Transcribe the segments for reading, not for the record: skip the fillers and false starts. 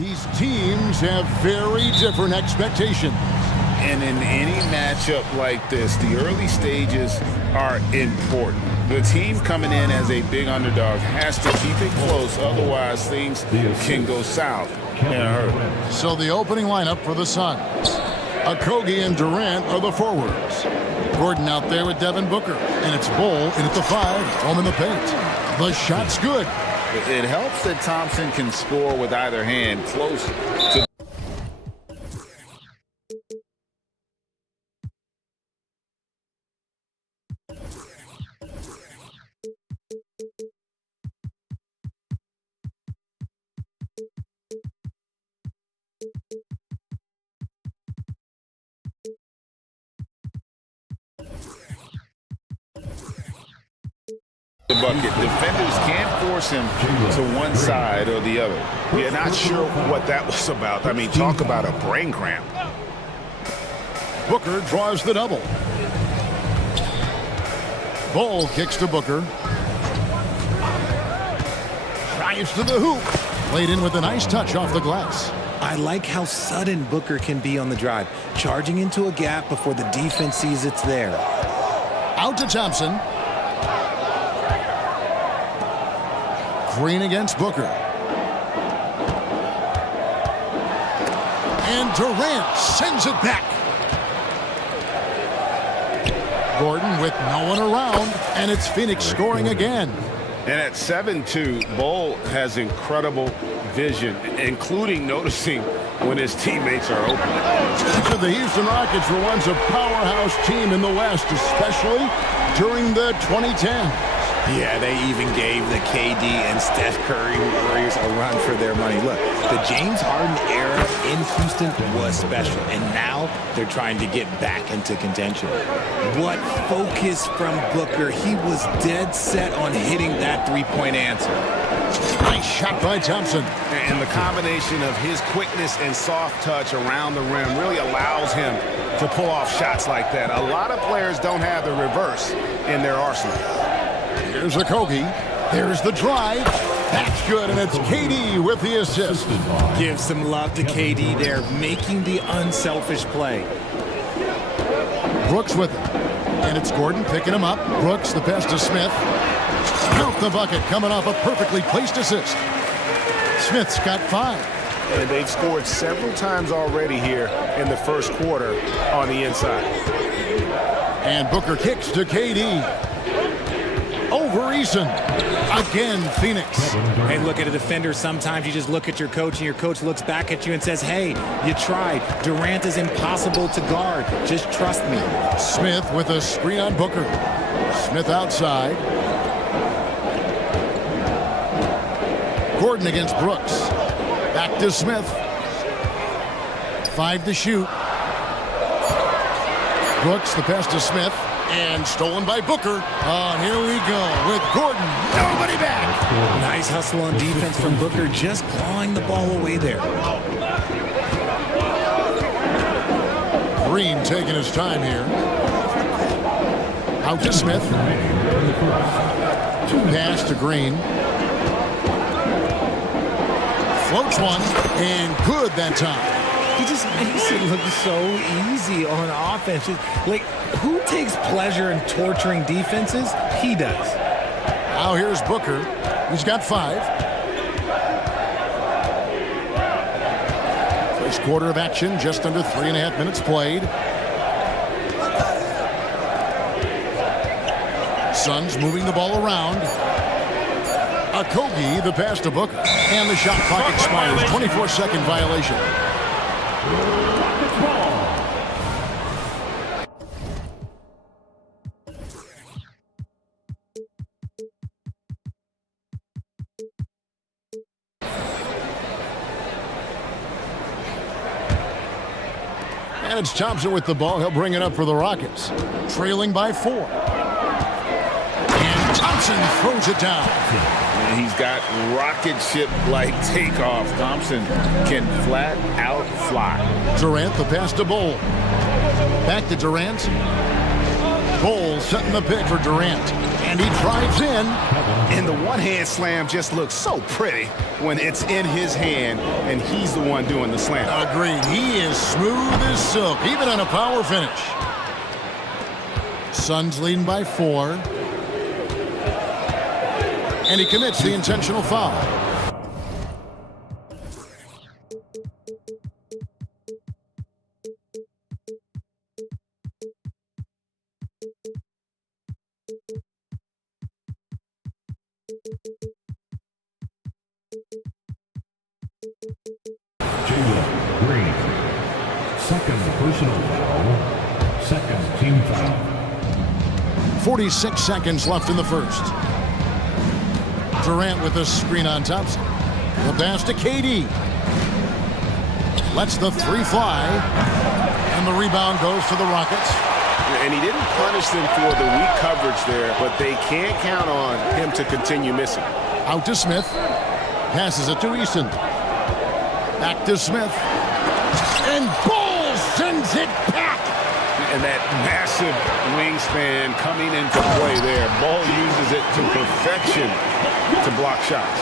These teams have very different expectations. And in any matchup like this, the early stages are important. The team coming in as a big underdog has to keep it close, otherwise things can go south and hurt. So the opening lineup for the Suns. Okogie and Durant are the forwards. Gordon out there with Devin Booker. And it's Bull in at the 5, home in the paint. The shot's good. It helps that Thompson can score with either hand close to the bucket. Defenders can't force him to one side or the other. We're not sure what that was about. I mean, talk about a brain cramp. Booker draws the double. Bull kicks to Booker. Drives to the hoop. Laid in with a nice touch off the glass. I like how sudden Booker can be on the drive, charging into a gap before the defense sees it's there. Out to Thompson. Green against Booker. And Durant sends it back. Gordon with no one around, and it's Phoenix scoring again. And at 7-2, Bull has incredible vision, including noticing when his teammates are open. The Houston Rockets were once a powerhouse team in the West, especially during the 2010s. Yeah, they even gave the KD and Steph Curry Warriors a run for their money. Look, the James Harden era in Houston was special, and now they're trying to get back into contention. What focus from Booker. He was dead set on hitting that three-point answer. Nice shot by Thompson. And the combination of his quickness and soft touch around the rim really allows him to pull off shots like that. A lot of players don't have the reverse in their arsenal. Here's Okogie. There's the drive. That's good, and it's KD with the assist. Give some love to KD there, making the unselfish play. Brooks with it. And it's Gordon picking him up. Brooks, the pass to Smith. Count the bucket, coming off a perfectly placed assist. Smith's got 5. And they've scored several times already here in the first quarter on the inside. And Booker kicks to KD. Over Eason. Again, Phoenix. Hey, look at a defender. Sometimes you just look at your coach, and your coach looks back at you and says, hey, you tried. Durant is impossible to guard. Just trust me. Smith with a screen on Booker. Smith outside. Gordon against Brooks. Back to Smith. 5 to shoot. Brooks, the pass to Smith. And stolen by Booker. Oh, here we go with Gordon. Nobody back. Nice hustle on defense from Booker, just clawing the ball away there. Green taking his time here. Out to Smith. Pass to Green. Floats one, and good that time. He just makes it look so easy on offense. Like, who takes pleasure in torturing defenses? He does. Now here's Booker. He's got 5. First quarter of action, just under 3.5 minutes played. Suns moving the ball around. Okogie, the pass to Booker. And the shot clock expires. 24-second violation. And it's Thompson with the ball. He'll bring it up for the Rockets. Trailing by 4. And Thompson throws it down. And he's got rocket ship-like takeoff. Thompson can flat out fly. Durant, the pass to Bull. Back to Durant. Ball setting the pick for Durant. And he drives in. And the one-hand slam just looks so pretty when it's in his hand and he's the one doing the slam. Agreed. He is smooth as silk, even on a power finish. Suns leading by 4. And he commits the intentional foul. Green. Second personal foul. Second team foul. 46 seconds left in the first. Durant with a screen on Thompson. The pass to KD. Lets the 3 fly. And the rebound goes to the Rockets. And he didn't punish them for the weak coverage there, but they can't count on him to continue missing. Out to Smith. Passes it to Easton. Back to Smith. And Ball sends it back. And that massive wingspan coming into play there. Ball uses it to perfection to block shots.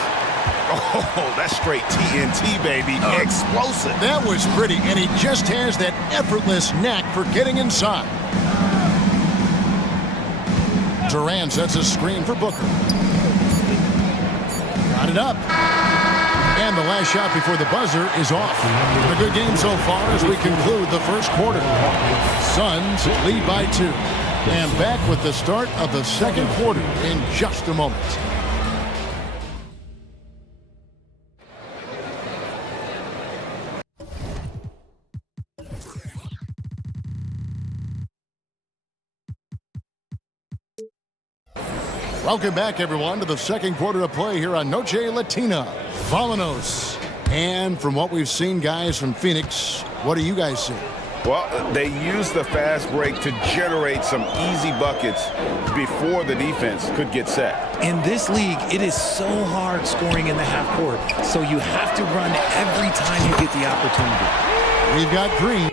Oh, that's straight TNT, baby. Explosive. That was pretty, and he just has that effortless knack for getting inside. Durant sets a screen for Booker. Got it up. And the last shot before the buzzer is off. A good game so far as we conclude the first quarter. Suns lead by 2. And back with the start of the second quarter in just a moment. Welcome back, everyone, to the second quarter of play here on Noche Latina. Vámonos. And from what we've seen, guys, from Phoenix, what do you guys see? Well, they used the fast break to generate some easy buckets before the defense could get set. In this league, it is so hard scoring in the half court, so you have to run every time you get the opportunity. We've got Green.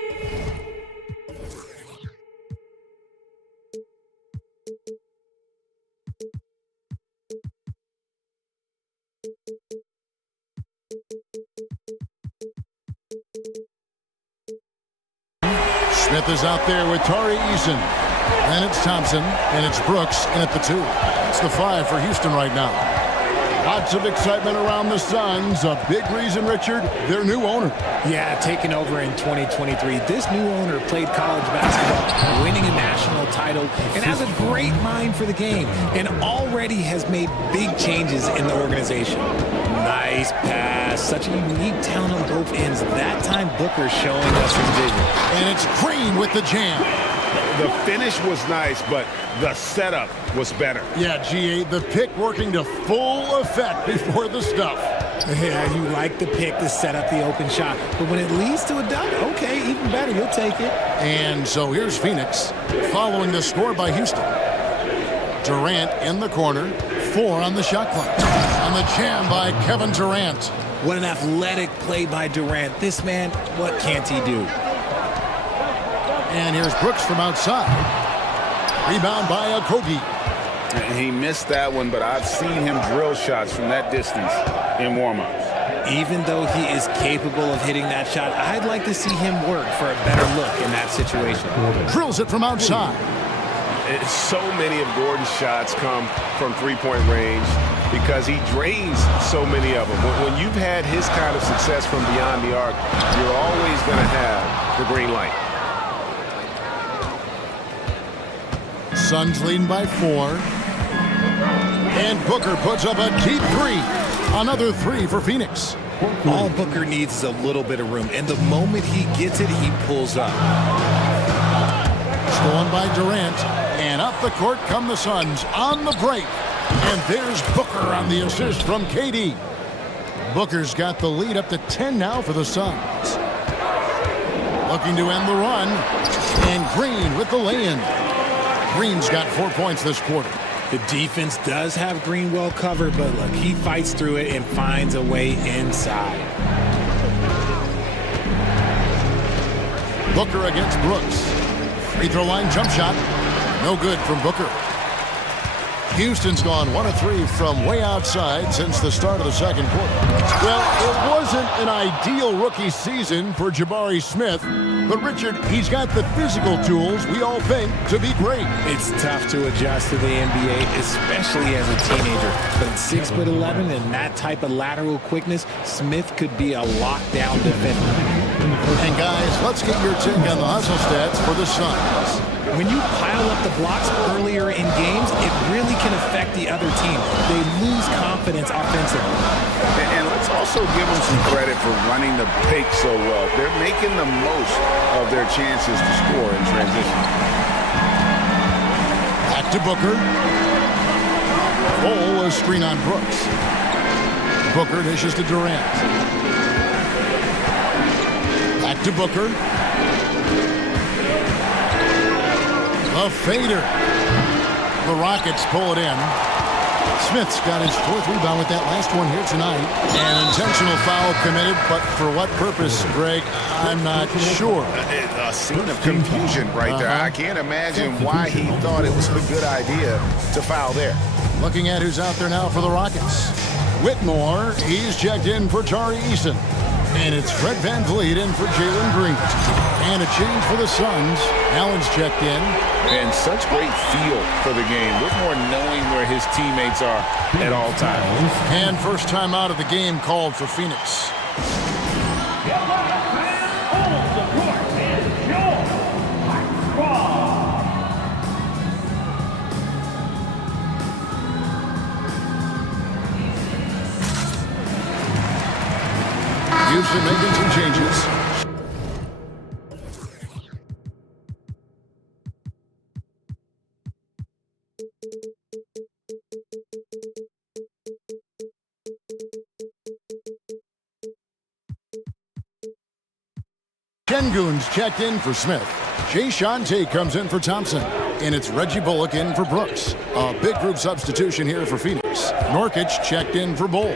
Smith is out there with Tari Eason. Then it's Thompson, and it's Brooks in at the 2. It's the 5 for Houston right now. Lots of excitement around the Suns. A big reason, Richard, their new owner. Yeah, taking over in 2023. This new owner played college basketball, winning a national title, and has a great mind for the game, and already has made big changes in the organization. Nice pass. Such a unique talent on both ends. That time, Booker showing us his vision. And it's Green with the jam. The finish was nice, but the setup was better. Yeah, G8, the pick working to full effect before the stuff. Yeah, you like the pick to set up the open shot. But when it leads to a dunk, okay, even better, you'll take it. And so here's Phoenix, following the score by Houston. Durant in the corner, 4 on the shot clock. And the jam by Kevin Durant. What an athletic play by Durant. This man, what can't he do? And here's Brooks from outside. Rebound by Okogie. He missed that one, but I've seen him drill shots from that distance in warm-ups. Even though he is capable of hitting that shot, I'd like to see him work for a better look in that situation. Drills it from outside. So many of Gordon's shots come from three-point range because he drains so many of them. When you've had his kind of success from beyond the arc, you're always going to have the green light. Suns leading by 4. And Booker puts up a deep 3. Another 3 for Phoenix. All Booker needs is a little bit of room, and the moment he gets it, he pulls up. Stolen by Durant, and up the court come the Suns on the break. And there's Booker on the assist from KD. Booker's got the lead up to 10 now for the Suns. Looking to end the run, and Green with the lay-in. Green's got 4 points this quarter. The defense does have Green well covered, but look, he fights through it and finds a way inside. Booker against Brooks. Free throw line jump shot. No good from Booker. Houston's gone 1 of 3 from way outside since the start of the second quarter. Well, it wasn't an ideal rookie season for Jabari Smith, but Richard, he's got the physical tools we all think to be great. It's tough to adjust to the NBA, especially as a teenager. But at 6'11" and that type of lateral quickness, Smith could be a lockdown defender. And guys, let's get your take on the hustle stats for the Suns. When you pile up the blocks earlier in games, it really can affect the other team. They lose confidence offensively. And let's also give them some credit for running the pick so well. They're making the most of their chances to score in transition. Back to Booker. Cole, a screen on Brooks. Booker dishes to Durant. Back to Booker. A fader. The Rockets pull it in. Smith's got his 4th rebound with that last one here tonight. An intentional foul committed, but for what purpose, Greg? I'm not sure. A scene of confusion right there. I can't imagine why he thought it was a good idea to foul there. Looking at who's out there now for the Rockets. Whitmore, he's checked in for Tari Eason. And it's Fred VanVleet in for Jalen Green. And a change for the Suns. Allen's checked in. And such great feel for the game. Whitmore knowing where his teammates are at all times. And first time out of the game called for Phoenix. Houston making some changes. Şengün's checked in for Smith. Jay Shante comes in for Thompson. And it's Reggie Bullock in for Brooks. A big group substitution here for Phoenix. Nurkic checked in for Bull.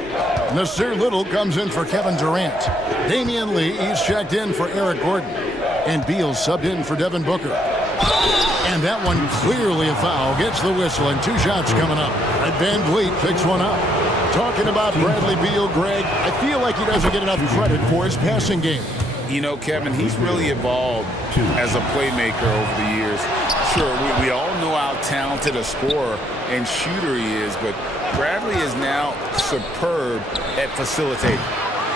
Nasir Little comes in for Kevin Durant. Damian Lee is checked in for Eric Gordon. And Beal subbed in for Devin Booker. And that one clearly a foul. Gets the whistle and 2 shots coming up. And VanVleet picks one up. Talking about Bradley Beal, Greg, I feel like he doesn't get enough credit for his passing game. You know, Kevin, he's really evolved as a playmaker over the years. Sure, we all know how talented a scorer and shooter he is, but Bradley is now superb at facilitating.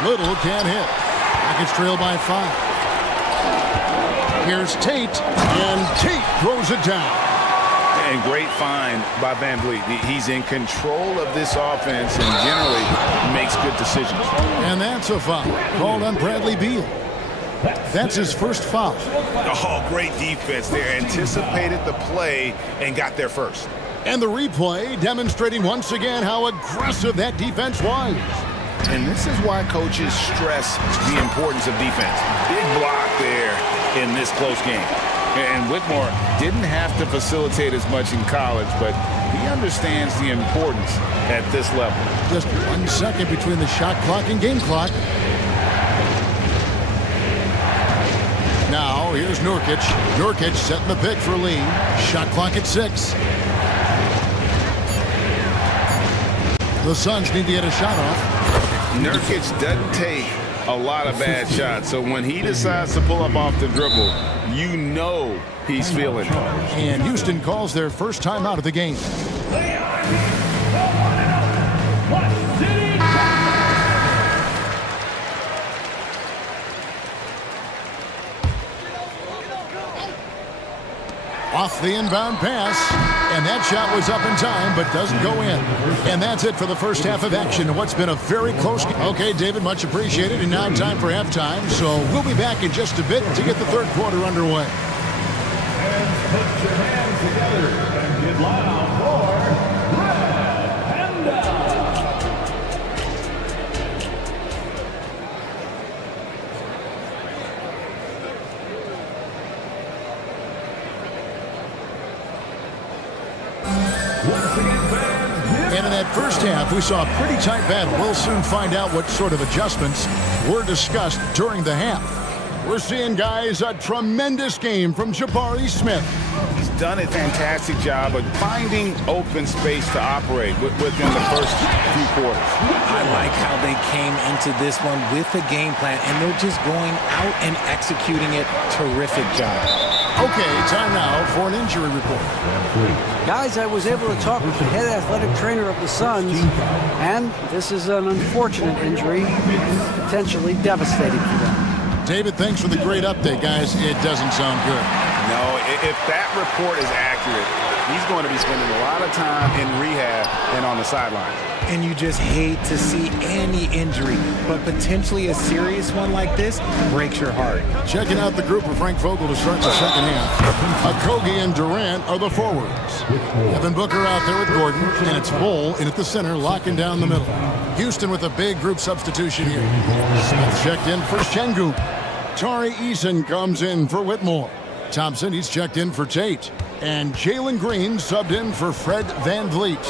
Little can't hit. Rockets trail by 5. Here's Tate, and Tate throws it down. And great find by VanVleet. He's in control of this offense and generally makes good decisions. And that's a foul called on Bradley Beal. That's his first foul. Oh, great defense there. Anticipated the play and got there first. And the replay demonstrating once again how aggressive that defense was. And this is why coaches stress the importance of defense. Big block there in this close game. And Whitmore didn't have to facilitate as much in college, but he understands the importance at this level. Just 1 second between the shot clock and game clock. Now, here's Nurkic. Nurkic setting the pick for Lee. Shot clock at 6. The Suns need to get a shot off. Nurkic doesn't take a lot of bad shots, so when he decides to pull up off the dribble, you know he's feeling it. And Houston calls their first time out of the game. Off the inbound pass, and that shot was up in time, but doesn't go in. And that's it for the first half of action in what's been a very close game. Okay, David, much appreciated, and now time for halftime, so we'll be back in just a bit to get the third quarter underway. And put your hands together and get loud for Red Panda. And in that first half, we saw a pretty tight battle. We'll soon find out what sort of adjustments were discussed during the half. We're seeing, guys, a tremendous game from Jabari Smith. done a fantastic job of finding open space to operate within the first few quarters. I like how they came into this one with a game plan, and they're just going out and executing it. Terrific job. Okay, time now for an injury report. Guys, I was able to talk with the head athletic trainer of the Suns, and this is an unfortunate injury, potentially devastating for them. David, thanks for the great update, guys. It doesn't sound good. No, if that report is accurate, he's going to be spending a lot of time in rehab and on the sidelines. And you just hate to see any injury, but potentially a serious one like this breaks your heart. Checking out the group for Frank Vogel to start the second half. Okogie and Durant are the forwards. Devin Booker out there with Gordon, and it's Bull in at the center, locking down the middle. Houston with a big group substitution here. Smith checked in for Şengün. Tari Eason comes in for Whitmore. Thompson, he's checked in for Tate. And Jalen Green subbed in for Fred VanVleet.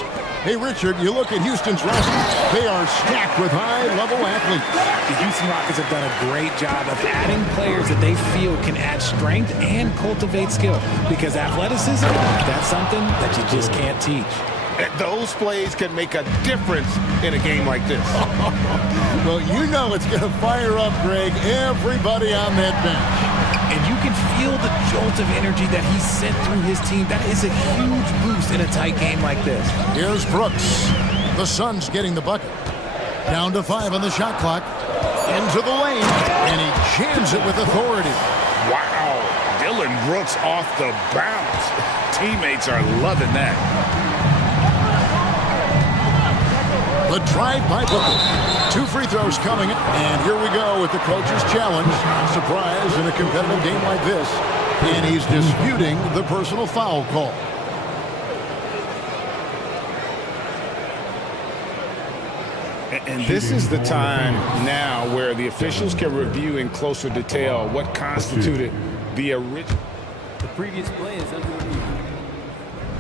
Hey, Richard, you look at Houston's roster. They are stacked with high-level athletes. The Houston Rockets have done a great job of adding players that they feel can add strength and cultivate skill. Because athleticism, that's something that you just can't teach. Those plays can make a difference in a game like this. Well, you know it's going to fire up, Greg, everybody on that bench. And you can feel the jolt of energy that he sent through his team. That is a huge boost in a tight game like this. Here's Brooks. The Suns getting the bucket. Down to 5 on the shot clock. Into the lane. And he jams it with authority. Wow. Dylan Brooks off the bounce. Teammates are loving that. The drive by Booker. 2 free throws coming up. And here we go with the coach's challenge. Surprise in a competitive game like this. And he's disputing the personal foul call. And this is the time now where the officials can review in closer detail what constituted the original. The previous play is under review.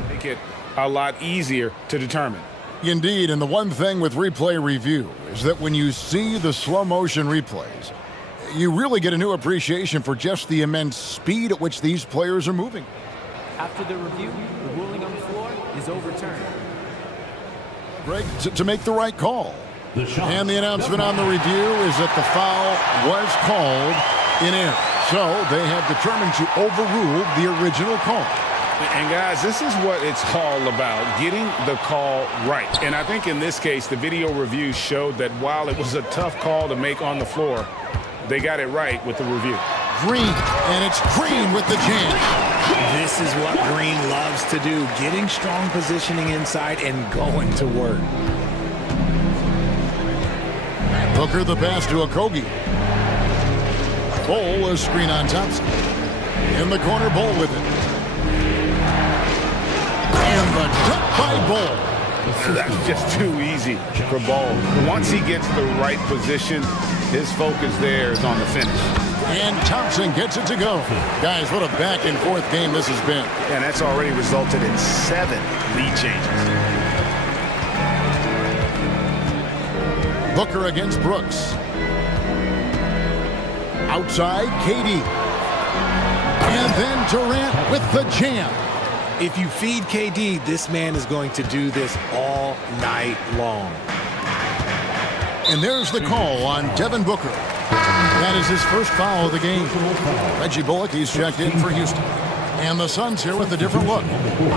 Make it a lot easier to determine. Indeed, and the one thing with replay review is that when you see the slow motion replays, you really get a new appreciation for just the immense speed at which these players are moving. After the review, the ruling on the floor is overturned. Greg, to make the right call. And the announcement on the review is that the foul was called in error. So they have determined to overrule the original call. And guys, this is what it's all about, getting the call right. And I think in this case, the video review showed that while it was a tough call to make on the floor, they got it right with the review. Green, and it's Green with the jam. This is what Green loves to do, getting strong positioning inside and going to work. Booker the pass to Okogie. Bull a screen on Thompson. In the corner, Bull with it. And the dunk by Bull. That's just too easy for Bull. Once he gets the right position, his focus there is on the finish. And Thompson gets it to go. Guys, what a back-and-forth game this has been. And that's already resulted in 7 lead changes. Booker against Brooks. Outside, KD. And then Durant with the jam. If you feed KD, this man is going to do this all night long. And there's the call on Devin Booker. That is his first foul of the game. Reggie Bullock, he's checked in for Houston. And the Suns here with a different look.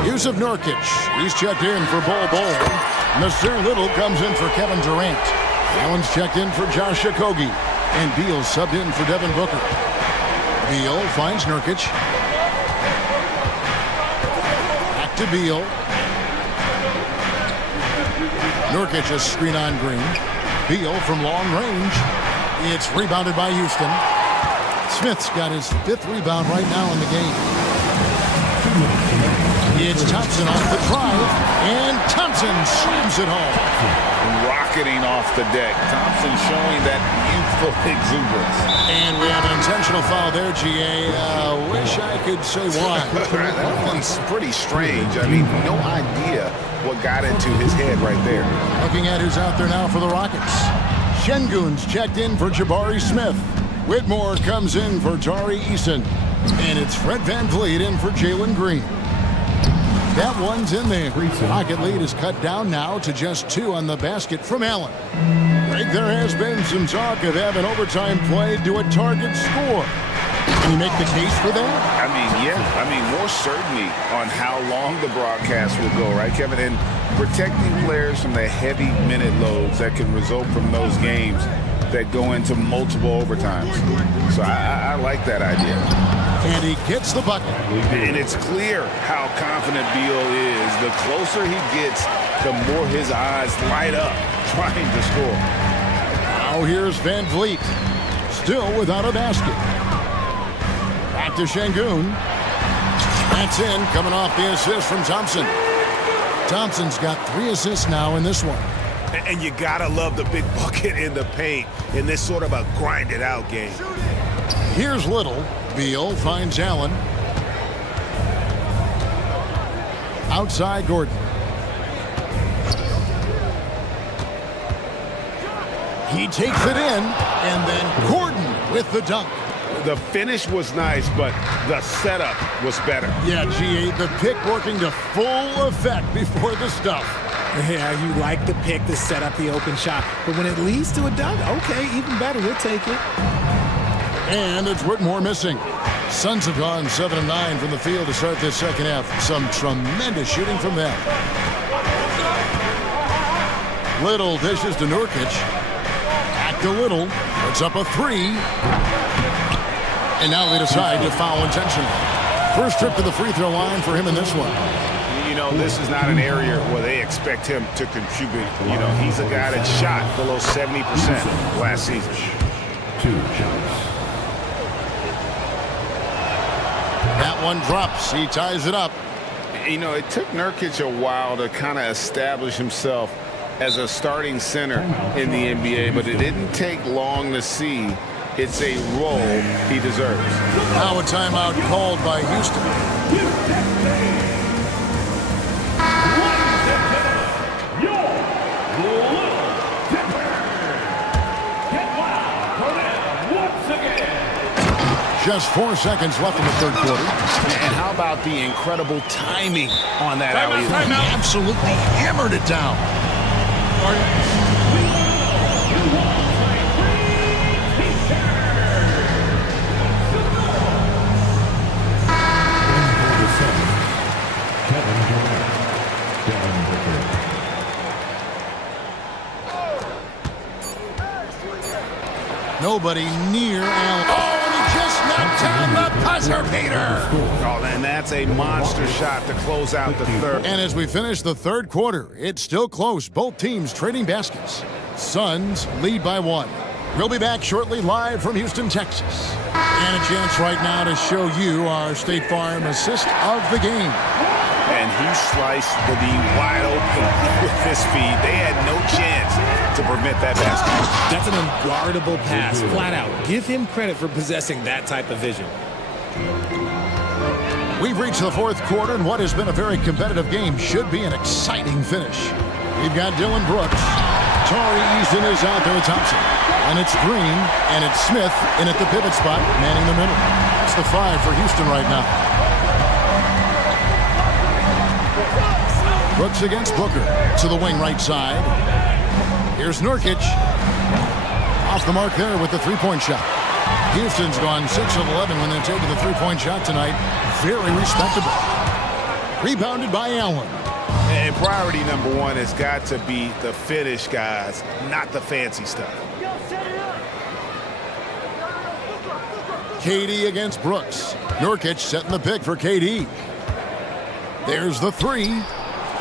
Yusuf Nurkic, he's checked in for Bull. Nasir Little comes in for Kevin Durant. Allen's checked in for Josh Okogie. And Beal subbed in for Devin Booker. Beal finds Nurkic. Back to Beal. Nurkic a screen on Green. Beal from long range. It's rebounded by Houston. Smith's got his 5th rebound right now in the game. It's Thompson off the drive, and Thompson slams it home. Rocketing off the deck. Thompson showing that youthful exuberance. And we have an intentional foul there, GA. Wish I could say why. That one's pretty strange. I mean, no idea what got into his head right there. Looking at who's out there now for the Rockets. Şengün's checked in for Jabari Smith. Whitmore comes in for Tari Eason. And it's Fred VanVleet in for Jalen Green. That one's in there. Rocket lead is cut down now to just 2 on the basket from Allen. Greg, there has been some talk of having overtime play do a target score. Can you make the case for that? I mean, yeah. I mean, more certainty on how long the broadcast will go, right, Kevin? And protecting players from the heavy minute loads that can result from those games that go into multiple overtimes. So I like that idea. And he gets the bucket. And it's clear how confident Beal is. The closer he gets, the more his eyes light up trying to score. Now here's Van Vliet. Still without a basket. Back to Şengün. That's in, coming off the assist from Thompson. Thompson's got 3 assists now in this one. And you gotta love the big bucket in the paint in this sort of a grinded-out game. Here's Little. Beal finds Allen. Outside Gordon. He takes it in, and then Gordon with the dunk. The finish was nice, but the setup was better. Yeah, G8, the pick working to full effect before the stuff. Yeah, you like the pick to set up the open shot, but when it leads to a dunk, okay, even better, we'll take it. And it's Whitmore missing. Suns have gone 7-9 from the field to start this second half. Some tremendous shooting from them. Little dishes to Nurkic. Back to Little. Puts up a 3. And now they decide to foul intentionally. First trip to the free throw line for him in this one. You know, this is not an area where they expect him to contribute. You know, he's a guy that shot below 70% last season. 2 shots. That one drops. He ties it up. You know, it took Nurkic a while to kind of establish himself as a starting center in the NBA, but it didn't take long to see it's a role he deserves. Now a timeout called by Houston. Just 4 seconds left in the third quarter. And how about the incredible timing on that alley-oop? He absolutely hammered it down. Nobody near Allen. Oh, and he just knocked down the buzzer beater. Oh, and that's a monster shot to close out the third. And as we finish the third quarter, it's still close. Both teams trading baskets. Suns lead by 1. We'll be back shortly live from Houston, Texas. And a chance right now to show you our State Farm assist of the game. And he sliced the D wide open with his feed. They had no chance to prevent that basket. That's an unguardable pass, flat out. Give him credit for possessing that type of vision. We've reached the fourth quarter, and what has been a very competitive game should be an exciting finish. We've got Dylan Brooks. Torrey Easton is out there with Thompson. And it's Green, and it's Smith in at the pivot spot, manning the middle. That's the 5 for Houston right now. Brooks against Booker to the wing right side. Here's Nurkic. Off the mark there with the three-point shot. Houston's gone 6 of 11 when they're taking the three-point shot tonight. Very respectable. Rebounded by Allen. And priority number 1 has got to be the finish, guys, not the fancy stuff. KD against Brooks. Nurkic setting the pick for KD. There's the 3.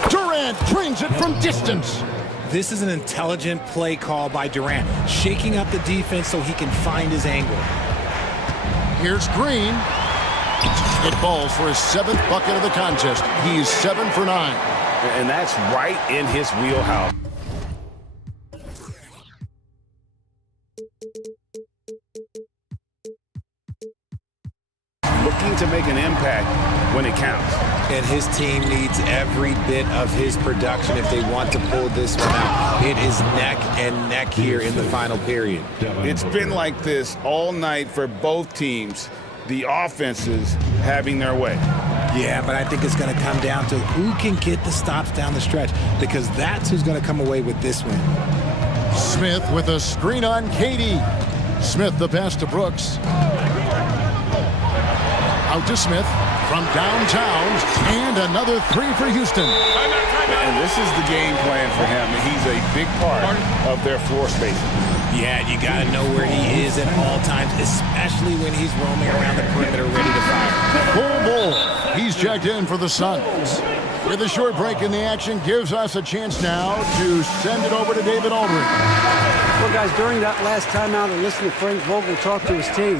Durant drains it from distance. This is an intelligent play call by Durant, shaking up the defense so he can find his angle. Here's Green. It falls for his 7th bucket of the contest. He's 7 for 9. And that's right in his wheelhouse. Looking to make an impact when it counts. And his team needs every bit of his production if they want to pull this one out. It is neck and neck here in the final period. It's been like this all night for both teams. The offenses having their way. Yeah, but I think it's going to come down to who can get the stops down the stretch, because that's who's going to come away with this win. Smith with a screen on KD. Smith the pass to Brooks. Out to Smith from downtown, and another three for Houston. And this is the game plan for him. He's a big part of their floor spacing. Yeah, you got to know where he is at all times, especially when he's roaming around the perimeter ready to fire. Bull. He's checked in for the Suns. With a short break in the action, gives us a chance now to send it over to David Aldridge. Well, guys, during that last timeout, I listened to Frank Vogel talk to his team.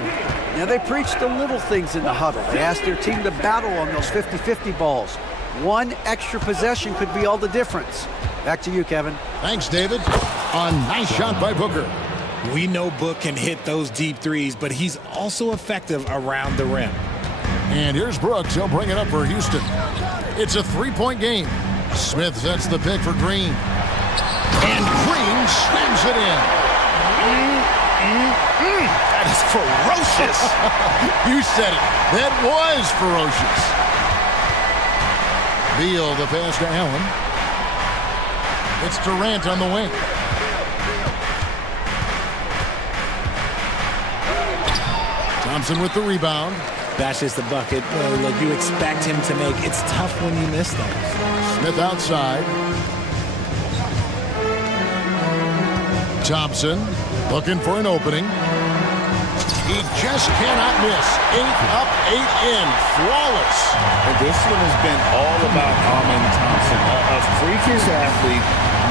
Now, they preached the little things in the huddle. They asked their team to battle on those 50-50 balls. One extra possession could be all the difference. Back to you, Kevin. Thanks, David. A nice shot by Booker. We know Book can hit those deep threes, but he's also effective around the rim. And here's Brooks. He'll bring it up for Houston. It's a three-point game. Smith sets the pick for Green. And Green slams it in. That is ferocious. You said it. That was ferocious. Beal the pass to Allen. It's Durant on the wing. Thompson with the rebound. That's just the bucket. Look, you expect him to make. It's tough when you miss those. Smith outside. Thompson looking for an opening. He just cannot miss. 8 up, 8 in. Flawless. And this one has been all about Amen Thompson. A freakish athlete.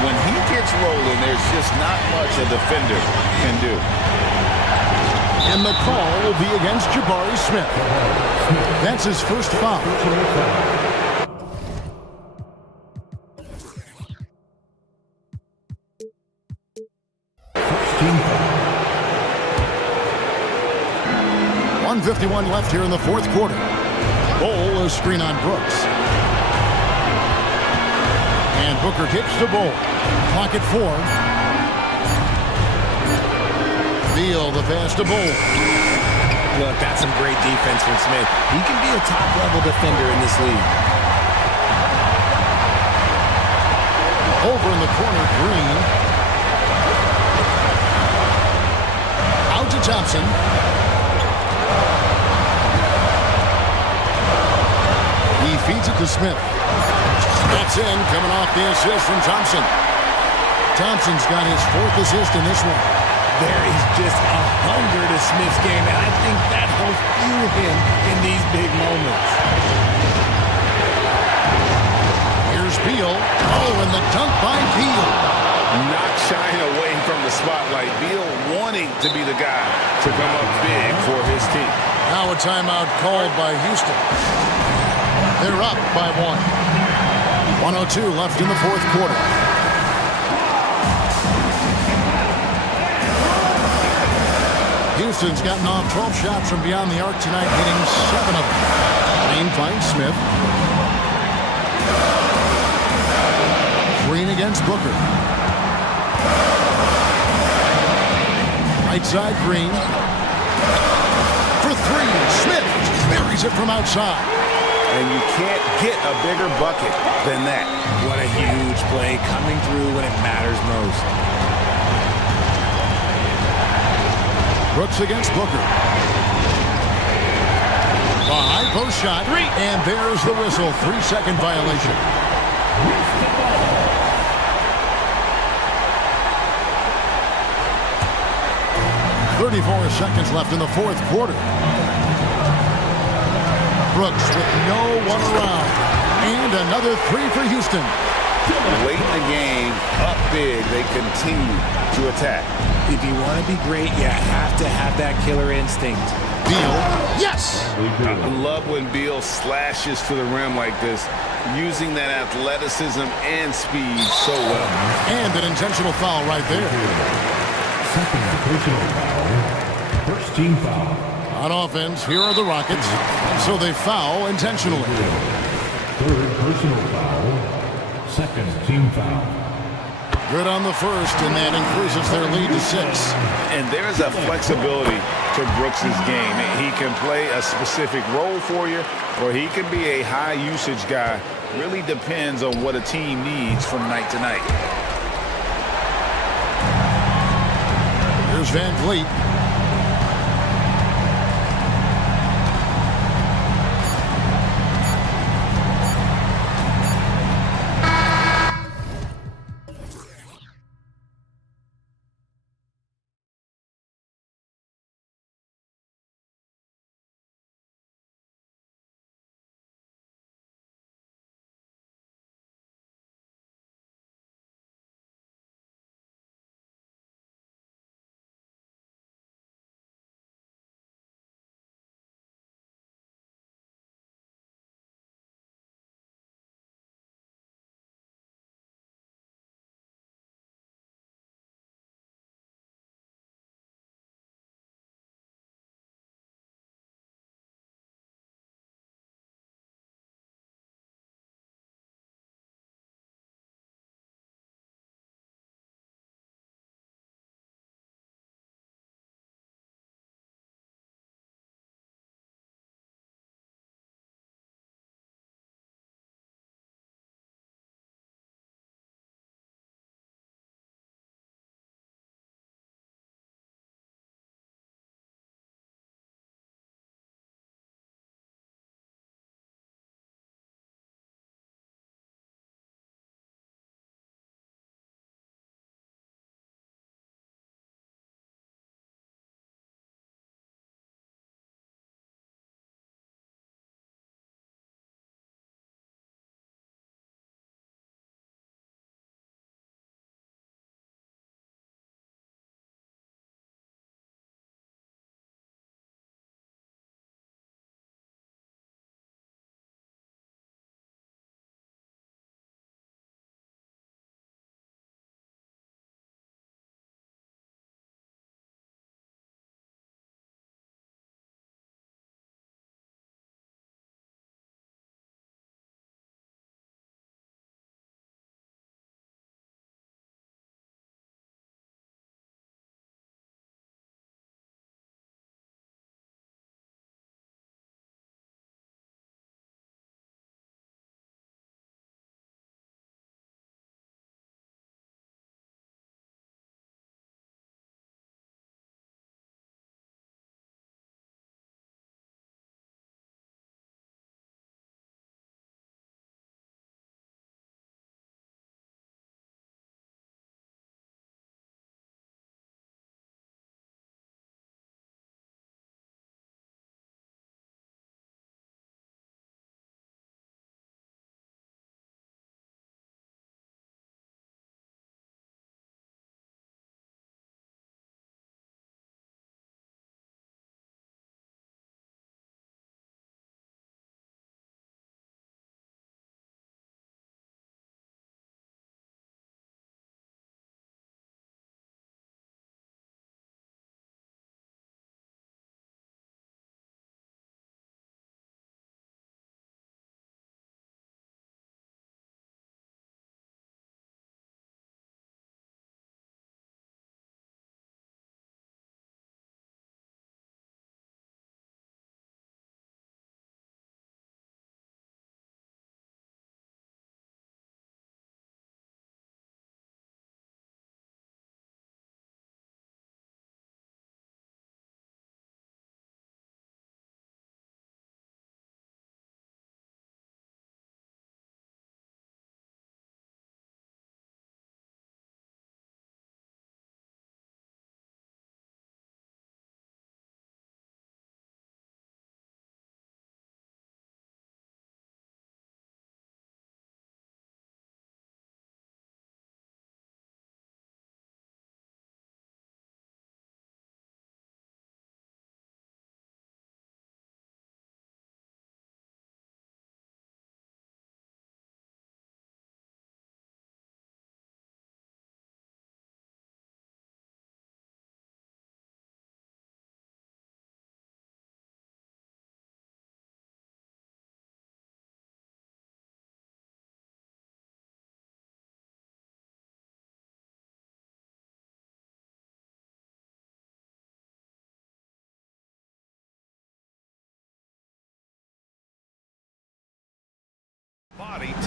When he gets rolling, there's just not much a defender can do. And the call will be against Jabari Smith. That's his first foul. Team foul. 1:51 left here in the fourth quarter. Bull is screen on Brooks. And Booker kicks to Bull. Clock at 4. Beal the pass to Bull. Look, that's some great defense from Smith. He can be a top-level defender in this league. Over in the corner, Green. Out to Thompson. He feeds it to Smith. That's in, coming off the assist from Thompson. Thompson's got his 4th assist in this one. There is just a hunger to Smith's game, and I think that helps fuel him in these big moments. Here's Beal. Oh, and the dunk by Beal. Not shying away from the spotlight. Beal wanting to be the guy to come up big for his team. Now a timeout called by Houston. They're up by 1. 1:02 left in the fourth quarter. Houston's gotten off 12 shots from beyond the arc tonight, hitting 7 of them. Green finds Smith. Green against Booker. Right side, Green. For 3, Smith buries it from outside. And you can't get a bigger bucket than that. What a huge play, coming through when it matters most. Brooks against Booker. A high post shot. 3. And there's the whistle. 3-second violation. 34 seconds left in the fourth quarter. Brooks with no one around. And another 3 for Houston. Late in the game, up big, they continue to attack. If you want to be great, you have to have that killer instinct. Beal. Yes! I love when Beal slashes to the rim like this, using that athleticism and speed so well. And an intentional foul right there. Second personal foul. First team foul. On offense, here are the Rockets. So they foul intentionally. Third personal foul. Second team foul. Good on the first, and that increases their lead to 6. And there's a flexibility to Brooks's game. He can play a specific role for you, or he can be a high-usage guy. Really depends on what a team needs from night to night. Here's Van Vliet.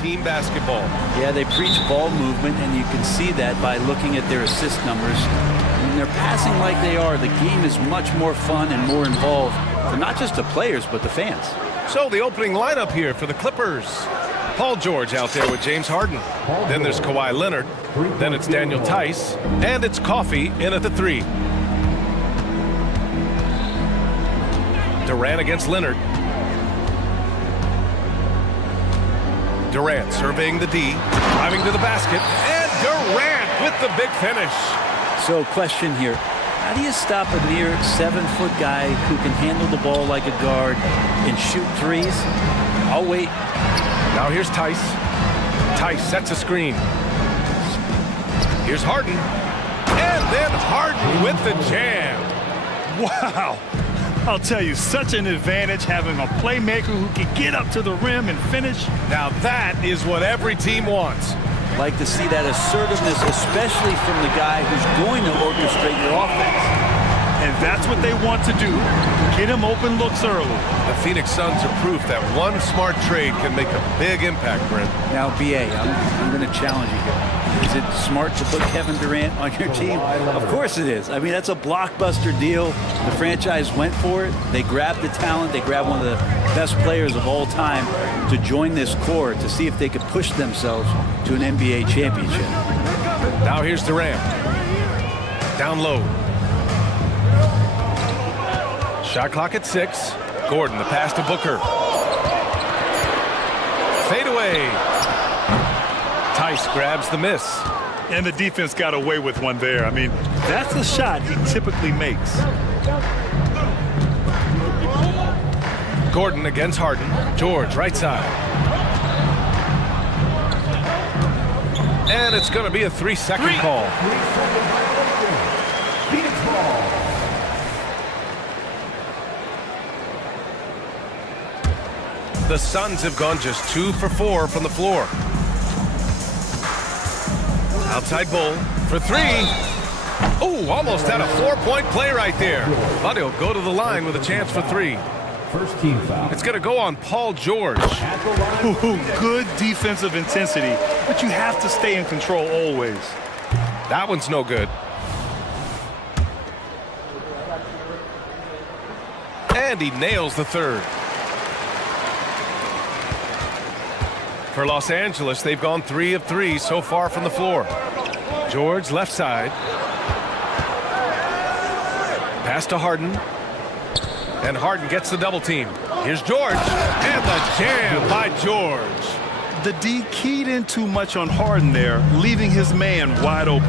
team basketball. Yeah, they preach ball movement, and you can see that by looking at their assist numbers. When they're passing like they are, the game is much more fun and more involved for not just the players, but the fans. So the opening lineup here for the Clippers. Paul George out there with James Harden. Then there's Kawhi Leonard. Then it's Daniel Tice. And it's Coffey in at the 3. Durant against Leonard. Durant surveying the D, driving to the basket, and Durant with the big finish. So, question here. How do you stop a near 7-foot guy who can handle the ball like a guard and shoot threes? I'll wait. Now here's Tice. Tice sets a screen. Here's Harden. And then Harden with the jam. Wow. I'll tell you, such an advantage having a playmaker who can get up to the rim and finish. Now that is what every team wants. Like to see that assertiveness, especially from the guy who's going to orchestrate your offense. And that's what they want to do. Get him open looks early. The Phoenix Suns are proof that one smart trade can make a big impact, Brent. Now, BA, I'm going to challenge you here. Is it smart to put Kevin Durant on your team? Of course it is. I mean, that's a blockbuster deal. The franchise went for it. They grabbed the talent. They grabbed one of the best players of all time to join this core to see if they could push themselves to an NBA championship. Now here's Durant. Down low. Shot clock at 6. Gordon, the pass to Booker. Fade away. Tice grabs the miss. And the defense got away with one there. I mean, that's a shot he typically makes. Gordon against Harden. George, right side. And it's going to be a 3-second call. The Suns have gone just 2 for 4 from the floor. Outside Bull for 3. Oh, almost had a 4-point play right there. But he'll go to the line with a chance for 3. First team foul. It's going to go on Paul George. Ooh, good defensive intensity, but you have to stay in control always. That one's no good. And he nails the 3rd. For Los Angeles, they've gone 3 of 3 so far from the floor. George, left side. Pass to Harden. And Harden gets the double team. Here's George. And the jam by George. The D keyed in too much on Harden there, leaving his man wide open.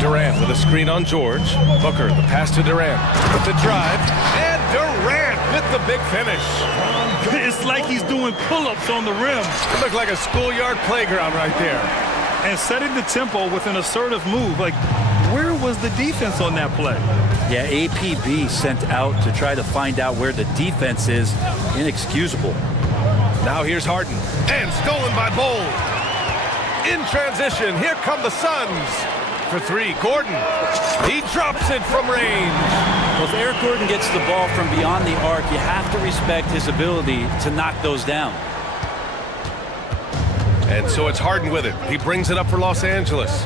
Durant with a screen on George. Booker, the pass to Durant. With the drive. And Durant with the big finish. It's like he's doing pull-ups on the rim. It looked like a schoolyard playground right there. And setting the tempo with an assertive move. Like, where was the defense on that play? Yeah, APB sent out to try to find out where the defense is. Inexcusable. Now here's Harden. And stolen by Bowl. In transition, here come the Suns. For 3, Gordon. He drops it from range. Well, if Eric Gordon gets the ball from beyond the arc, you have to respect his ability to knock those down. And so it's Harden with it. He brings it up for Los Angeles.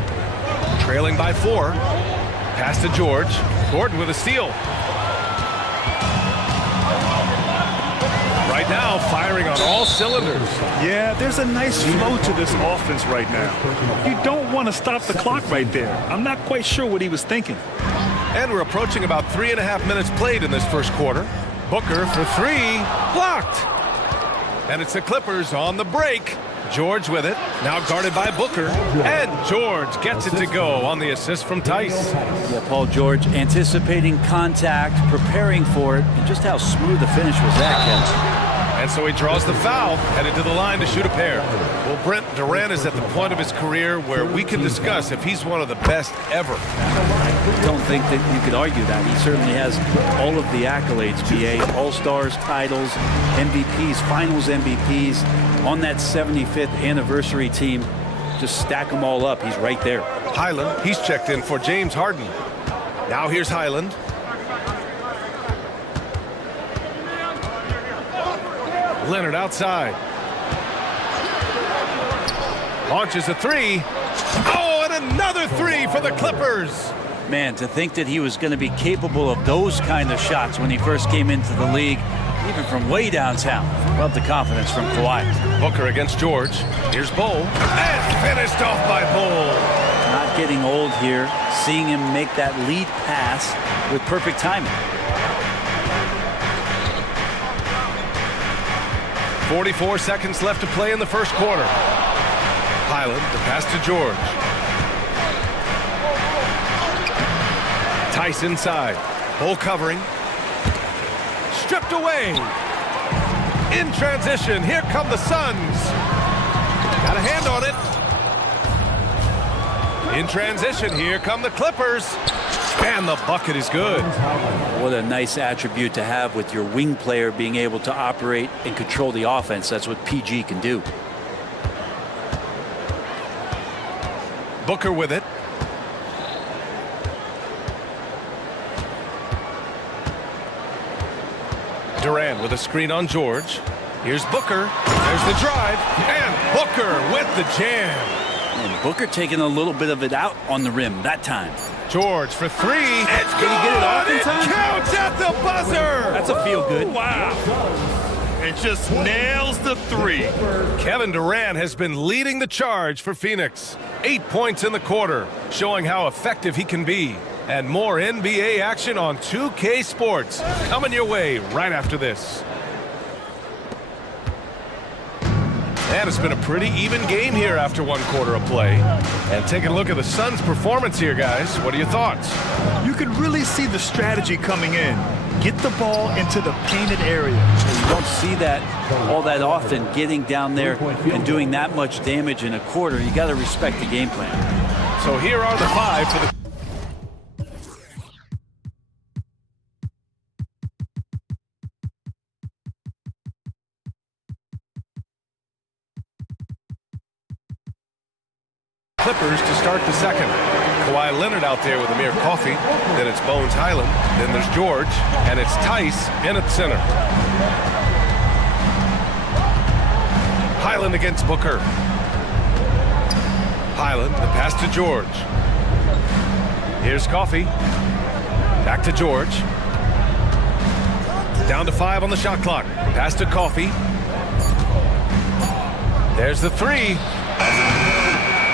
Trailing by 4. Pass to George. Gordon with a steal. Right now, firing on all cylinders. Yeah, there's a nice flow to this offense right now. You don't want to stop the clock right there. I'm not quite sure what he was thinking. And we're approaching about 3.5 minutes played in this first quarter. Booker for 3. Blocked. And it's the Clippers on the break. George with it. Now guarded by Booker. And George gets it to go on the assist from Tice. Yeah, Paul George anticipating contact, preparing for it, and just how smooth the finish was that, Kevin. And so he draws the foul, headed to the line to shoot a pair. Well, Brent, Durant is at the point of his career where we can discuss if he's one of the best ever. I don't think that you could argue that. He certainly has all of the accolades, BA. All-Stars, titles, MVPs, Finals MVPs. On that 75th anniversary team, just stack them all up. He's right there. Highland, he's checked in for James Harden. Now here's Highland. Leonard outside. Launches a three. Oh, and another three for the Clippers. Man, to think that he was going to be capable of those kind of shots when he first came into the league, even from way downtown. Love the confidence from Kawhi. Booker against George. Here's Bull. And finished off by Bull. Not getting old here, seeing him make that lead pass with perfect timing. 44 seconds left to play in the first quarter. Highland, the pass to George. Tice inside. Bull covering. Stripped away. In transition, here come the Suns. Got a hand on it. In transition, here come the Clippers. And the bucket is good. What a nice attribute to have with your wing player being able to operate and control the offense. That's what PG can do. Booker with it. Durant with a screen on George. Here's Booker. There's the drive. And Booker with the jam. And Booker taking a little bit of it out on the rim that time. George for three. It's Did he get it off in time? Counts at the buzzer. That's a feel good. Wow. And just nails the three. Kevin Durant has been leading the charge for Phoenix. 8 points in the quarter, showing how effective he can be. And more NBA action on 2K Sports coming your way right after this. And it's been a pretty even game here after one quarter of play. And taking a look at the Suns' performance here, guys. What are your thoughts? You can really see the strategy coming in. Get the ball into the painted area. You don't see that all that often, getting down there and doing that much damage in a quarter. You got to respect the game plan. So here are the five for the... Clippers to start the second. Kawhi Leonard out there with Amir Coffey. Then it's Bones Highland. Then there's George. And it's Tice in at center. Highland against Booker. Highland, the pass to George. Here's Coffey. Back to George. Down to 5 on the shot clock. Pass to Coffey. There's the three.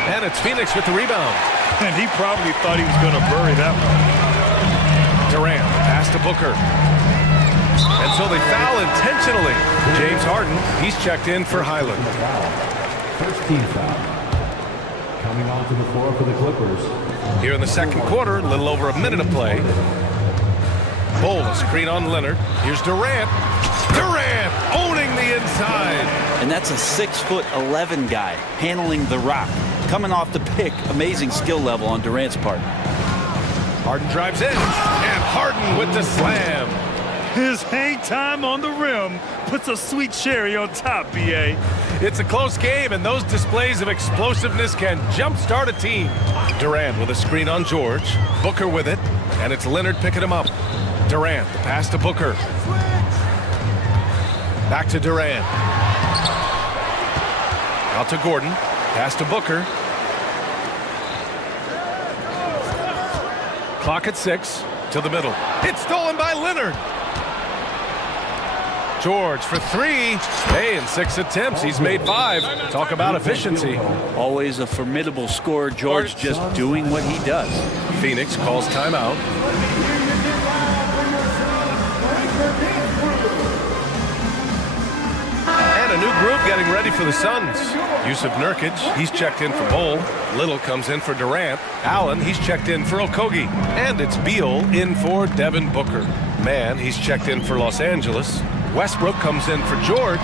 And it's Phoenix with the rebound. And he probably thought he was going to bury that one. Durant, pass to Booker. And so they foul intentionally. James Harden, he's checked in for Highland. First team foul. Coming onto the floor for the Clippers. Here in the second quarter, a little over a minute of play. Bull, screen on Leonard. Here's Durant. Durant owning the inside. And that's a 6'11" guy handling the rock. Coming off the pick, amazing skill level on Durant's part. Harden drives in, and Harden with the slam. His hang time on the rim puts a sweet cherry on top, B.A. It's a close game, and those displays of explosiveness can jumpstart a team. Durant with a screen on George. Booker with it, and it's Leonard picking him up. Durant, the pass to Booker. Back to Durant. Out to Gordon. Pass to Booker. Clock at 6. To the middle. It's stolen by Leonard. George for three. Hey, in 6 attempts, he's made 5. Talk about efficiency. Always a formidable scorer. George just doing what he does. Phoenix calls timeout. And a new group getting ready for the Suns. Yusuf Nurkic, he's checked in for Bull. Little comes in for Durant. Allen, he's checked in for Okogie. And it's Beal in for Devin Booker. Mann, he's checked in for Los Angeles. Westbrook comes in for George.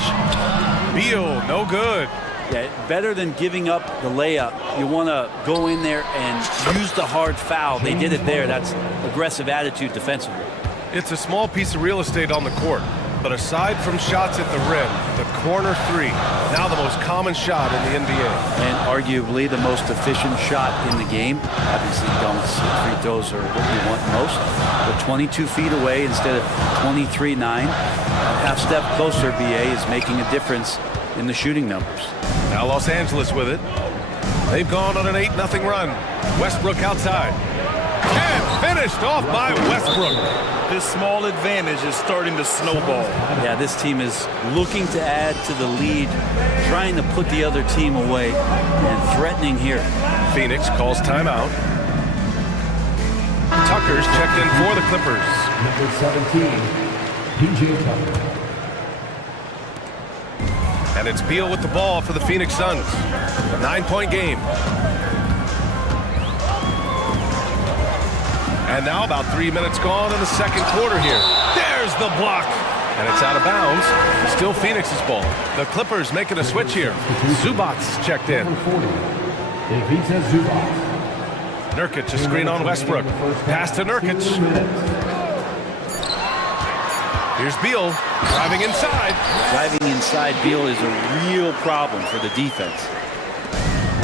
Beal, no good. Yeah, better than giving up the layup. You want to go in there and use the hard foul. They did it there. That's aggressive attitude defensively. It's a small piece of real estate on the court. But aside from shots at the rim, the corner three, now the most common shot in the NBA. And arguably the most efficient shot in the game. Obviously, dunks, free throws are what you want most. But 22 feet away instead of 23-9. A half step closer, BA is making a difference in the shooting numbers. Now Los Angeles with it. They've gone on an 8-0 run. Westbrook outside. And finished off by Westbrook. This small advantage is starting to snowball. Yeah, this team is looking to add to the lead, trying to put the other team away, and threatening here. Phoenix calls timeout. Tucker's checked in for the Clippers. Number 17, PJ Tucker. And it's Beal with the ball for the Phoenix Suns. A 9-point game. And now about 3 minutes gone in the second quarter here. There's the block. And it's out of bounds. Still Phoenix's ball. The Clippers making a switch here. Zubac's checked in. Ivica Zubac. Nurkic, a screen on Westbrook. Pass to Nurkic. Here's Beal driving inside. Driving inside Beal is a real problem for the defense.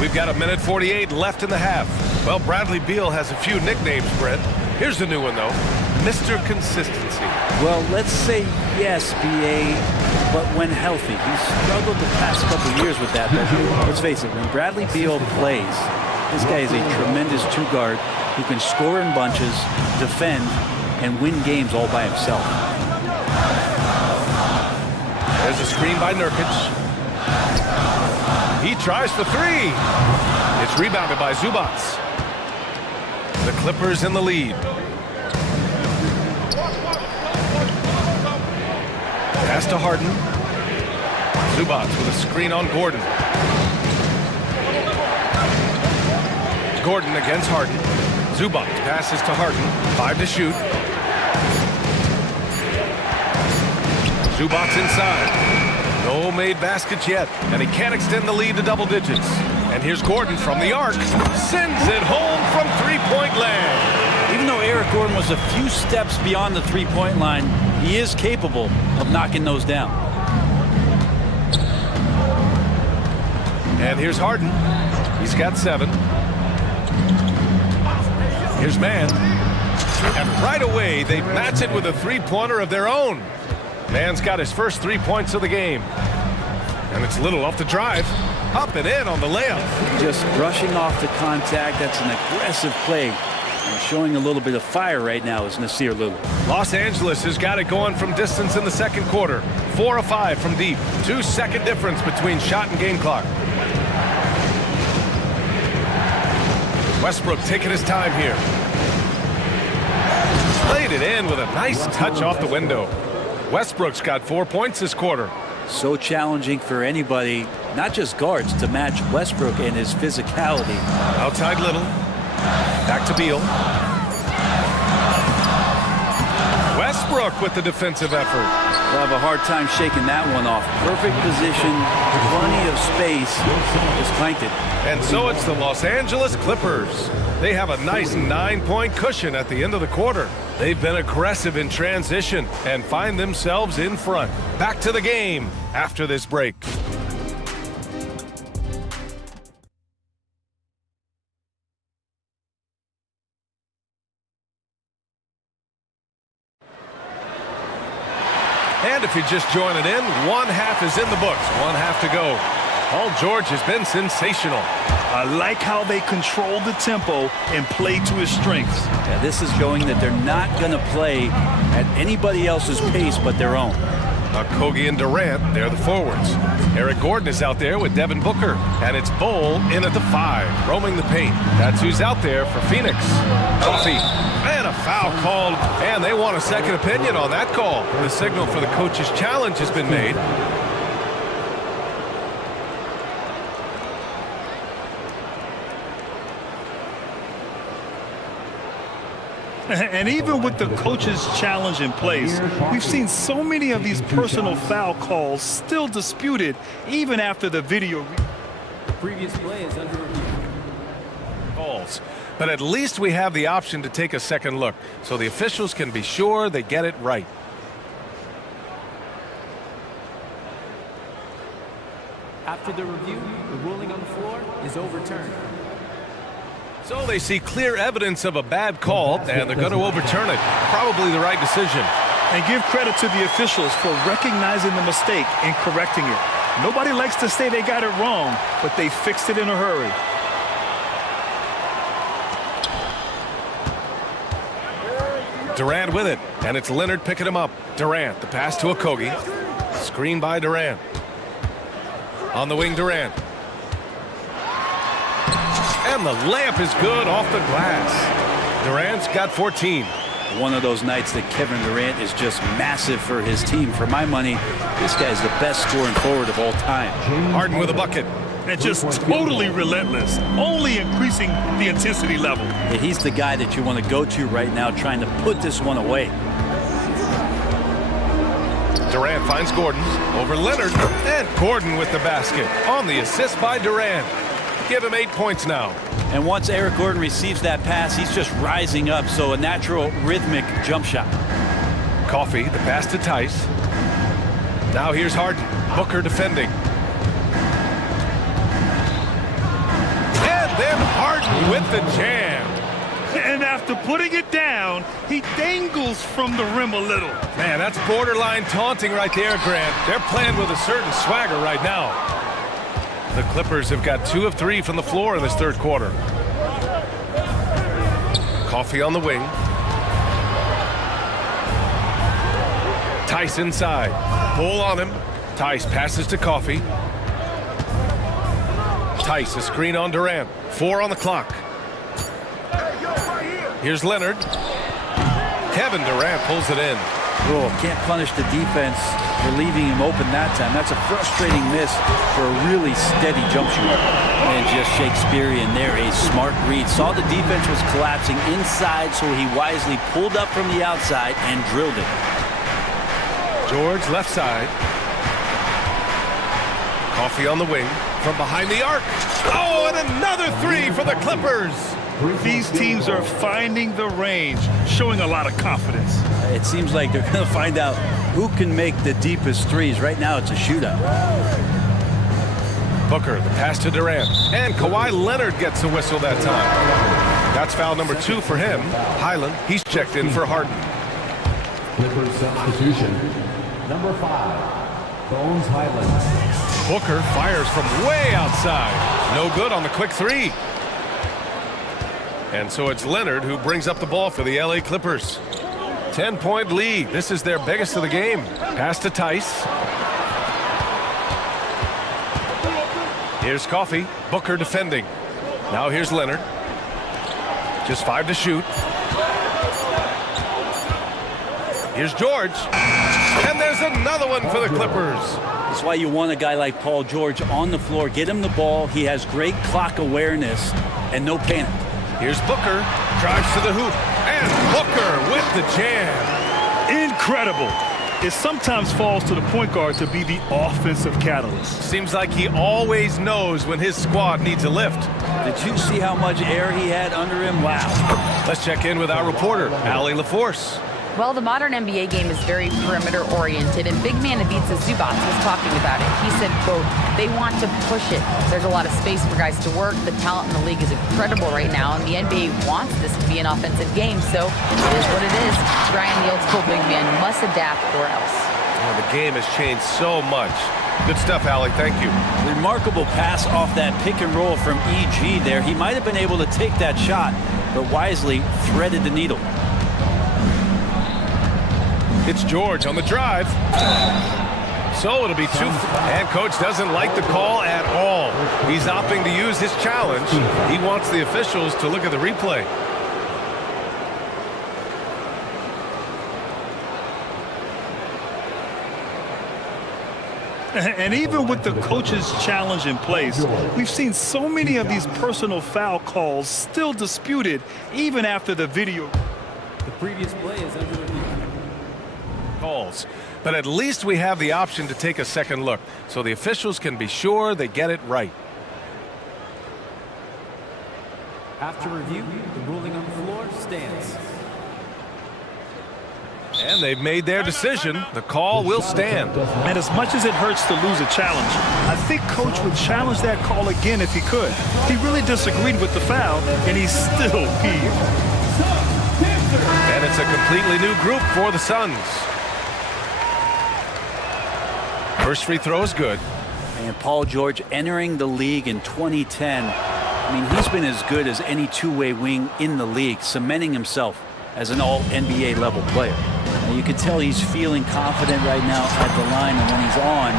We've got 1:48 left in the half. Well, Bradley Beal has a few nicknames, Brett. Here's the new one, though. Mr. Consistency. Well, let's say yes, BA, but when healthy. He's struggled the past couple years with that, but let's face it, when Bradley Beal plays, this guy is a tremendous two-guard who can score in bunches, defend, and win games all by himself. There's a screen by Nurkic. He tries for three. It's rebounded by Zubac. The Clippers in the lead. Pass to Harden. Zubac with a screen on Gordon. Gordon against Harden. Zubac passes to Harden. 5 to shoot. Zubac inside. No made baskets yet, and he can't extend the lead to double digits. And here's Gordon from the arc. Sends it home from three-point land. Even though Eric Gordon was a few steps beyond the three-point line, he is capable of knocking those down. And here's Harden. He's got 7. Here's Mann. And right away, they match it with a three-pointer of their own. Mann's got his first 3 points of the game. And it's Little off the drive. Up and in on the layup. Just brushing off the contact. That's an aggressive play. And showing a little bit of fire right now is Nasir Little. Los Angeles has got it going from distance in the second quarter. 4 of 5 from deep. 2-second difference between shot and game clock. Westbrook taking his time here. Played it in with a nice touch off the window. Westbrook's got 4 points this quarter. So challenging for anybody, not just guards, to match Westbrook and his physicality. Outside Little. Back to Beal. Westbrook with the defensive effort. We'll have a hard time shaking that one off. Perfect position, plenty of space, just clanked it. And so it's the Los Angeles Clippers. They have a nice 9-point cushion at the end of the quarter. They've been aggressive in transition and find themselves in front. Back to the game after this break. And if you're just joining in, one half is in the books. One half to go. Paul George has been sensational. I like how they control the tempo and play to his strengths. Yeah, this is showing that they're not going to play at anybody else's pace but their own. Kogi and Durant, they're the forwards. Eric Gordon is out there with Devin Booker. And it's Bull in at the 5, roaming the paint. That's who's out there for Phoenix. Coffee. And a foul called. And they want a second opinion on that call. The signal for the coach's challenge has been made. And even with the coach's challenge in place, we've seen so many of these personal foul calls still disputed even after the video. Previous play is under review. Calls. But at least we have the option to take a second look, so the officials can be sure they get it right. After the review, the ruling on the floor is overturned. So they see clear evidence of a bad call, and they're going to overturn it. Probably the right decision. And give credit to the officials for recognizing the mistake and correcting it. Nobody likes to say they got it wrong, but they fixed it in a hurry. Durant with it, and it's Leonard picking him up. Durant, the pass to Okogie. Screen by Durant. On the wing, Durant. And the layup is good off the glass. Durant's got 14. One of those nights that Kevin Durant is just massive for his team. For my money, this guy's the best scoring forward of all time. Harden with a bucket. And just totally relentless, only increasing the intensity level. Yeah, he's the guy that you want to go to right now, trying to put this one away. Durant finds Gordon over Leonard, and Gordon with the basket on the assist by Durant. Give him 8 points now. And once Eric Gordon receives that pass, he's just rising up, so a natural rhythmic jump shot. Coffee, the pass to Tice. Now here's Harden. Booker defending. And then Harden with the jam. And after putting it down, he dangles from the rim a little. Man, that's borderline taunting right there, Grant. They're playing with a certain swagger right now. The Clippers have got 2 of 3 from the floor in this third quarter. Coffee on the wing. Tice inside. Pull on him. Tice passes to Coffee. Tice, a screen on Durant. 4 on the clock. Here's Leonard. Kevin Durant pulls it in. Oh, can't punish the defense for leaving him open that time. That's a frustrating miss for a really steady jump shooter. And just Shakespearean there, a smart read. Saw the defense was collapsing inside, so he wisely pulled up from the outside and drilled it. George left side. Coffee on the wing from behind the arc. Oh, and another 3 for the Clippers. These teams are finding the range, showing a lot of confidence. It seems like they're going to find out who can make the deepest threes. Right now, it's a shootout. Booker, the pass to Durant. And Kawhi Leonard gets a whistle that time. That's foul number 2 for him. Highland, he's checked in for Harden. Clippers substitution. Number 5, Bones Highland. Booker fires from way outside. No good on the quick 3. And so it's Leonard who brings up the ball for the LA Clippers. 10-point lead. This is their biggest of the game. Pass to Tice. Here's Coffee. Booker defending. Now here's Leonard. Just 5 to shoot. Here's George. And there's another one for the Clippers. That's why you want a guy like Paul George on the floor. Get him the ball. He has great clock awareness and no panic. Here's Booker, drives to the hoop, and Booker with the jam. Incredible. It sometimes falls to the point guard to be the offensive catalyst. Seems like he always knows when his squad needs a lift. Did you see how much air he had under him? Wow. Let's check in with our reporter, Allie LaForce. Well, the modern NBA game is very perimeter-oriented, and big man Ivica Zubac was talking about it. He said, quote, they want to push it. There's a lot of space for guys to work. The talent in the league is incredible right now, and the NBA wants this to be an offensive game, so it is what it is. Ryan, the old-school big man, must adapt or else. Oh, the game has changed so much. Good stuff, Allie. Thank you. Remarkable pass off that pick and roll from EG there. He might have been able to take that shot, but wisely threaded the needle. It's George on the drive. So it'll be 2. And coach doesn't like the call at all. He's opting to use his challenge. He wants the officials to look at the replay. And even with the coach's challenge in place, we've seen so many of these personal foul calls still disputed even after the video. The previous play is under review. Calls. But at least we have the option to take a second look, so the officials can be sure they get it right. After review, the ruling on the floor stands. And they've made their decision. The call will stand. And as much as it hurts to lose a challenge, I think coach would challenge that call again if he could. He really disagreed with the foul, and he's still peeved. And it's a completely new group for the Suns. First free throw is good. And Paul George entering the league in 2010. I mean, he's been as good as any two-way wing in the league, cementing himself as an all-NBA level player. Now, you can tell he's feeling confident right now at the line, and when he's on,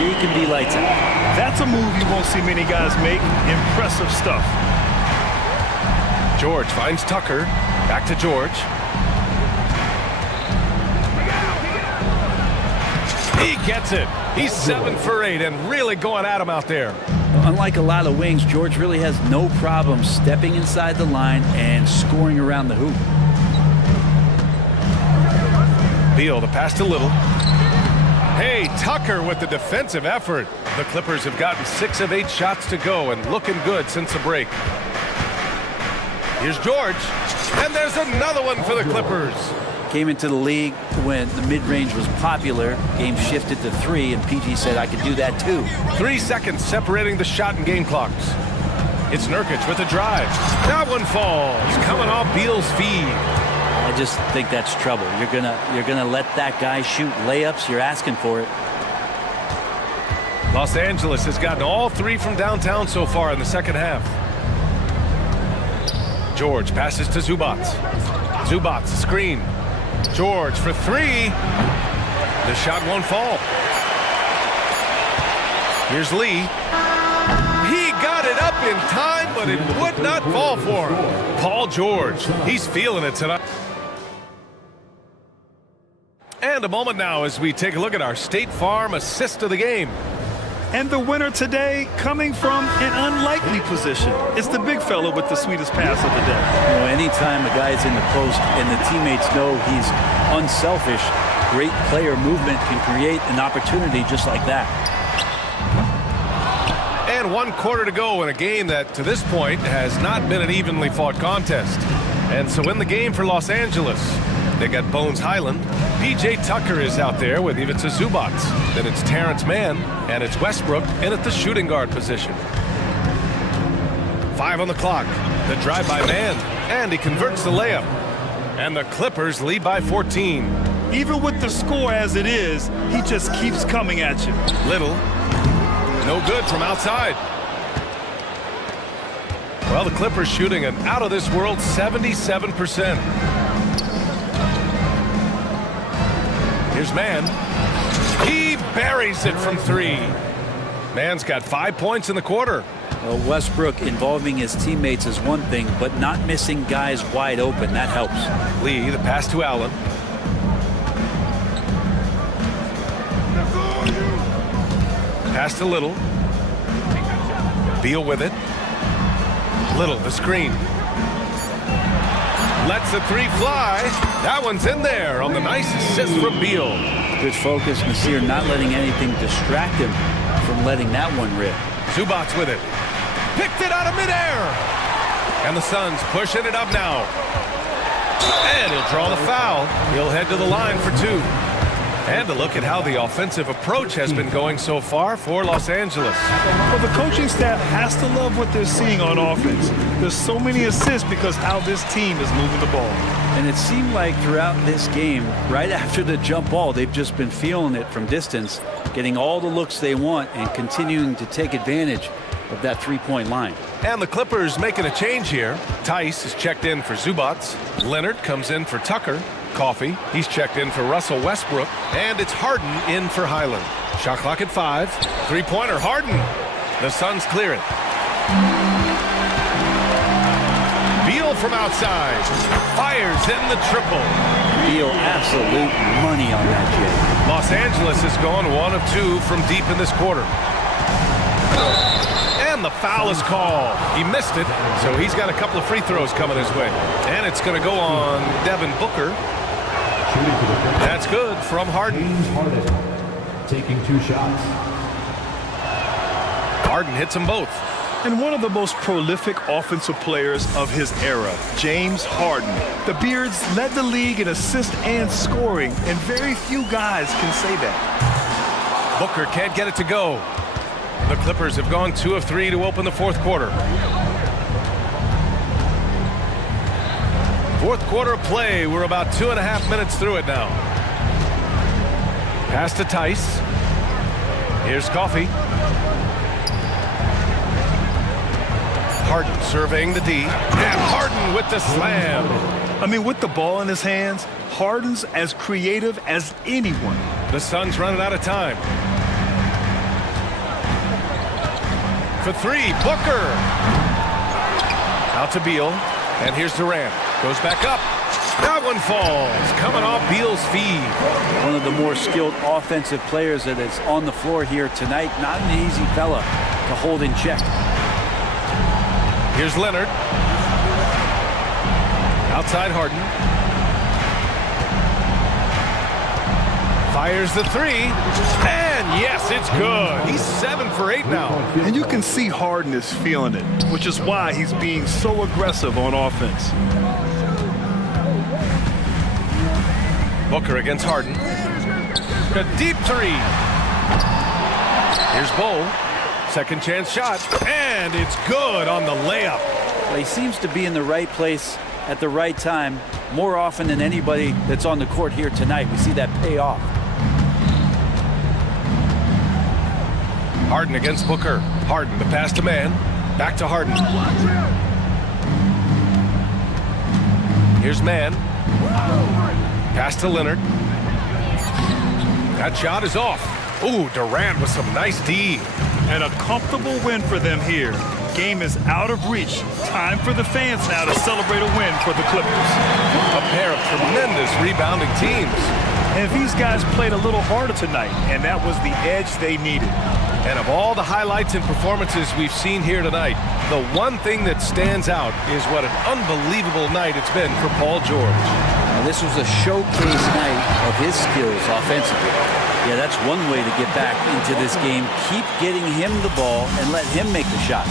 he can be lights out. That's a move you won't see many guys make. Impressive stuff. George finds Tucker. Back to George. He gets it. He's 7 for 8 and really going at him out there. Unlike a lot of wings, George really has no problem stepping inside the line and scoring around the hoop. Beal, the pass to Little. Hey, Tucker with the defensive effort. The Clippers have gotten 6 of 8 shots to go and looking good since the break. Here's George, and there's another one for the Clippers. Came into the league when the mid-range was popular. Game shifted to 3, and PG said, I could do that too. 3 seconds separating the shot and game clocks. It's Nurkic with a drive. That one falls, coming off Beal's feed. I just think that's trouble. You're gonna let that guy shoot layups. You're asking for it. Los Angeles has gotten all 3 from downtown so far in the second half. George passes to Zubac. Zubac, screen. George for 3. The shot won't fall. Here's Lee. He got it up in time, but it would not fall for him. Paul George, he's feeling it tonight. And a moment now as we take a look at our State Farm assist of the game. And the winner today coming from an unlikely position. It's the big fella with the sweetest pass of the day. You know, anytime a guy's in the post and the teammates know he's unselfish, great player movement can create an opportunity just like that. And 1 quarter to go in a game that, to this point, has not been an evenly fought contest. And so in the game for Los Angeles, they got Bones Highland. P.J. Tucker is out there with Ivica Zubac. Then it's Terrence Mann, and it's Westbrook in at the shooting guard position. 5 on the clock. The drive by Mann, and he converts the layup. And the Clippers lead by 14. Even with the score as it is, he just keeps coming at you. Little. No good from outside. Well, the Clippers shooting an out-of-this-world 77%. Here's Mann. He buries it from 3. Mann's got 5 points in the quarter. Well, Westbrook involving his teammates is one thing, but not missing guys wide open, that helps. Lee, the pass to Allen. Pass to Little. Beal with it. Little, the screen. Lets the 3 fly. That one's in there on the nice assist from Beal. Good focus. Nasir not letting anything distract him from letting that one rip. Zubac with it. Picked it out of midair. And the Suns pushing it up now. And he'll draw the foul. He'll head to the line for 2. And a look at how the offensive approach has been going so far for Los Angeles. Well, the coaching staff has to love what they're seeing on offense. There's so many assists because how this team is moving the ball. And it seemed like throughout this game, right after the jump ball, they've just been feeling it from distance, getting all the looks they want and continuing to take advantage of that 3-point line. And the Clippers making a change here. Tice is checked in for Zubac. Leonard comes in for Tucker. Coffee, he's checked in for Russell Westbrook. And it's Harden in for Highland. Shot clock at 5. 3-pointer, Harden. The Suns clear it. Beal from outside. Fires in the triple. Beal, absolute money on that, Jay. Los Angeles has gone 1 of 2 from deep in this quarter. And the foul is called. He missed it, so he's got a couple of free throws coming his way. And it's going to go on Devin Booker. That's good from Harden. Taking 2 shots. Harden hits them both. And one of the most prolific offensive players of his era, James Harden. The Beards led the league in assists and scoring, and very few guys can say that. Booker can't get it to go. The Clippers have gone 2 of 3 to open the 4th quarter. 4th quarter of play. We're about 2.5 minutes through it now. Pass to Tice. Here's Coffee. Harden surveying the D. And Harden with the slam. I mean, with the ball in his hands, Harden's as creative as anyone. The Suns running out of time. For three, Booker. Out to Beal. And here's Durant. Goes back up. That one falls. Coming off Beal's feed. One of the more skilled offensive players that is on the floor here tonight. Not an easy fella to hold in check. Here's Leonard. Outside Harden. Fires the three. And yes, it's good. He's 7 for 8 now. And you can see Harden is feeling it, which is why he's being so aggressive on offense. Booker against Harden. A deep three. Here's Bowl. Second chance shot. And it's good on the layup. Well, he seems to be in the right place at the right time more often than anybody that's on the court here tonight. We see that pay off. Harden against Booker. Harden, the pass to man. Back to Harden. Here's man. Pass to Leonard. That shot is off. Ooh, Durant with some nice D. And a comfortable win for them here. Game is out of reach. Time for the fans now to celebrate a win for the Clippers. A pair of tremendous rebounding teams. And these guys played a little harder tonight, and that was the edge they needed. And of all the highlights and performances we've seen here tonight, the one thing that stands out is what an unbelievable night it's been for Paul George. Now, this was a showcase night of his skills offensively. Yeah, that's one way to get back into this game. Keep getting him the ball and let him make the shots.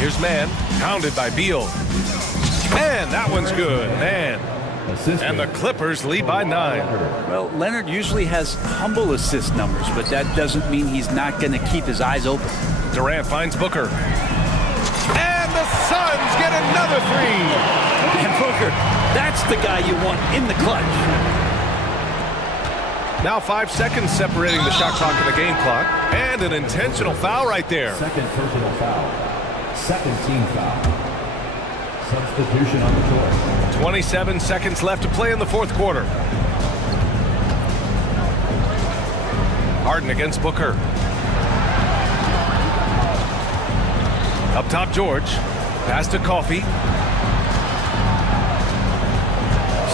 Here's man, pounded by Beal. And that one's good, man. And the Clippers lead by 9. Well, Leonard usually has humble assist numbers, but that doesn't mean he's not going to keep his eyes open. Durant finds Booker. And the Suns get another three. And Booker, that's the guy you want in the clutch. Now 5 seconds separating the shot clock and the game clock. And an intentional foul right there. Second personal foul. Second team foul. Substitution on the court. 27 seconds left to play in the fourth quarter. Harden against Booker. Up top, George. Pass to Coffey.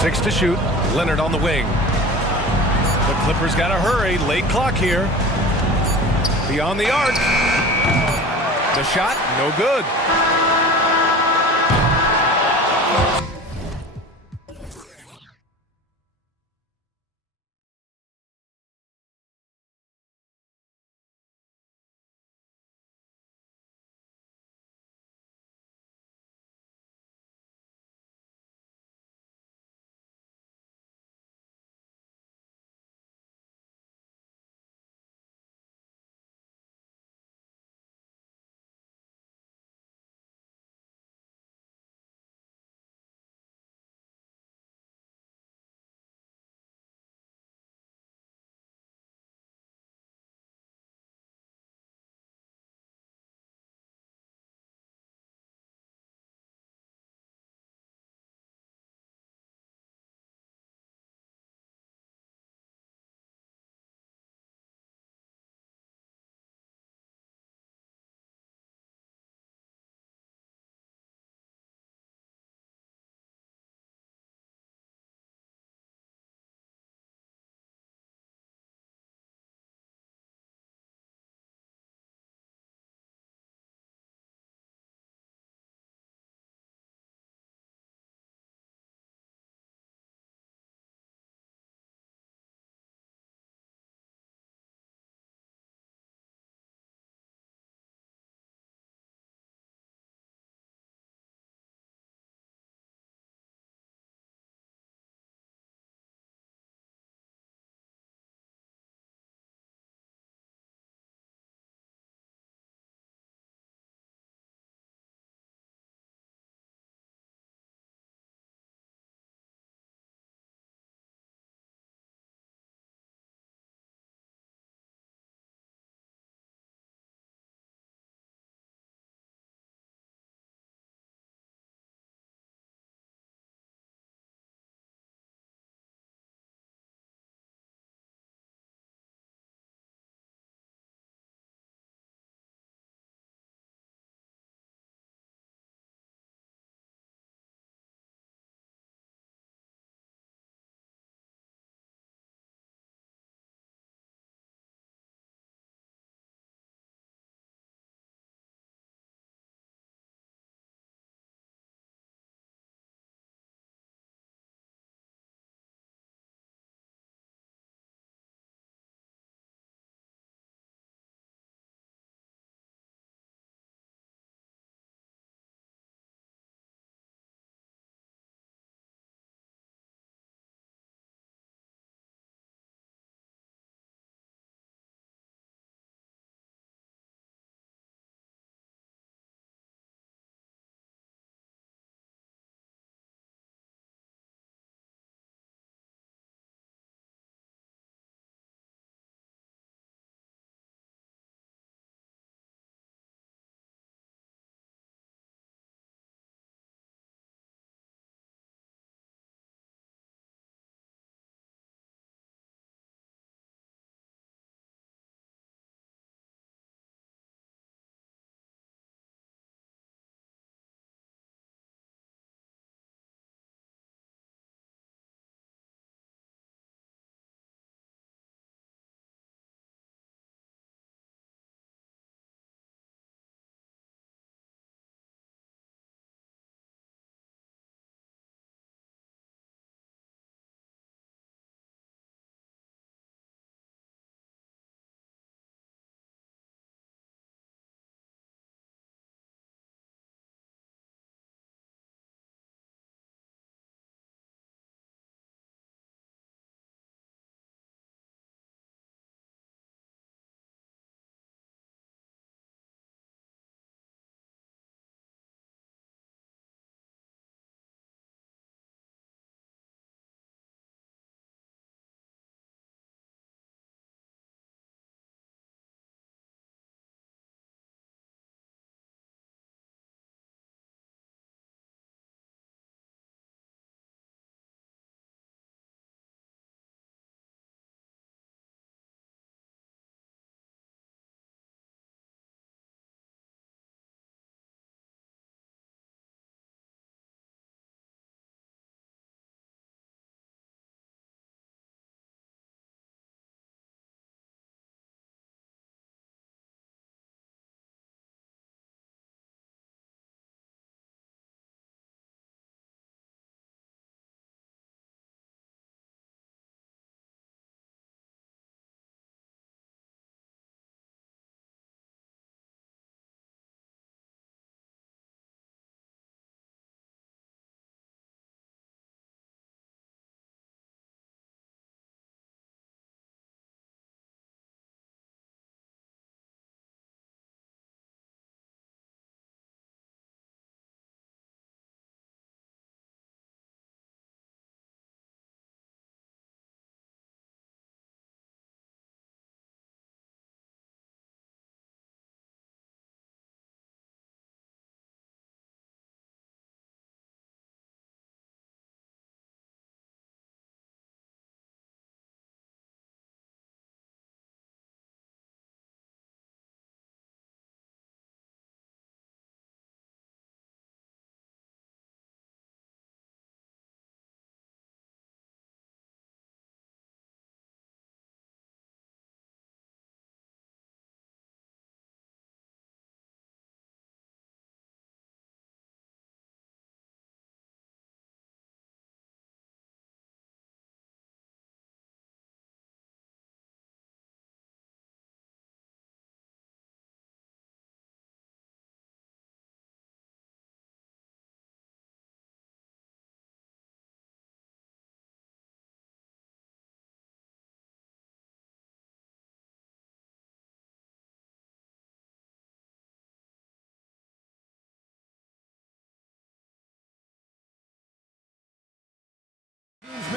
6 to shoot. Leonard on the wing. The Clippers got to hurry. Late clock here. Beyond the arc. The shot, no good.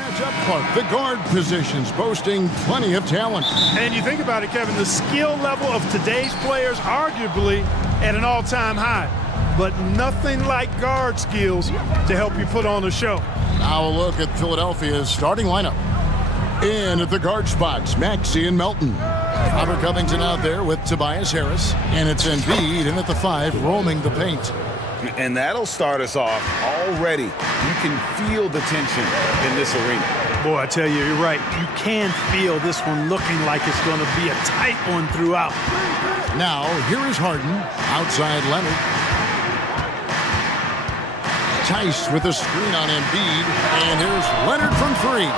match up Clark. The guard positions boasting plenty of talent. And you think about it, Kevin, the skill level of today's players arguably at an all-time high. But nothing like guard skills to help you put on a show. Now a look at Philadelphia's starting lineup. In at the guard spots, Maxey and Melton. Robert Covington out there with Tobias Harris. And it's Embiid in at the 5, roaming the paint. And that'll start us off already. You can feel the tension in this arena. Boy, I tell you, you're right. You can feel this one looking like it's going to be a tight one throughout. Now, here is Harden, outside Leonard. Tice with a screen on Embiid, and here's Leonard from 3.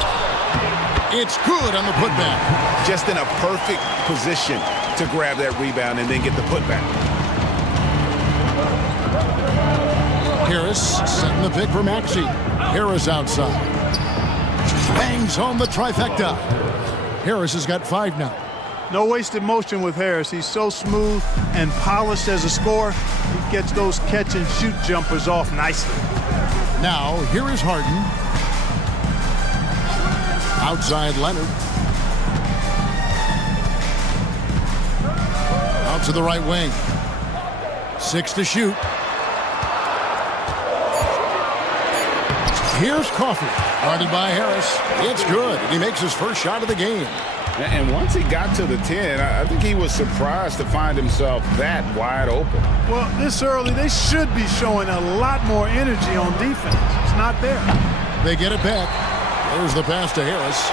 It's good on the putback. Just in a perfect position to grab that rebound and then get the putback. Harris setting the pick for Maxey. Harris outside. Bangs home the trifecta. Harris has got 5 now. No wasted motion with Harris. He's so smooth and polished as a scorer. He gets those catch-and-shoot jumpers off nicely. Now, here is Harden. Outside Leonard. Out to the right wing. 6 to shoot. Here's Coffey. Guarded by Harris. It's good. He makes his first shot of the game. And once he got to the 10, I think he was surprised to find himself that wide open. Well, this early, they should be showing a lot more energy on defense. It's not there. They get it back. There's the pass to Harris.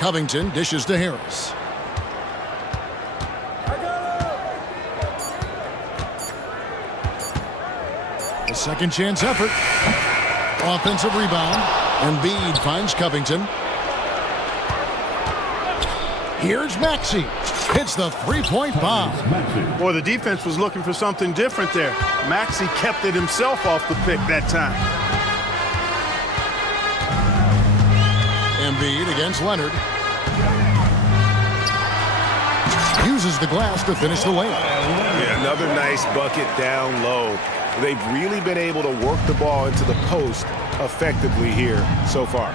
Covington dishes to Harris. A second chance effort. Offensive rebound. Embiid finds Covington. Here's Maxey. Hits the three-point bomb. Boy, the defense was looking for something different there. Maxey kept it himself off the pick that time. Embiid against Leonard. Uses the glass to finish the layup. Yeah, another nice bucket down low. They've really been able to work the ball into the post effectively here so far.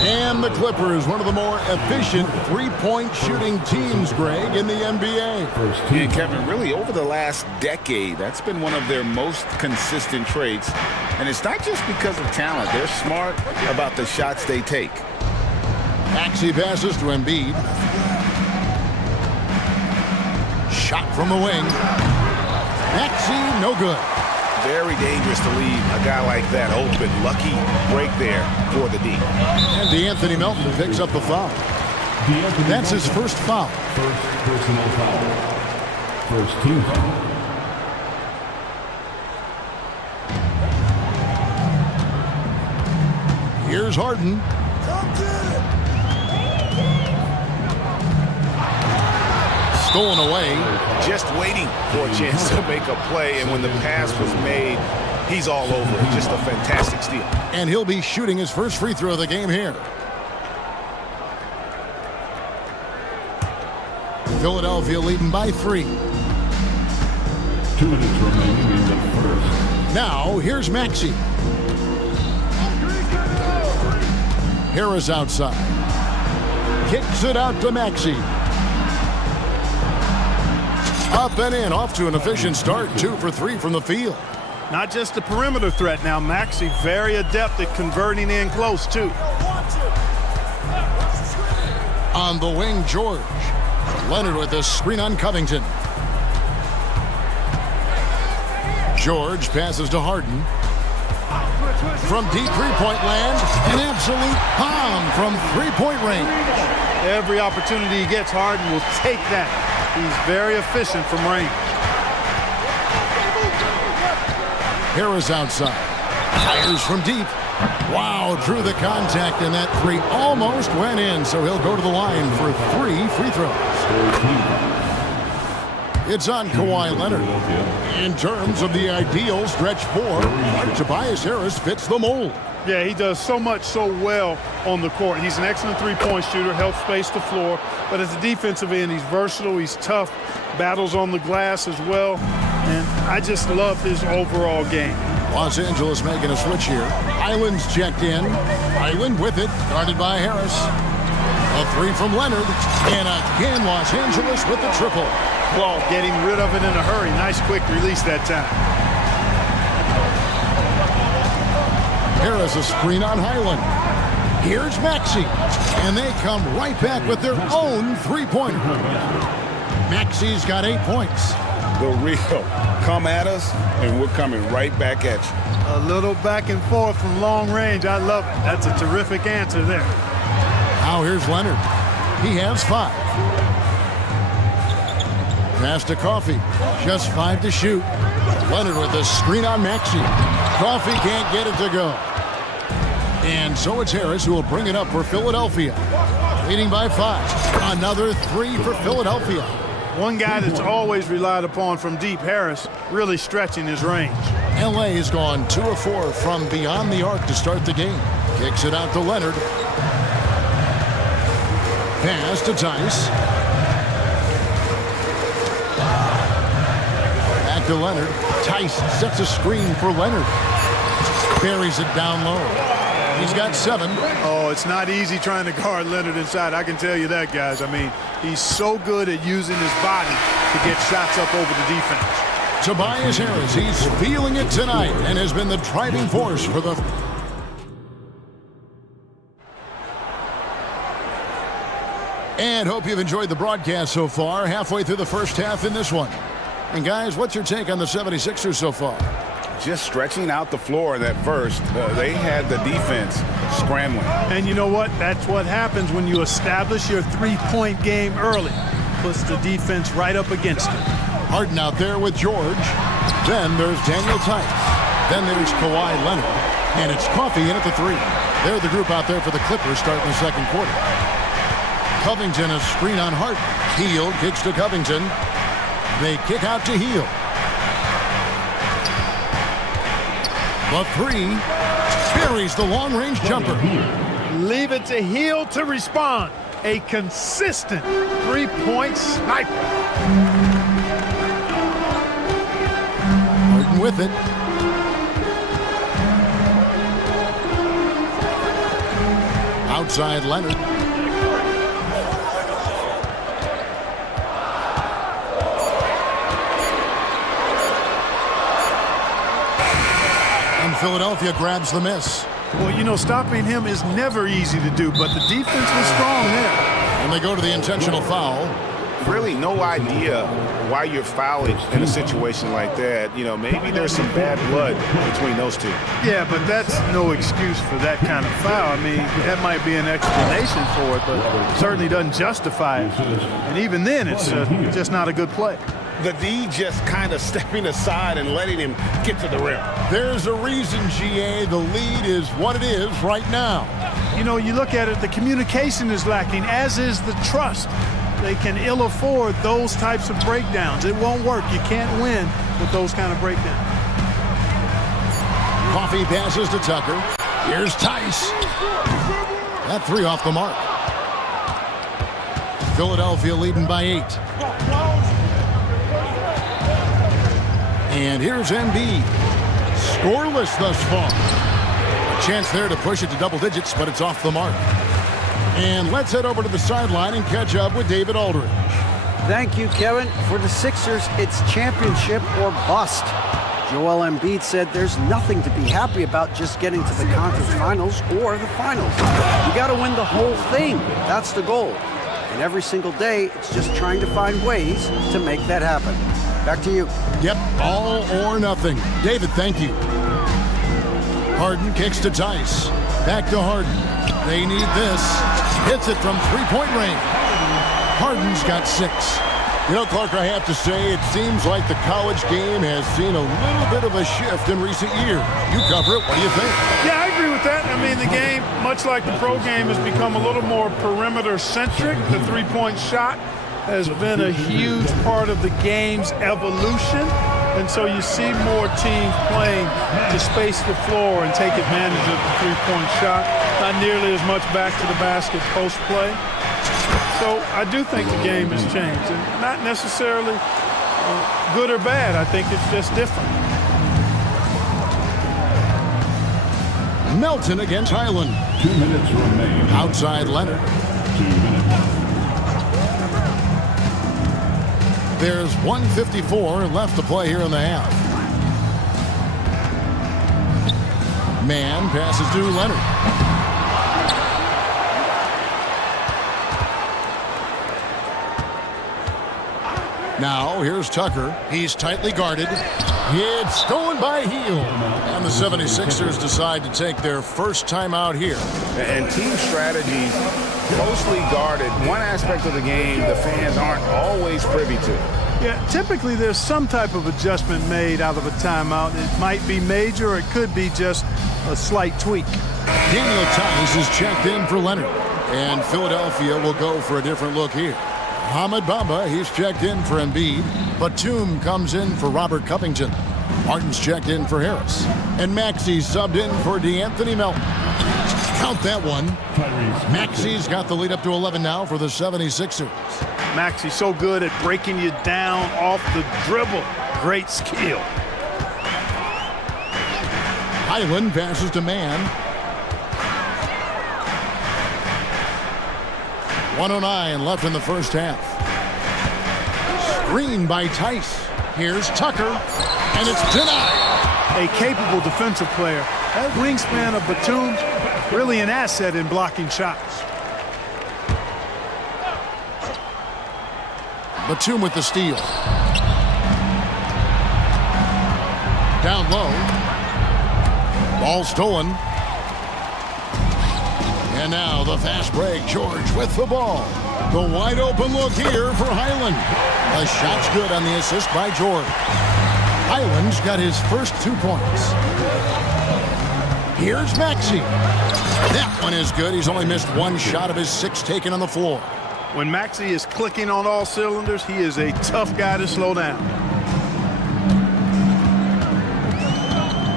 And the Clippers, one of the more efficient three-point shooting teams, Greg, in the NBA. And Kevin, really over the last decade, that's been one of their most consistent traits. And it's not just because of talent. They're smart about the shots they take. Maxey passes to Embiid. Shot from the wing. Maxey, no good. Very dangerous to leave a guy like that open. Lucky break there for the D. And DeAnthony Melton picks up the foul. That's his first foul. First personal foul. First team foul. Here's Harden. Stolen away. Just waiting for a chance to make a play, and when the pass was made, he's all over it. Just a fantastic steal. And he'll be shooting his first free throw of the game here. Philadelphia leading by 3. 2 minutes remaining in the first. Now, here's Maxey. Harris outside. Kicks it out to Maxey. Up and in, off to an efficient start. 2 for 3 from the field. Not just a perimeter threat now. Maxey very adept at converting in close, too. On the wing, George. Leonard with a screen on Covington. George passes to Harden. From deep three-point land, an absolute bomb from three-point range. Every opportunity he gets, Harden will take that. He's very efficient from range. Harris outside. Fires from deep. Wow, drew the contact, and that 3 almost went in, so he'll go to the line for 3 free throws. It's on Kawhi Leonard. In terms of the ideal stretch 4, Tobias Harris fits the mold. Yeah, he does so much so well on the court. He's an excellent three-point shooter, helps space the floor. But as a defensive end, he's versatile, he's tough, battles on the glass as well. And I just love his overall game. Los Angeles making a switch here. Island's checked in. Island with it, guarded by Harris. A three from Leonard. And again, Los Angeles with the triple. Well, getting rid of it in a hurry. Nice quick release that time. Harris a screen on Highland. Here's Maxey. And they come right back with their own three-pointer. Maxey's got 8 points. The real come at us, and we're coming right back at you. A little back and forth from long range. I love it. That's a terrific answer there. Now here's Leonard. He has 5. Pass to Coffee. Just 5 to shoot. Leonard with a screen on Maxey. Coffee can't get it to go. And so it's Harris who will bring it up for Philadelphia. Leading by 5. Another 3 for Philadelphia. One guy that's always relied upon from deep, Harris, really stretching his range. LA has gone 2 of 4 from beyond the arc to start the game. Kicks it out to Leonard. Pass to Tice. Back to Leonard. Tice sets a screen for Leonard. Buries it down low. He's got 7. Oh, it's not easy trying to guard Leonard inside. I can tell you that, guys. I mean, he's so good at using his body to get shots up over the defense. Tobias Harris, he's feeling it tonight and has been the driving force for the... And hope you've enjoyed the broadcast so far. Halfway through the first half in this one. And guys, what's your take on the 76ers so far? Just stretching out the floor in that first. They had the defense scrambling. And you know what? That's what happens when you establish your three-point game early. Puts the defense right up against it. Harden out there with George. Then there's Daniel Tice. Then there's Kawhi Leonard. And it's Coffee in at the 3. They're the group out there for the Clippers starting the second quarter. Covington a screen on Harden. Hield kicks to Covington. They kick out to Hield. The 3 buries the long-range jumper. Leave it to Hield to respond. A consistent three-point sniper. Harden with it. Outside Leonard. Philadelphia grabs the miss. Well, you know, stopping him is never easy to do, but the defense was strong there. And they go to the intentional foul. Really no idea why you're fouling in a situation like that. You know, maybe there's some bad blood between those two. Yeah, but that's no excuse for that kind of foul. I mean, that might be an explanation for it, but it certainly doesn't justify it. And even then, it's just not a good play. The D just kind of stepping aside and letting him get to the rim. There's a reason, GA, the lead is what it is right now. You know, you look at it, the communication is lacking, as is the trust. They can ill afford those types of breakdowns. It won't work. You can't win with those kind of breakdowns. Coffee passes to Tucker. Here's Tice. That 3 off the mark. Philadelphia leading by 8. And here's Embiid. Scoreless thus far. A chance there to push it to double digits, but it's off the mark. And let's head over to the sideline and catch up with David Aldridge. Thank you, Kevin. For the Sixers, it's championship or bust. Joel Embiid said there's nothing to be happy about just getting to the conference finals or the finals. You got to win the whole thing. That's the goal. And every single day, it's just trying to find ways to make that happen. Back to you. Yep, all or nothing. David, thank you. Harden kicks to Tice. Back to Harden. They need this. Hits it from three-point range. Harden's got 6. You know, Clark, I have to say, it seems like the college game has seen a little bit of a shift in recent years. You cover it. What do you think? Yeah, I agree with that. I mean, the game, much like the pro game, has become a little more perimeter-centric. The three-point shot has been a huge part of the game's evolution. And so you see more teams playing to space the floor and take advantage of the three-point shot. Not nearly as much back to the basket post play. So I do think the game has changed. And not necessarily good or bad. I think it's just different. Melton against Highland. 2 minutes remain. Outside Leonard. 2 minutes. There's 1:54 left to play here in the half. Man passes to Leonard. Now here's Tucker. He's tightly guarded. It's stolen by Heel. And the 76ers decide to take their first timeout here. And team strategies closely guarded. One aspect of the game the fans aren't always privy to. Yeah, typically there's some type of adjustment made out of a timeout. It might be major or it could be just a slight tweak. Daniel Tice is checked in for Leonard. And Philadelphia will go for a different look here. Hamid Bamba, he's checked in for Embiid. Batum comes in for Robert Covington. Martin's checked in for Harris. And Maxey's subbed in for DeAnthony Melton. Count that one. Maxey's got the lead up to 11 now for the 76ers. Maxey's so good at breaking you down off the dribble. Great skill. Highland passes to Man. 1:09 left in the first half. Screen by Tice. Here's Tucker, and it's denied. A capable defensive player. That wingspan of Batum, really an asset in blocking shots. Batum with the steal. Down low. Ball stolen. And now the fast break. George with the ball. The wide open look here for Highland. The shot's good on the assist by George. Highland's got his first 2 points. Here's Maxey. That one is good. He's only missed one shot of his 6 taken on the floor. When Maxey is clicking on all cylinders, he is a tough guy to slow down.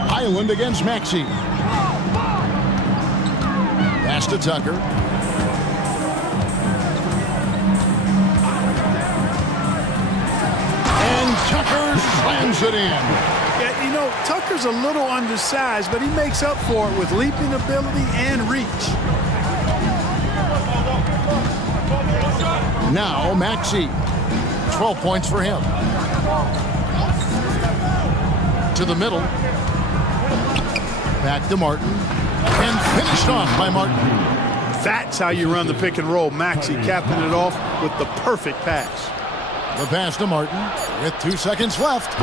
Highland against Maxey. Pass to Tucker. And Tucker slams it in. Yeah, you know, Tucker's a little undersized, but he makes up for it with leaping ability and reach. Now Maxey. 12 points for him. To the middle. Back to Martin. And finished off by Martin. That's how you run the pick and roll. Maxey capping it off with the perfect pass. The pass to Martin with 2 seconds left.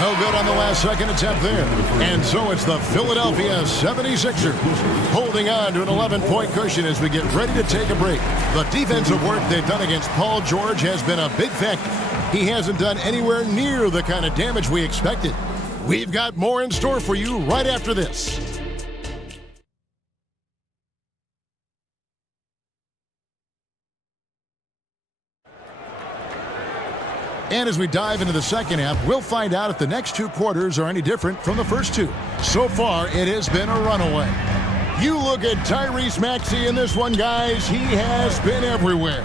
No good on the last second attempt there. And so it's the Philadelphia 76ers holding on to an 11-point cushion as we get ready to take a break. The defensive work they've done against Paul George has been a big factor. He hasn't done anywhere near the kind of damage we expected. We've got more in store for you right after this. And as we dive into the second half, we'll find out if the next 2 quarters are any different from the first 2. So far, it has been a runaway. You look at Tyrese Maxey in this one, guys. He has been everywhere.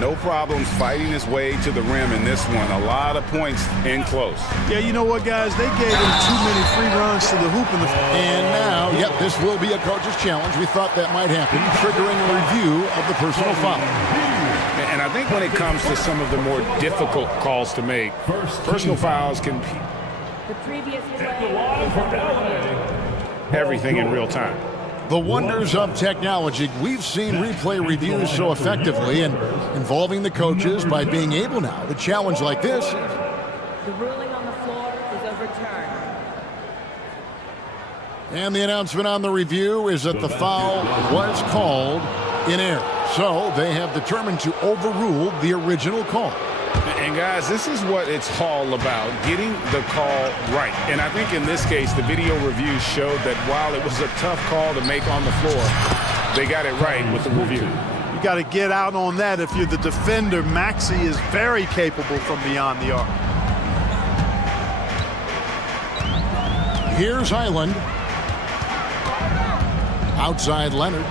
No problems fighting his way to the rim in this one. A lot of points in close. Yeah, you know what, guys? They gave him too many free runs to the hoop in the... And now, yep, this will be a coach's challenge. We thought that might happen, triggering a review of the personal foul. And I think when it comes to some of the more difficult calls to make, personal fouls can be everything in real time. The wonders of technology. We've seen replay reviews so effectively and involving the coaches by being able now to challenge like this. The ruling on the floor is overturned. And the announcement on the review is that the foul was called in error. So they have determined to overrule the original call. And guys, this is what it's all about, getting the call right. And I think in this case, the video review showed that while it was a tough call to make on the floor, they got it right with the review. You got to get out on that if you're the defender. Maxey is very capable from beyond the arc. Here's Highland. Outside Leonard.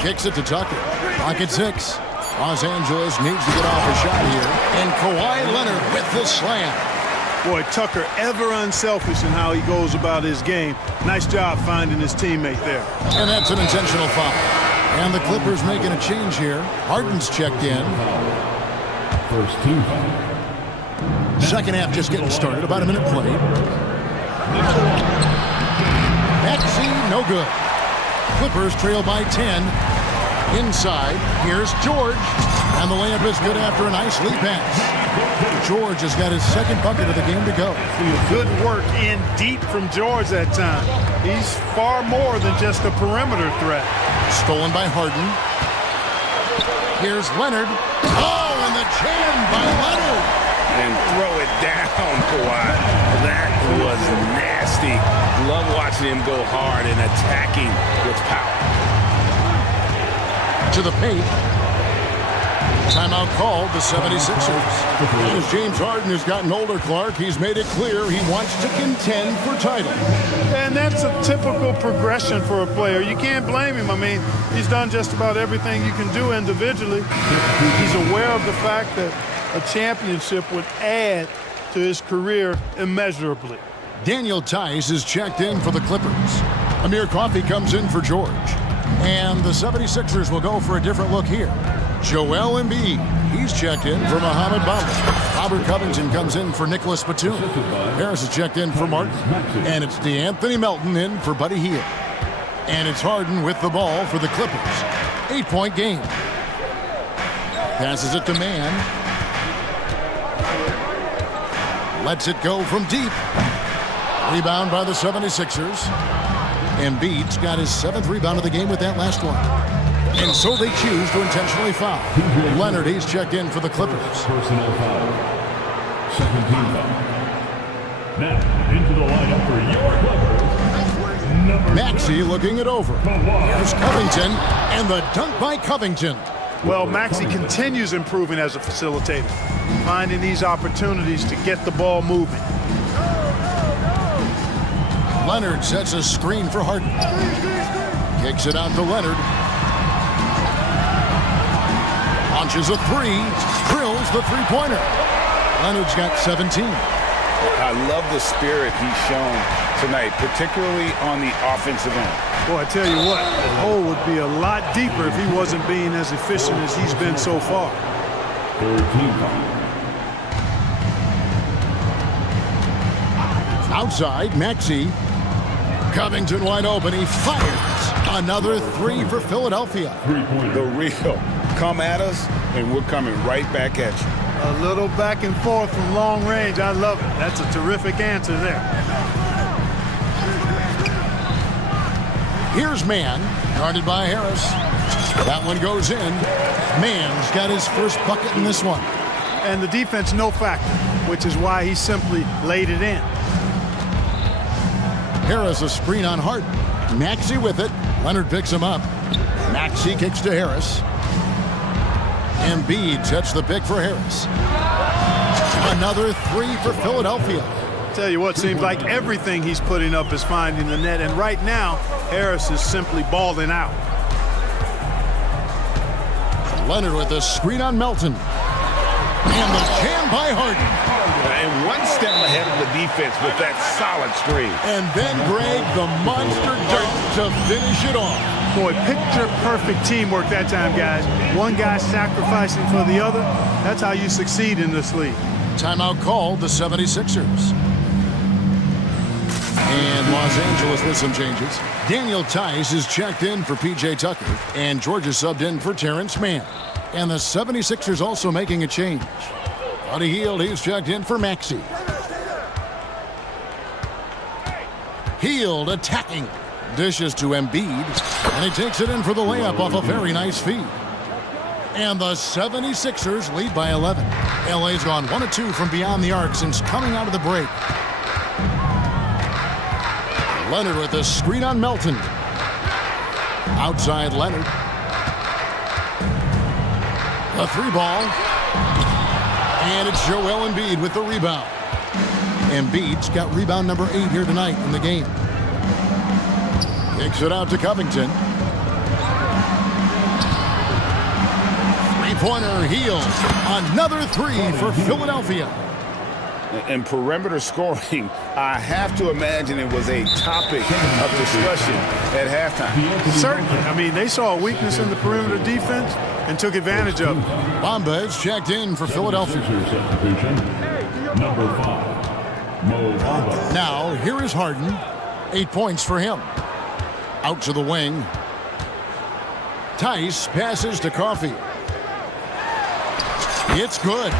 Kicks it to Tucker. Clock at 6. Los Angeles needs to get off a shot here. And Kawhi Leonard with the slam. Boy, Tucker ever unselfish in how he goes about his game. Nice job finding his teammate there. And that's an intentional foul. And the Clippers making a change here. Harden's checked in. First team foul. Second half just getting started. About a minute played. Maxey, no good. Clippers trail by 10. Inside, here's George. And the layup is good after a nice lead pass. George has got his second bucket of the game to go. Good work in deep from George that time. He's far more than just a perimeter threat. Stolen by Harden. Here's Leonard. Oh, and the jam by Leonard. And throw it down, Kawhi. That was nasty. Love watching him go hard and attacking with power. To the paint. Timeout called the 76ers. As James Harden has gotten older, Clark, he's made it clear he wants to contend for title. And that's a typical progression for a player. You can't blame him. I mean, he's done just about everything you can do individually. He's aware of the fact that a championship would add to his career immeasurably. Daniel Tice is checked in for the Clippers. Amir Coffey comes in for George. And the 76ers will go for a different look here. Joel Embiid, he's checked in for Mohamed Bamba. Robert Covington comes in for Nicholas Batum. Harris is checked in for Martin. And it's DeAnthony Melton in for Buddy Hield. And it's Harden with the ball for the Clippers. 8-point game. Passes it to Mann. Lets it go from deep. Rebound by the 76ers. Embiid's got his 7th rebound of the game with that last one. And so they choose to intentionally foul. Leonard, he's checked in for the Clippers. Personal foul. Second team foul. Now into the lineup for your Clippers. Number Maxey looking it over. Here's Covington, and the dunk by Covington. Well, Maxey continues improving as a facilitator, finding these opportunities to get the ball moving. Leonard sets a screen for Harden. Kicks it out to Leonard. Launches a three, drills the three-pointer. Leonard's got 17. I love the spirit he's shown tonight, particularly on the offensive end. Boy, I tell you what, the hole would be a lot deeper if he wasn't being as efficient as he's been so far. Third team foul. Outside, Maxey. Covington wide open. He fires. Another three for Philadelphia. The real. Come at us, and we're coming right back at you. A little back and forth from long range. I love it. That's a terrific answer there. Here's Mann, guarded by Harris. That one goes in. Mann's got his first bucket in this one. And the defense no factor, which is why he simply laid it in. Harris a screen on Harden. Maxey with it. Leonard picks him up. Maxey kicks to Harris. Embiid sets the pick for Harris. Another three for Philadelphia. Tell you what, seems like everything he's putting up is finding the net, and right now, Harris is simply balling out. Leonard with a screen on Melton. And the jam by Harden. And one step ahead of the defense with that solid screen. And then Greg, the monster dunk to finish it off. Boy, picture-perfect teamwork that time, guys. One guy sacrificing for the other. That's how you succeed in this league. Timeout called the 76ers. And Los Angeles with some changes. Daniel Tice is checked in for P.J. Tucker. And Georgia subbed in for Terrence Mann. And the 76ers also making a change. Buddy Hield, he's checked in for Maxey. Hield attacking. Dishes to Embiid. And he takes it in for the layup off a very nice feed. And the 76ers lead by 11. LA's gone 1 of 2 from beyond the arc since coming out of the break. Leonard with a screen on Melton. Outside Leonard. A three ball. And it's Joel Embiid with the rebound. Embiid's got rebound number 8 here tonight in the game. Kicks it out to Covington. 3 Three-pointer heels. Another three for Philadelphia. And perimeter scoring, I have to imagine it was a topic of discussion at halftime. Certainly. I mean, they saw a weakness in the perimeter defense and took advantage of it. Bamba is checked in for Philadelphia. Substitution. Number 5, Mo Bamba. Now, here is Harden. 8 points for him. Out to the wing. Tice passes to Coffey. It's good.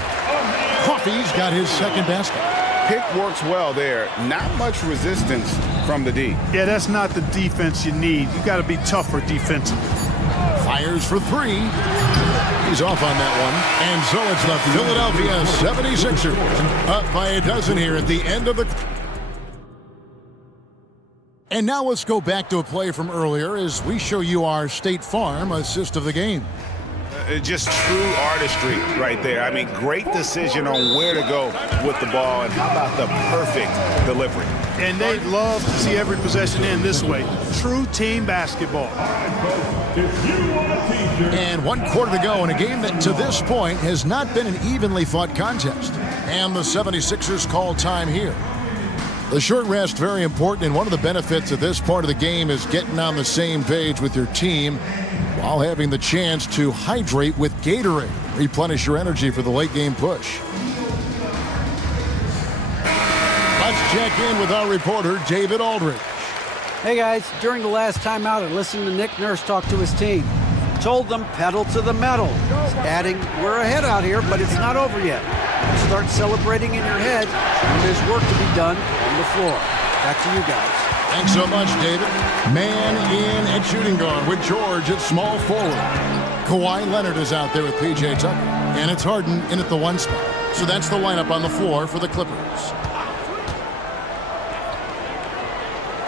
Coffey's got his second basket. Pick works well there. Not much resistance from the D. Yeah, that's not the defense you need. You got to be tougher defensively. Fires for three. He's off on that one. And so it's the Philadelphia 76ers up by a dozen here at the end of the... And now let's go back to a play from earlier as we show you our State Farm assist of the game. Just true artistry right there. I mean, great decision on where to go with the ball, and how about the perfect delivery? And they'd love to see every possession end this way. True team basketball. And 1 quarter to go in a game that to this point has not been an evenly fought contest. And the 76ers call time here. The short rest, very important, and one of the benefits of this part of the game is getting on the same page with your team while having the chance to hydrate with Gatorade. Replenish your energy for the late game push. Let's check in with our reporter, David Aldridge. Hey guys, during the last timeout, I listened to Nick Nurse talk to his team. Told them pedal to the metal. Adding, we're ahead out here, but it's not over yet. Start celebrating in your head, and there's work to be done on the floor. Back to you guys. Thanks so much, David. Man in at shooting guard with George at small forward. Kawhi Leonard is out there with P.J. Tucker. And it's Harden in at the 1 spot. So that's the lineup on the floor for the Clippers.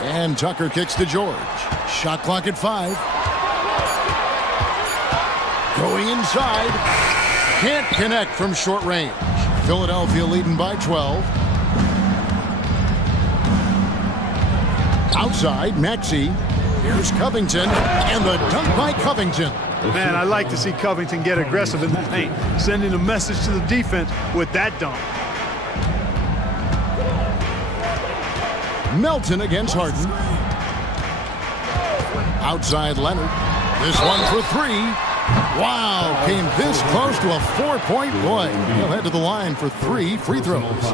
And Tucker kicks to George. Shot clock at 5. Going inside. Can't connect from short range. Philadelphia leading by 12. Outside, Maxey. Here's Covington, and the dunk by Covington. Man, I like to see Covington get aggressive in the paint, sending a message to the defense with that dunk. Melton against Harden. Outside Leonard. This one for three. Wow, came this close to a 4-point play. He'll head to the line for 3 free throws.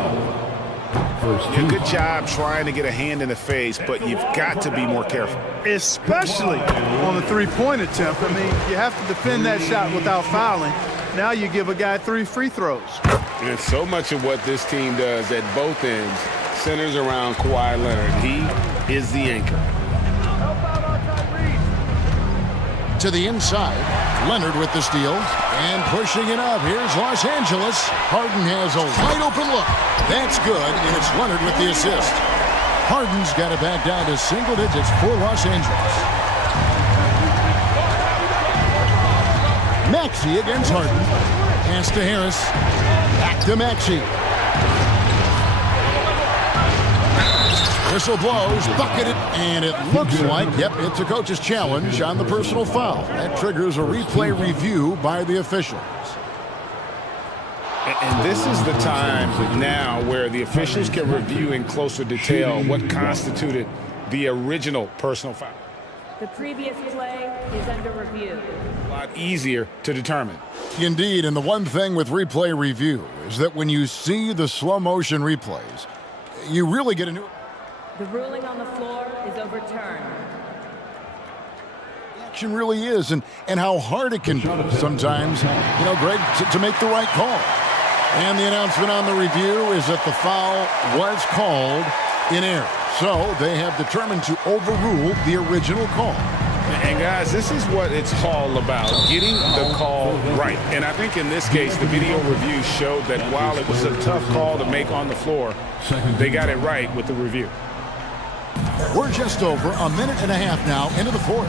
Good job trying to get a hand in the face, but you've got to be more careful. Especially on the three-point attempt. I mean, you have to defend that shot without fouling. Now you give a guy 3 free throws. And so much of what this team does at both ends centers around Kawhi Leonard. He is the anchor. To the inside, Leonard with the steal, and pushing it up. Here's Los Angeles. Harden has a wide open look. That's good, and it's Leonard with the assist. Harden's got it back down to single digits for Los Angeles. Maxey against Harden. Pass to Harris. Back to Maxey. Whistle blows, bucketed, and it looks like, yep, it's a coach's challenge on the personal foul. That triggers a replay review by the officials. And this is the time now where the officials can review in closer detail what constituted the original personal foul. The previous play is under review. A lot easier to determine. Indeed, and the one thing with replay review is that when you see the slow motion replays, you really get a new... The ruling on the floor is overturned. Action really is, and how hard it can be sometimes, you know, Greg, to make the right call. And the announcement on the review is that the foul was called in error. So they have determined to overrule the original call. And guys, this is what it's all about, getting the call right. And I think in this case, the video review showed that while it was a tough call to make on the floor, they got it right with the review. We're just over a minute and a half now into the fourth.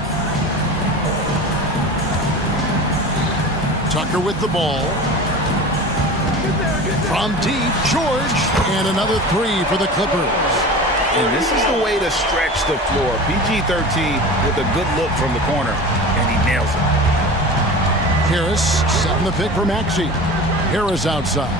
Tucker with the ball. From deep, George, and another 3 for the Clippers. And this is the way to stretch the floor. PG-13 with a good look from the corner, and he nails it. Harris setting the pick for Maxey. Harris outside.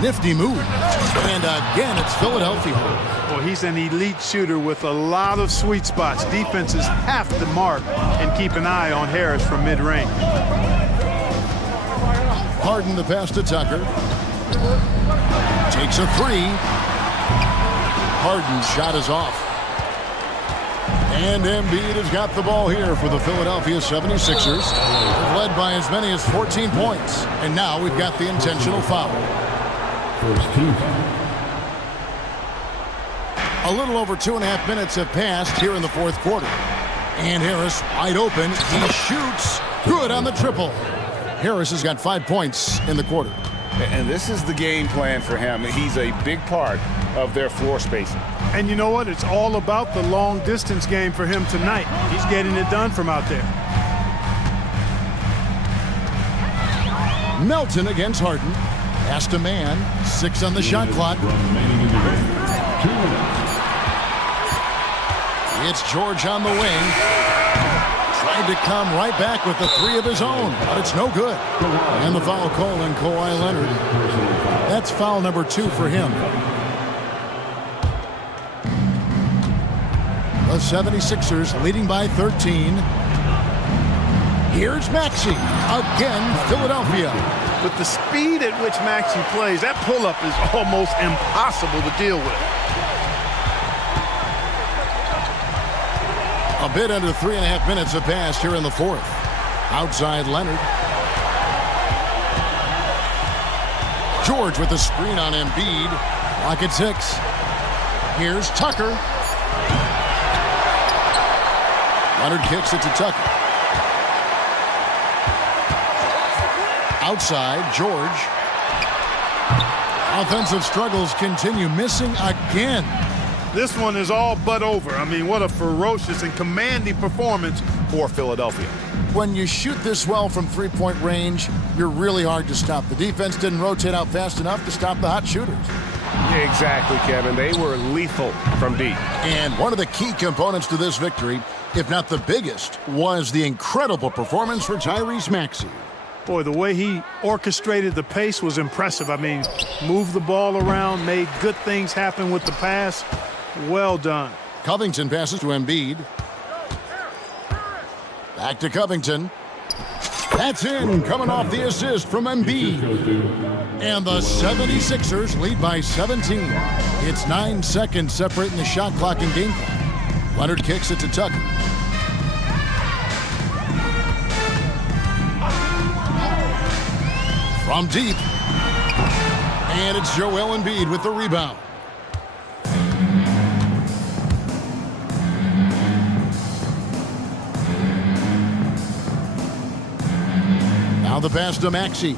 Nifty move. And again, it's Philadelphia. Well, he's an elite shooter with a lot of sweet spots. Defenses have to mark and keep an eye on Harris from mid-range. Harden the pass to Tucker. Takes a three. Harden's shot is off. And Embiid has got the ball here for the Philadelphia 76ers. Led by as many as 14 points. And now we've got the intentional foul. First team. A little over 2.5 minutes have passed here in the fourth quarter. And Harris wide open. He shoots. Good on the triple. Harris has got 5 points in the quarter. And this is the game plan for him. He's a big part of their floor spacing. And you know what? It's all about the long distance game for him tonight. He's getting it done from out there. Melton against Harden. Pass to man. 6 on the shot clock. It's George on the wing. Tried to come right back with the 3 of his own, but it's no good. And the foul call on Kawhi Leonard. That's foul number 2 for him. The 76ers leading by 13. Here's Maxey. Again, Philadelphia. With the speed at which Maxey plays, that pull-up is almost impossible to deal with. A bit under 3.5 minutes have passed here in the fourth. Outside Leonard. George with the screen on Embiid. Clock at 6. Here's Tucker. Leonard kicks it to Tucker. Outside, George. Offensive struggles continue, missing again. This one is all but over. I mean, what a ferocious and commanding performance for Philadelphia. When you shoot this well from three-point range, you're really hard to stop. The defense didn't rotate out fast enough to stop the hot shooters. Exactly, Kevin. They were lethal from deep. And one of the key components to this victory, if not the biggest, was the incredible performance for Tyrese Maxey. Boy, the way he orchestrated the pace was impressive. I mean, moved the ball around, made good things happen with the pass. Well done. Covington passes to Embiid. Back to Covington. That's in, coming off the assist from Embiid. And the 76ers lead by 17. It's 9 seconds separating the shot clock and game clock. Leonard kicks it to Tucker. From deep. And it's Joel Embiid with the rebound. Now the pass to Maxey.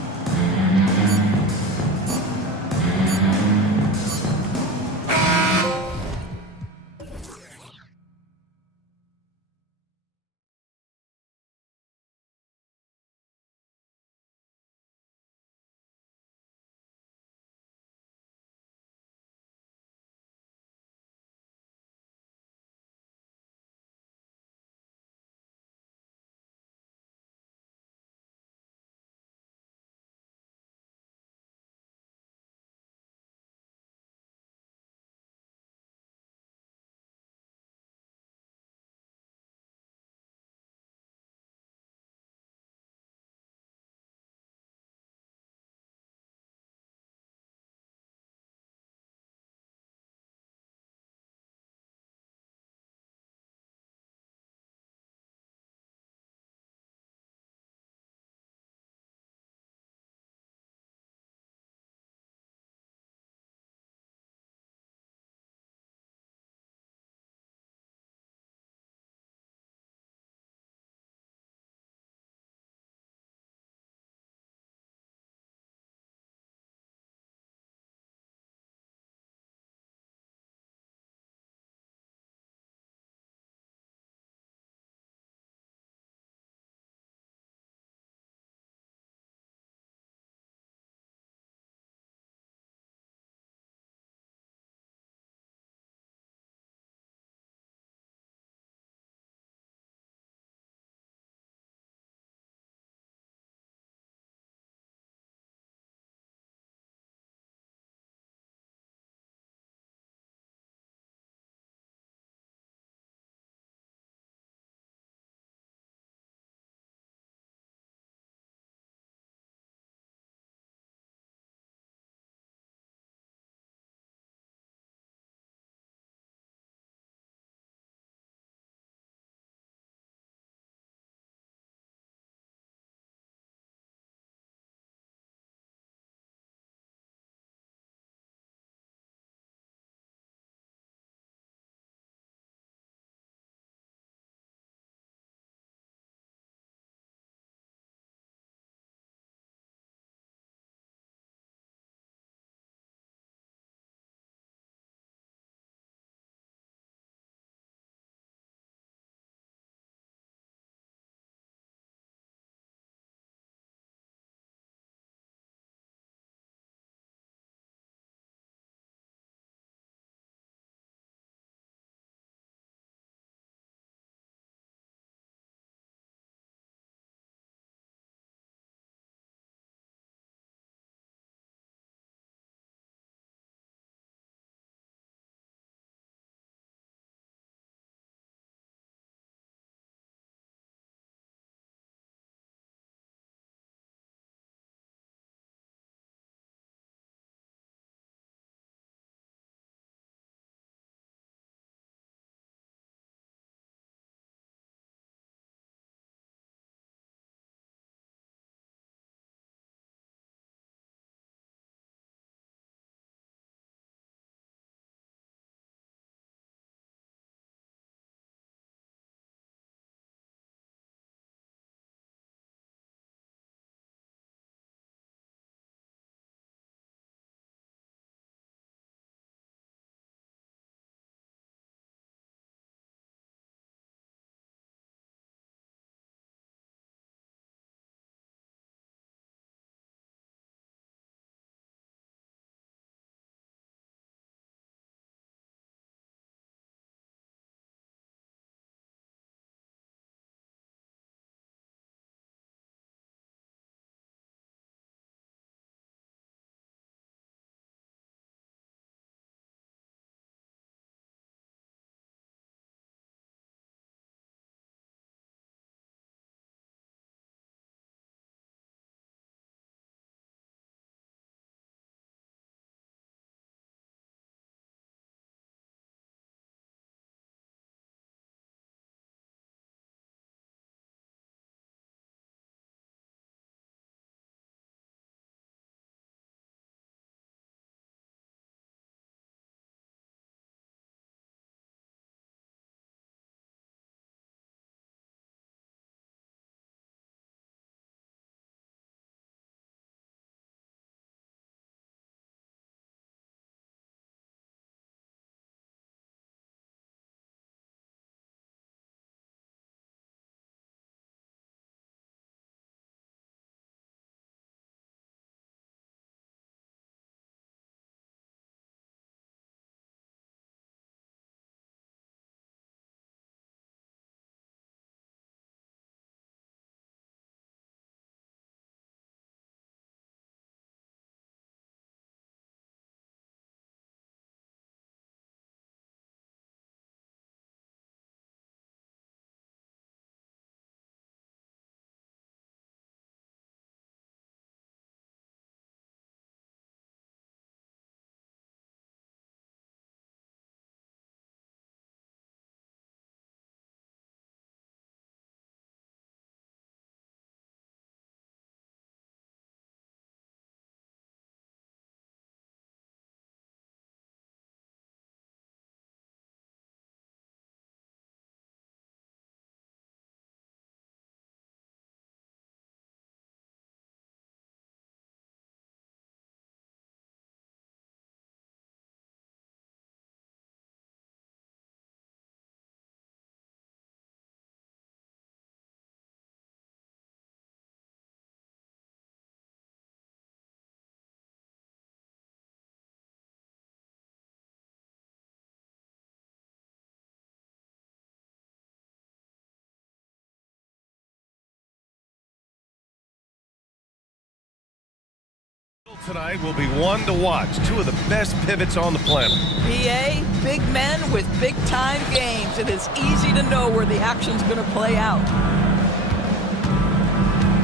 tonight will be one to watch. Two of the best pivots on the planet. PA, big men with big-time games. It is easy to know where the action's going to play out.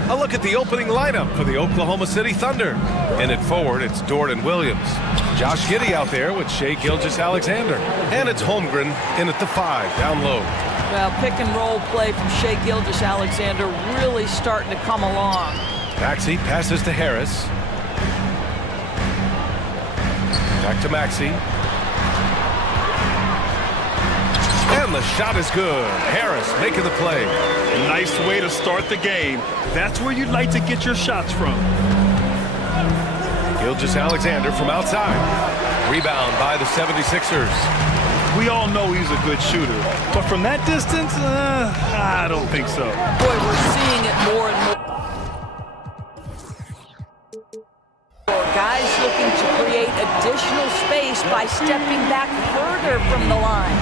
A look at the opening lineup for the Oklahoma City Thunder. In it forward, it's Jordan Williams. Josh Giddey out there with Shai Gilgeous-Alexander. And it's Holmgren in at the 5, down low. Well, pick-and-roll play from Shai Gilgeous-Alexander really starting to come along. Maxey passes to Harris. Back to Maxey. And the shot is good. Harris making the play. Nice way to start the game. That's where you'd like to get your shots from. Gilgeous-Alexander from outside. Rebound by the 76ers. We all know he's a good shooter, but from that distance, I don't think so. Boy, we're seeing it more and more. Guys looking to create additional space by stepping back further from the line.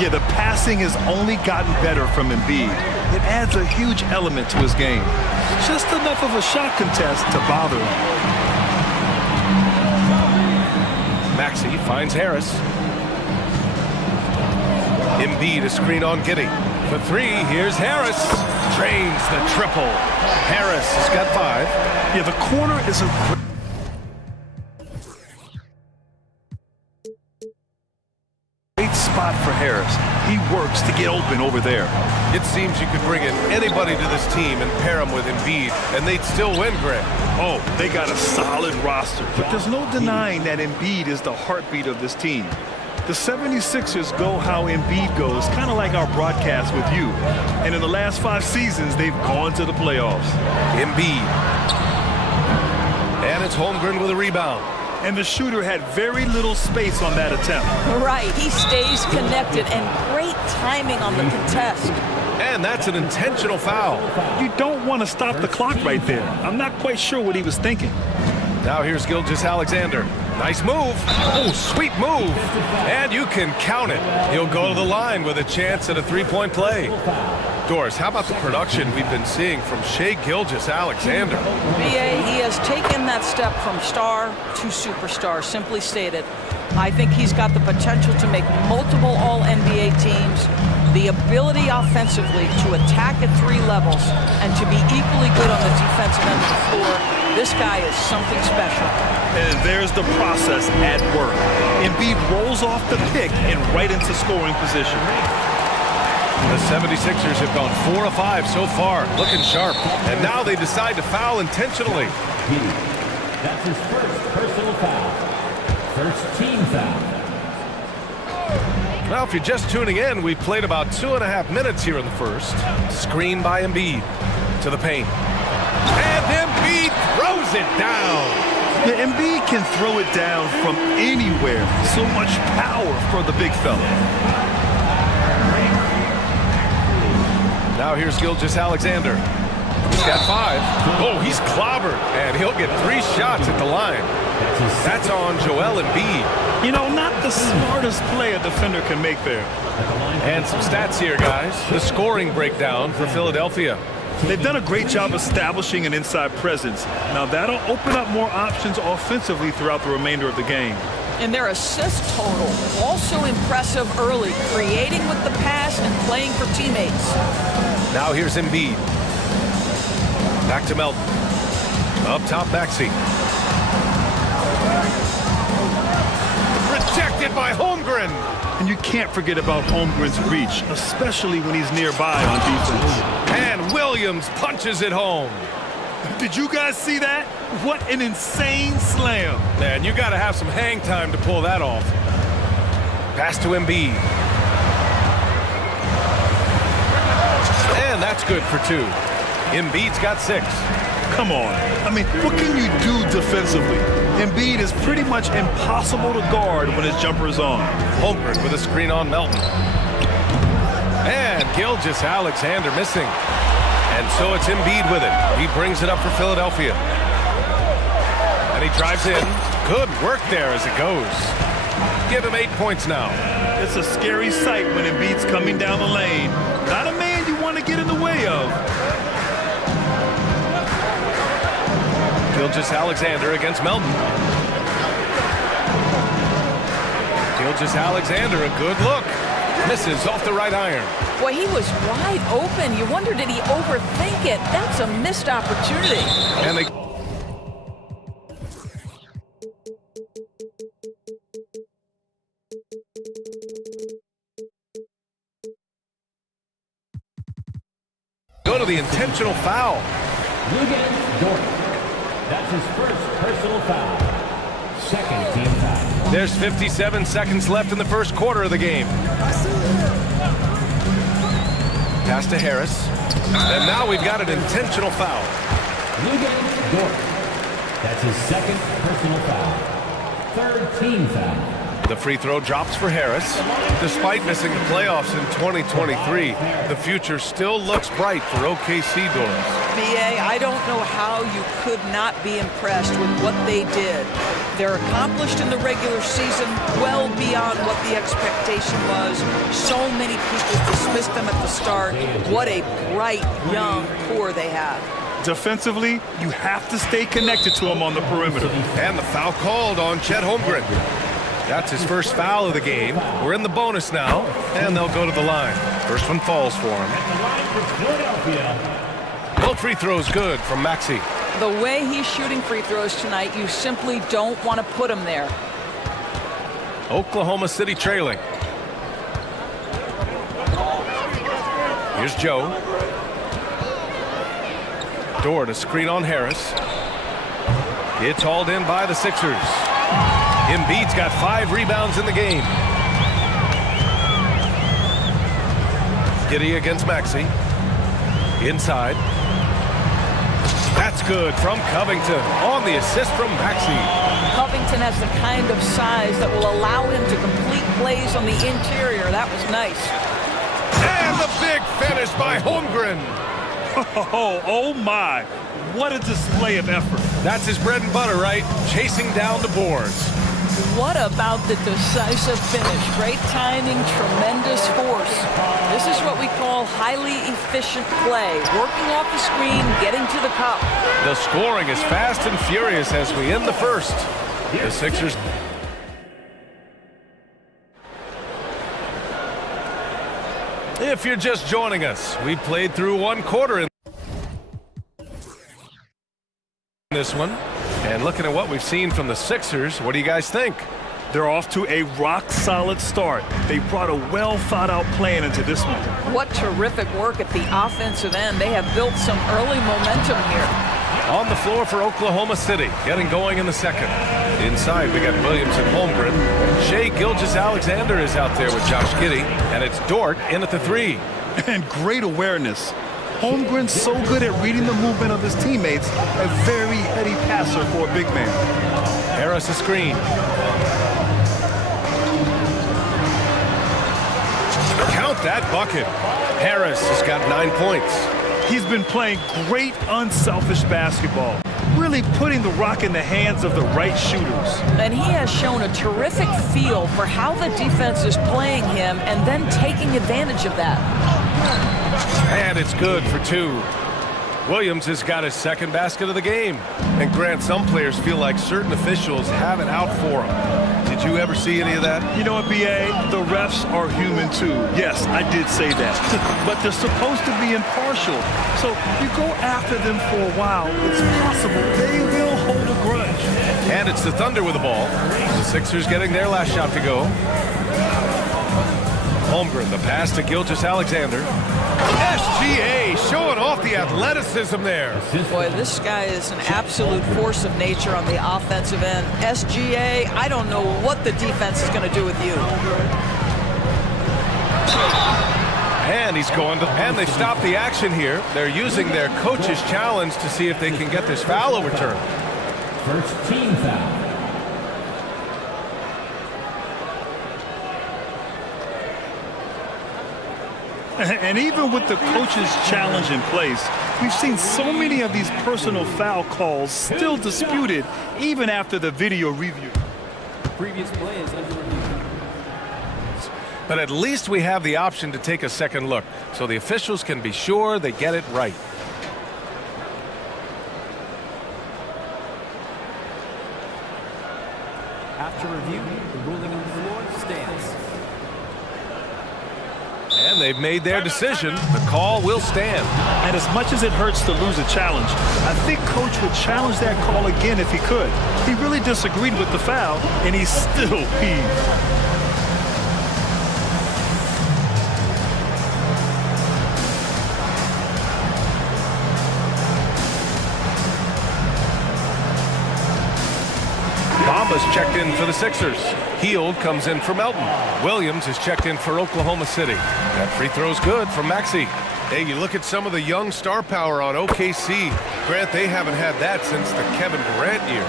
Yeah, the passing has only gotten better from Embiid. It adds a huge element to his game. Just enough of a shot contest to bother him. Maxey finds Harris. Embiid a screen on Giddey. For 3, here's Harris. Drains the triple. Harris has got 5. Yeah, the corner is a great spot for Harris. He works to get open over there. It seems you could bring in anybody to this team and pair them with Embiid, and they'd still win, Greg. Oh, they got a solid roster, but there's no denying that Embiid is the heartbeat of this team. The 76ers go how Embiid goes, kind of like our broadcast with you. And in the last 5 seasons, they've gone to the playoffs. Embiid. And it's Holmgren with a rebound. And the shooter had very little space on that attempt. Right, he stays connected, and great timing on the contest. And that's an intentional foul. You don't want to stop the clock right there. I'm not quite sure what he was thinking. Now here's Gilgeous-Alexander. Nice move. Oh, sweet move. And you can count it. He'll go to the line with a chance at a 3-point play. Doris, how about the production we've been seeing from Shai Gilgeous-Alexander? BA, he has taken that step from star to superstar, simply stated. I think he's got the potential to make multiple All-NBA teams, the ability offensively to attack at 3 levels, and to be equally good on the defensive end of the floor. This guy is something special. And there's the process at work. Embiid rolls off the pick and right into scoring position. The 76ers have gone 4 of 5 so far, looking sharp. And now they decide to foul intentionally. That's his first personal foul. First team foul. Well, if you're just tuning in, we've played about 2.5 minutes here in the first. Screen by Embiid to the paint. And Embiid throws it down. The Embiid can throw it down from anywhere. So much power for the big fella. Now here's Gilgeous-Alexander. He's got 5. Oh, he's clobbered, and he'll get 3 shots at the line. That's on Joel Embiid. You know, not the smartest play a defender can make there. And some stats here, guys. The scoring breakdown for Philadelphia. They've done a great job establishing an inside presence. Now that'll open up more options offensively throughout the remainder of the game. And their assist total, also impressive early, creating with the pass and playing for teammates. Now here's Embiid. Back to Melton. Up top, Maxey. Rejected by Holmgren. And you can't forget about Holmgren's reach, especially when he's nearby on defense. And Williams punches it home. Did you guys see that? What an insane slam. Man, you got to have some hang time to pull that off. Pass to Embiid. And that's good for 2. Embiid's got 6. Come on. I mean, what can you do defensively? Embiid is pretty much impossible to guard when his jumper is on. Holmgren with a screen on Melton. And Gilgeous-Alexander missing. And so it's Embiid with it. He brings it up for Philadelphia. And he drives in. Good work there as it goes. Give him 8 points now. It's a scary sight when Embiid's coming down the lane. Not a man you want to get in the way of. Gilgeous-Alexander against Melton. Gilgeous-Alexander, a good look. Misses off the right iron. Boy, he was wide open. You wonder, did he overthink it? That's a missed opportunity. And they go to the intentional foul. That's his first personal foul. Second team foul. There's 57 seconds left in the first quarter of the game. Pass to Harris. And now we've got an intentional foul. That's his second personal foul. Third team foul. The free throw drops for Harris. Despite missing the playoffs in 2023, the future still looks bright for OKC Doors. BA, I don't know how you could not be impressed with what they did. They're accomplished in the regular season well beyond what the expectation was. So many people dismissed them at the start. What a bright, young core they have. Defensively, you have to stay connected to him on the perimeter. And the foul called on Chet Holmgren. That's his first foul of the game. We're in the bonus now, and they'll go to the line. First one falls for him. Both free throws good from Maxey. The way he's shooting free throws tonight, you simply don't want to put him there. Oklahoma City trailing. Here's Joe. Dort to screen on Harris. It's hauled in by the Sixers. Embiid's got 5 rebounds in the game. Giddey against Maxey. Inside. That's good from Covington on the assist from Maxey. Covington has the kind of size that will allow him to complete plays on the interior. That was nice. And the big finish by Holmgren. Oh my. What a display of effort. That's his bread and butter, right? Chasing down the boards. What about the decisive finish? Great timing, tremendous force. This is what we call highly efficient play. Working off the screen, getting to the cup. The scoring is fast and furious as we end the first. The Sixers. If you're just joining us, we played through one quarter in this one. And looking at what we've seen from the Sixers, what do you guys think? They're off to a rock-solid start. They brought a well-thought-out plan into this one. What terrific work at the offensive end. They have built some early momentum here. On the floor for Oklahoma City, getting going in the second. Inside, we got Williams and Holmgren. Shai Gilgeous-Alexander is out there with Josh Giddey, and it's Dort in at the 3. And great awareness. Holmgren's so good at reading the movement of his teammates, a very heady passer for a big man. Harris a screen. Count that bucket. Harris has got 9 points. He's been playing great unselfish basketball, really putting the rock in the hands of the right shooters. And he has shown a terrific feel for how the defense is playing him and then taking advantage of that. And it's good for 2. Williams has got his second basket of the game. And Grant, some players feel like certain officials have it out for them. Did you ever see any of that? You know what, BA? The refs are human too. Yes, I did say that. But they're supposed to be impartial. So you go after them for a while, it's possible they will hold a grudge. And it's the Thunder with the ball. The Sixers getting their last shot to go. Holmgren, the pass to Gilgeous-Alexander. SGA showing off the athleticism there. Boy, this guy is an absolute force of nature on the offensive end. SGA, I don't know what the defense is going to do with you. And he's going to, and they stopped the action here. They're using their coach's challenge to see if they can get this foul overturned. First team foul. And even with the coach's challenge in place, we've seen so many of these personal foul calls still disputed even after the video review. Previous play is under review. But at least we have the option to take a second look, so the officials can be sure they get it right. they've made their decision. The call will stand. And as much as it hurts to lose a challenge, I think Coach would challenge that call again if he could. He really disagreed with the foul, and he's still peeved. Bamba's checked in for the Sixers. Hield comes in for Melton. Williams is checked in for Oklahoma City. That free throw's good from Maxey. Hey, you look at some of the young star power on OKC. Grant, they haven't had that since the Kevin Durant years.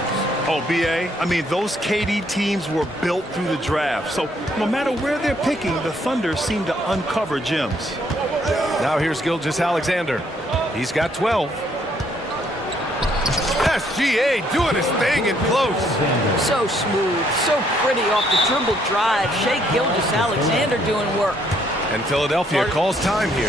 Oh, B.A., I mean, those KD teams were built through the draft. So no matter where they're picking, the Thunder seem to uncover gems. Now here's Gilgeous-Alexander. He's got 12. SGA doing his thing in close. So smooth, so pretty off the dribble drive. Shea Gilgeous-Alexander doing work. And Philadelphia calls time here.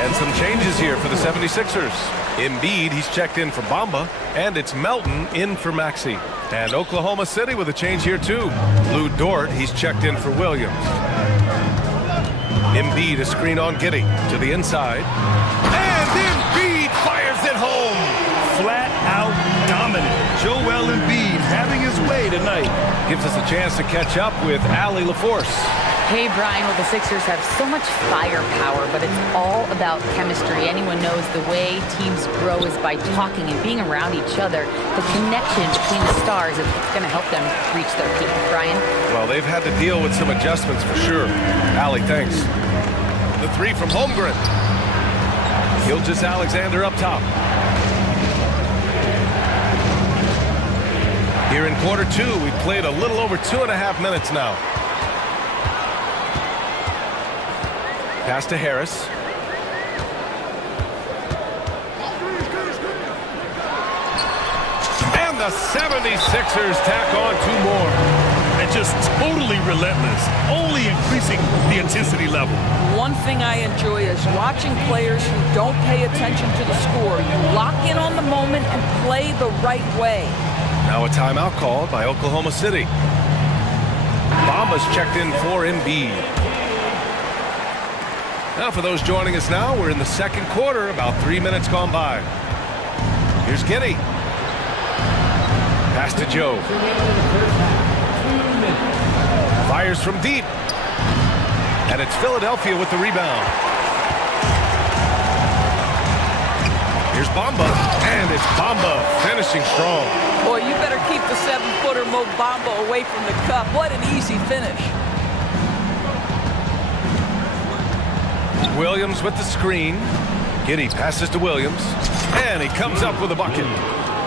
And some changes here for the 76ers. Embiid, he's checked in for Bamba, and it's Melton in for Maxey. And Oklahoma City with a change here too. Lou Dort, he's checked in for Williams. Embiid, a screen on Giddey to the inside. And Embiid fires it home. Flat out dominant. Joel Embiid having his way tonight. Gives us a chance to catch up with Allie LaForce. Hey, Brian, well, the Sixers have so much firepower, but it's all about chemistry. Anyone knows the way teams grow is by talking and being around each other. The connection between the stars is going to help them reach their peak. Brian? Well, they've had to deal with some adjustments for sure. Allie, thanks. The three from Holmgren. Gilgeous-Alexander up top. Here in quarter two, we've played a little over 2.5 minutes now. Pass to Harris. And the 76ers tack on 2 more. And just totally relentless, only increasing the intensity level. One thing I enjoy is watching players who don't pay attention to the score. You lock in on the moment and play the right way. Now a timeout called by Oklahoma City. Bamba's checked in for Embiid. Now for those joining us now, we're in the second quarter, about 3 minutes gone by. Here's Giddey. Pass to Joe. Fires from deep. And it's Philadelphia with the rebound. Here's Bamba. And it's Bamba finishing strong. Boy, you better keep the 7-footer Mo Bamba away from the cup. What an easy finish. Williams with the screen. Giddey passes to Williams. And he comes up with a bucket.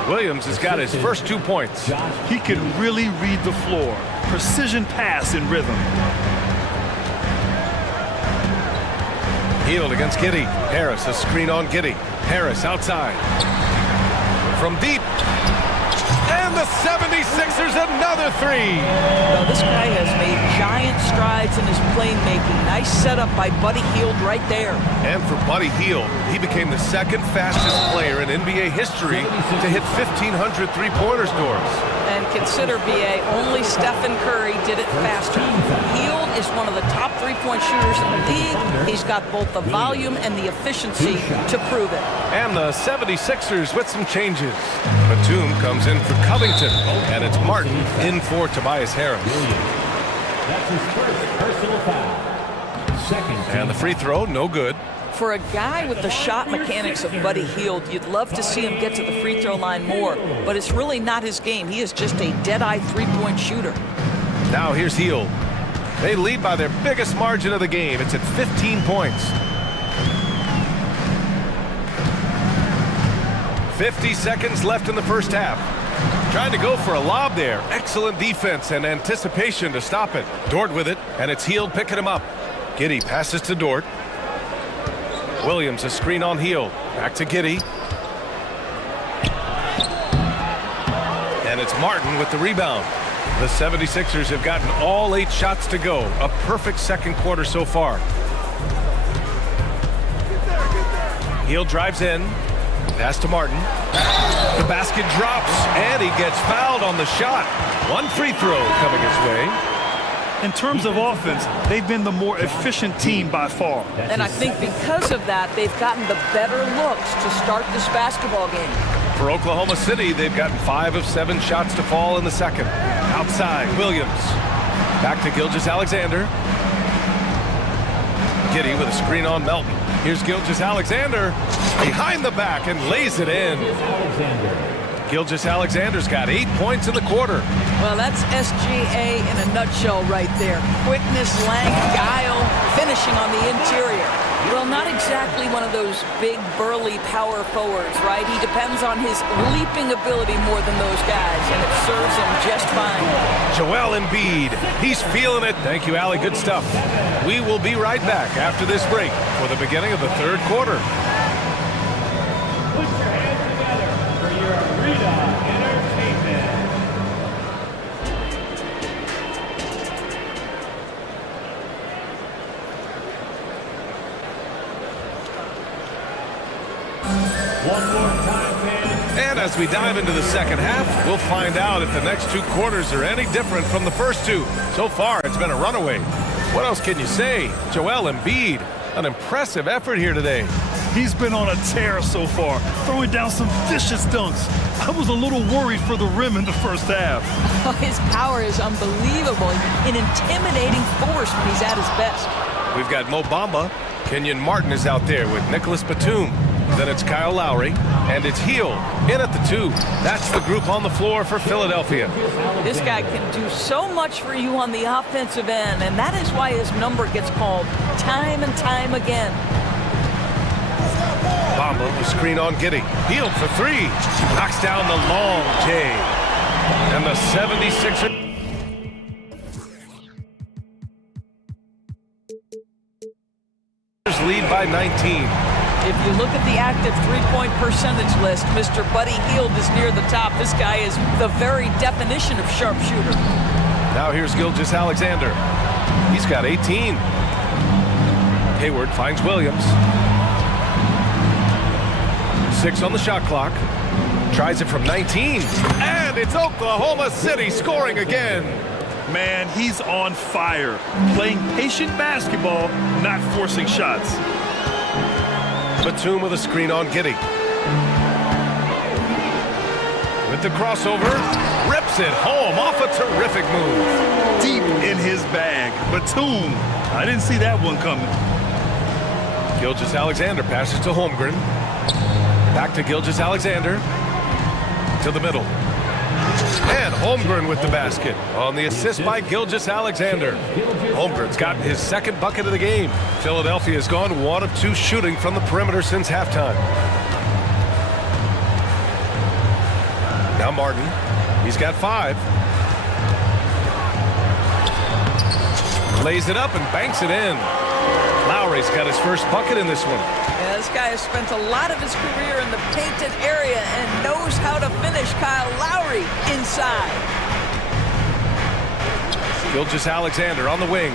Williams has got his first 2 points. He can really read the floor. Precision pass in rhythm. Hield against Giddey. Harris, a screen on Giddey. Harris outside. From deep. And the 76ers another 3. Now, this guy has made giant strides in his playmaking. Nice setup by Buddy Hield right there. And for Buddy Hield, he became the second fastest player in NBA history to hit 1,500 three-pointers doors. And consider, BA, only Stephen Curry did it faster. Hield is one of the top three-point shooters in the league. He's got both the volume and the efficiency to prove it. And the 76ers with some changes. Batum comes in for Covington, and it's Martin in for Tobias Harris. That's his first personal foul. Second. And the free throw, no good. For a guy with the shot mechanics of Buddy Hield, you'd love to see him get to the free throw line more, but it's really not his game. He is just a dead-eye three-point shooter. Now here's Hield. They lead by their biggest margin of the game. It's at 15 points. 50 seconds left in the first half. Trying to go for a lob there. Excellent defense and anticipation to stop it. Dort with it, and it's Hield picking him up. Giddey passes to Dort. Williams, a screen on Hield. Back to Giddey. And it's Martin with the rebound. The 76ers have gotten all 8 shots to go. A perfect second quarter so far. Hield drives in. Pass to Martin. The basket drops, and he gets fouled on the shot. One free throw coming his way. In terms of offense, they've been the more efficient team by far. And I think because of that, they've gotten the better looks to start this basketball game. For Oklahoma City, they've gotten 5 of 7 shots to fall in the second. Outside, Williams. Back to Gilgeous-Alexander. Giddey with a screen on Melton. Here's Gilgeous-Alexander behind the back and lays it in. Gilgeous-Alexander's got 8 points in the quarter. Well, that's SGA in a nutshell right there. Quickness, length, guile, finishing on the interior. Well, not exactly one of those big, burly power forwards, right? He depends on his leaping ability more than those guys, and it serves him just fine. Joel Embiid, he's feeling it. Thank you, Allie. Good stuff. We will be right back after this break for the beginning of the third quarter. Put your hands together for your arena entertainment. One more time, fans. And as we dive into the second half, we'll find out if the next 2 quarters are any different from the first 2. So far, it's been a runaway. What else can you say? Joel Embiid, an impressive effort here today. He's been on a tear so far, throwing down some vicious dunks. I was a little worried for the rim in the first half. His power is unbelievable, an intimidating force when he's at his best. We've got Mo Bamba. Kenyon Martin is out there with Nicholas Batum. Then it's Kyle Lowry, and it's Heel in at the 2. That's the group on the floor for Philadelphia. This guy can do so much for you on the offensive end, and that is why his number gets called time and time again. Bamba with screen on Giddey. Heel for 3. Knocks down the long J. And the 76ers lead by 19. If you look at the active three-point percentage list, Mr. Buddy Hield is near the top. This guy is the very definition of sharpshooter. Now here's Gilgeous-Alexander. He's got 18. Hayward finds Williams. 6 on the shot clock. Tries it from 19. And it's Oklahoma City scoring again. Man, he's on fire. Playing patient basketball, not forcing shots. Batum with a screen on Giddey. With the crossover, rips it home off a terrific move. Deep in his bag. Batum, I didn't see that one coming. Gilgeous-Alexander passes to Holmgren. Back to Gilgeous-Alexander. To the middle. And Holmgren with the basket on the assist by Gilgeous-Alexander. Holmgren's gotten his 2nd bucket of the game. Philadelphia has gone 1 of 2 shooting from the perimeter since halftime. Now Martin. He's got 5. Lays it up and banks it in. Lowry's got his first bucket in this one. Yeah, this guy has spent a lot of his career in the painted area and knows how to finish. Kyle Lowry inside. Gilgeous-Alexander on the wing.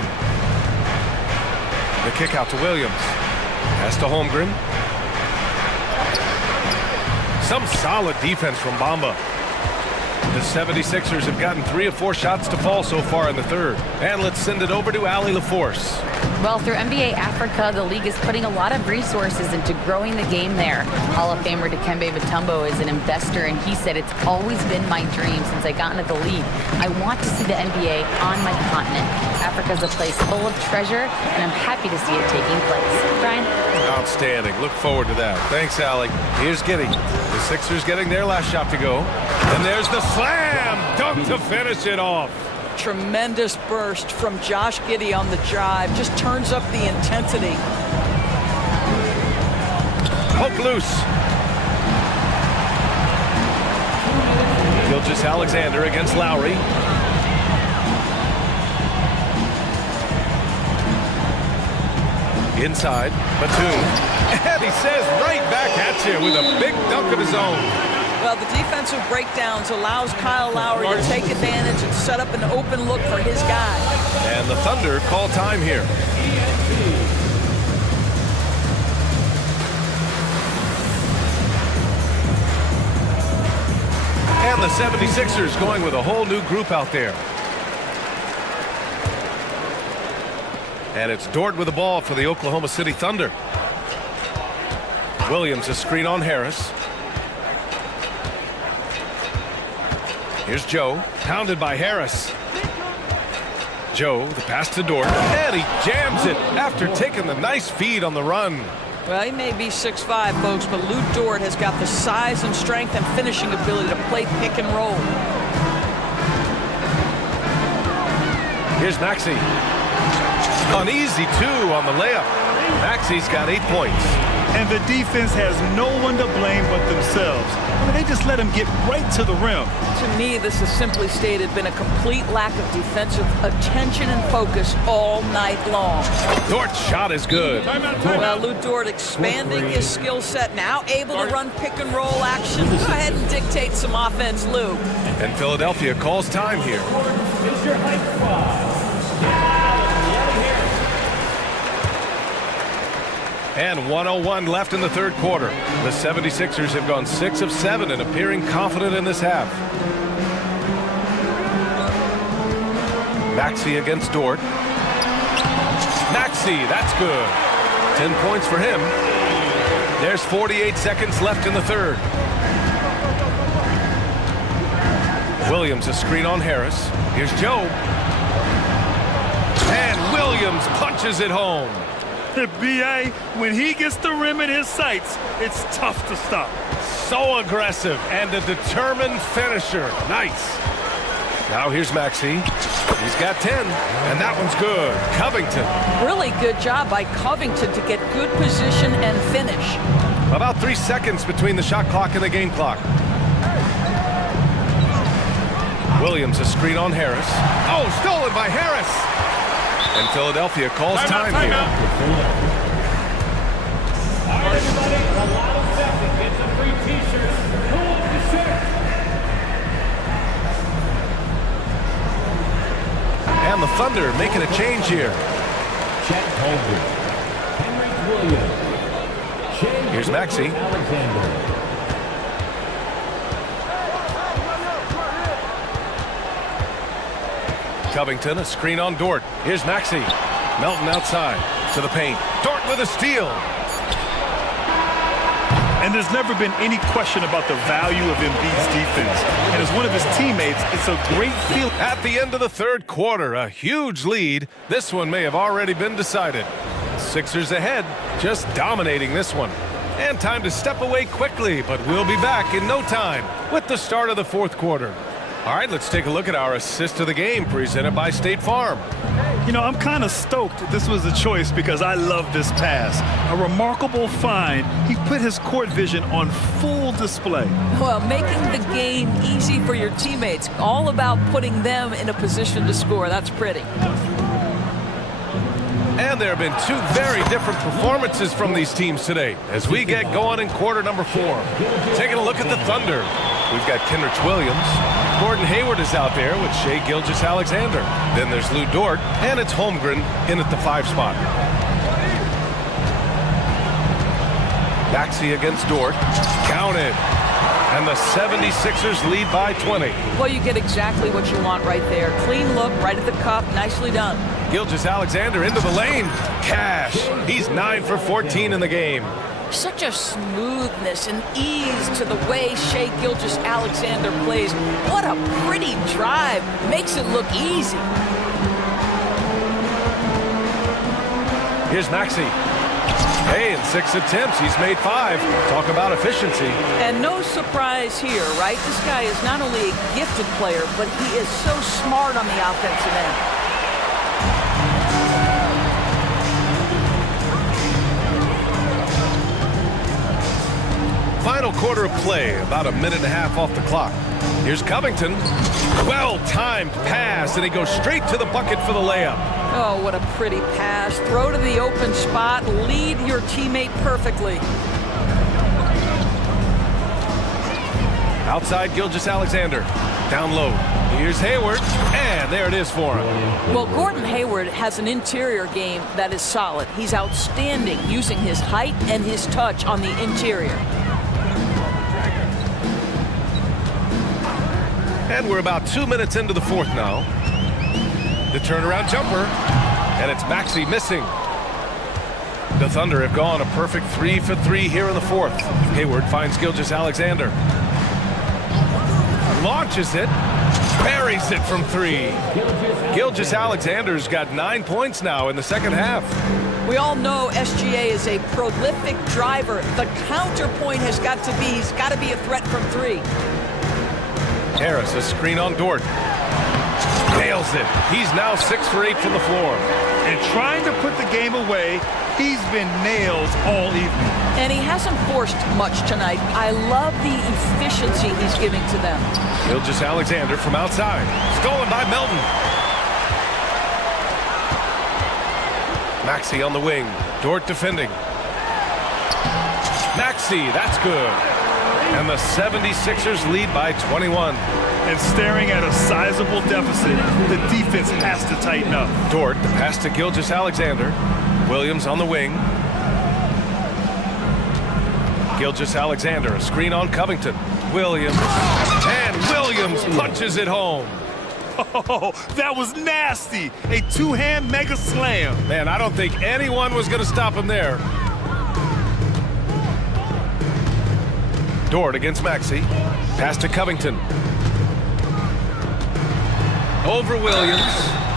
The kick out to Williams. Pass to Holmgren. Some solid defense from Bamba. The 76ers have gotten 3 of 4 shots to fall so far in the third. And let's send it over to Allie LaForce. Well, through NBA Africa, the league is putting a lot of resources into growing the game there. Hall of Famer Dikembe Mutombo is an investor, and he said, "It's always been my dream since I got into the league. I want to see the NBA on my continent. Africa's a place full of treasure, and I'm happy to see it taking place." Brian? Outstanding. Look forward to that. Thanks, Allie. Here's Giddey. The Sixers getting their last shot to go. And there's the slam dunk to finish it off. Tremendous burst from Josh Giddey on the drive. Just turns up the intensity. Poke loose. Gilgeous-Alexander against Lowry. Inside, Batum. And he says right back at you with a big dunk of his own. Well, the defensive breakdowns allows Kyle Lowry to take advantage and set up an open look for his guy. And the Thunder call time here. And the 76ers going with a whole new group out there. And it's Dort with the ball for the Oklahoma City Thunder. Williams, a screen on Harris. Here's Joe, pounded by Harris. Joe, the pass to Dort, and he jams it after taking the nice feed on the run. Well, he may be 6'5", folks, but Lou Dort has got the size and strength and finishing ability to play pick and roll. Here's Maxey. An easy 2 on the layup. Maxey's got 8 points. And the defense has no one to blame but themselves. I mean, they just let him get right to the rim. To me, this is simply stated been a complete lack of defensive attention and focus all night long. Dort's shot is good. Well, Lou Dort expanding his skill set, now able to run pick and roll action. Go ahead and dictate some offense, Lou. And Philadelphia calls time here. And 1:01 left in the third quarter. The 76ers have gone 6 of 7 and appearing confident in this half. Maxey against Dort. Maxey, that's good. 10 points for him. There's 48 seconds left in the third. Williams, a screen on Harris. Here's Joe. And Williams punches it home. B.A., when he gets the rim in his sights, it's tough to stop. So aggressive and a determined finisher. Nice. Now here's Maxey. He's got 10, and that one's good. Covington. Really good job by Covington to get good position and finish. About 3 seconds between the shot clock and the game clock. Williams, a screen on Harris. Oh, stolen by Harris. And Philadelphia calls time here. All right, everybody, the last second gets a free T-shirt. Who wants the shirt? And the Thunder making a change here. Chet Holmgren, Henry Williams, Here's Maxey. Alexander. Covington, a screen on Dort. Here's Maxey. Melton outside to the paint. Dort with a steal. And there's never been any question about the value of Embiid's defense. And as one of his teammates, it's a great feeling. At the end of the third quarter, a huge lead. This one may have already been decided. Sixers ahead, just dominating this one. And time to step away quickly, but we'll be back in no time with the start of the fourth quarter. All right, let's take a look at our assist of the game presented by State Farm. You know, I'm kind of stoked this was a choice because I love this pass. A remarkable find. He put his court vision on full display. Well, making the game easy for your teammates. All about putting them in a position to score. That's pretty. And there have been two very different performances from these teams today as we get going in quarter number 4. Taking a look at the Thunder. We've got Kenrich Williams. Gordon Hayward is out there with Shai Gilgeous-Alexander. Then there's Lou Dort, and it's Holmgren in at the 5 spot. Maxey against Dort. Counted. And the 76ers lead by 20. Well, you get exactly what you want right there. Clean look, right at the cup. Nicely done. Gilgeous-Alexander into the lane. Cash. He's 9 for 14 in the game. Such a smoothness and ease to the way Shai Gilgeous-Alexander plays. What a pretty drive. Makes it look easy. Here's Maxey. Hey, in 6 attempts, he's made 5. Talk about efficiency. And no surprise here, right? This guy is not only a gifted player, but he is so smart on the offensive end. Final quarter of play, about a minute and a half off the clock. Here's Covington. Well-timed pass, and he goes straight to the bucket for the layup. Oh, what a pretty pass. Throw to the open spot. Lead your teammate perfectly. Outside Gilgeous-Alexander. Down low. Here's Hayward, and there it is for him. Well, Gordon Hayward has an interior game that is solid. He's outstanding using his height and his touch on the interior. And we're about 2 minutes into the fourth now. The turnaround jumper, and it's Maxey missing. The Thunder have gone a perfect 3 for 3 here in the fourth. Hayward finds Gilgeous-Alexander. Launches it, buries it from 3. Gilgeous-Alexander's got 9 points now in the second half. We all know SGA is a prolific driver. The counterpoint has got to be, he's got to be a threat from 3. Harris, a screen on Dort. Nails it. He's now 6 for 8 from the floor. And trying to put the game away, he's been nails all evening. And he hasn't forced much tonight. I love the efficiency he's giving to them. Gilgeous-Alexander from outside. Stolen by Melton. Maxey on the wing. Dort defending. Maxey, that's good. And the 76ers lead by 21. And staring at a sizable deficit, the defense has to tighten up. Dort, the pass to Gilgeous-Alexander. Williams on the wing. Gilgeous-Alexander, a screen on Covington. Williams. And Williams punches it home. Oh, that was nasty. A two-hand mega slam. Man, I don't think anyone was going to stop him there. Dort against Maxey. Pass to Covington. Over Williams.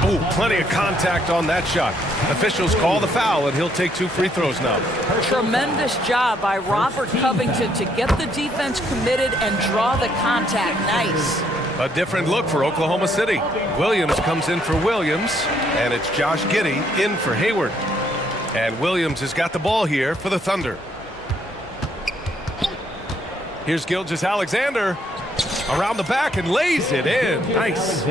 Oh, plenty of contact on that shot. Officials call the foul, and he'll take 2 free throws now. Tremendous job by Robert Covington to get the defense committed and draw the contact. Nice. A different look for Oklahoma City. Williams comes in for Williams, and it's Josh Giddey in for Hayward. And Williams has got the ball here for the Thunder. Here's Gilgeous-Alexander around the back and lays it in. Nice.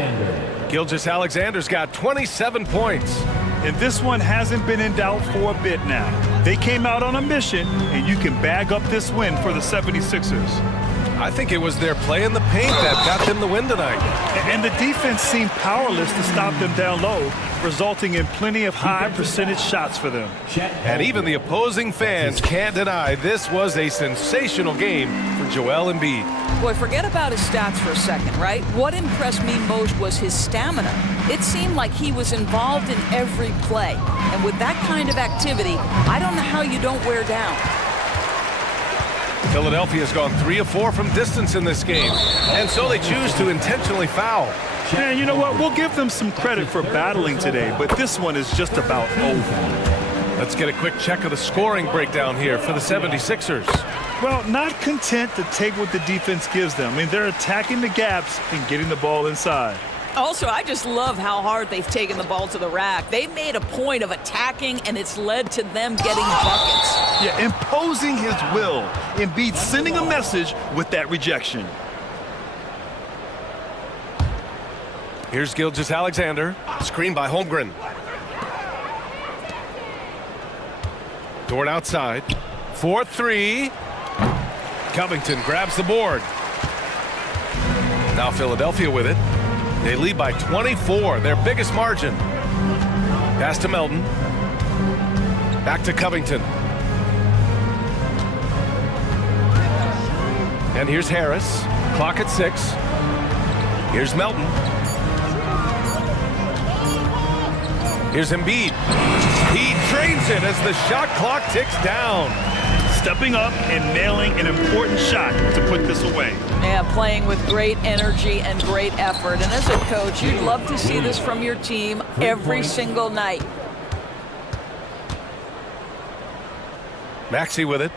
Gilgeous-Alexander's got 27 points. And this one hasn't been in doubt for a bit now. They came out on a mission, and you can bag up this win for the 76ers. I think it was their play in the paint that got them the win tonight. And the defense seemed powerless to stop them down low, resulting in plenty of high percentage shots for them. And even the opposing fans can't deny this was a sensational game for Joel Embiid. Boy, forget about his stats for a second, right? What impressed me most was his stamina. It seemed like he was involved in every play. And with that kind of activity, I don't know how you don't wear down. Philadelphia's gone 3 of 4 from distance in this game, and so they choose to intentionally foul. Man, you know what? We'll give them some credit for battling today, but this one is just about over. Let's get a quick check of the scoring breakdown here for the 76ers. Well, not content to take what the defense gives them. I mean, they're attacking the gaps and getting the ball inside. Also, I just love how hard they've taken the ball to the rack. They've made a point of attacking, and it's led to them getting buckets. Yeah, imposing his will. Embiid sending a message with that rejection. Here's Gilgeous-Alexander. Screen by Holmgren. Dort outside. 4-3. Covington grabs the board. Now Philadelphia with it. They lead by 24, their biggest margin. Pass to Melton. Back to Covington. And here's Harris. Clock at 6. Here's Melton. Here's Embiid. He drains it as the shot clock ticks down. Stepping up and nailing an important shot to put this away. Yeah, playing with great energy and great effort. And as a coach, you'd love to see this from your team every single night. Maxey with it.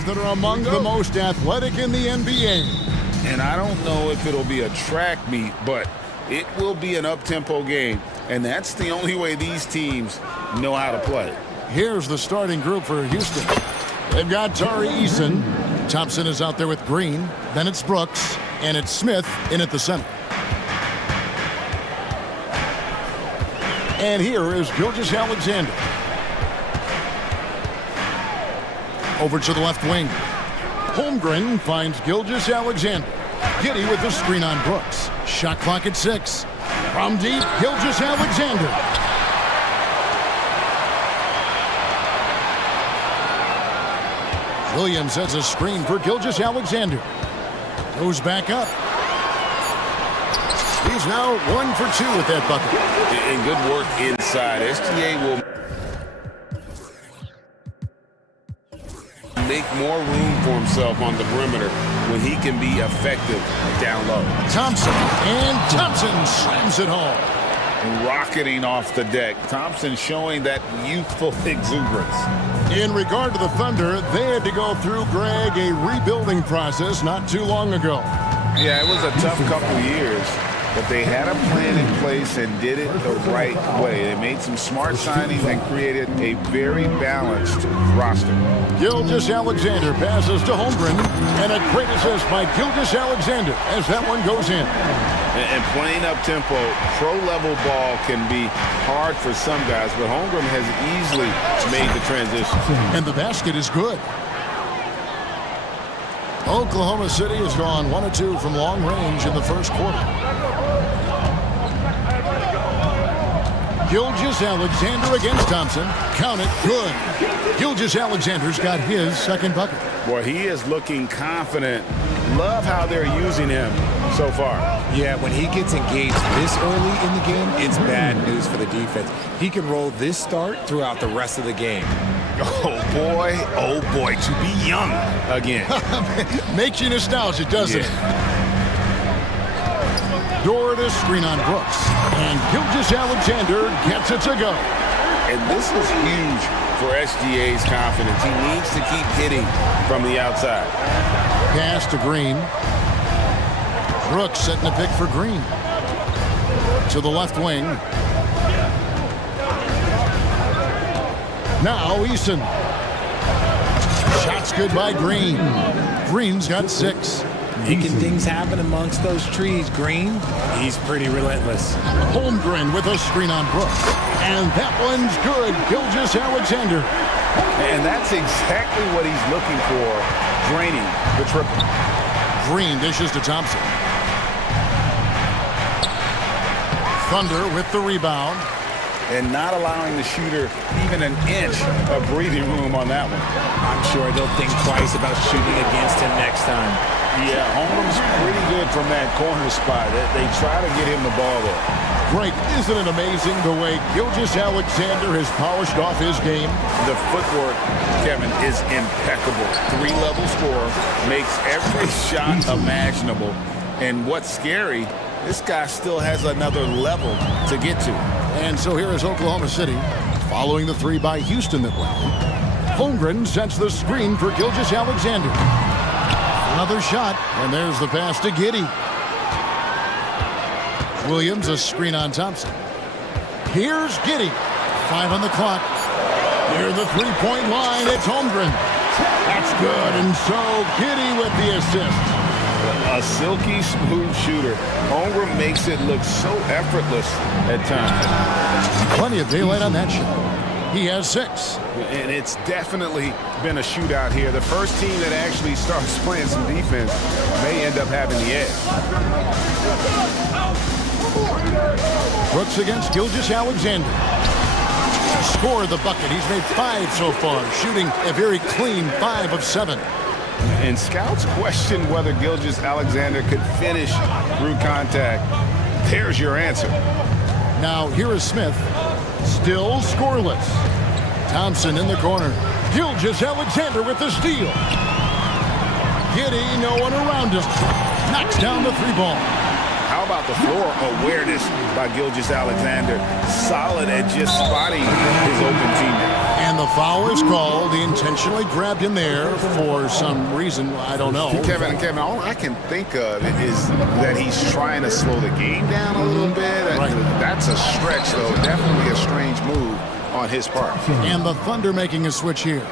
teams that are among the most athletic in the NBA. And I don't know if it'll be a track meet, but it will be an up-tempo game. And that's the only way these teams know how to play. Here's the starting group for Houston. They've got Tari Eason. Thompson is out there with Green. Then it's Brooks. And it's Smith in at the center. And here is Gilgeous-Alexander. Over to the left wing. Holmgren finds Gilgeous-Alexander. Giddey with the screen on Brooks. Shot clock at 6. From deep, Gilgeous-Alexander. Williams has a screen for Gilgeous-Alexander. Goes back up. He's now 1 for 2 with that bucket. And good work inside. SGA will make more room for himself on the perimeter when he can be effective down low. Thompson, and Thompson slams it home. Rocketing off the deck. Thompson showing that youthful exuberance. In regard to the Thunder, they had to go through, Greg, a rebuilding process not too long ago. Yeah, it was a tough couple years, but they had a plan in place and did it the right way. They made some smart signings and created a very balanced roster. Gilgeous-Alexander passes to Holmgren, and a great assist by Gilgeous-Alexander as that one goes in. And playing up-tempo, pro-level ball can be hard for some guys, but Holmgren has easily made the transition. And the basket is good. Oklahoma City has gone 1 of 2 from long range in the first quarter. Gilgeous-Alexander against Thompson. Count it, good. Gilgeous-Alexander's got his second bucket. Boy, he is looking confident. Love how they're using him so far. Yeah, when he gets engaged this early in the game, it's bad news for the defense. He can roll this start throughout the rest of the game. Oh boy, to be young again. Makes you nostalgic, doesn't it? Dorda screen on Brooks. And Gilgeous-Alexander gets it to go. And this is huge for SGA's confidence. He needs to keep hitting from the outside. Pass to Green. Brooks setting the pick for Green. To the left wing. Now Eason. Shots good by Green. Green's got 6. Making things happen amongst those trees. Green, he's pretty relentless. Holmgren with a screen on Brooks. And that one's good. Gilgeous-Alexander. And that's exactly what he's looking for. Draining the triple. Green dishes to Thompson. Thunder with the rebound. And not allowing the shooter even an inch of breathing room on that one. I'm sure they'll think twice about shooting against him next time. Yeah, Holmgren's pretty good from that corner spot. They try to get him the ball there. Greg, isn't it amazing the way Gilgeous-Alexander has polished off his game? The footwork, Kevin, is impeccable. 3-level scorer, makes every shot imaginable. And what's scary, this guy still has another level to get to. And so here is Oklahoma City, following the 3 by Houston that went. Holmgren sets the screen for Gilgeous-Alexander. Another shot, and there's the pass to Giddey. Williams, a screen on Thompson. Here's Giddey. 5 on the clock. Near the 3-point line, it's Holmgren. That's good, and so Giddey with the assist. A silky smooth shooter. Holmgren makes it look so effortless at times. Plenty of daylight on that shot. He has 6. And it's definitely been a shootout here. The first team that actually starts playing some defense may end up having the edge. Brooks against Gilgeous-Alexander. Score the bucket. He's made 5 so far, shooting a very clean 5 of 7. And scouts question whether Gilgeous-Alexander could finish through contact. There's your answer. Now here is Smith, still scoreless. Thompson in the corner. Gilgeous-Alexander with the steal. Giddey, no one around him. Knocks down the 3 ball. How about the floor awareness by Gilgeous-Alexander? Solid at just spotting his open teammate. And the foul is called. He intentionally grabbed him there for some reason. I don't know. Kevin, all I can think of is that he's trying to slow the game down a little bit. Right. That's a stretch, though. Definitely a strange move on his part. And the Thunder making a switch here.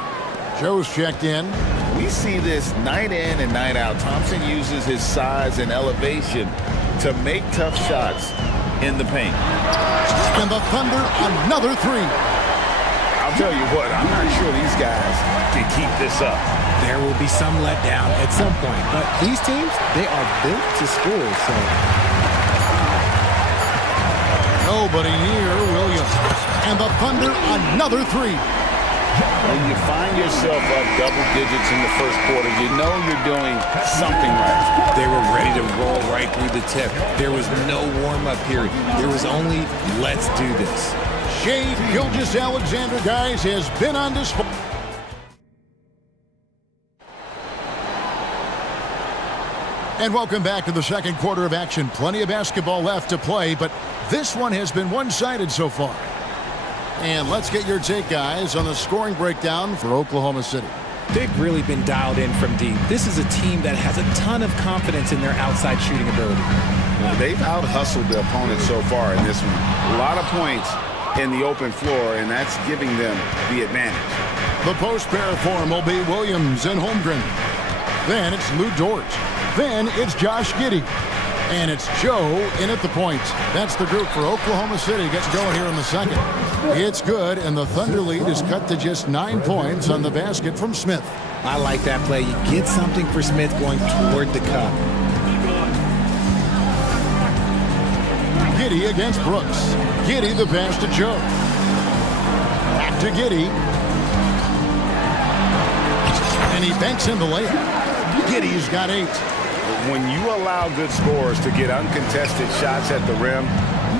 Joe's checked in. We see this night in and night out. Thompson uses his size and elevation to make tough shots in the paint. And the Thunder, another three. I'll tell you what, I'm not sure these guys can keep this up. There will be some letdown at some point, but these teams, they are built to score, so. Nobody near Williams. And the Thunder, another three. When you find yourself up double digits in the first quarter, you know you're doing something right. They were ready to roll right through the tip. There was no warm-up period. There was only, let's do this. Shea Gilgeous-Alexander, guys, has been on display. And welcome back to the second quarter of action. Plenty of basketball left to play, but this one has been one-sided so far. And let's get your take, guys, on the scoring breakdown for Oklahoma City. They've really been dialed in from deep. This is a team that has a ton of confidence in their outside shooting ability. They've out-hustled the opponent so far in this one. A lot of points in the open floor, and that's giving them the advantage. The post pair form will be Williams and Holmgren. Then it's Lou Dort. Then it's Josh Giddey. And it's Joe in at the point. That's the group for Oklahoma City. Gets going here in the second. It's good, and the Thunder lead is cut to just 9 points on the basket from Smith. I like that play. You get something for Smith going toward the cup. Giddey against Brooks. Giddey the pass to Joe. Back to Giddey. And he banks in the layup. Giddey's got 8. When you allow good scorers to get uncontested shots at the rim,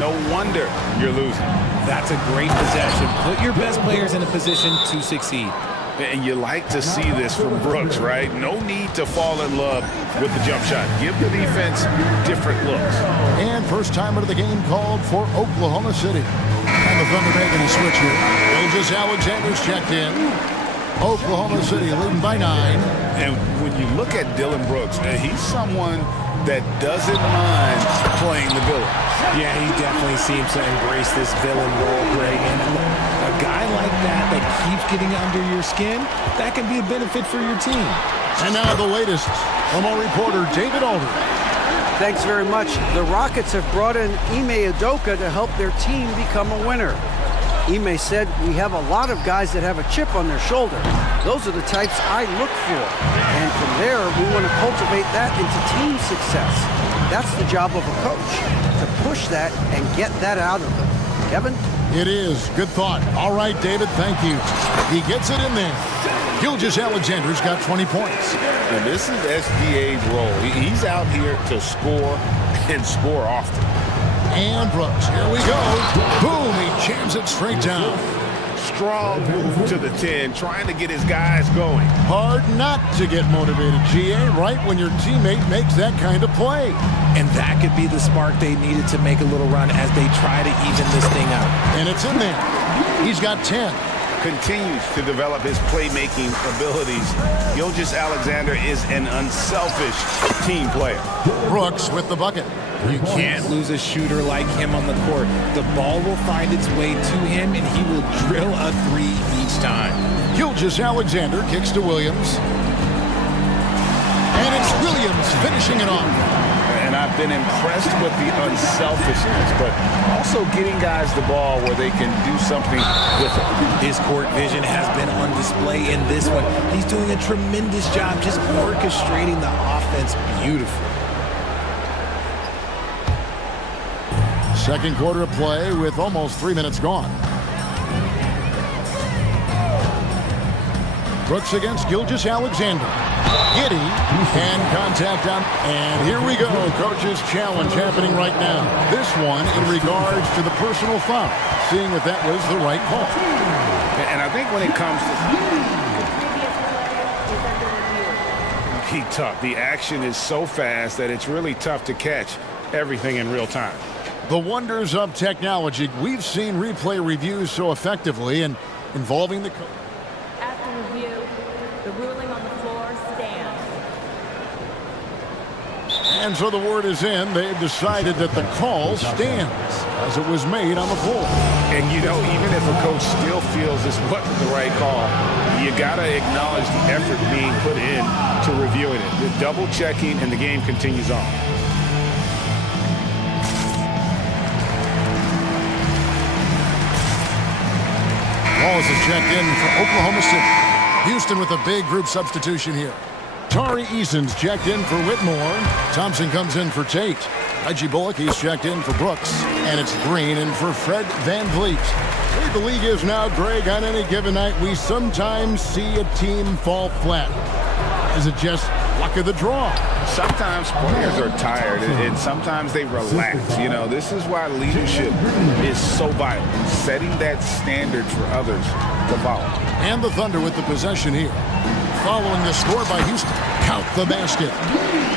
no wonder you're losing. That's a great possession. Put your best players in a position to succeed. And you like to see this from Brooks, right? No need to fall in love with the jump shot. Give the defense different looks. And first timer of the game called for Oklahoma City. And the Thunder making a switch here. Gilgeous-Alexander's checked in. Oklahoma City leading by 9. And when you look at Dylan Brooks, he's someone that doesn't mind playing the villain. Yeah, he definitely seems to embrace this villain role, Greg. And a guy like that keeps getting under your skin, that can be a benefit for your team. And now the latest from our reporter, David Alder. Thanks very much. The Rockets have brought in Ime Udoka to help their team become a winner. Ime said, "We have a lot of guys that have a chip on their shoulder. Those are the types I look for. And from there, we want to cultivate that into team success. That's the job of a coach, to push that and get that out of them." Kevin? It is. Good thought. All right, David, thank you. He gets it in there. Gilgeous-Alexander's got 20 points. And this is SGA's role. He's out here to score and score often. And Brooks, here we go. Boom, he jams it straight down. Strong move to the 10, trying to get his guys going. Hard not to get motivated, GA, right when your teammate makes that kind of play. And that could be the spark they needed to make a little run as they try to even this thing out. And it's in there. He's got 10. Continues to develop his playmaking abilities. Gilgeous-Alexander is an unselfish team player. Brooks with the bucket. You can't lose a shooter like him on the court. The ball will find its way to him, and he will drill a 3 each time. Gilgeous-Alexander kicks to Williams. And it's Williams finishing it off. And I've been impressed with the unselfishness, but also getting guys the ball where they can do something with it. His court vision has been on display in this one. He's doing a tremendous job just orchestrating the offense beautifully. Second quarter of play with almost 3 minutes gone. Brooks against Gilgeous-Alexander. Giddey and contact on. And here we go. Coach's challenge happening right now. This one in regards to the personal foul. Seeing if that was the right call. And I think when it comes to... He tough. The action is so fast that it's really tough to catch. everything in real time. The wonders of technology. We've seen replay reviews so effectively and involving the... After review, the ruling on the floor stands. And so the word is in. They've decided that the call stands as it was made on the floor. And, you know, even if a coach still feels this wasn't the right call, you got to acknowledge the effort being put in to reviewing it. The double checking, and the game continues on. Wallace is checked in for Oklahoma City. Houston with a big group substitution here. Tari Eason's checked in for Whitmore. Thompson comes in for Tate. Reggie Bullock, he's checked in for Brooks. And it's Green in for Fred Van Vliet. The way the league is now, Greg, on any given night, we sometimes see a team fall flat. Is it just luck of the draw? Sometimes players are tired, and sometimes they relax. You know, this is why leadership is so vital, setting that standard for others to follow. And the Thunder with the possession here. Following the score by Houston. Count the basket.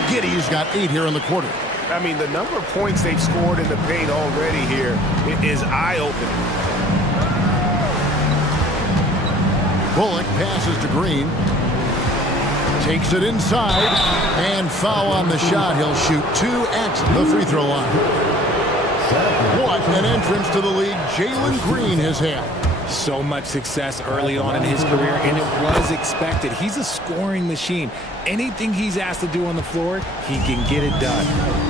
Giddey's got 8 here in the quarter. I mean, the number of points they've scored in the paint already here is eye-opening. Bullock passes to Green. Takes it inside. And foul on the shot. He'll shoot 2 at the free throw line. What an entrance to the league Jalen Green has had. So much success early on in his career, and it was expected. He's a scoring machine. Anything he's asked to do on the floor, he can get it done.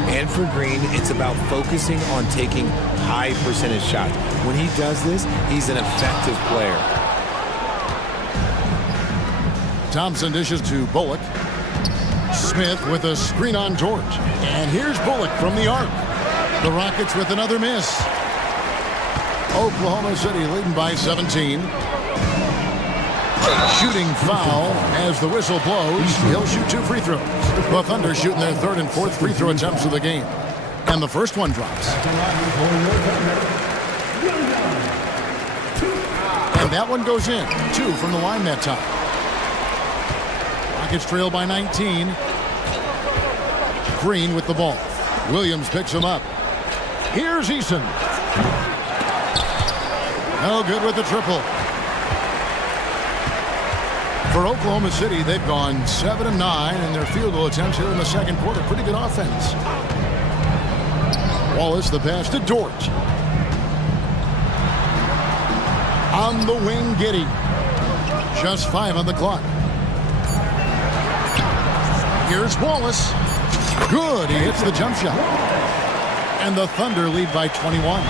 And for Green, it's about focusing on taking high percentage shots. When he does this, he's an effective player. Thompson dishes to Bullock. Smith with a screen on George. And here's Bullock from the arc. The Rockets with another miss. Oklahoma City leading by 17. Shooting foul as the whistle blows. He'll shoot 2 free throws. The Thunder shooting their 3rd and 4th free throw attempts of the game. And the first one drops. And that one goes in. 2 from the line that time. Rockets trail by 19. Green with the ball. Williams picks him up. Here's Eason. No good with the triple. For Oklahoma City, they've gone 7 of 9 in their field goal attempts here in the second quarter. Pretty good offense. Wallace, the pass to Dort. On the wing, Giddey. Just 5 on the clock. Here's Wallace. Good. He hits the jump shot. And the Thunder lead by 21.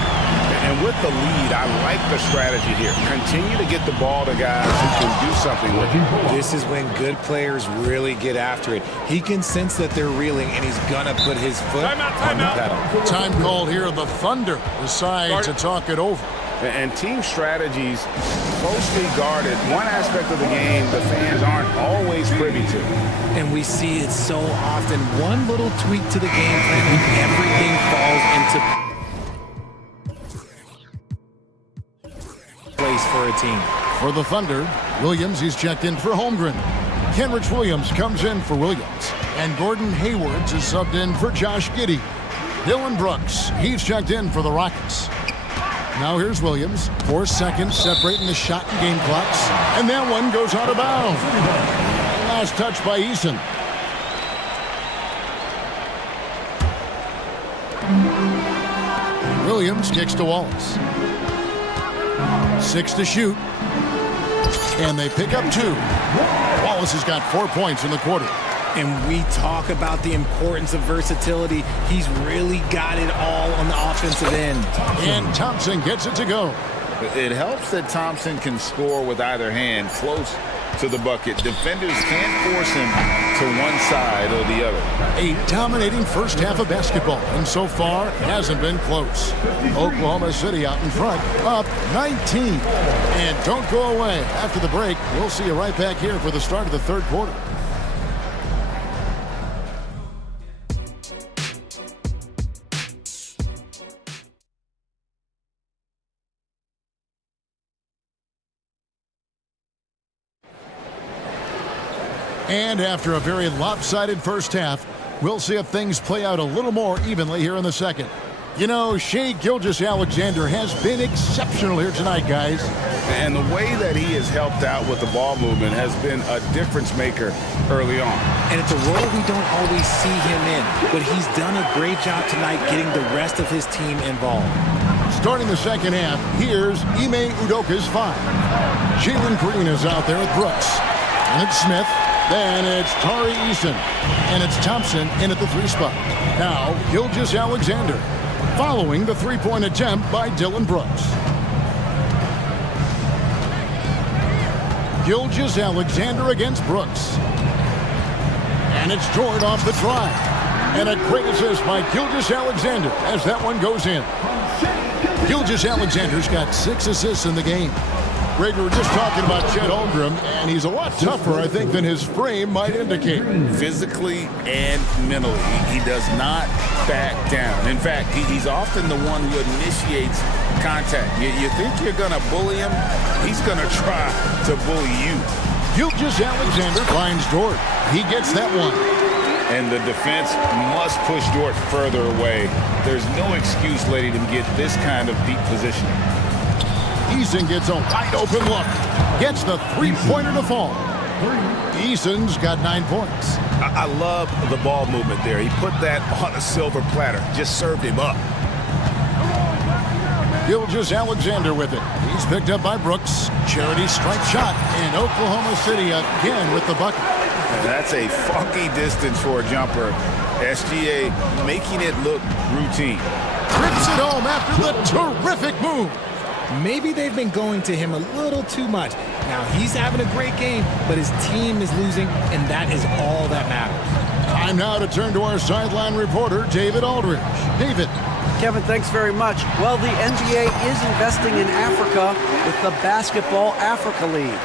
And with the lead, I like the strategy here. Continue to get the ball to guys who can do something with it. This is when good players really get after it. He can sense that they're reeling, and he's going to put his foot on the pedal. Time called here. The Thunder decide to talk it over. And team strategies closely guarded. One aspect of the game the fans aren't always privy to. And we see it so often. One little tweak to the game plan and everything falls into place for a team. For the Thunder, Williams, he's checked in for Holmgren. Kenrich Williams comes in for Williams. And Gordon Haywards is subbed in for Josh Giddey. Dylan Brooks, he's checked in for the Rockets. Now here's Williams. 4 seconds separating the shot and game clocks. And that one goes out of bounds. Last touch by Eason. Williams kicks to Wallace. 6 to shoot. And they pick up 2. Wallace has got 4 points in the quarter. And we talk about the importance of versatility. He's really got it all on the offensive end. And Thompson gets it to go. It helps that Thompson can score with either hand close to the bucket. Defenders can't force him to one side or the other. A dominating first half of basketball, and so far hasn't been close. Oklahoma City out in front, up 19. And don't go away. After the break, we'll see you right back here for the start of the third quarter. And after a very lopsided first half, We'll see if things play out a little more evenly here in the second. You know, Shai Gilgeous-Alexander has been exceptional here tonight, guys. And the way that he has helped out with the ball movement has been a difference maker early on. And it's a role we don't always see him in, but he's done a great job tonight getting the rest of his team involved. Starting the second half, here's Ime Udoka's 5. Jalen Green is out there with Brooks. And it's Smith. Then it's Tari Eason. And it's Thompson in at the 3 spot. Now, Gilgeous-Alexander, following the 3-point attempt by Dylan Brooks. Gilgeous-Alexander against Brooks. And it's Jordan off the drive. And a great assist by Gilgeous-Alexander as that one goes in. Gilgeous-Alexander's got 6 assists in the game. Greg, we were just talking about Chet Holmgren, and he's a lot tougher, I think, than his frame might indicate. Physically and mentally, he does not back down. In fact, he's often the one who initiates contact. You think you're going to bully him? He's going to try to bully you. Gilgeous-Alexander finds Dort. He gets that one. And the defense must push Dort further away. There's no excuse letting him get this kind of deep position. Eason gets a wide open look. Gets the 3-pointer to fall. Eason's got 9 points. I love the ball movement there. He put that on a silver platter. Just served him up. Gilgeous-Alexander with it. He's picked up by Brooks. Charity strike shot. And Oklahoma City again with the bucket. And that's a funky distance for a jumper. SGA making it look routine. Trips it home after the terrific move. Maybe they've been going to him a little too much. Now, he's having a great game, but his team is losing, and that is all that matters. Time now to turn to our sideline reporter, David Aldridge. David. Kevin, thanks very much. Well, the NBA is investing in Africa with the Basketball Africa League.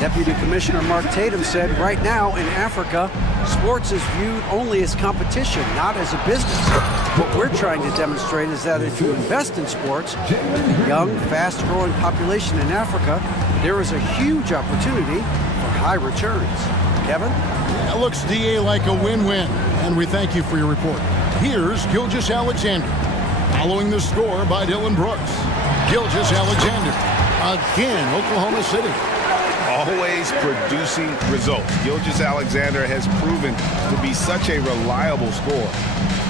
Deputy Commissioner Mark Tatum said right now in Africa, sports is viewed only as competition, not as a business. What we're trying to demonstrate is that if you invest in sports, with a young, fast-growing population in Africa, there is a huge opportunity for high returns. Kevin? That looks, DA, like a win-win, and we thank you for your report. Here's Gilgeous-Alexander, following the score by Dylan Brooks. Gilgeous-Alexander, again, Oklahoma City. Always producing results. Gilgeous-Alexander has proven to be such a reliable scorer.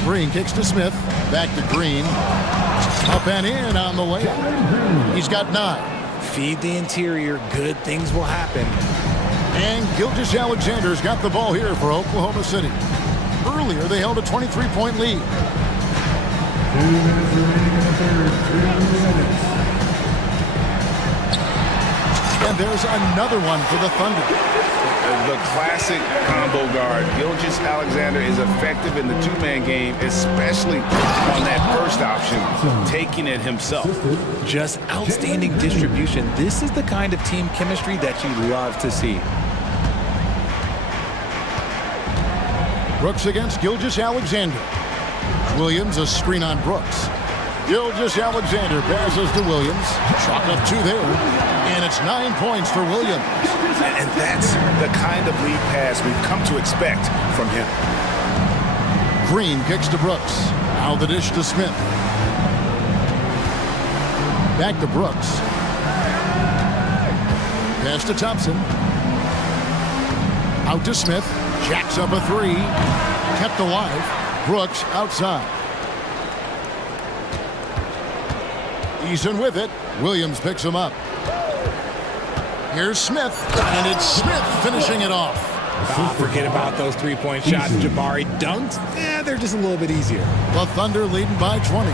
Green kicks to Smith. Back to Green. Up and in on the layup. He's got 9. Feed the interior. Good things will happen. And Gilgeous-Alexander's got the ball here for Oklahoma City. Earlier, they held a 23-point lead. 2 minutes remaining in the third. 3 minutes. And there's another one for the Thunder. The classic combo guard. Gilgeous-Alexander is effective in the 2-man game, especially on that first option, taking it himself. Just outstanding distribution. This is the kind of team chemistry that you love to see. Brooks against Gilgeous-Alexander. Williams, a screen on Brooks. Gilgeous-Alexander passes to Williams. Chalk up 2 there. And it's 9 points for Williams. And that's the kind of lead pass we've come to expect from him. Green kicks to Brooks. Now the dish to Smith. Back to Brooks. Pass to Thompson. Out to Smith. Jacks up a 3. Kept alive. Brooks outside. Eason with it. Williams picks him up. Here's Smith, and it's Smith finishing it off. Forget about those 3-point shots. Jabari dunks. Yeah, they're just a little bit easier. The Thunder leading by 20.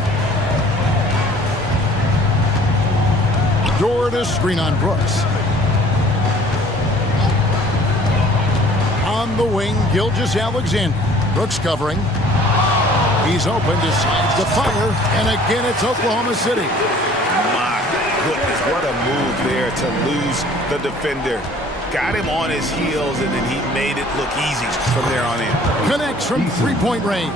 Jordan screen on Brooks. On the wing, Gilgeous-Alexander. Brooks covering. He's open, decides to fire, and again it's Oklahoma City. Goodness, what a move there to lose the defender. Got him on his heels, and then he made it look easy from there on in. Connects from 3-point range.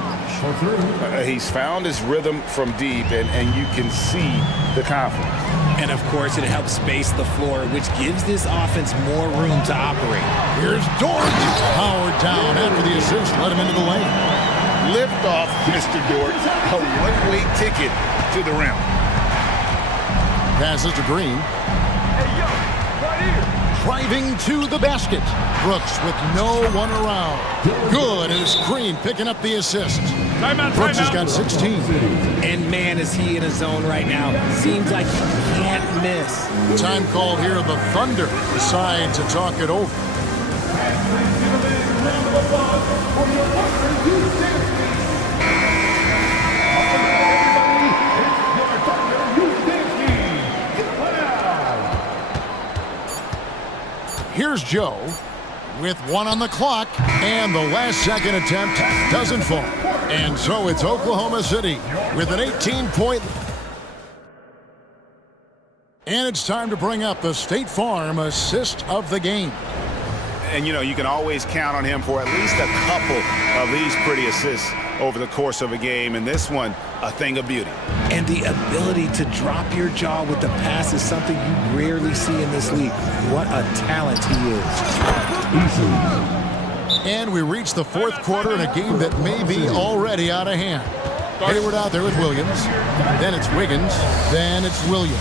He's found his rhythm from deep, and you can see the confidence. And, of course, it helps space the floor, which gives this offense more room to operate. Here's George. Powered down after the assist. Let him into the lane. Lift off, Mr. Dort. A one-way ticket to the rim. Passes to Green. Driving to the basket. Brooks with no one around. Good as Green picking up the assist. Brooks has got 16. And man, is he in a zone right now. Seems like he can't miss. Time called here. The Thunder decide to talk it over. Here's Joe with one on the clock, and the last second attempt doesn't fall. And so it's Oklahoma City with an 18-point. And it's time to bring up the State Farm assist of the game. And, you know, you can always count on him for at least a couple of these pretty assists over the course of a game. And this one, a thing of beauty. And the ability to drop your jaw with the pass is something you rarely see in this league. What a talent he is. And we reach the fourth quarter in a game that may be already out of hand. Hayward out there with Williams. Then it's Wiggins. Then it's Williams.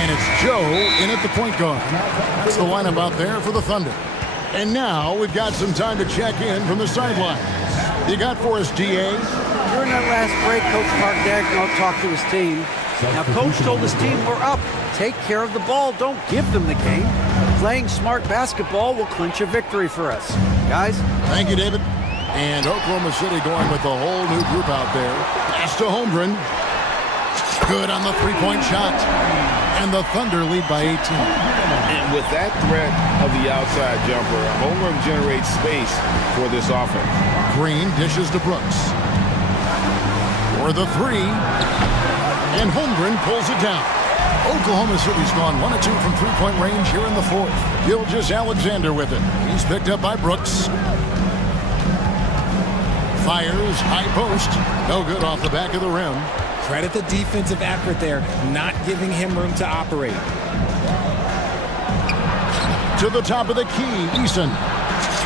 And it's Joe in at the point guard. That's the lineup out there for the Thunder. And now we've got some time to check in from the sidelines. You got for us, DA? During that last break, Coach Mark Dagnall talked to his team. Now, Coach told his team, we're up. Take care of the ball. Don't give them the game. Playing smart basketball will clinch a victory for us. Guys? Thank you, David. And Oklahoma City going with a whole new group out there. Pass to Holmgren. Good on the three-point shot. And the Thunder lead by 18. And with that threat of the outside jumper, Holmgren generates space for this offense. Green dishes to Brooks. For the three. And Holmgren pulls it down. Oklahoma City's gone 1 of 2 from three-point range here in the fourth. Gilgeous-Alexander with it. He's picked up by Brooks. Fires, high post. No good off the back of the rim. Credit the defensive effort there, not giving him room to operate. To the top of the key, Eason.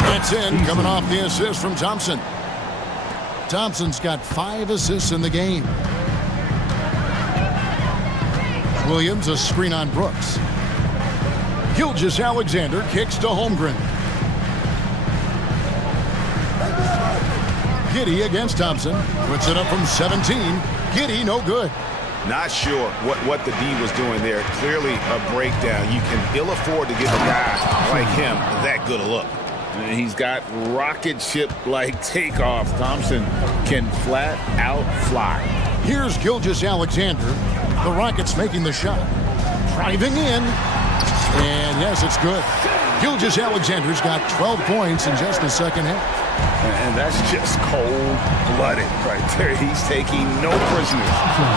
That's in, coming off the assist from Thompson. Thompson's got 5 assists in the game. Williams, a screen on Brooks. Gilgeous-Alexander kicks to Holmgren. Giddey against Thompson. Puts it up from 17. Giddey, no good. Not sure what the D was doing there. Clearly a breakdown. You can ill afford to give a guy like him that good a look. And he's got rocket ship-like takeoff. Thompson can flat out fly. Here's Gilgeous-Alexander. The Rockets making the shot. Driving in. And yes, it's good. Gilgeous-Alexander's got 12 points in just the second half. And that's just cold-blooded right there. He's taking no prisoners.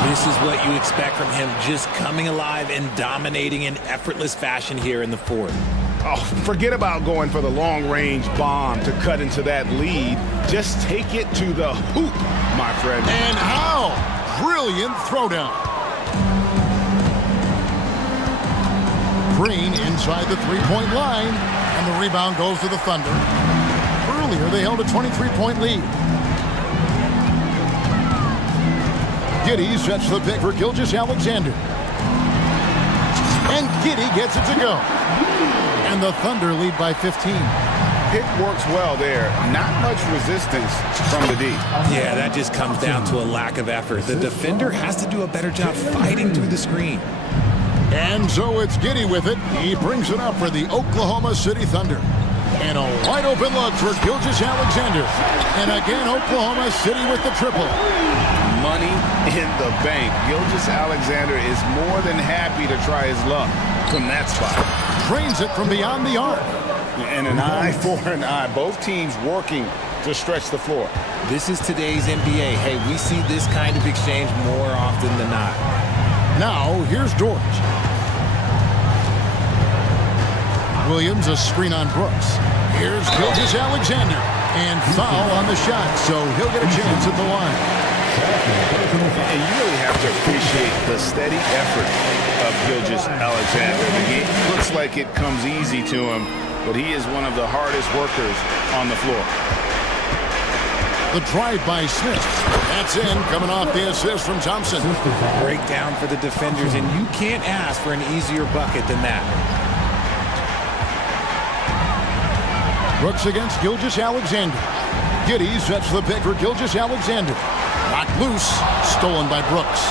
This is what you expect from him, just coming alive and dominating in effortless fashion here in the fourth. Oh, forget about going for the long-range bomb to cut into that lead. Just take it to the hoop, my friend. And how? Brilliant throwdown. Green inside the three-point line, and the rebound goes to the Thunder. Earlier, they held a 23-point lead. Giddey sets the pick for Gilgeous-Alexander. And Giddey gets it to go. And the Thunder lead by 15. Pick works well there. Not much resistance from the D. Yeah, that just comes down to a lack of effort. The defender has to do a better job fighting through the screen. And so it's Giddey with it. He brings it up for the Oklahoma City Thunder. And a wide open look for Gilgeous-Alexander. And again, Oklahoma City with the triple. Money in the bank. Gilgeous-Alexander is more than happy to try his luck from that spot. Trains it from beyond the arc. And an eye for an eye. Both teams working to stretch the floor. This is today's NBA. Hey, we see this kind of exchange more often than not. Now, here's Dort. Williams, a screen on Brooks. Here's Gilgeous-Alexander. And foul on the shot, so he'll get a chance at the line. And you really have to appreciate the steady effort of Gilgeous-Alexander. The game looks like it comes easy to him, but he is one of the hardest workers on the floor. The drive by Smith. That's in, coming off the assist from Thompson. Breakdown for the defenders, and you can't ask for an easier bucket than that. Brooks against Gilgeous-Alexander. Giddey sets the pick for Gilgeous-Alexander. Knocked loose, stolen by Brooks.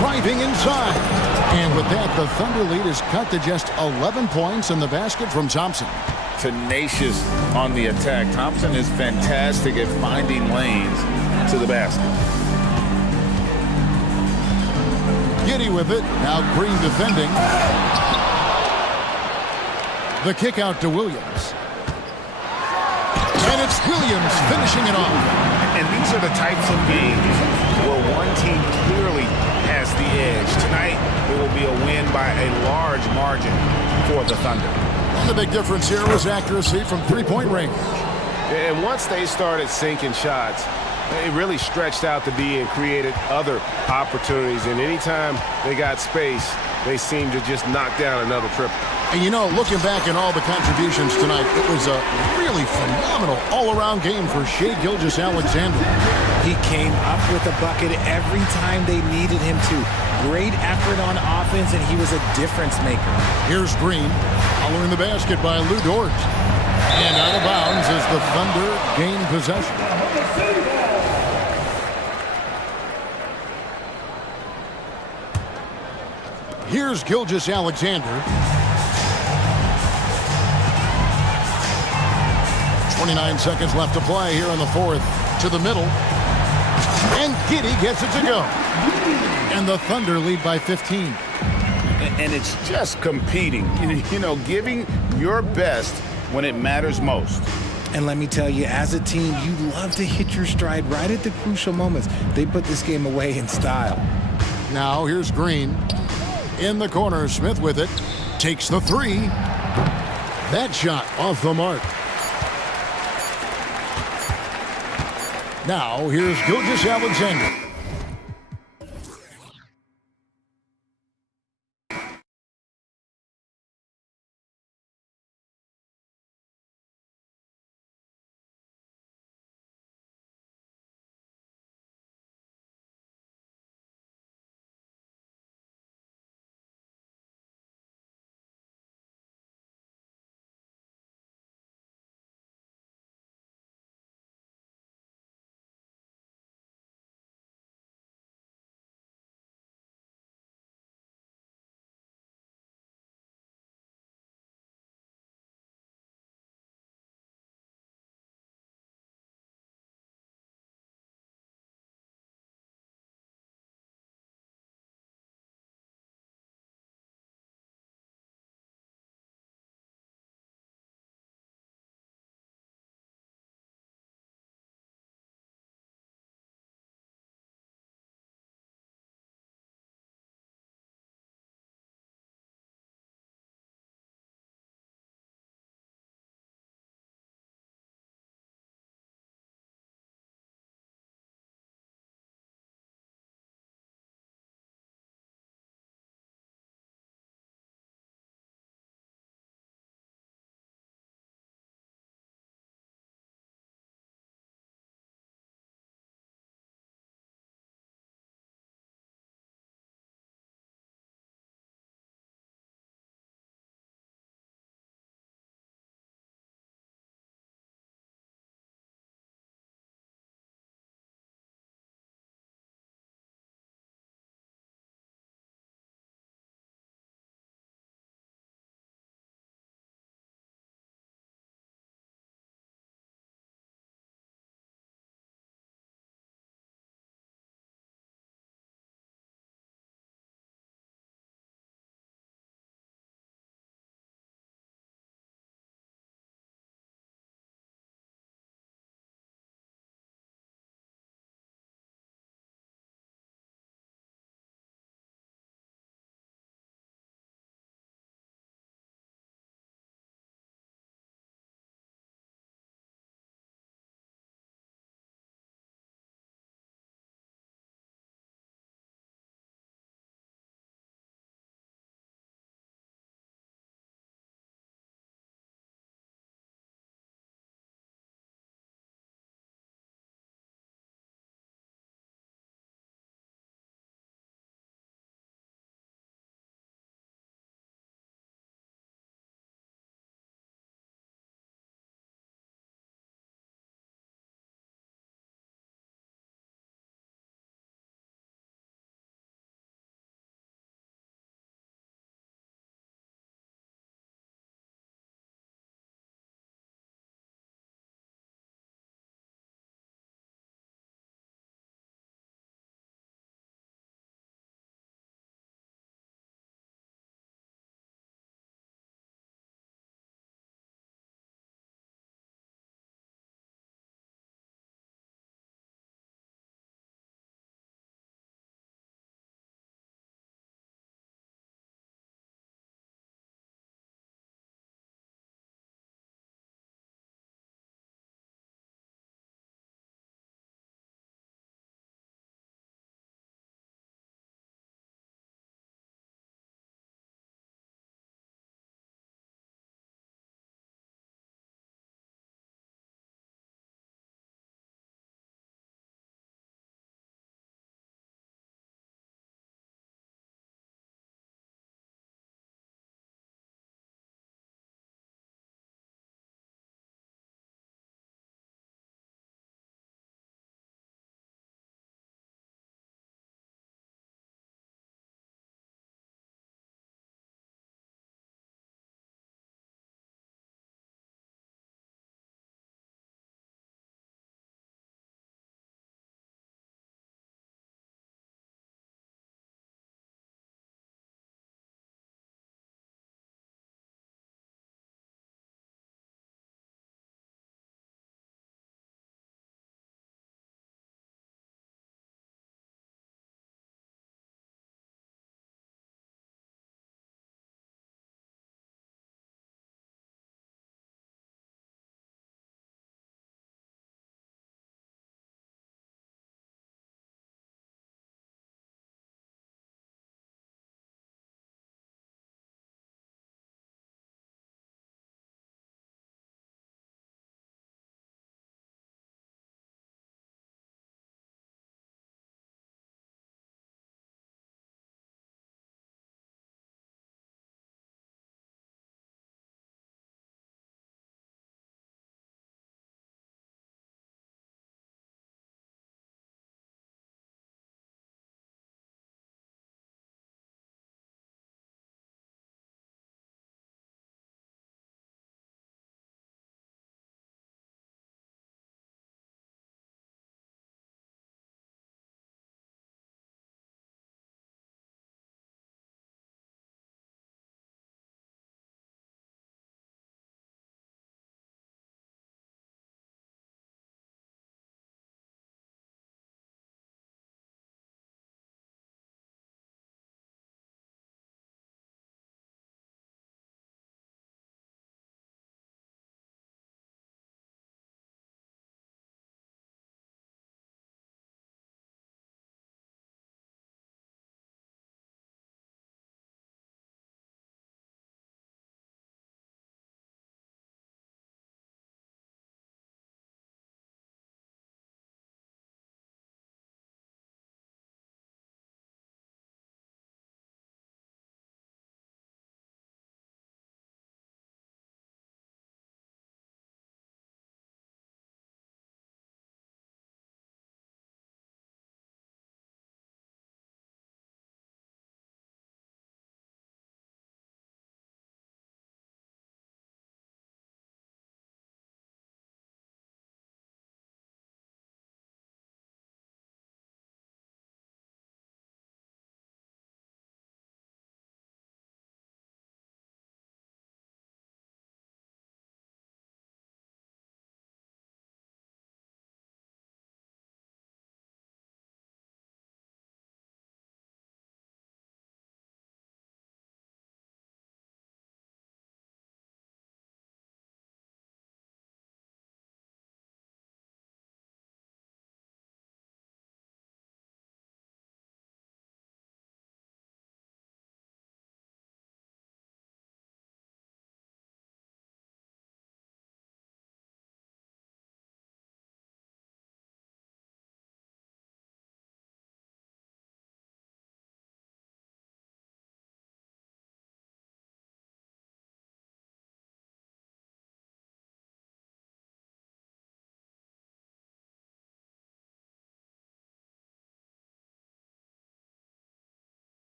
Driving inside. And with that, the Thunder lead is cut to just 11 points in the basket from Thompson. Tenacious on the attack. Thompson is fantastic at finding lanes to the basket. Giddey with it. Now Green defending. The kick out to Williams. And it's Williams finishing it off. And these are the types of games where one team clearly has the edge. Tonight, it will be a win by a large margin for the Thunder. And the big difference here was accuracy from three-point range. And once they started sinking shots, it really stretched out the D and created other opportunities. And anytime they got space, they seemed to just knock down another triple. And you know, looking back at all the contributions tonight, it was a really phenomenal all-around game for Shai Gilgeous-Alexander. He came up with a bucket every time they needed him to. Great effort on offense, and he was a difference maker. Here's Green, following the basket by Lou Dort. And out of bounds as the Thunder gain possession. Here's Gilgeous-Alexander. 29 seconds left to play here in the fourth. To the middle. And Giddey gets it to go. And the Thunder lead by 15. And it's just competing. You know, giving your best when it matters most. And let me tell you, as a team, you love to hit your stride right at the crucial moments. They put this game away in style. Now here's Green. In the corner, Smith with it. Takes the three. That shot off the mark. Now here's Gilgeous-Alexander.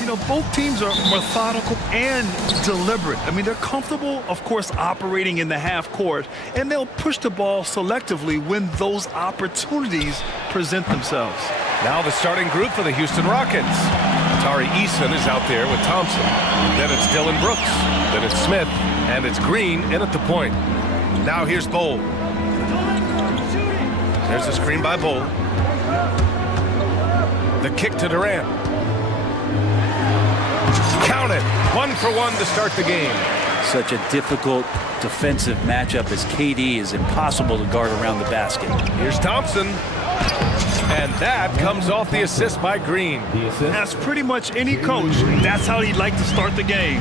You know, both teams are methodical and deliberate. I mean, they're comfortable, of course, operating in the half court, and they'll push the ball selectively when those opportunities present themselves. Now the starting group for the Houston Rockets. Tari Eason is out there with Thompson. Then it's Dylan Brooks. Then it's Smith. And it's Green in at the point. Now here's Bowl. There's a screen by Bowl. The kick to Durant. Count it. 1 for 1 to start the game. Such a difficult defensive matchup as KD is impossible to guard around the basket. Here's Thompson. And that comes off the assist by Green. As pretty much any coach, that's how he'd like to start the game.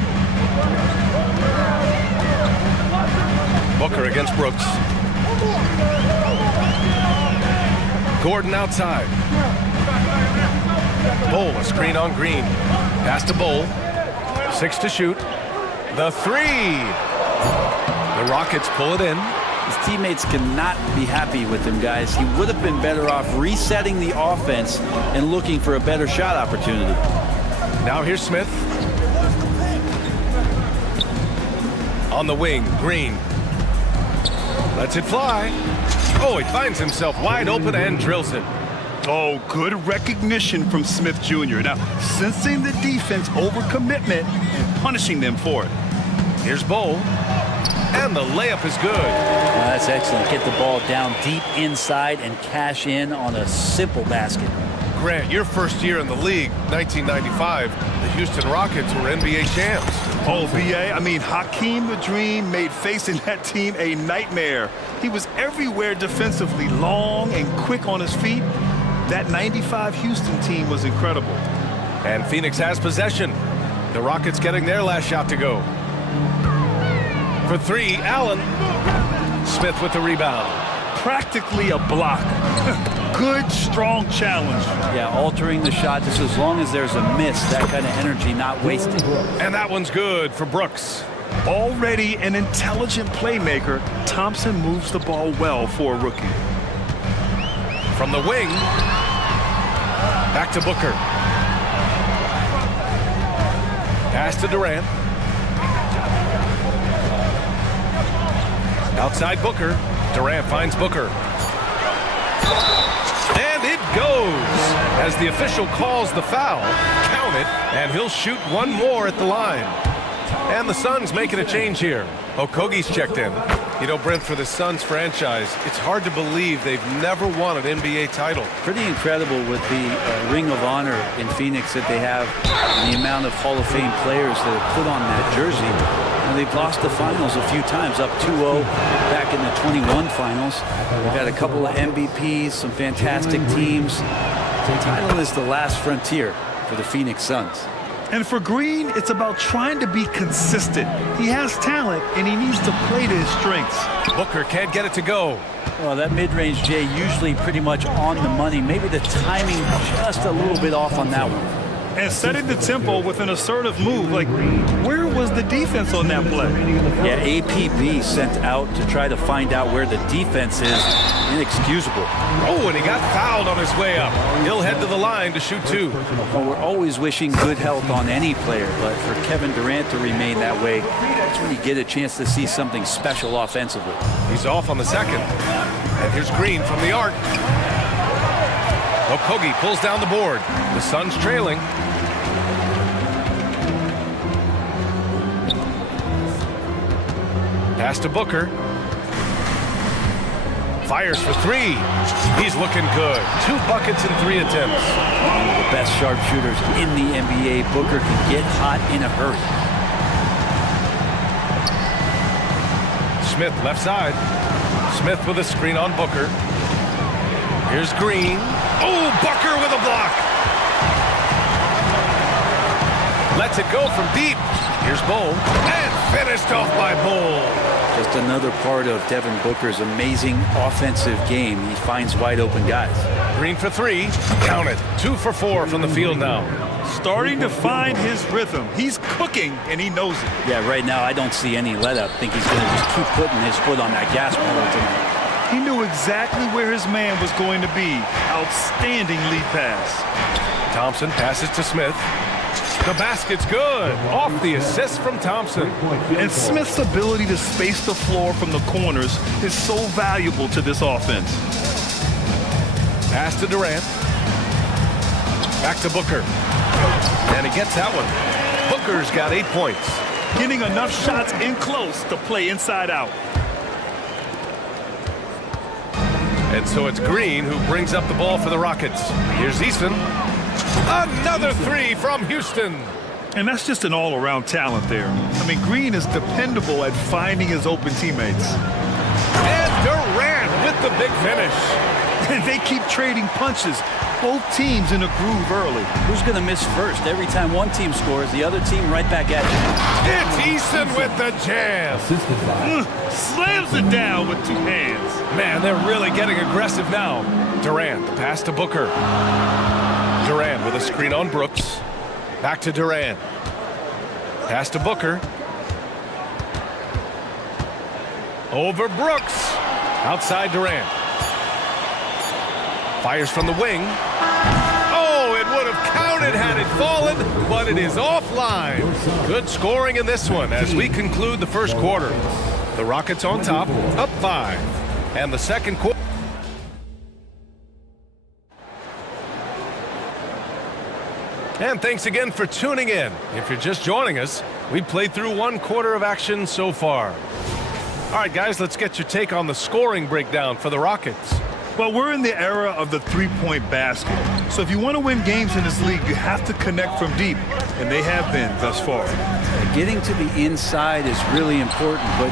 Booker against Brooks. Gordon outside. Bowl, a screen on Green. Pass to Bowl. 6 to shoot. The 3. The Rockets pull it in. His teammates cannot be happy with him, guys. He would have been better off resetting the offense and looking for a better shot opportunity. Now here's Smith. On the wing, Green. Lets it fly. Oh, he finds himself wide open and drills it. Oh, good recognition from Smith Jr. Now, sensing the defense overcommitment and punishing them for it. Here's Bowl. And the layup is good. Well, that's excellent. Get the ball down deep inside and cash in on a simple basket. Grant, your first year in the league, 1995, the Houston Rockets were NBA champs. Oh, BA, I mean, Hakeem the Dream made facing that team a nightmare. He was everywhere defensively, long and quick on his feet. That 95 Houston team was incredible. And Phoenix has possession. The Rockets getting their last shot to go. For 3, Allen. Smith with the rebound. Practically a block. Good, strong challenge. Yeah, altering the shot just as long as there's a miss, that kind of energy not wasted. And that one's good for Brooks. Already an intelligent playmaker, Thompson moves the ball well for a rookie. From the wing, back to Booker. Pass to Durant. Outside Booker. Durant finds Booker. And it goes as the official calls the foul. Count it, and he'll shoot one more at the line. And the Suns making a change here. Okogie's checked in. You know, Brent, for the Suns franchise, it's hard to believe they've never won an NBA title. Pretty incredible with the Ring of Honor in Phoenix that they have, and the amount of Hall of Fame players that have put on that jersey. And they've lost the finals a few times, up 2-0 back in the 21 finals. They've had a couple of MVPs, some fantastic teams. The title is the last frontier for the Phoenix Suns. And for Green, it's about trying to be consistent. He has talent, and he needs to play to his strengths. Booker can't get it to go. Well, that mid-range, Jay, usually pretty much on the money. Maybe the timing just a little bit off on that one. And setting the tempo with an assertive move. Like, where was the defense on that play? Yeah, APB sent out to try to find out where the defense is. Inexcusable. Oh, and he got fouled on his way up. He'll head to the line to shoot 2. Well, we're always wishing good health on any player, but for Kevin Durant to remain that way, that's when you get a chance to see something special offensively. He's off on the second. And here's Green from the arc. Okogie pulls down the board. The Suns trailing. Pass to Booker. Fires for 3. He's looking good. 2 buckets in 3 attempts. One of the best sharpshooters in the NBA. Booker can get hot in a hurry. Smith left side. Smith with a screen on Booker. Here's Green. Oh, Booker with a block. Lets it go from deep. Here's Bowl. And finished off by Bowl. Just another part of Devin Booker's amazing offensive game. He finds wide open guys. Green for 3. Count it. 2 for 4 from the field now. Starting to find his rhythm. He's cooking, and he knows it. Yeah, right now I don't see any let up. I think he's going to just keep putting his foot on that gas pedal tonight. He knew exactly where his man was going to be. Outstanding lead pass. Thompson passes to Smith. The basket's good. Off the assist from Thompson. And Smith's ability to space the floor from the corners is so valuable to this offense. Pass to Durant. Back to Booker. And he gets that one. Booker's got 8 points. Getting enough shots in close to play inside out. And so it's Green who brings up the ball for the Rockets. Here's Easton. Another three from Houston. And that's just an all-around talent there. I mean, Green is dependable at finding his open teammates. And Durant with the big finish. And they keep trading punches. Both teams in a groove early. Who's going to miss first? Every time one team scores, the other team right back at you. It's Easton with the jam. Slams it down with 2 hands. Man, they're really getting aggressive now. Durant, the pass to Booker. Durant with a screen on Brooks. Back to Durant. Pass to Booker. Over Brooks. Outside Durant. Fires from the wing. Oh, it would have counted had it fallen, but it is offline. Good scoring in this one as we conclude the first quarter. The Rockets on top, up 5. And the second quarter. And thanks again for tuning in. If you're just joining us, we played through 1 quarter of action so far. All right, guys, let's get your take on the scoring breakdown for the Rockets. Well, we're in the era of the three-point basket. So if you want to win games in this league, you have to connect from deep, and they have been thus far. Getting to the inside is really important, but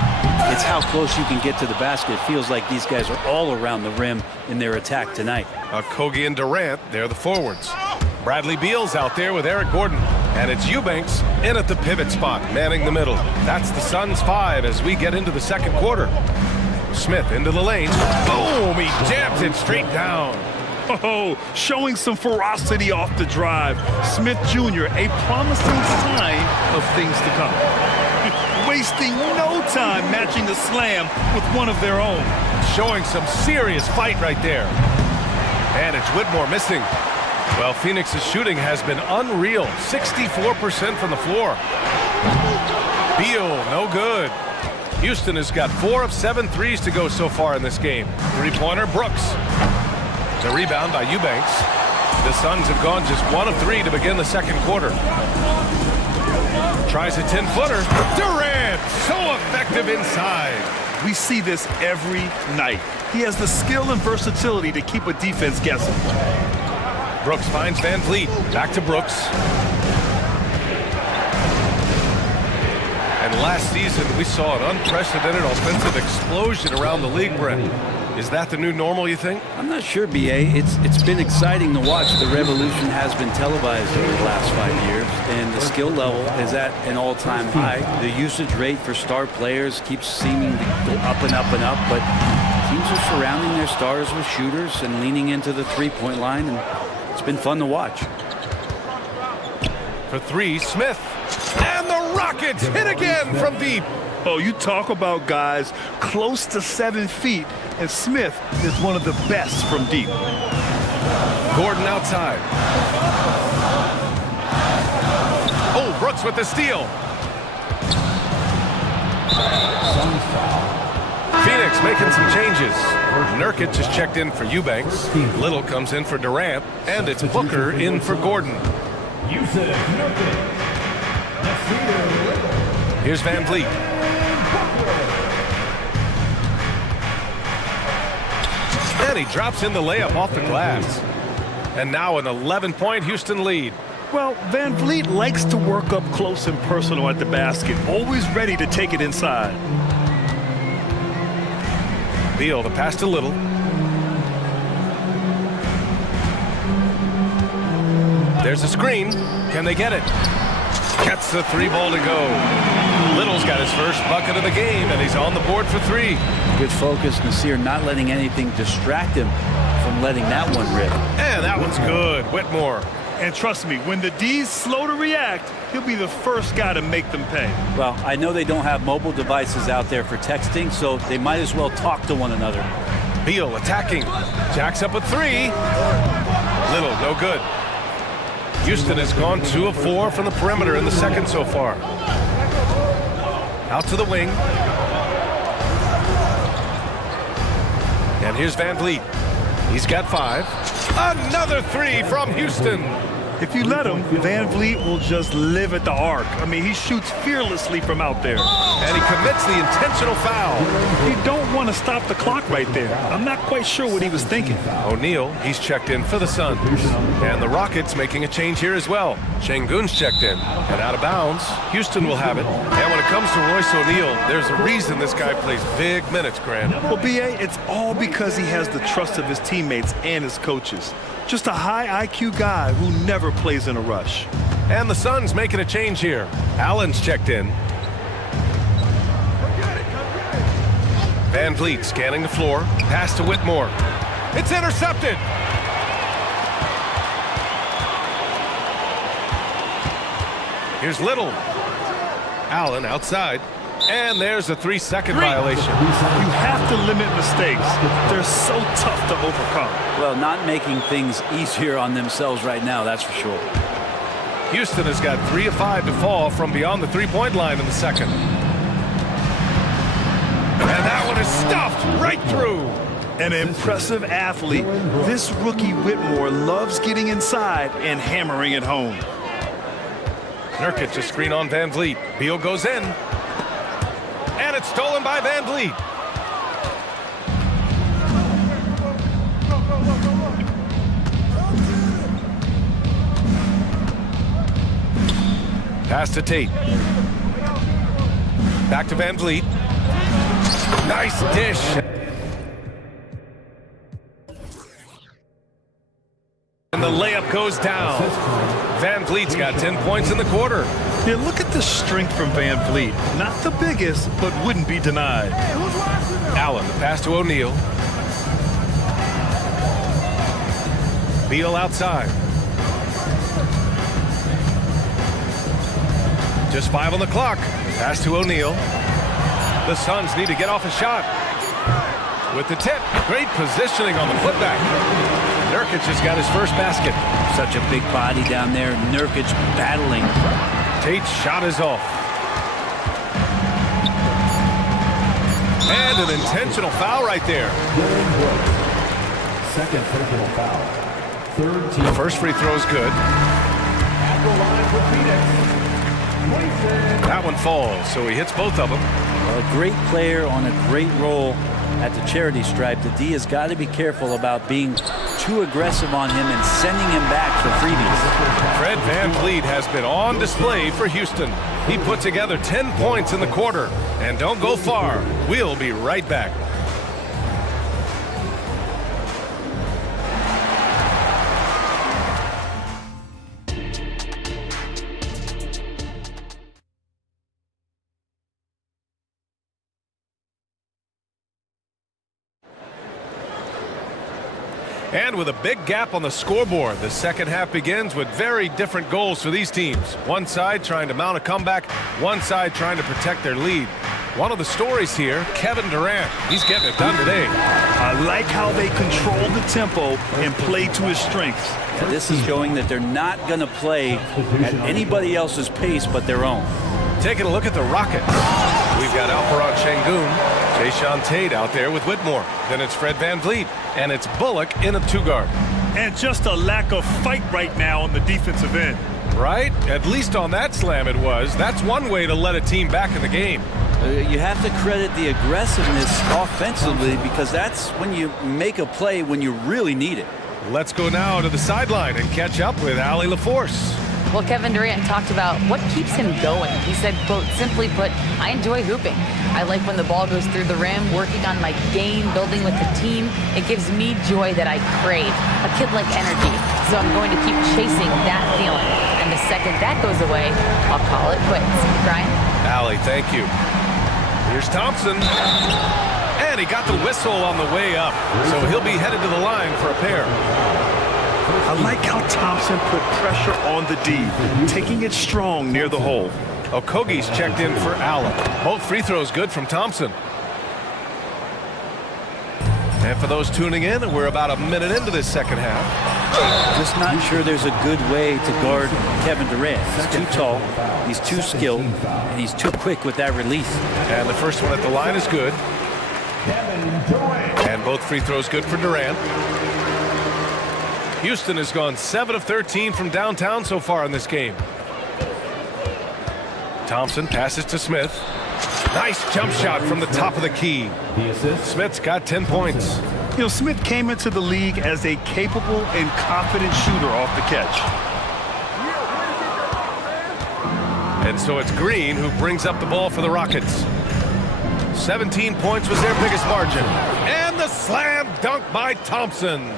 it's how close you can get to the basket. It feels like these guys are all around the rim in their attack tonight. Kogi and Durant, they're the forwards. Bradley Beal's out there with Eric Gordon. And it's Eubanks in at the pivot spot, manning the middle. That's the Suns' 5 as we get into the second quarter. Smith into the lane. Boom! He jams it straight down. Oh, showing some ferocity off the drive. Smith Jr., a promising sign of things to come. Wasting no time matching the slam with one of their own. Showing some serious fight right there. And it's Whitmore missing. Well, Phoenix's shooting has been unreal. 64% from the floor. Beal, no good. Houston has got 4 of 7 threes to go so far in this game. Three-pointer, Brooks. The rebound by Eubanks. The Suns have gone just 1 of 3 to begin the second quarter. Tries a 10-footer. Durant, so effective inside. We see this every night. He has the skill and versatility to keep a defense guessing. Brooks finds Van Vliet. Back to Brooks. And last season, we saw an unprecedented offensive explosion around the league, Brent. Is that the new normal, you think? I'm not sure, B.A. It's been exciting to watch. The revolution has been televised over the last 5 years, and the skill level is at an all-time high. The usage rate for star players keeps seeming to go up and up and up, but teams are surrounding their stars with shooters and leaning into the three-point line, and it's been fun to watch. For 3, Smith. And the Rockets hit again from deep. Oh, you talk about guys close to 7 feet, and Smith is one of the best from deep. Gordon outside. Oh, Brooks with the steal. Phoenix making some changes. Nurkic has checked in for Eubanks. Little comes in for Durant, and it's Booker in for Gordon. Here's Van Vliet. And he drops in the layup off the glass. And now an 11-point Houston lead. Well, Van Vliet likes to work up close and personal at the basket, always ready to take it inside. Beal, the pass to Little. There's a screen. Can they get it? Gets the 3-ball to go. Little's got his first bucket of the game, and he's on the board for 3. Good focus, Nasir, not letting anything distract him from letting that one rip. And that one's good. Whitmore. And trust me, when the D's slow to react, he'll be the first guy to make them pay. Well, I know they don't have mobile devices out there for texting, so they might as well talk to one another. Beal attacking. Jacks up a 3. Little, no good. Houston has gone 2 of 4 from the perimeter in the second so far. Out to the wing. And here's Van Vliet. He's got 5. Another 3 from Houston. If you let him, Van Vliet will just live at the arc. I mean, he shoots fearlessly from out there. And he commits the intentional foul. You don't want to stop the clock right there. I'm not quite sure what he was thinking. O'Neal, he's checked in for the Suns. And the Rockets making a change here as well. Şengün's checked in. And out of bounds, Houston will have it. And when it comes to Royce O'Neal, there's a reason this guy plays big minutes, Grant. Well, B.A., it's all because he has the trust of his teammates and his coaches. Just a high IQ guy who never plays in a rush. And the Suns making a change here. Allen's checked in. Van Vliet scanning the floor. Pass to Whitmore. It's intercepted. Here's Little. Allen outside. And there's a 3-second violation. You have to limit mistakes. They're so tough to overcome. Well, not making things easier on themselves right now, that's for sure. Houston has got 3 of 5 to fall from beyond the three-point line in the second. And that one is stuffed right through. An impressive athlete. This rookie Whitmore loves getting inside and hammering it home. Nurkic a screen on Van Vliet. Beal goes in. And it's stolen by Van Vliet. Pass to Tate. Back to Van Vliet. Nice dish. And the layup goes down. Van Vliet's got 10 points in the quarter. Yeah, look at the strength from Van Vliet. Not the biggest, but wouldn't be denied. Allen, the pass to O'Neal. Beal outside. Just 5 on the clock. Pass to O'Neal. The Suns need to get off a shot. With the tip, great positioning on the putback. Nurkic has got his first basket. Such a big body down there. Nurkic battling. Tate's shot is off. And an intentional foul right there. Second personal foul. Third team. The first free throw is good. At the line for Phoenix. That one falls, so he hits both of them. Well, a great player on a great role at the charity stripe. The D has got to be careful about being too aggressive on him and sending him back for freebies. Fred Van Vliet has been on display for Houston. He put together 10 points in the quarter. And don't go far. We'll be right back. And with a big gap on the scoreboard, the second half begins with very different goals for these teams. One side trying to mount a comeback, one side trying to protect their lead. One of the stories here, Kevin Durant. He's getting it done today. I like how they control the tempo and play to his strengths. Yeah, this is showing that they're not going to play at anybody else's pace but their own. Taking a look at the Rockets. We've got Alperen Şengün, Jae'Sean Tate out there with Whitmore. Then it's Fred Van Vliet, and it's Bullock in a two-guard. And just a lack of fight right now on the defensive end. Right? At least on that slam it was. That's one way to let a team back in the game. You have to credit the aggressiveness offensively because that's when you make a play when you really need it. Let's go now to the sideline and catch up with Allie LaForce. Well, Kevin Durant talked about what keeps him going. He said, quote, simply put, I enjoy hooping. I like when the ball goes through the rim, working on my game, building with the team. It gives me joy that I crave, a kid-like energy. So I'm going to keep chasing that feeling. And the second that goes away, I'll call it quits. Brian? Allie, thank you. Here's Thompson. And he got the whistle on the way up. So he'll be headed to the line for a pair. I like how Thompson put pressure on the D, taking it strong near the hole. Okogie's checked in for Allen. Both free throws good from Thompson. And for those tuning in, we're about a minute into this second half. Just not sure there's a good way to guard Kevin Durant. He's too tall, he's too skilled, and he's too quick with that release. And the first one at the line is good. And both free throws good for Durant. Houston has gone 7 of 13 from downtown so far in this game. Thompson passes to Smith. Nice jump shot from the top of the key. Smith's got 10 points. You know, Smith came into the league as a capable and confident shooter off the catch. And so it's Green who brings up the ball for the Rockets. 17 points was their biggest margin. And the slam dunk by Thompson.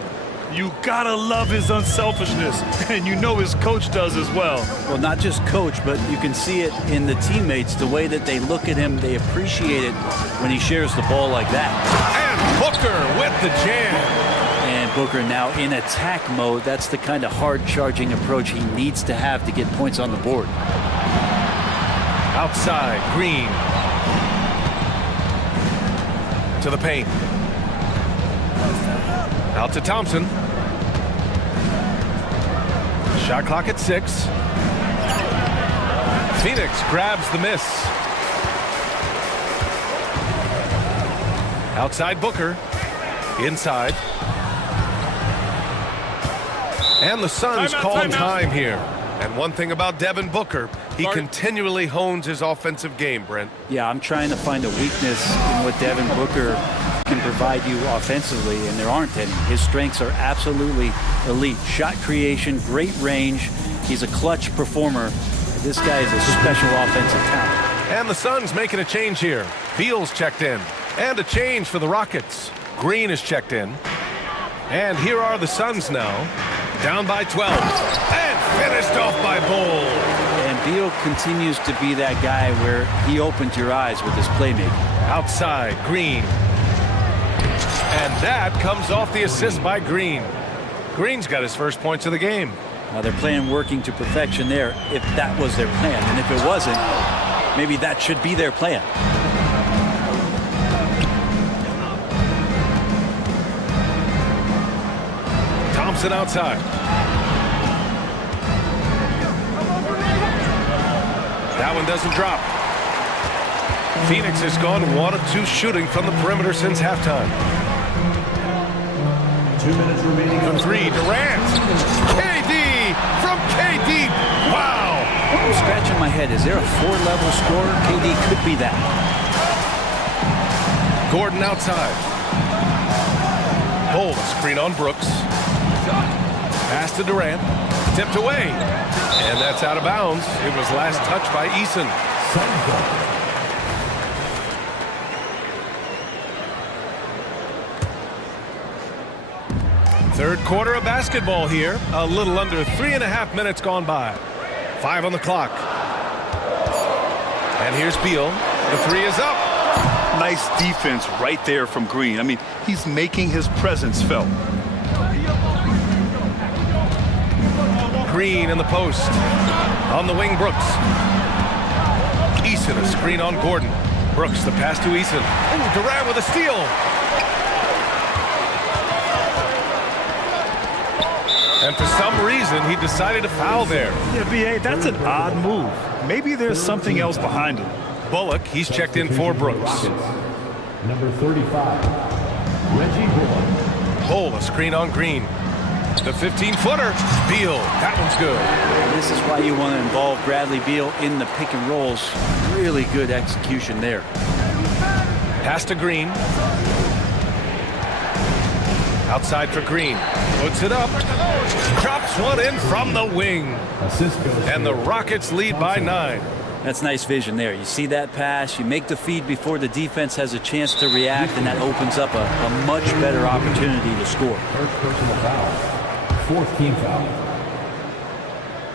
You gotta love his unselfishness, and you know his coach does as well. Well, not just coach, but you can see it in the teammates, the way that they look at him. They appreciate it when he shares the ball like that. And Booker with the jam. And Booker now in attack mode. That's the kind of hard-charging approach he needs to have to get points on the board. Outside, Green. To the paint. Out to Thompson. Shot clock at 6. Phoenix grabs the miss. Outside Booker. Inside. And the Suns call time here. And one thing about Devin Booker, he continually hones his offensive game, Brent. Yeah, I'm trying to find a weakness in what Devin Booker can provide you offensively, and there aren't any. His strengths are absolutely elite. Shot creation, great range. He's a clutch performer. This guy is a special offensive talent. And the Suns making a change here. Beal's checked in. And a change for the Rockets. Green is checked in. And here are the Suns now. Down by 12. And finished off by Bull. And Beal continues to be that guy where he opens your eyes with his playmaking. Outside, Green. And that comes off the assist by Green. Green's got his first points of the game. Now they're playing working to perfection there, if that was their plan. And if it wasn't, maybe that should be their plan. Thompson outside. That one doesn't drop. Phoenix has gone 1 of 2 shooting from the perimeter since halftime. 2 minutes remaining. For 3, Durant. KD from KD. Wow. I'm scratching my head. Is there a 4-level scorer? KD could be that. Gordon outside. Bull, screen on Brooks. Pass to Durant. Tipped away. And that's out of bounds. It was last touched by Eason. Third quarter of basketball here. A little under 3.5 minutes gone by. 5 on the clock. And here's Beal. The 3 is up. Nice defense right there from Green. I mean, he's making his presence felt. Green in the post. On the wing, Brooks. Eason, a screen on Gordon. Brooks, the pass to Eason. Ooh, Durant with a steal. And for some reason, he decided to foul there. Yeah, B.A., that's an odd move. Maybe there's something else behind him. Bullock, he's checked in for Brooks. Number 35, Reggie Bullock. Bull, a screen on Green. The 15-footer. Beal, that one's good. And this is why you want to involve Bradley Beal in the pick and rolls. Really good execution there. Pass to Green. Outside for Green. Puts it up. Drops one in from the wing. And the Rockets lead by 9. That's nice vision there. You see that pass, you make the feed before the defense has a chance to react, and that opens up a much better opportunity to score. Third personal foul. 4th team foul.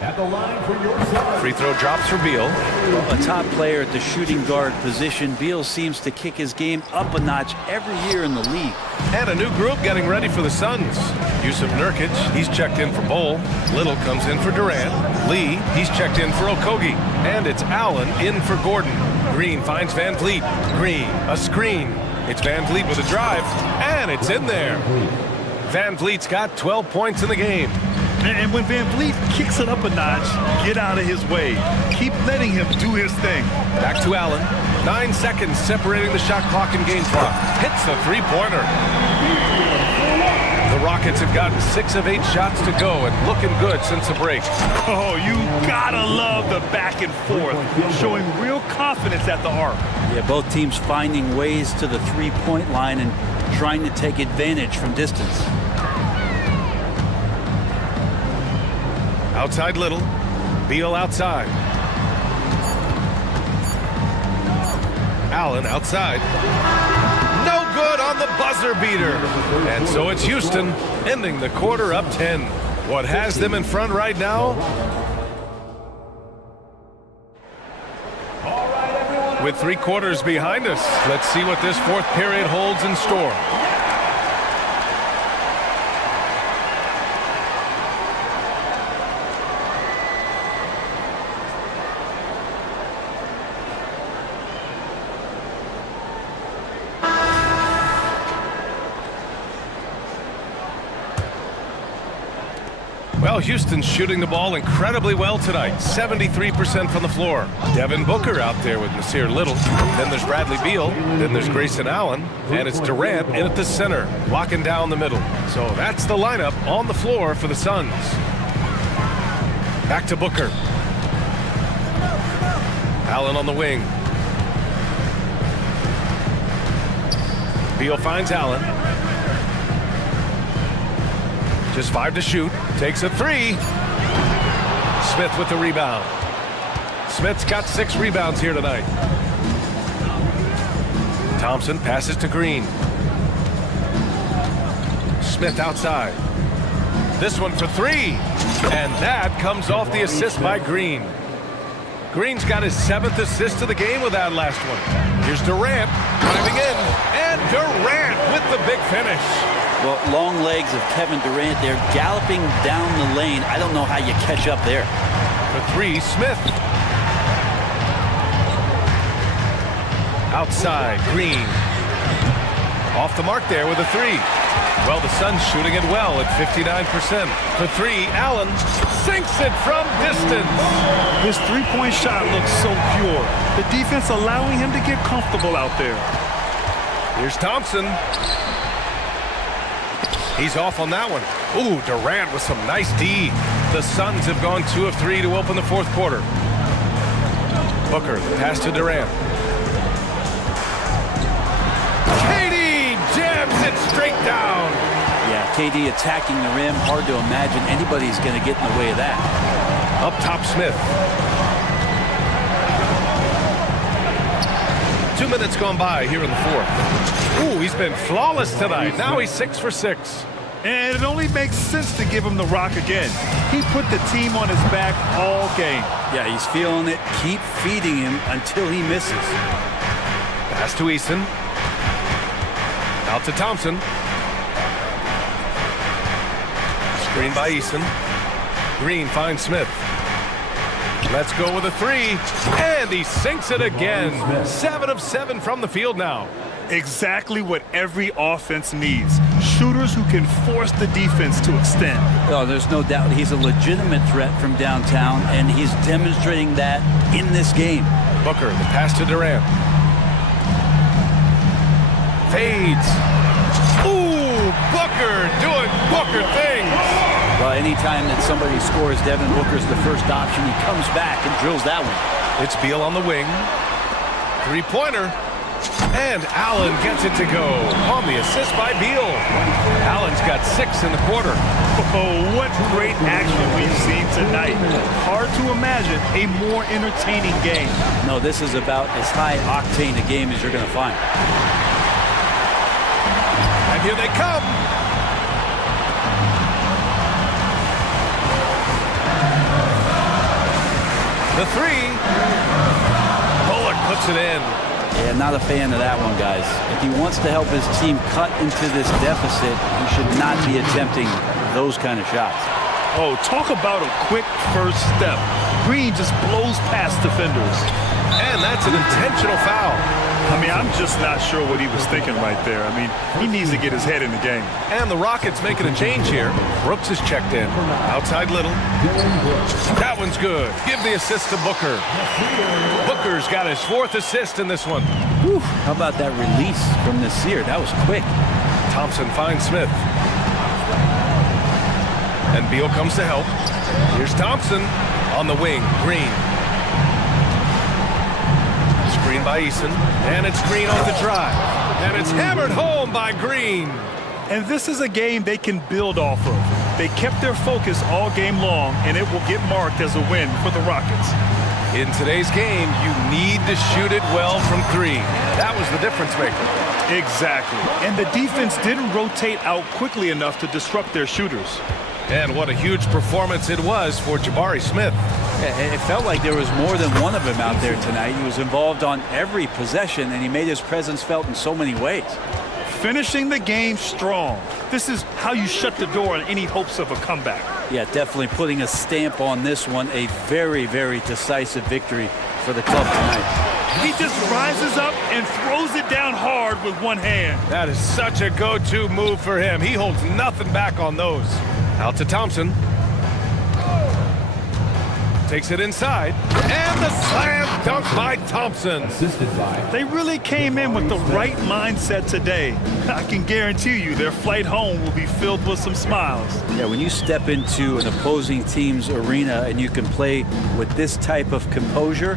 At the line for your side. Free throw drops for Beal. Well, a top player at the shooting guard position, Beal seems to kick his game up a notch every year in the league. And a new group getting ready for the Suns. Yusuf Nurkic, he's checked in for Bull. Little comes in for Durant. Lee, he's checked in for Okogie. And it's Allen in for Gordon. Green finds Van Vliet. Green, a screen. It's Van Vliet with a drive, and it's in there. Van Vliet's got 12 points in the game. And when Van Vliet kicks it up a notch, get out of his way. Keep letting him do his thing. Back to Allen. 9 seconds separating the shot clock and game clock. Hits the three-pointer. The Rockets have gotten 6 of 8 shots to go and looking good since the break. Oh, you gotta love the back and forth, showing real confidence at the arc. Yeah, both teams finding ways to the three-point line and trying to take advantage from distance. Outside Little. Beal outside. Allen outside. No good on the buzzer beater. And so it's Houston ending the quarter up 10. What has them in front right now? With 3 quarters behind us, let's see what this fourth period holds in store. Well, Houston's shooting the ball incredibly well tonight. 73% from the floor. Devin Booker out there with Nasir Little. Then there's Bradley Beal. Then there's Grayson Allen. And it's Durant in at the center, locking down the middle. So that's the lineup on the floor for the Suns. Back to Booker. Allen on the wing. Beal finds Allen. Just 5 to shoot. Takes a 3. Smith with the rebound. Smith's got 6 rebounds here tonight. Thompson passes to Green. Smith outside. This one for 3. And that comes off the assist by Green. Green's got his 7th assist of the game with that last one. Here's Durant driving in. And Durant with the big finish. Well, long legs of Kevin Durant there, galloping down the lane. I don't know how you catch up there. For 3, Smith. Outside, Green. Off the mark there with a 3. Well, the Suns shooting it well at 59%. For 3, Allen sinks it from distance. His three-point shot looks so pure. The defense allowing him to get comfortable out there. Here's Thompson. He's off on that one. Ooh, Durant with some nice D. The Suns have gone 2 of 3 to open the fourth quarter. Booker, pass to Durant. KD jams it straight down. Yeah, KD attacking the rim. Hard to imagine anybody's going to get in the way of that. Up top, Smith. 2 minutes gone by here in the fourth. Ooh, he's been flawless tonight. Now he's 6 for 6. And it only makes sense to give him the rock again. He put the team on his back all game. Yeah, he's feeling it. Keep feeding him until he misses. Pass to Eason. Out to Thompson. Screen by Eason. Green finds Smith. Let's go with a 3. And he sinks it again. 7 of 7 from the field now. Exactly what every offense needs. Shooters who can force the defense to extend. Oh, there's no doubt he's a legitimate threat from downtown, and he's demonstrating that in this game. Booker, the pass to Durant. Fades. Ooh, Booker doing Booker things. Well, anytime that somebody scores, Devin Booker's the first option. He comes back and drills that one. It's Beal on the wing. 3-pointer. And Allen gets it to go on the assist by Beal. Allen's got 6 in the quarter. Oh, what great action we've seen tonight. Hard to imagine a more entertaining game. No, this is about as high octane a game as you're going to find. And here they come. The 3. Bullock puts it in. Yeah, not a fan of that one, guys. If he wants to help his team cut into this deficit, he should not be attempting those kind of shots. Oh, talk about a quick first step. Green just blows past defenders. And that's an intentional foul. I mean, I'm just not sure what he was thinking right there. I mean, he needs to get his head in the game. And the Rockets making a change here. Brooks is checked in. Outside Little. That one's good. Give the assist to Booker. Booker's got his 4th assist in this one. Whew, how about that release from Nasir? That was quick. Thompson finds Smith. And Beal comes to help. Here's Thompson on the wing. Green. Screen by Eason. And it's Green on the drive. And it's hammered home by Green. And this is a game they can build off of. They kept their focus all game long, and it will get marked as a win for the Rockets. In today's game, you need to shoot it well from 3. That was the difference maker. Exactly. And the defense didn't rotate out quickly enough to disrupt their shooters. And what a huge performance it was for Jabari Smith. It felt like there was more than one of him out there tonight. He was involved on every possession, and he made his presence felt in so many ways. Finishing the game strong. This is how you shut the door on any hopes of a comeback. Yeah, definitely putting a stamp on this one. A very, very decisive victory for the club tonight. He just rises up and throws it down hard with one hand. That is such a go-to move for him. He holds nothing back on those. Out to Thompson. Takes it inside. And the slam dunk by Thompson. They really came in with the right mindset today. I can guarantee you their flight home will be filled with some smiles. Yeah, when you step into an opposing team's arena and you can play with this type of composure,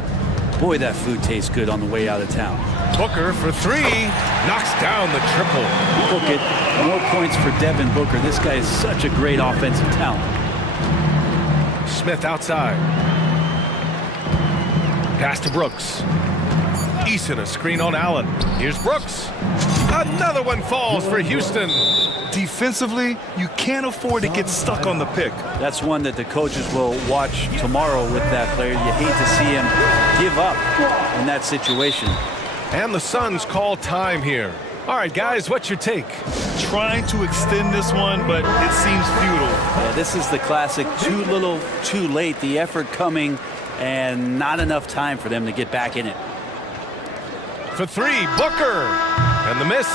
boy, that food tastes good on the way out of town. Booker for 3. Knocks down the triple. Look at more points for Devin Booker. This guy is such a great offensive talent. Smith outside. Pass to Brooks. Eason a screen on Allen. Here's Brooks. Another one falls for Houston. Defensively, you can't afford to get stuck on the pick. That's one that the coaches will watch tomorrow with that player. You hate to see him give up in that situation. And the Suns call time here. All right, guys, what's your take? Trying to extend this one, but it seems futile. Yeah, this is the classic too little, too late. The effort coming and not enough time for them to get back in it. For 3, Booker. And the miss.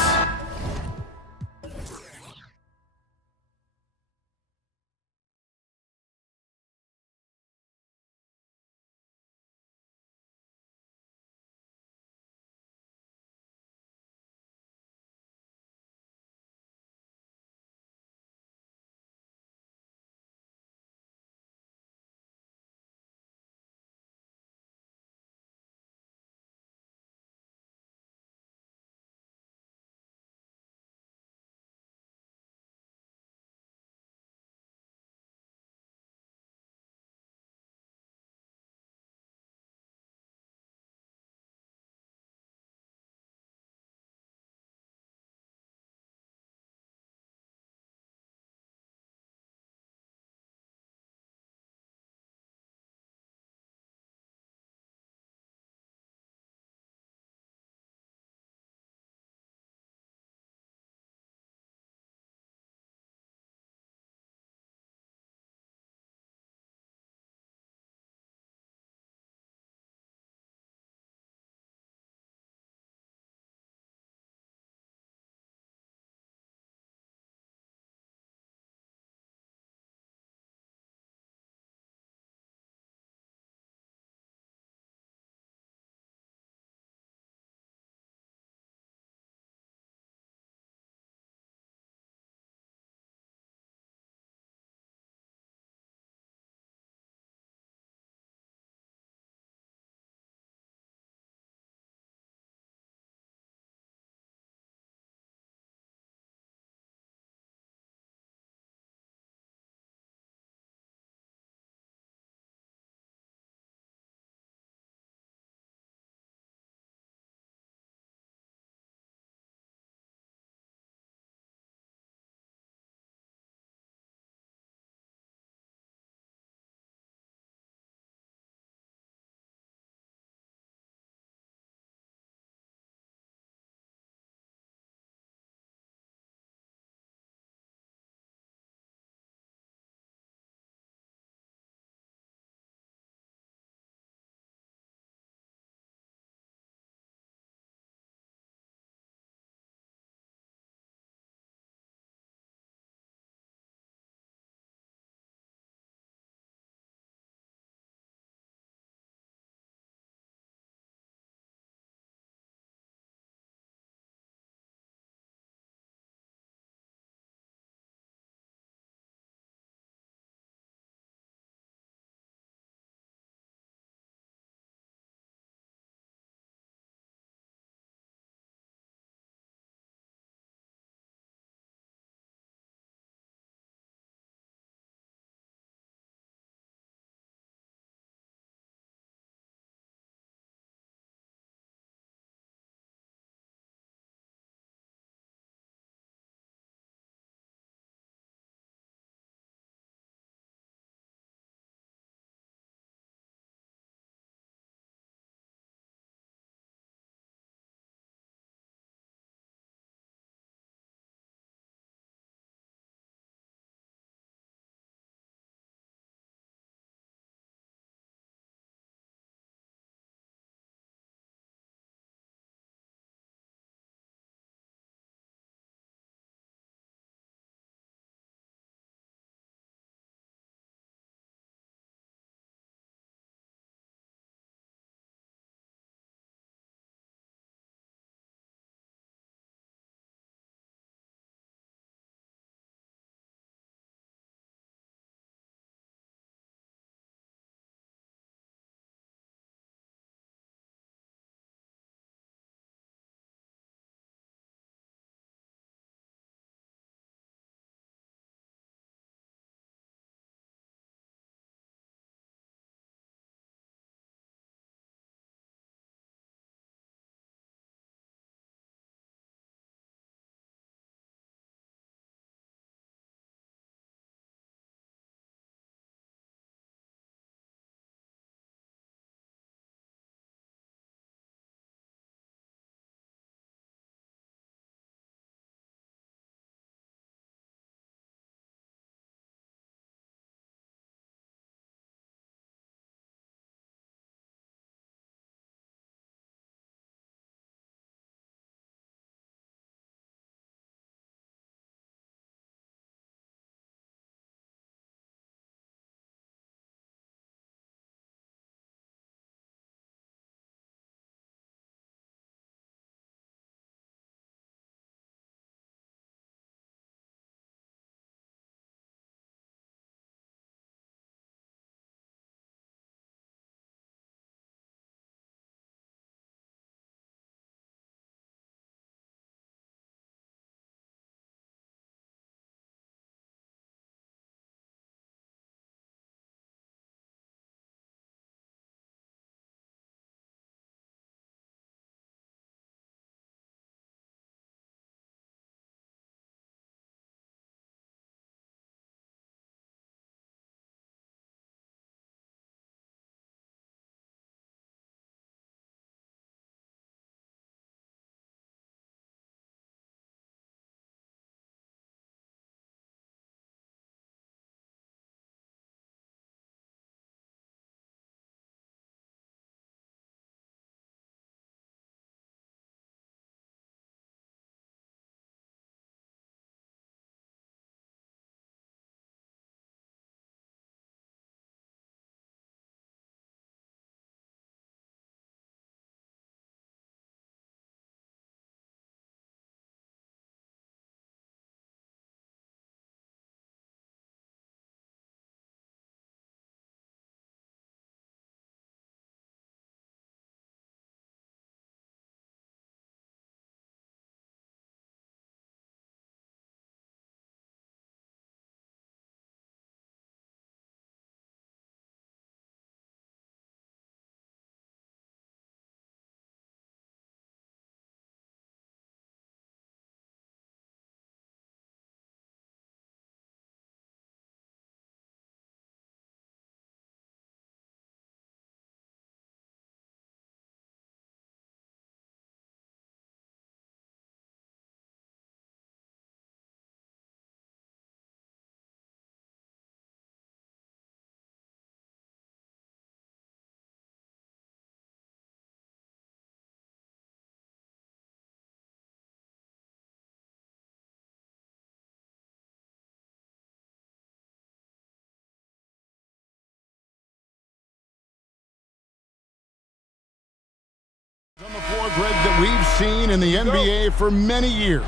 the floor, Greg, that we've seen in the NBA for many years.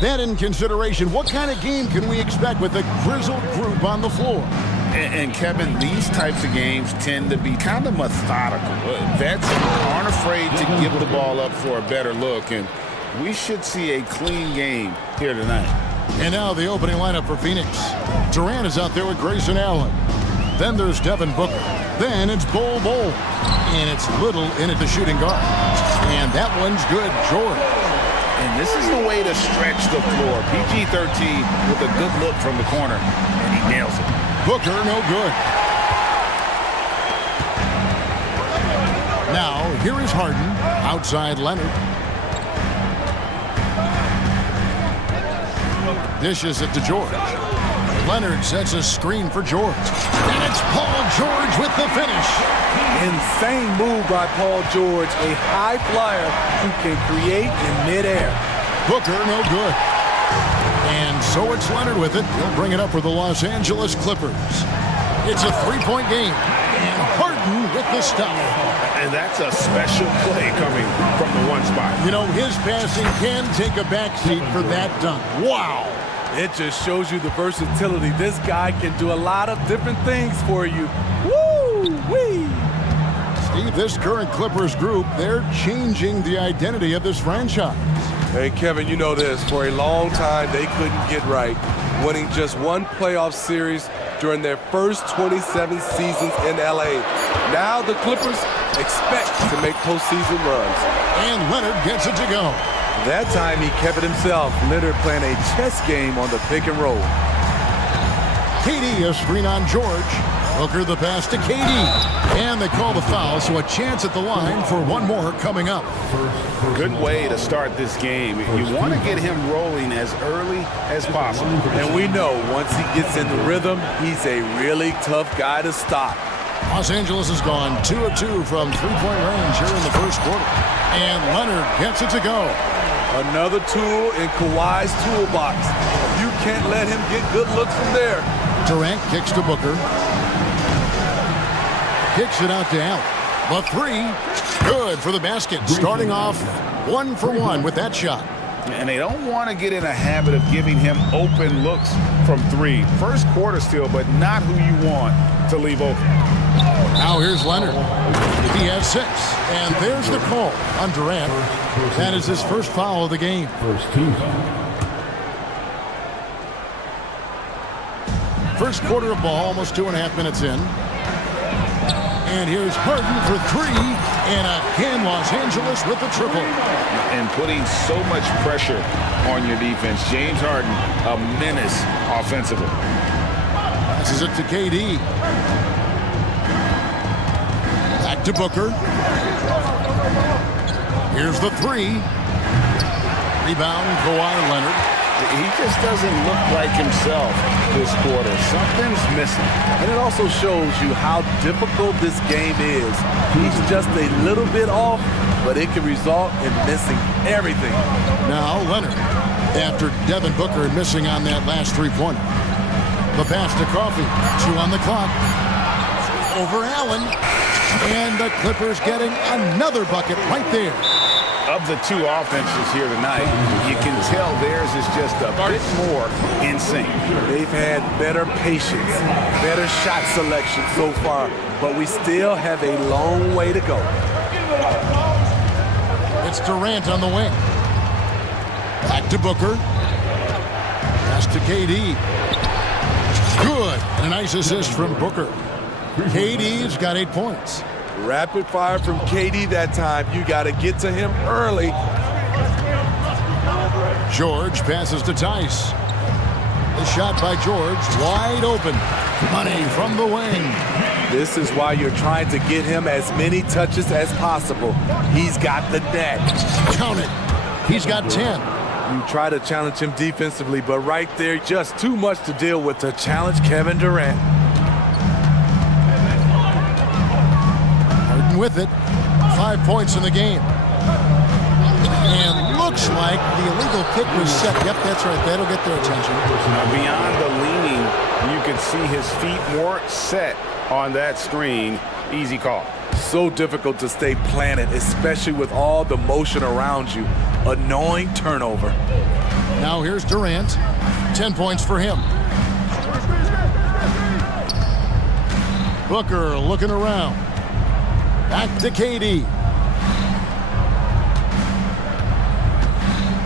That in consideration, what kind of game can we expect with a grizzled group on the floor? And Kevin, these types of games tend to be kind of methodical. Vets aren't afraid to give the ball up for a better look, and we should see a clean game here tonight. And now the opening lineup for Phoenix. Durant is out there with Grayson Allen. Then there's Devin Booker. Then it's Bol Bol. And it's Little in at the shooting guard. And that one's good, George. And this is the way to stretch the floor. PG-13 with a good look from the corner, and he nails it. Booker, no good. Now, here is Harden, outside Leonard. Dishes it to George. Leonard sets a screen for George. And it's Paul George with the finish. Insane move by Paul George, a high flyer who can create in midair. Booker, no good. And so it's Leonard with it. He'll bring it up for the Los Angeles Clippers. It's a three-point game. And Harden with the stuff. And that's a special play coming from the one spot. You know, his passing can take a backseat for that dunk. Wow. It just shows you the versatility. This guy can do a lot of different things for you. Woo-wee! Steve, this current Clippers group, they're changing the identity of this franchise. Hey, Kevin, you know this. For a long time, they couldn't get right, winning just one playoff series during their first 27 seasons in L.A. Now the Clippers expect to make postseason runs. And Leonard gets it to go. That time he kept it himself. Leonard playing a chess game on the pick and roll. KD, a screen on George. Booker the pass to KD. And they call the foul, so a chance at the line for one more coming up. Good way to start this game. You want to get him rolling as early as possible. And we know once he gets in the rhythm, he's a really tough guy to stop. Los Angeles has gone 2 of 2 from three-point range here in the first quarter. And Leonard gets it to go. Another tool in Kawhi's toolbox. You can't let him get good looks from there. Durant kicks to Booker. Kicks it out to Allen. The three, good for the basket. Starting off 1 for 1 with that shot. And they don't want to get in a habit of giving him open looks from three. First quarter still, but not who you want to leave open. Now here's Leonard. He has 6. And there's the call on Durant. That is his first foul of the game. First team foul. First quarter of ball, almost 2.5 minutes in. And here's Harden for 3. And again, Los Angeles with the triple. And putting so much pressure on your defense. James Harden, a menace offensively. Passes it to KD. Back to Booker. Here's the 3. Rebound, Kawhi Leonard. He just doesn't look like himself this quarter. Something's missing. And it also shows you how difficult this game is. He's just a little bit off, but it can result in missing everything. Now Leonard, after Devin Booker missing on that last three-pointer. The pass to Coffey. 2 on the clock. Over Allen. And the Clippers getting another bucket right there. Of the 2 offenses here tonight, you can tell theirs is just a bit more in sync. They've had better patience, better shot selection so far, but we still have a long way to go. It's Durant on the wing. Back to Booker. Pass to KD. Good. And a nice assist from Booker. KD's got 8 points. Rapid fire from KD that time. You got to get to him early. George passes to Tice. The shot by George, wide open. Money from the wing. This is why you're trying to get him as many touches as possible. He's got the net. Count it. He's got 10. You try to challenge him defensively, but right there, just too much to deal with to challenge Kevin Durant. With it, 5 points in the game. And looks like the illegal kick was set. Yep, that's right. That'll get their attention. Beyond the leaning, you could see his feet weren't set on that screen. Easy call. so difficult to stay planted, especially with all the motion around you. Annoying turnover. Now here's Durant. 10 points for him. Booker looking around. Back to KD.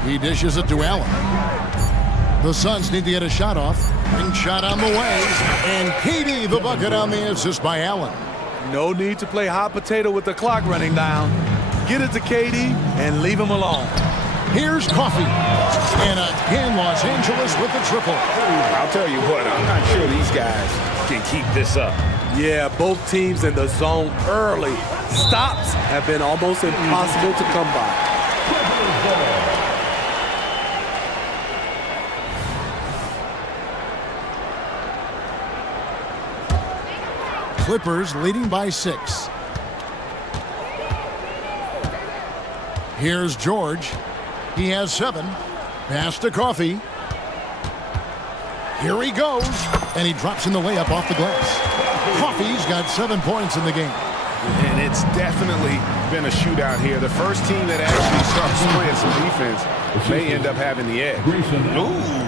He dishes it to Allen. The Suns need to get a shot off. And shot on the way. And KD the bucket on the assist by Allen. No need to play hot potato with the clock running down. Get it to KD and leave him alone. Here's Coffee. And again, Los Angeles with the triple. I'll tell you what, I'm not sure these guys can keep this up. Yeah, both teams in the zone early. Stops have been almost impossible to come by. Clippers leading by 6. Here's George. He has 7. Pass to Coffee. Here he goes. And he drops in the layup off the glass. Coffee's got 7 points in the game. And it's definitely been a shootout here. The first team that actually starts playing some defense may end up having the edge. Ooh,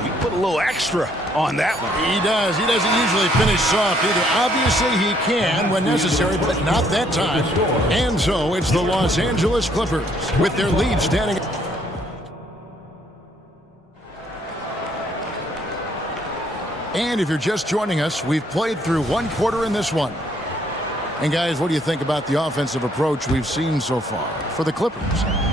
he put a little extra on that one. He does. He doesn't usually finish soft either. Obviously, he can when necessary, but not that time. And so it's the Los Angeles Clippers with their lead standing. And if you're just joining us, we've played through 1 quarter in this one. And guys, what do you think about the offensive approach we've seen so far for the Clippers?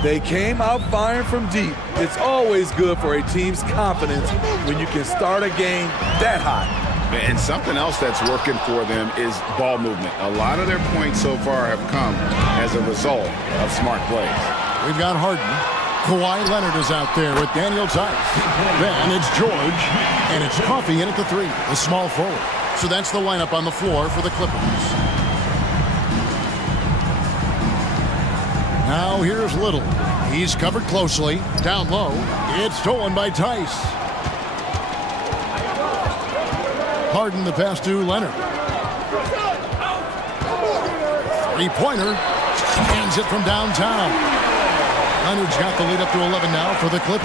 They came out firing from deep. It's always good for a team's confidence when you can start a game that hot. And something else that's working for them is ball movement. A lot of their points so far have come as a result of smart plays. We've got Harden. Kawhi Leonard is out there with Daniel Tice. Then it's George, and it's Coffee in at the 3, the small forward. So that's the lineup on the floor for the Clippers. Now here's Little. He's covered closely. Down low. It's stolen by Tice. Harden the pass to Leonard. 3-pointer. Hands it from downtown. Leonard's got the lead up to 11 now for the Clippers.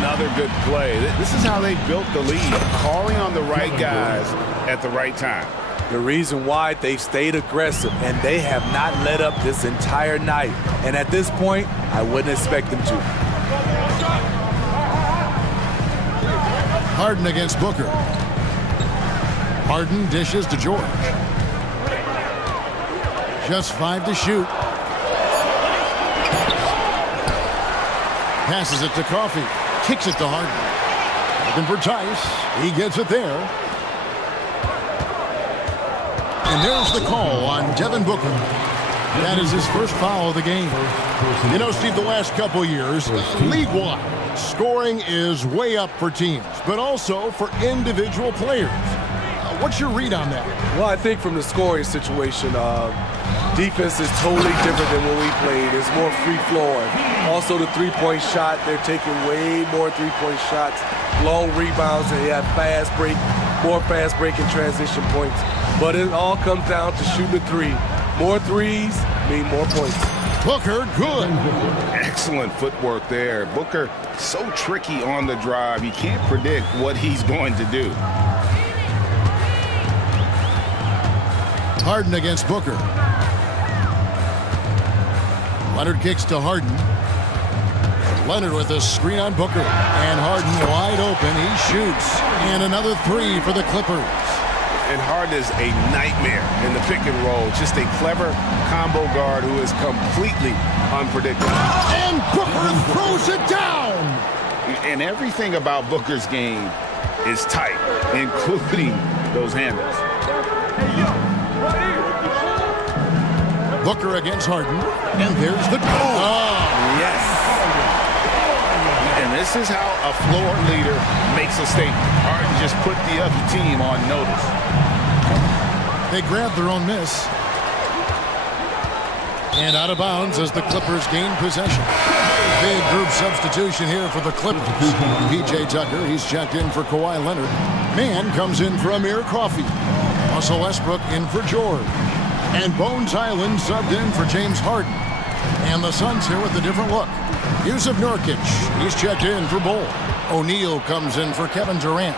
Another good play. This is how they built the lead. Calling on the right guys at the right time. The reason why they've stayed aggressive, and they have not let up this entire night. And at this point, I wouldn't expect them to. Harden against Booker. Harden dishes to George. Just 5 to shoot. Passes it to Coffee. Kicks it to Harden. Looking for Tice. He gets it there. And there's the call on Devin Booker. That is his first foul of the game. You know, Steve, the last couple years, league-wide, scoring is way up for teams, but also for individual players. What's your read on that? Well, I think from the scoring situation, defense is totally different than when we played. It's more free-flowing. Also, the three-point shot, they're taking way more three-point shots, long rebounds, and they have fast break, more fast break and transition points. But it all comes down to shooting the 3. More threes mean more points. Booker, good. Excellent footwork there. Booker, so tricky on the drive. You can't predict what he's going to do. Harden against Booker. Leonard kicks to Harden. Leonard with a screen on Booker. And Harden wide open. He shoots. And another 3 for the Clippers. And Harden is a nightmare in the pick and roll. Just a clever combo guard who is completely unpredictable. And Booker throws it down. And everything about Booker's game is tight, including those handles. Booker against Harden. And there's the goal. Oh, yes. And this is how a floor leader makes a statement. Harden just put the other team on notice. They grab their own miss. And out of bounds as the Clippers gain possession. Big group substitution here for the Clippers. P.J. Tucker, he's checked in for Kawhi Leonard. Man comes in for Amir Coffee. Russell Westbrook in for George. And Bones Island subbed in for James Harden. And the Suns here with a different look. Yusuf Nurkic, he's checked in for Bull. O'Neal comes in for Kevin Durant.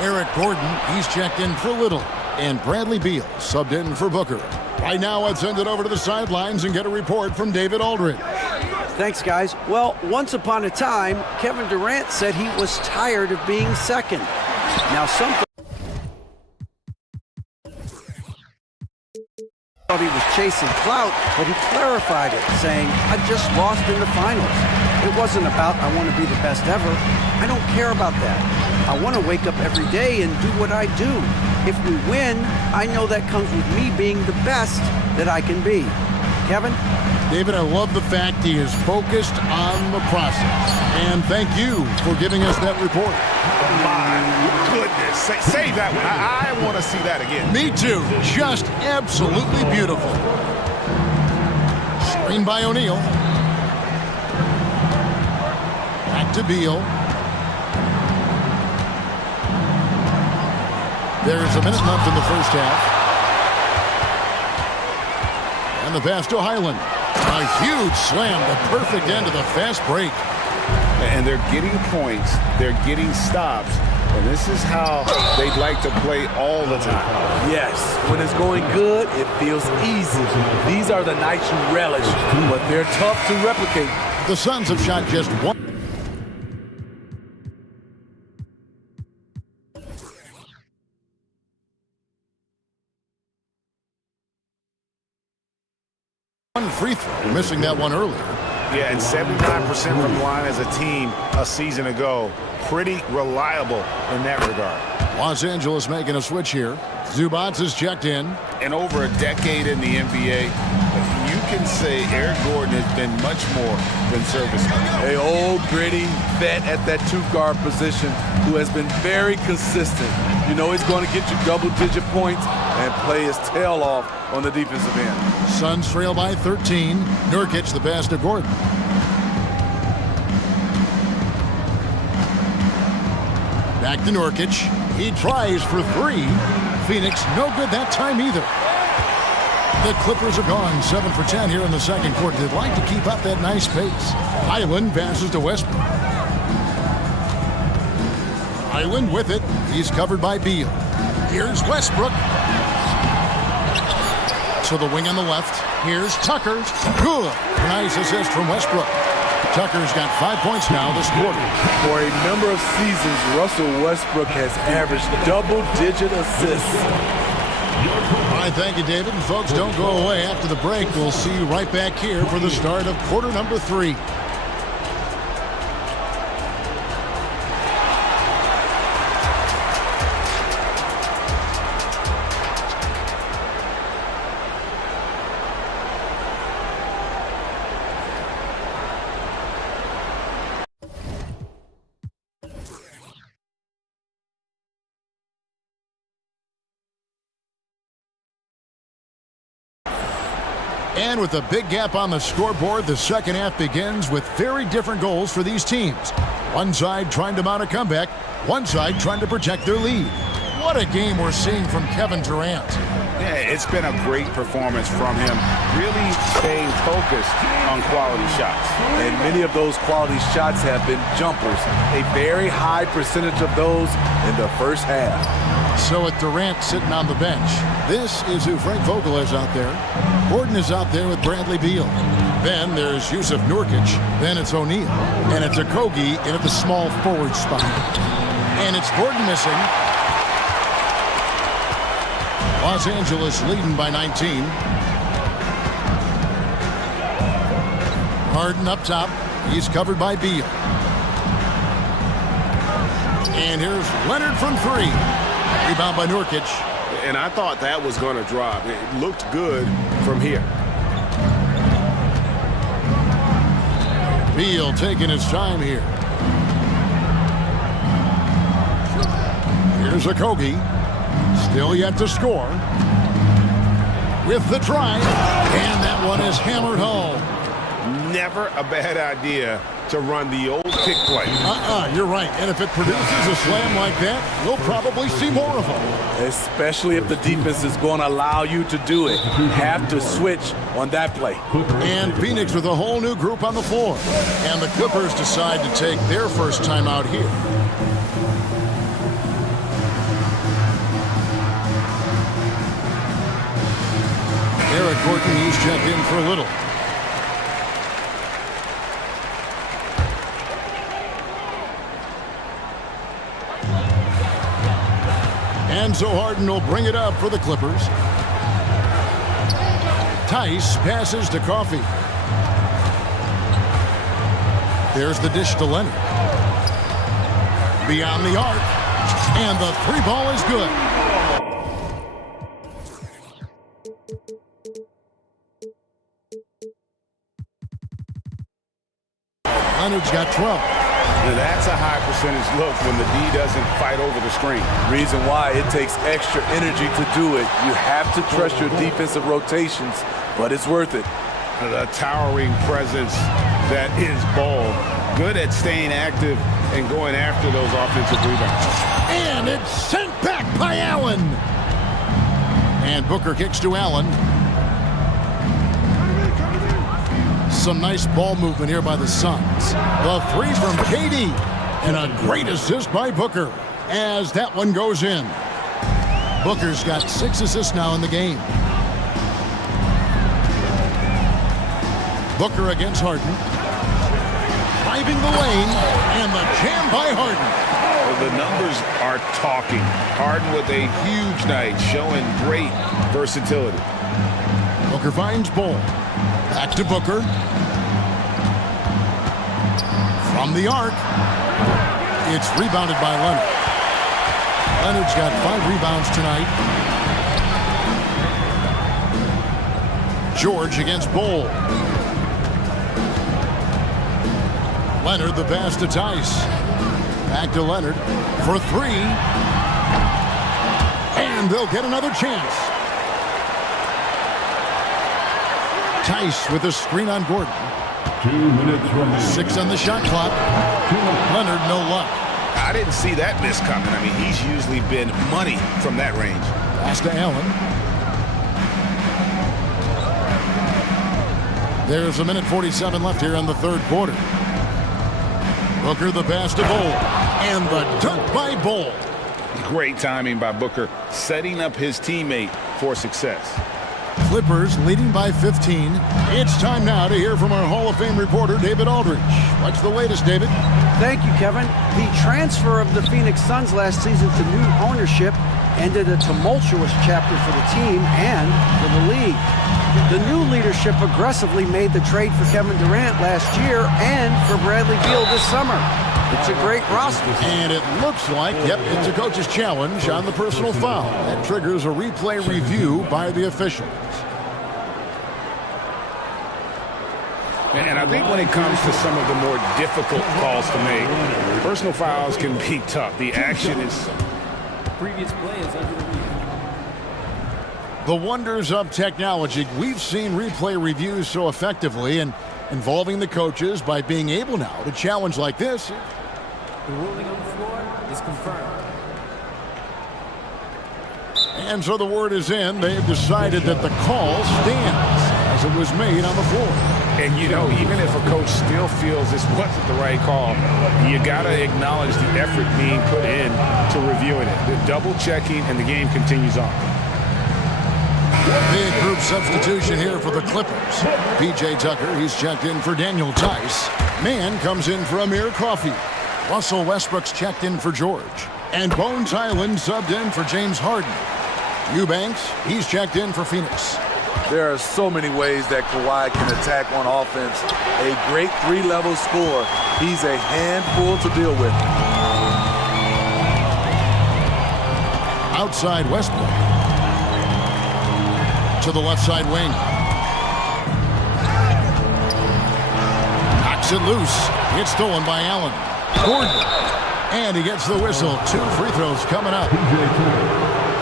Eric Gordon, he's checked in for Little. And Bradley Beal subbed in for Booker. Right now, let's send it over to the sidelines and get a report from David Aldridge. Thanks, guys. Well, once upon a time, Kevin Durant said he was tired of being second. Now, some thought he was chasing clout, but he clarified it, saying, I just lost in the finals. It wasn't about, I want to be the best ever. I don't care about that. I want to wake up every day and do what I do. If we win, I know that comes with me being the best that I can be. Kevin? David, I love the fact he is focused on the process. And thank you for giving us that report. My goodness. Save that one. I want to see that again. Me too. Just absolutely beautiful. Screen by O'Neal. Back to Beal. There's a minute left in the first half. And the pass to Highland. A huge slam, the perfect end of the fast break. And they're getting points, they're getting stops, and this is how they'd like to play all the time. Yes, when it's going good, it feels easy. These are the nights you relish, but they're tough to replicate. The Suns have shot just one. Free throw, missing that one earlier. Yeah, and 79% from the line as a team a season ago. Pretty reliable in that regard. Los Angeles making a switch here. Zubats is checked in. In over a decade in the NBA, you can say Eric Gordon has been much more than serviceable. A old, gritty vet at that two-guard position who has been very consistent. You know he's going to get you double-digit points and play his tail off on the defensive end. Suns trail by 13. Nurkic the pass to Gordon. Back to Nurkic. He tries for three. Phoenix no good that time either. The Clippers are gone 7 for 10 here in the second quarter. They'd like to keep up that nice pace. Highland passes to Westbrook. Highland with it. He's covered by Beal. Here's Westbrook. To the wing on the left. Here's Tucker. Good. Nice assist from Westbrook. Tucker's got 5 points now this quarter. For a number of seasons, Russell Westbrook has averaged double-digit assists. All right, thank you, David. And folks, don't go away. After the break, we'll see you right back here for the start of quarter number 3. And with a big gap on the scoreboard, the second half begins with very different goals for these teams. One side trying to mount a comeback, one side trying to protect their lead. What a game we're seeing from Kevin Durant. Yeah, it's been a great performance from him, really staying focused on quality shots. And many of those quality shots have been jumpers. A very high percentage of those in the first half. So with Durant sitting on the bench, this is who Frank Vogel is out there. Gordon is out there with Bradley Beal. Then there's Yusuf Nurkic. Then it's O'Neal. And it's Okogie in at the small forward spot. And it's Gordon missing. Los Angeles leading by 19. Harden up top. He's covered by Beal. And here's Leonard from 3. Rebound by Nurkic. And I thought that was going to drop. It looked good from here. Beal taking his time here. Here's Okogie. Still yet to score. With the drive. And that one is hammered home. Never a bad idea to run the old pick play. You're right. And if it produces a slam like that, we'll probably see more of them. Especially if the defense is going to allow you to do it. You have to switch on that play. And Phoenix with a whole new group on the floor. And the Clippers decide to take their first time out here. Eric Gordon, he's checked in for a little. And so Harden will bring it up for the Clippers. Tice passes to Coffey. There's the dish to Leonard. Beyond the arc. And the three ball is good. Leonard's got 12. Now that's a high percentage look when the D doesn't fight over the screen. Reason why it takes extra energy to do it. You have to trust your defensive rotations, but it's worth it. The towering presence that is Ball. Good at staying active and going after those offensive rebounds. And it's sent back by Allen. And Booker kicks to Allen. Some nice ball movement here by the Suns. The three from KD. And a great assist by Booker as that one goes in. Booker's got 6 assists now in the game. Booker against Harden. Driving the lane. And the jam by Harden. Well, the numbers are talking. Harden with a huge night, showing great versatility. Booker finds Ball. Back to Booker. From the arc. It's rebounded by Leonard. Leonard's got 5 rebounds tonight. George against Ball. Leonard the pass to Tice. Back to Leonard for 3. And they'll get another chance. Tice with a screen on Gordon. 2 minutes remaining. 6 on the shot clock. Leonard, no luck. I didn't see that miss coming. I mean, he's usually been money from that range. Pass to Allen. There's 1:47 left here in the third quarter. Booker the pass to Ball. And the dunk by Ball. Great timing by Booker, setting up his teammate for success. Clippers leading by 15. It's time now to hear from our Hall of Fame reporter, David Aldridge. What's the latest, David? Thank you, Kevin. The transfer of the Phoenix Suns last season to new ownership ended a tumultuous chapter for the team and for the league. The new leadership aggressively made the trade for Kevin Durant last year and for Bradley Beal this summer. It's a great roster. And it looks like, it's a coach's challenge on the personal foul. That triggers a replay review by the officials. And I think when it comes to some of the more difficult calls to make, personal fouls can be tough. The action is... Previous play is under review. The wonders of technology. We've seen replay reviews so effectively and involving the coaches by being able now to challenge like this. The ruling on the floor is confirmed. And so the word is in. They've decided that the call stands as it was made on the floor. And, you know, even if a coach still feels this wasn't the right call, you got to acknowledge the effort being put in to reviewing it. The double checking, and the game continues on. Big group substitution here for the Clippers. P.J. Tucker, he's checked in for Daniel Tice. Mann comes in for Amir Coffey. Russell Westbrook's checked in for George. And Bones Island subbed in for James Harden. Eubanks, he's checked in for Phoenix. There are so many ways that Kawhi can attack on offense. A great 3-level scorer. He's a handful to deal with. Outside Westbrook. To the left side wing. Knocks it loose. It's stolen by Allen. Gordon. And he gets the whistle. 2 free throws coming up.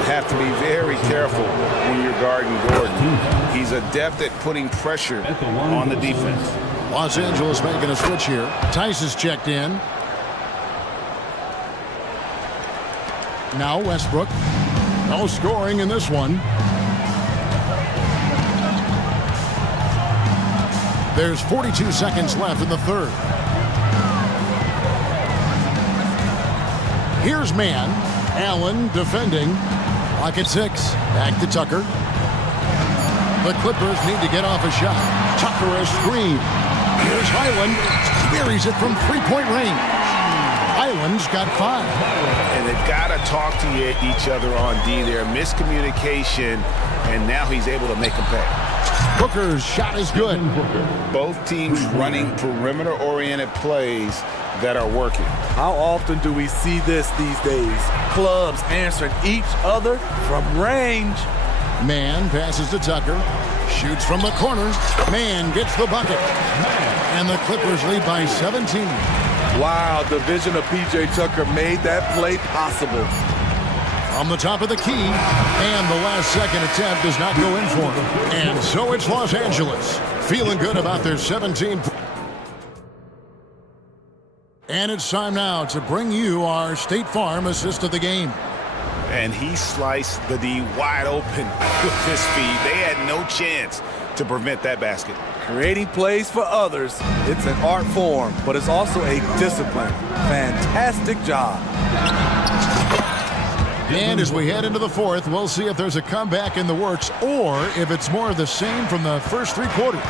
Have to be very careful when you're guarding Gordon. He's adept at putting pressure on the defense. Los Angeles making a switch here. Tice is checked in. Now Westbrook. No scoring in this one. There's 42 seconds left in the third. Here's man. Allen defending. Clock at 6. Back to Tucker. The Clippers need to get off a shot. Tucker a screen. Here's Highland. Buries it from three-point range. Highland's got 5. And they've got to talk to each other on D there. Miscommunication, and now he's able to make them pay. Booker's shot is good. Both teams running perimeter-oriented plays that are working. How often do we see this these days? Clubs answering each other from range. Man passes to Tucker. Shoots from the corner. Man gets the bucket. And the Clippers lead by 17. Wow, the vision of P.J. Tucker made that play possible. On the top of the key, and the last second attempt does not go in for him. And so it's Los Angeles, feeling good about their 17. And it's time now to bring you our State Farm assist of the game. And he sliced the D wide open with his feed. They had no chance to prevent that basket. Creating plays for others, it's an art form, but it's also a discipline. Fantastic job. And as we head into the fourth, we'll see if there's a comeback in the works or if it's more of the same from the first 3 quarters.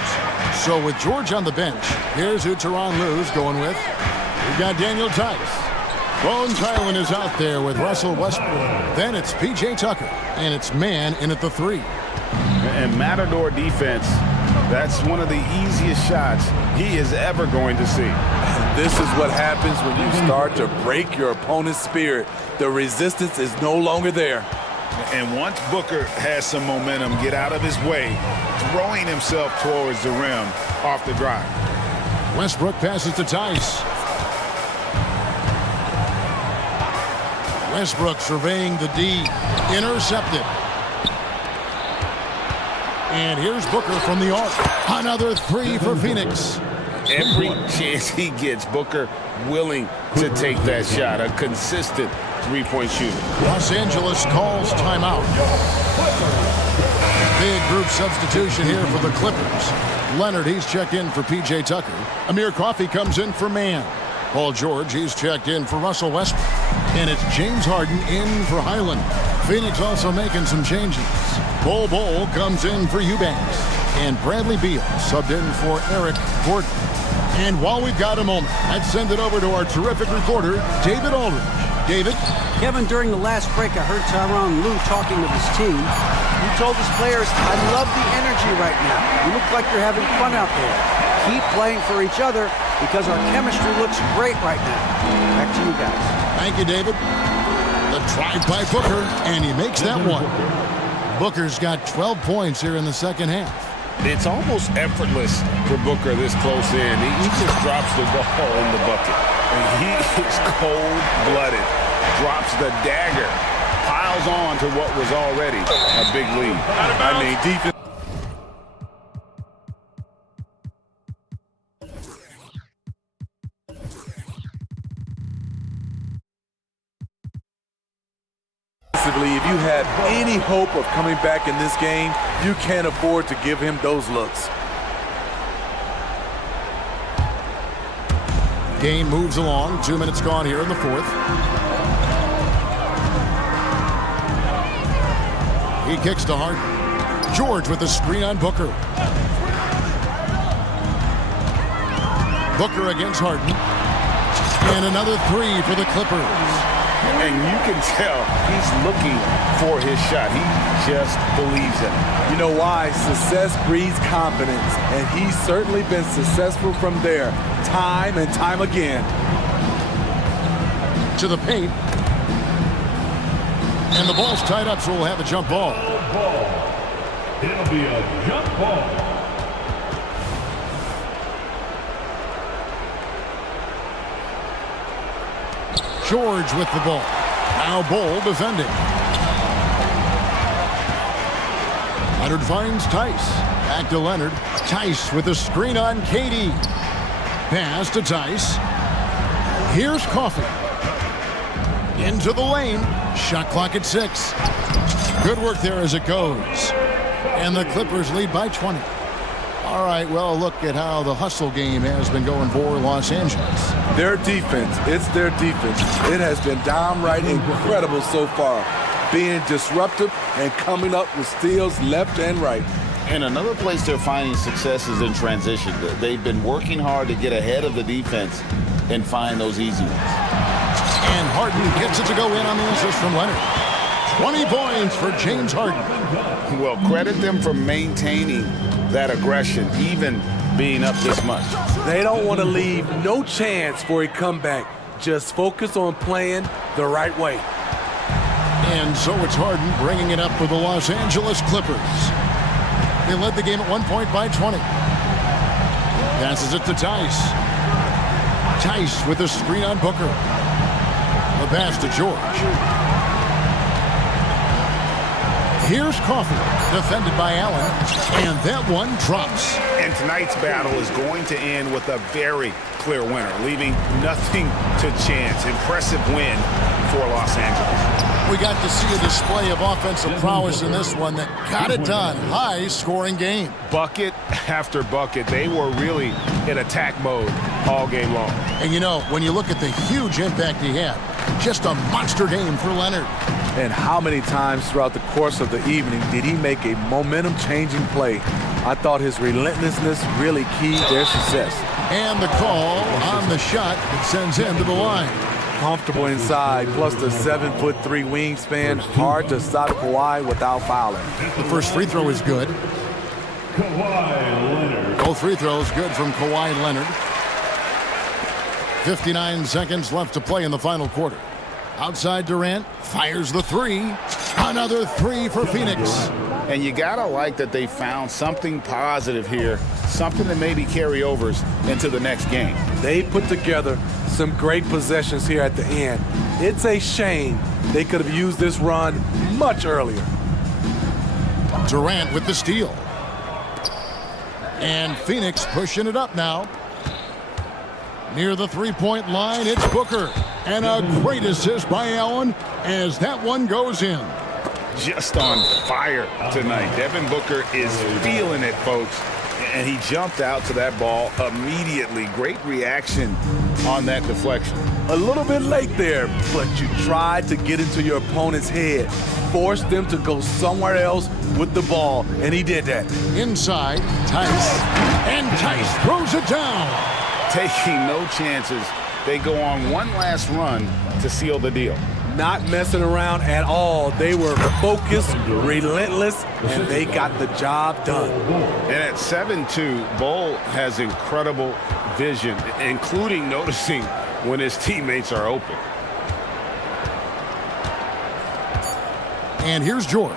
So with George on the bench, here's who Tyronn Lue's going with. We've got Daniel Tice. Bones Highland is out there with Russell Westbrook. Then it's P.J. Tucker, and it's man in at the 3. And Matador defense, that's one of the easiest shots he is ever going to see. This is what happens when you start to break your opponent's spirit. The resistance is no longer there. And once Booker has some momentum, get out of his way, throwing himself towards the rim off the drive. Westbrook passes to Tice. Westbrook surveying the D. Intercepted. And here's Booker from the arc. Another 3 for Phoenix. Every chance he gets, Booker willing to take that shot. A consistent three-point shooter. Los Angeles calls timeout. Big group substitution here for the Clippers. Leonard, he's checked in for P.J. Tucker. Amir Coffey comes in for Man. Paul George, he's checked in for Russell Westbrook. And it's James Harden in for Highland. Phoenix also making some changes. Bol comes in for Eubanks. And Bradley Beal subbed in for Eric Gordon. And while we've got a moment, let's send it over to our terrific reporter, David Aldridge. David? Kevin, during the last break, I heard Tyronn Lue talking with his team. He told his players, I love the energy right now. You look like you're having fun out there. Keep playing for each other because our chemistry looks great right now. Back to you guys. Thank you, David. The drive by Booker, and he makes that one. Booker's got 12 points here in the second half. It's almost effortless for Booker this close in. He just drops the ball in the bucket. And he is cold-blooded. Drops the dagger. Piles on to what was already a big lead. I mean, defense. If you have any hope of coming back in this game, you can't afford to give him those looks. Game moves along. 2 minutes gone here in the fourth. He kicks to Harden. George with the screen on Booker. Booker against Harden. And another 3 for the Clippers. And you can tell he's looking for his shot. He just believes in it. You know why? Success breeds confidence, and he's certainly been successful from there, time and time again. To the paint. And the ball's tied up, so we'll have a jump ball. It'll be a jump ball. George with the ball. Now Bol defending. Leonard finds Tice. Back to Leonard. Tice with a screen on KD. Pass to Tice. Here's Coffey. Into the lane. Shot clock at 6. Good work there as it goes. And the Clippers lead by 20. All right, well, look at how the hustle game has been going for Los Angeles. Their defense, it's their defense. It has been downright incredible so far, being disruptive and coming up with steals left and right. And another place they're finding success is in transition. They've been working hard to get ahead of the defense and find those easy ones. And Harden gets it to go in on the assist from Leonard. 20 points for James Harden. Well, credit them for maintaining that aggression, even being up this much. They don't want to leave no chance for a comeback. Just focus on playing the right way. And so it's Harden bringing it up for the Los Angeles Clippers. They led the game at 1 point by 20. Passes it to Tice. Tice with a screen on Booker. The pass to George. Here's Coffey, defended by Allen, and that one drops. And tonight's battle is going to end with a very clear winner, leaving nothing to chance. Impressive win for Los Angeles. We got to see a display of offensive prowess in this one that got it done. High-scoring game. Bucket after bucket. They were really in attack mode all game long. And you know, when you look at the huge impact he had, just a monster game for Leonard. And how many times throughout the course of the evening did he make a momentum-changing play? I thought his relentlessness really keyed their success. And the call on the shot that sends him to the line. Comfortable inside, plus the 7'3" wingspan. Hard to stop Kawhi without fouling. The first free throw is good. Kawhi Leonard. Both free throws good from Kawhi Leonard. 59 seconds left to play in the final quarter. Outside Durant, fires the three. Another three for Phoenix. And you gotta like that they found something positive here, something that maybe carry overs into the next game. They put together some great possessions here at the end. It's a shame they could have used this run much earlier. Durant with the steal. And Phoenix pushing it up now. Near the three-point line, it's Booker. And a great assist by Allen as that one goes in. Just on fire tonight. Devin Booker is feeling it, folks. And he jumped out to that ball immediately. Great reaction on that deflection. A little bit late there, but you tried to get into your opponent's head. Forced them to go somewhere else with the ball, and he did that. Inside, Tice. And Tice throws it down. Taking no chances. They go on one last run to seal the deal. Not messing around at all. They were focused, relentless, and they got the job done. And at 7-2, Bull has incredible vision, including noticing when his teammates are open. And here's George.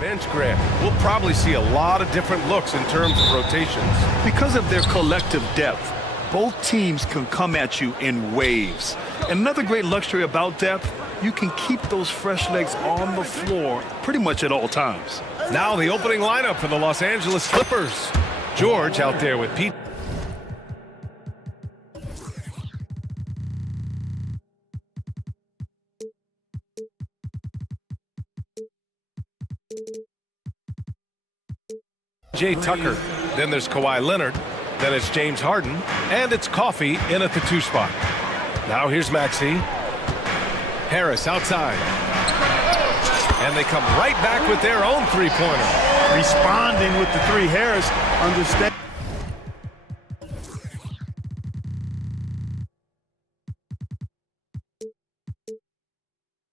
Bench grab. We'll probably see a lot of different looks in terms of rotations. Because of their collective depth, both teams can come at you in waves. And another great luxury about depth, you can keep those fresh legs on the floor pretty much at all times. Now the opening lineup for the Los Angeles Clippers. George out there with Pete. Jay Tucker. Then there's Kawhi Leonard. Then it's James Harden. And it's Coffee in at the 2 spot. Now here's Maxey. Harris outside. And they come right back with their own three-pointer. Responding with the 3. Harris understand.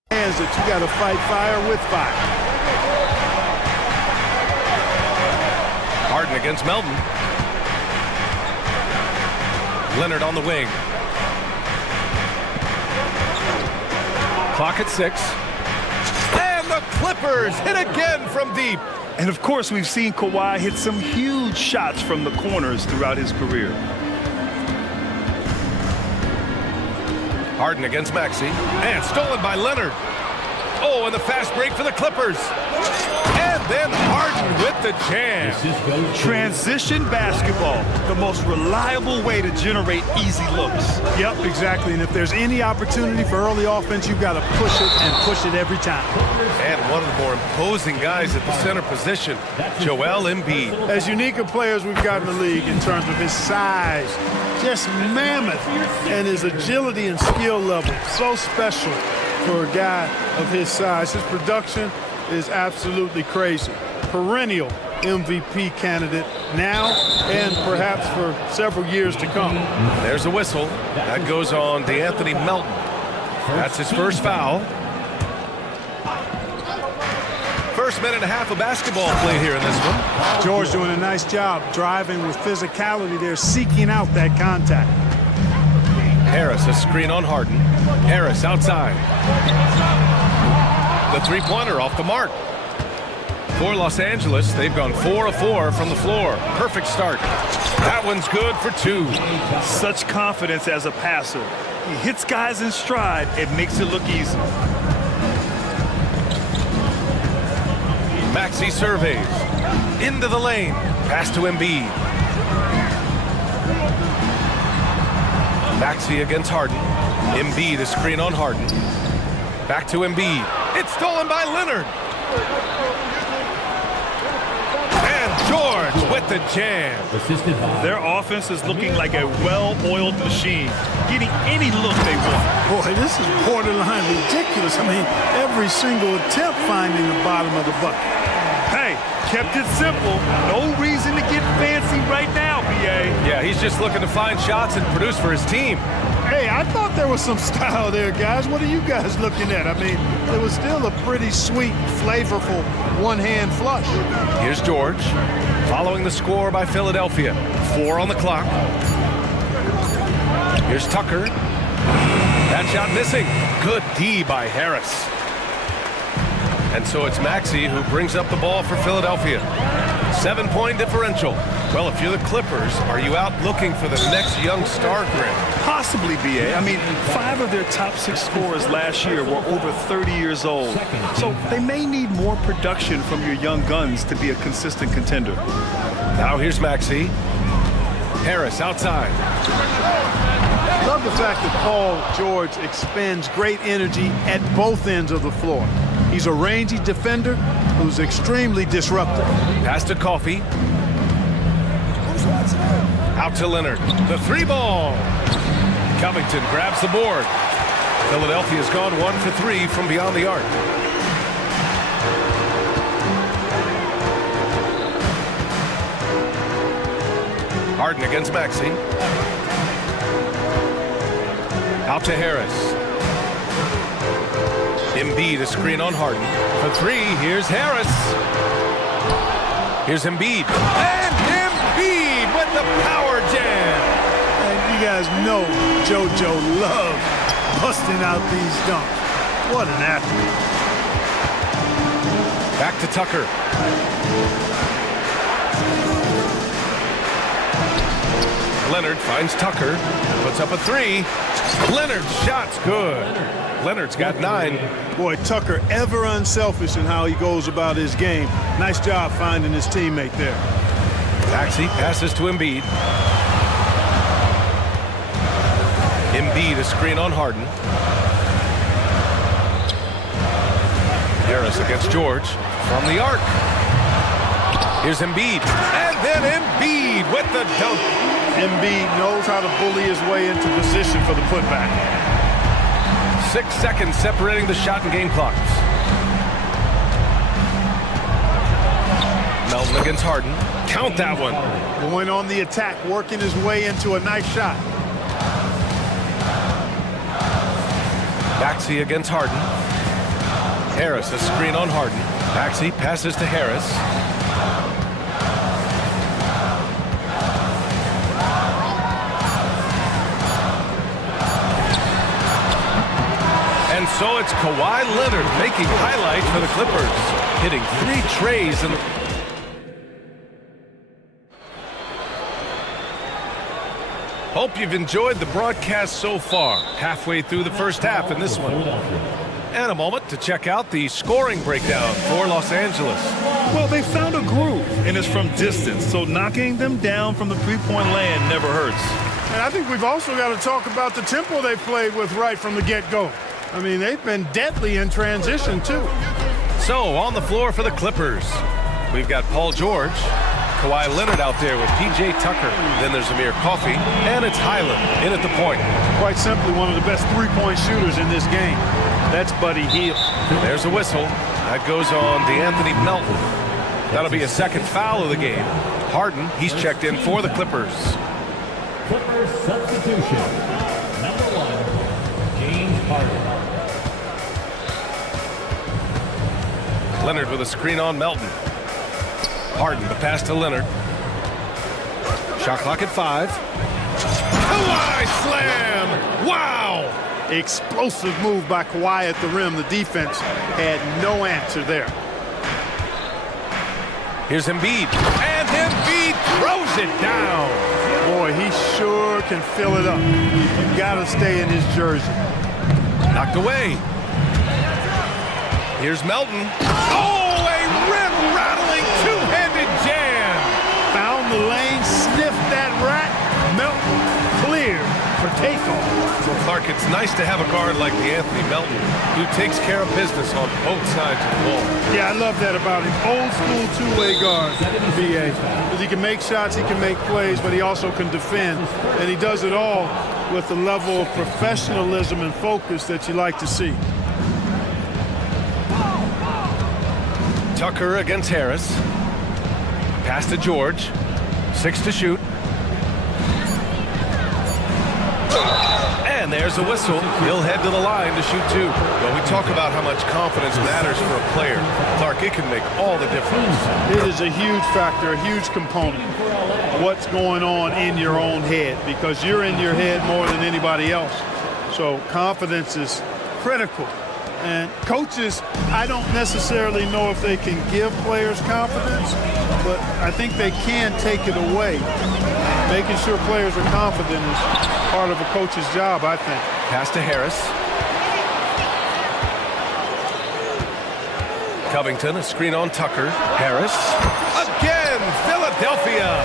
That you got to fight fire with fire. Harden against Melton. Leonard on the wing. Clock at 6. And the Clippers hit again from deep. And of course, we've seen Kawhi hit some huge shots from the corners throughout his career. Harden against Maxey. And stolen by Leonard. Oh, and the fast break for the Clippers. And then Harden with the jam. Transition basketball, the most reliable way to generate easy looks. Yep, exactly. And if there's any opportunity for early offense, you've got to push it and push it every time. And one of the more imposing guys at the center position, Joel Embiid. As unique a player as we've got in the league in terms of his size, just mammoth, and his agility and skill level, so special for a guy of his size. His production is absolutely crazy. Perennial MVP candidate now and perhaps for several years to come. There's a whistle. That goes on DeAnthony Melton. That's his first foul. First minute and a half of basketball played here in this one. George doing a nice job driving with physicality there, seeking out that contact. Harris, a screen on Harden. Harris outside. The three-pointer off the mark. For Los Angeles, they've gone 4 of 4 from the floor. Perfect start. That one's good for 2. Such confidence as a passer. He hits guys in stride. It makes it look easy. Maxey surveys. Into the lane. Pass to Embiid. Maxey against Harden. Embiid, a screen on Harden. Back to Embiid. It's stolen by Leonard. And George with the jam. Their offense is looking like a well-oiled machine, getting any look they want. Boy, this is borderline ridiculous. I mean, every single attempt finding the bottom of the bucket. Hey, kept it simple. No reason to get fancy right now, BA. Yeah, he's just looking to find shots and produce for his team. Hey, I thought there was some style there, guys. What are you guys looking at? I mean, it was still a pretty sweet, flavorful one-hand flush. Here's George, following the score by Philadelphia. 4 on the clock. Here's Tucker. That shot missing. Good D by Harris. And so it's Maxey who brings up the ball for Philadelphia. 7-point differential. Well, if you're the Clippers, are you out looking for the next young star grid? Possibly, BA. I mean, 5 of their top 6 scorers last year were over 30 years old. So they may need more production from your young guns to be a consistent contender. Now here's Maxey. Harris outside. Love the fact that Paul George expends great energy at both ends of the floor. He's a rangy defender who's extremely disruptive. Pass to Coffee. Out to Leonard. The 3-ball. Covington grabs the board. Philadelphia's gone 1 for 3 from beyond the arc. Harden against Maxey. Out to Harris. Embiid, a screen on Harden. For 3, here's Harris. Here's Embiid. And Embiid with the power jam. And you guys know JoJo loves busting out these dunks. What an athlete. Back to Tucker. Leonard finds Tucker, puts up a three. Leonard's shot's good. Leonard's got 9. Boy, Tucker ever unselfish in how he goes about his game. Nice job finding his teammate there. Maxey passes to Embiid. Embiid, a screen on Harden. Harris against George from the arc. Here's Embiid, and then Embiid with the dunk. Embiid knows how to bully his way into position for the putback. 6 seconds separating the shot and game clocks. Melton against Harden. Count that one. Going on the attack, working his way into a nice shot. Maxey against Harden. Harris, a screen on Harden. Maxey passes to Harris. And so it's Kawhi Leonard making highlights for the Clippers, hitting 3 trays in the... Hope you've enjoyed the broadcast so far, halfway through the first half in this one. And a moment to check out the scoring breakdown for Los Angeles. Well, they found a groove, and it's from distance, so knocking them down from the three-point land never hurts. And I think we've also got to talk about the tempo they played with right from the get-go. I mean, they've been deadly in transition, too. So, on the floor for the Clippers, we've got Paul George, Kawhi Leonard out there with P.J. Tucker. Then there's Amir Coffey, and it's Highland in at the point. Quite simply, one of the best three-point shooters in this game. That's Buddy Hield. There's a whistle. That goes on DeAnthony Melton. That'll be a second foul of the game. Harden, he's checked in for the Clippers. Clippers substitution. Number 1, James Harden. Leonard with a screen on Melton. Harden, the pass to Leonard. Shot clock at 5. Kawhi slam! Wow! Explosive move by Kawhi at the rim. The defense had no answer there. Here's Embiid. And Embiid throws it down. Boy, he sure can fill it up. You've got to stay in his jersey. Knocked away. Here's Melton. Oh, a rim-rattling two-handed jam. Found the lane, sniffed that rat. Melton clear for takeoff. Well, Clark, it's nice to have a guard like DeAnthony Melton who takes care of business on both sides of the ball. Yeah, I love that about him. Old school two-way guard, BA. Because he can make shots, he can make plays, but he also can defend. And he does it all with the level of professionalism and focus that you like to see. Tucker against Harris. Pass to George. 6 to shoot. And there's a whistle. He'll head to the line to shoot 2. Well, we talk about how much confidence matters for a player. Clark, it can make all the difference. It is a huge factor, a huge component. What's going on in your own head, because you're in your head more than anybody else. So confidence is critical. And coaches, I don't necessarily know if they can give players confidence, but I think they can take it away. Making sure players are confident is part of a coach's job, I think. Pass to Harris. Covington, a screen on Tucker. Harris. Again, Philadelphia.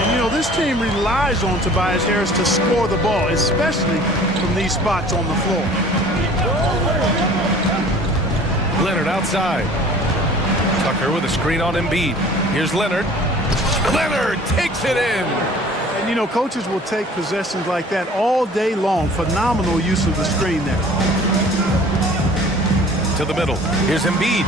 And, you know, this team relies on Tobias Harris to score the ball, especially from these spots on the floor. Leonard outside. Tucker with a screen on Embiid. Here's Leonard. Leonard takes it in. And, you know, coaches will take possessions like that all day long. Phenomenal use of the screen there. To the middle. Here's Embiid.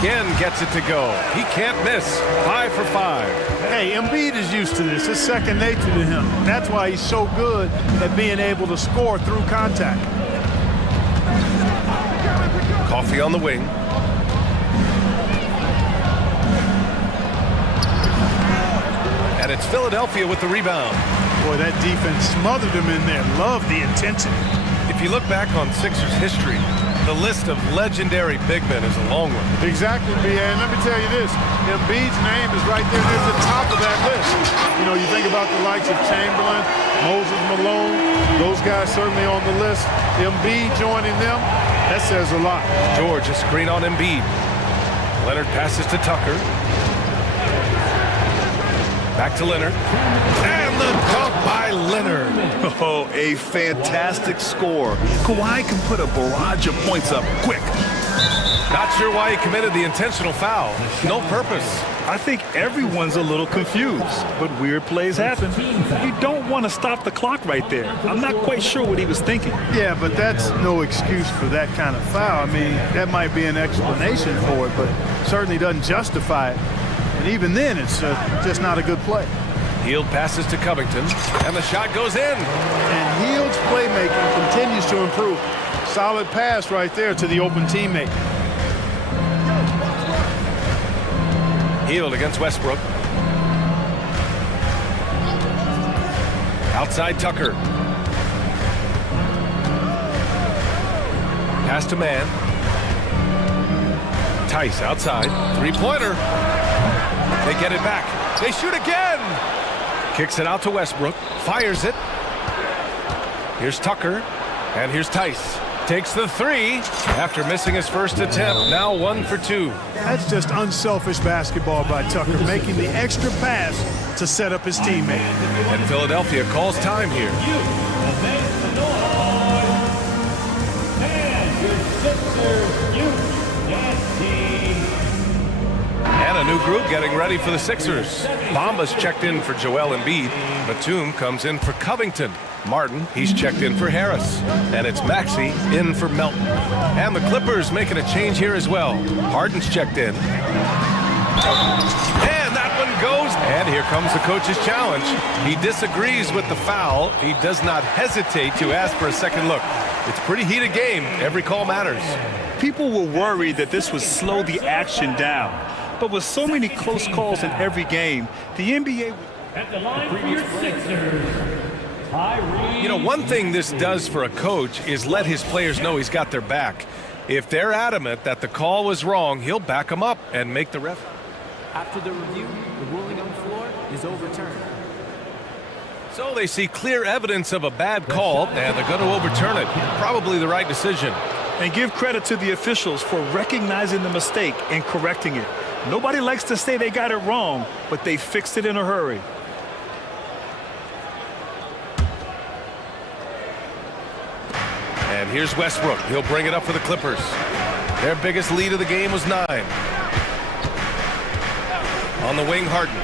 Again gets it to go. He can't miss. 5 for 5. Hey, Embiid is used to this. It's second nature to him. That's why he's so good at being able to score through contact. Coffey on the wing. And it's Philadelphia with the rebound. Boy, that defense smothered him in there. Love the intensity. If you look back on Sixers history, the list of legendary big men is a long one. Exactly, B.A. And let me tell you this, Embiid's name is right there near the top of that list. You know, you think about the likes of Chamberlain, Moses Malone, those guys certainly on the list. Embiid joining them, that says a lot. George, a screen on Embiid. Leonard passes to Tucker. Back to Leonard. And the dunk by Leonard. Oh, a fantastic score. Kawhi can put a barrage of points up quick. Not sure why he committed the intentional foul. No purpose. I think everyone's a little confused, but weird plays happen. You don't want to stop the clock right there. I'm not quite sure what he was thinking. Yeah, but that's no excuse for that kind of foul. I mean, that might be an explanation for it, but certainly doesn't justify it. And even then, it's just not a good play. Hield passes to Covington, and the shot goes in. And Hield's playmaking continues to improve. Solid pass right there to the open teammate. Hield against Westbrook. Outside Tucker. Pass to man. Tice outside. Three-pointer. They get it back. They shoot again. Kicks it out to Westbrook. Fires it. Here's Tucker. And here's Tice. Takes the three after missing his first attempt. Now 1 for 2. That's just unselfish basketball by Tucker, making the extra pass to set up his teammate. And Philadelphia calls time here. And a new group getting ready for the Sixers. Bamba's checked in for Joel Embiid. Batum comes in for Covington. Martin, he's checked in for Harris. And it's Maxey in for Melton. And the Clippers making a change here as well. Harden's checked in. And that one goes. And here comes the coach's challenge. He disagrees with the foul. He does not hesitate to ask for a second look. It's a pretty heated game. Every call matters. People were worried that this would slow the action down. But with so many close calls in every game, the NBA... At the line for your Sixers, You know, one thing this does for a coach is let his players know he's got their back. If they're adamant that the call was wrong, he'll back them up and make the ref. After the review, the ruling on the floor is overturned. So they see clear evidence of a bad call, and they're going to overturn it. Probably the right decision. And give credit to the officials for recognizing the mistake and correcting it. Nobody likes to say they got it wrong, but they fixed it in a hurry. And here's Westbrook. He'll bring it up for the Clippers. Their biggest lead of the game was 9. On the wing, Harden.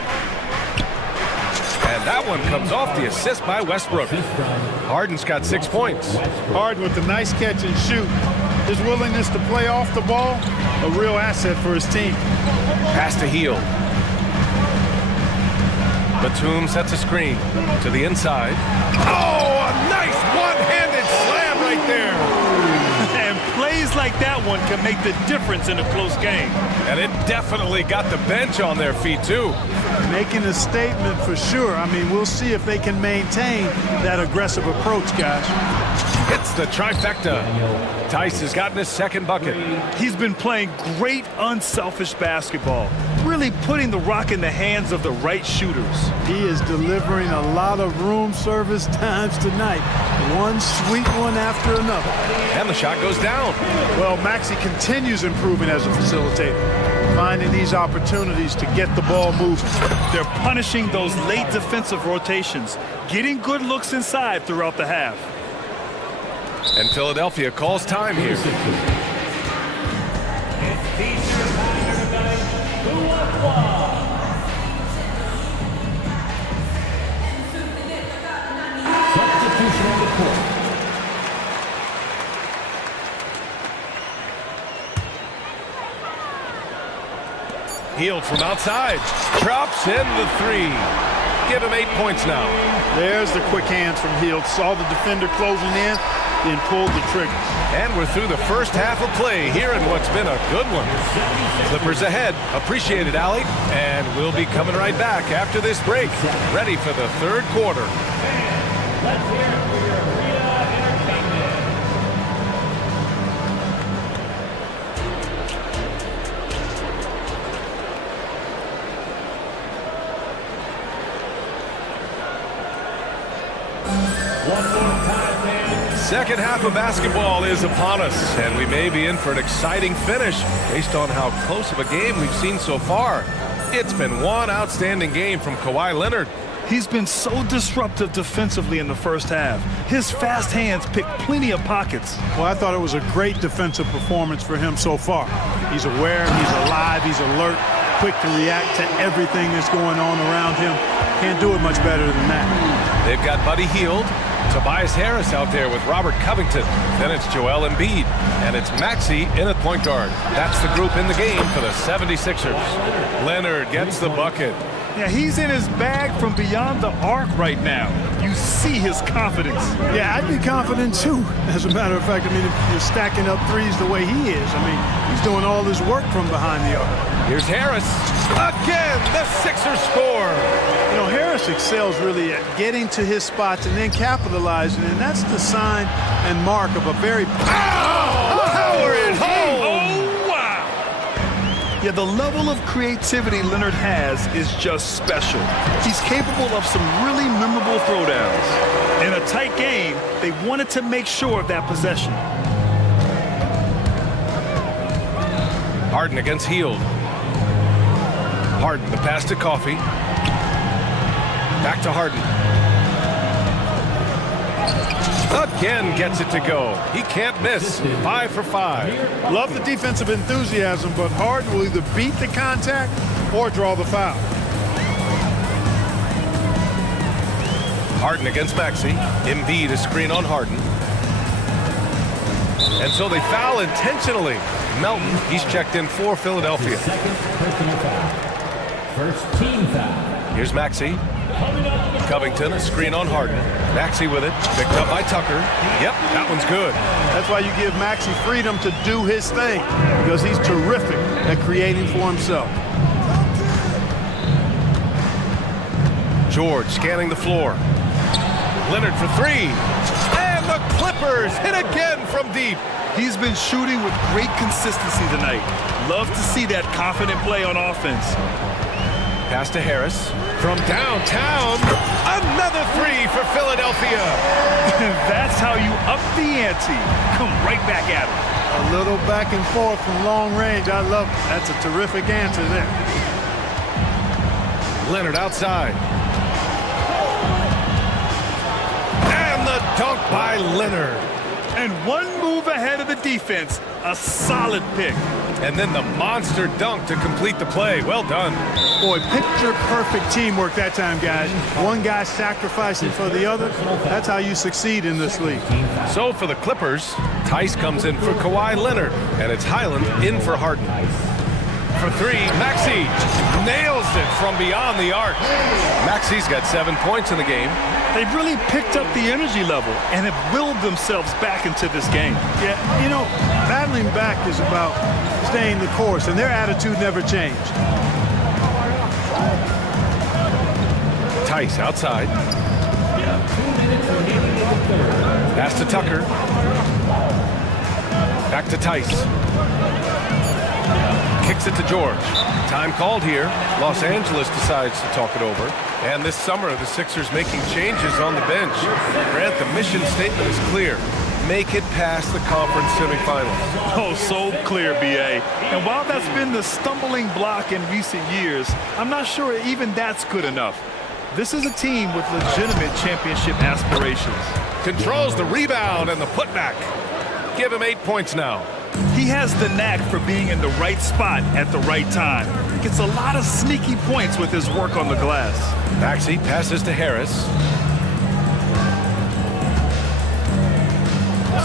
And that one comes off the assist by Westbrook. Harden's got 6 points. Harden with a nice catch and shoot. His willingness to play off the ball, a real asset for his team. Pass to Hield. Batum sets a screen to the inside. Oh, a nice one-handed slam right there. And plays like that one can make the difference in a close game. And it definitely got the bench on their feet, too. Making a statement for sure. I mean, we'll see if they can maintain that aggressive approach, guys. Hits the trifecta. Tice has gotten his second bucket. He's been playing great unselfish basketball, really putting the rock in the hands of the right shooters. He is delivering a lot of room service times tonight. One sweet one after another. And the shot goes down. Well, Maxey continues improving as a facilitator, finding these opportunities to get the ball moving. They're punishing those late defensive rotations, getting good looks inside throughout the half. And Philadelphia calls time here. Substitution on the court. Hield from outside. Drops in the 3. Give him 8 points now. There's the quick hands from Hield. Saw the defender closing in, then pulled the trigger. And we're through the first half of play here in what's been a good one. Clippers ahead. Appreciate it, Allie. And we'll be coming right back after this break. Ready for the third quarter. Let's hear it for your arena entertainment. Second half of basketball is upon us, and we may be in for an exciting finish based on how close of a game we've seen so far. It's been one outstanding game from Kawhi Leonard. He's been so disruptive defensively in the first half. His fast hands pick plenty of pockets. Well, I thought it was a great defensive performance for him so far. He's aware, he's alive, he's alert, quick to react to everything that's going on around him. Can't do it much better than that. They've got Buddy Hield, Tobias Harris out there with Robert Covington. Then it's Joel Embiid, and it's Maxey in at point guard. That's the group in the game for the 76ers. Leonard gets the bucket. Yeah, he's in his bag from beyond the arc right now. You see his confidence. Yeah, I'd be confident too. As a matter of fact, I mean, if you're stacking up threes the way he is, I mean, he's doing all his work from behind the arc. Here's Harris. Again, the Sixers score. You know, Harris excels really at getting to his spots and then capitalizing, and that's the sign and mark of a very power at home. Oh, wow. Yeah, the level of creativity Leonard has is just special. He's capable of some really memorable throwdowns. In a tight game, they wanted to make sure of that possession. Harden against Hield. Harden, the pass to Coffey. Back to Harden. Again gets it to go. He can't miss. 5 for 5. Love the defensive enthusiasm, but Harden will either beat the contact or draw the foul. Harden against Maxey. Embiid a screen on Harden. And so they foul intentionally. Melton, he's checked in for Philadelphia. First team foul. Here's Maxey. Covington, a screen on Harden. Maxey with it, picked up by Tucker. Yep, that one's good. That's why you give Maxey freedom to do his thing, because he's terrific at creating for himself. George scanning the floor. Leonard for three. And the Clippers hit again from deep. He's been shooting with great consistency tonight. Love to see that confident play on offense. Pass to Harris. From downtown, another three for Philadelphia. That's how you up the ante. Come right back at him. A little back and forth from long range. I love it. That's a terrific answer there. Leonard outside. And the dunk by Leonard. And one move ahead of the defense. A solid pick. And then the monster dunk to complete the play. Well done. Boy, picture-perfect teamwork that time, guys. One guy sacrificing for the other. That's how you succeed in this league. So for the Clippers, Tice comes in for Kawhi Leonard. And it's Highland in for Harden. For three, Maxey nails it from beyond the arc. Maxey's got 7 points in the game. They've really picked up the energy level and have willed themselves back into this game. Yeah, you know, battling back is about staying the course, and their attitude never changed. Tice outside. Pass to Tucker. Back to Tice. Kicks it to George. Time called here. Los Angeles decides to talk it over. And this summer, the Sixers making changes on the bench. Grant, the mission statement is clear. Make it past the conference semifinals. Oh, so clear, B.A. And while that's been the stumbling block in recent years, I'm not sure even that's good enough. This is a team with legitimate championship aspirations. Controls the rebound and the putback. Give him 8 points now. He has the knack for being in the right spot at the right time. Gets a lot of sneaky points with his work on the glass. Maxey passes to Harris.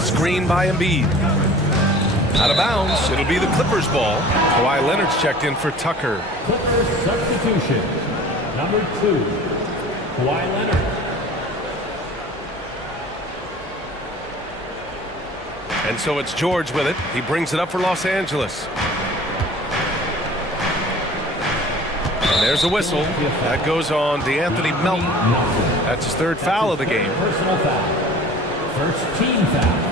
Screen by Embiid. Out of bounds. It'll be the Clippers ball. Kawhi Leonard's checked in for Tucker. Clippers substitution. Number 2, Kawhi Leonard. And so it's George with it. He brings it up for Los Angeles. And there's a whistle. That goes on DeAnthony Melton. That's his third foul of the game. Personal foul. First team foul.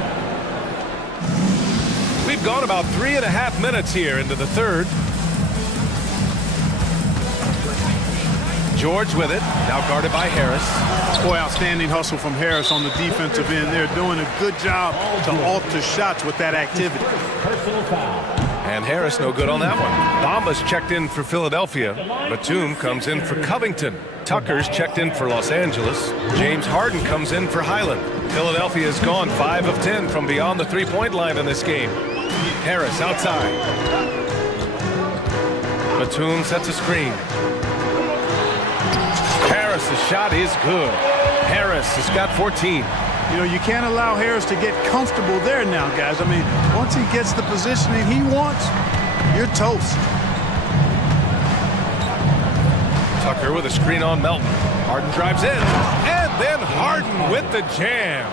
We've gone about 3.5 minutes here into the third. George with it, now guarded by Harris. Boy, outstanding hustle from Harris on the defensive end. They're doing a good job to alter shots with that activity. Personal foul. And Harris no good on that one. Bomba's checked in for Philadelphia. Batum comes in for Covington. Tucker's checked in for Los Angeles. James Harden comes in for Highland. Philadelphia has gone 5 of 10 from beyond the three-point line in this game. Harris outside. Batum sets a screen. Harris, the shot is good. Harris has got 14. You know, you can't allow Harris to get comfortable there now, guys. I mean, once he gets the positioning he wants, you're toast. Tucker with a screen on Melton. Harden drives in, and then Harden with the jam.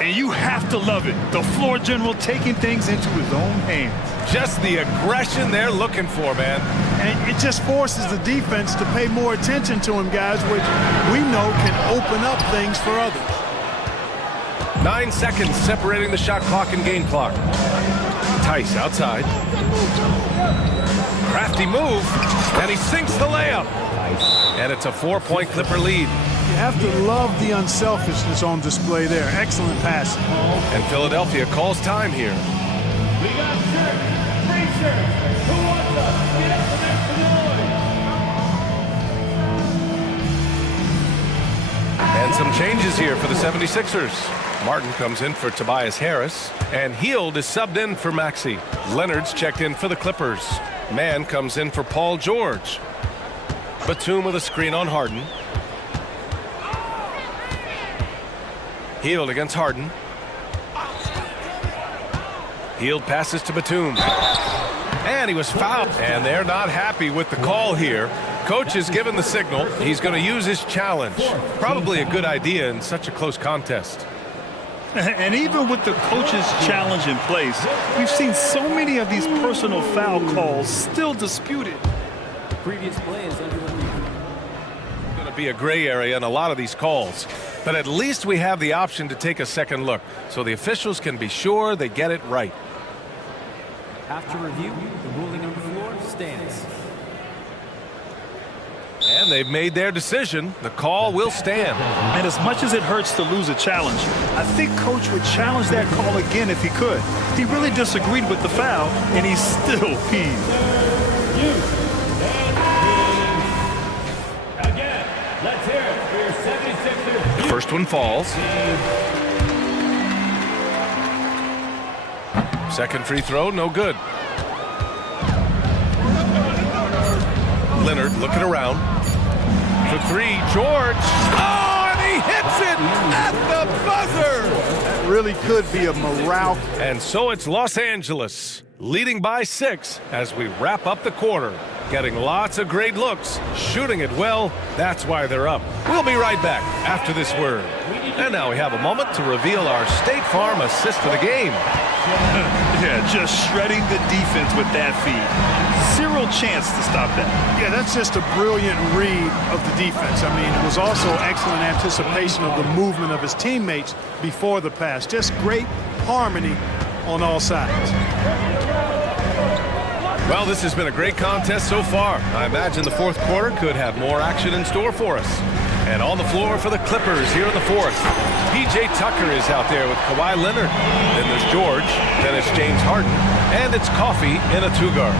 And you have to love it. The floor general taking things into his own hands. Just the aggression they're looking for, man. And it just forces the defense to pay more attention to him, guys, which we know can open up things for others. 9 seconds separating the shot clock and game clock. Tice outside. Crafty move, and he sinks the layup. And it's a 4-point Clipper lead. You have to love the unselfishness on display there. Excellent passing. And Philadelphia calls time here. We got shirts, free shirts. Who wants us? Get up and make some noise. And some changes here for the 76ers. Martin comes in for Tobias Harris, and Hield is subbed in for Maxey. Leonard's checked in for the Clippers. Mann comes in for Paul George. Batum with a screen on Harden. Hield against Harden. Hield passes to Batum. And he was fouled. And they're not happy with the call here. Coach has given the signal. He's going to use his challenge. Probably a good idea in such a close contest. And even with the coach's challenge in place, we've seen so many of these personal foul calls still disputed. Previous play is under review. Going to be a gray area in a lot of these calls. But at least we have the option to take a second look, so the officials can be sure they get it right. After review, the ruling on the floor stands. And they've made their decision. The call will stand. And as much as it hurts to lose a challenge, I think Coach would challenge that call again if he could. He really disagreed with the foul, and he's still peeved. Again, let's hear it for your 76ers. First one falls. Second free throw, no good. Leonard looking around. For three, George. Oh, and he hits it at the buzzer. That really could be a morale. And so it's Los Angeles, leading by 6 as we wrap up the quarter. Getting lots of great looks, shooting it well. That's why they're up. We'll be right back after this word. And now we have a moment to reveal our State Farm assist of the game. Yeah, just shredding the defense with that feed. Zero chance to stop that. Yeah, that's just a brilliant read of the defense. I mean, it was also excellent anticipation of the movement of his teammates before the pass. Just great harmony on all sides. Well, this has been a great contest so far. I imagine the fourth quarter could have more action in store for us. And on the floor for the Clippers here in the fourth, P.J. Tucker is out there with Kawhi Leonard. Then there's George, then it's James Harden, and it's Coffey in a two-guard.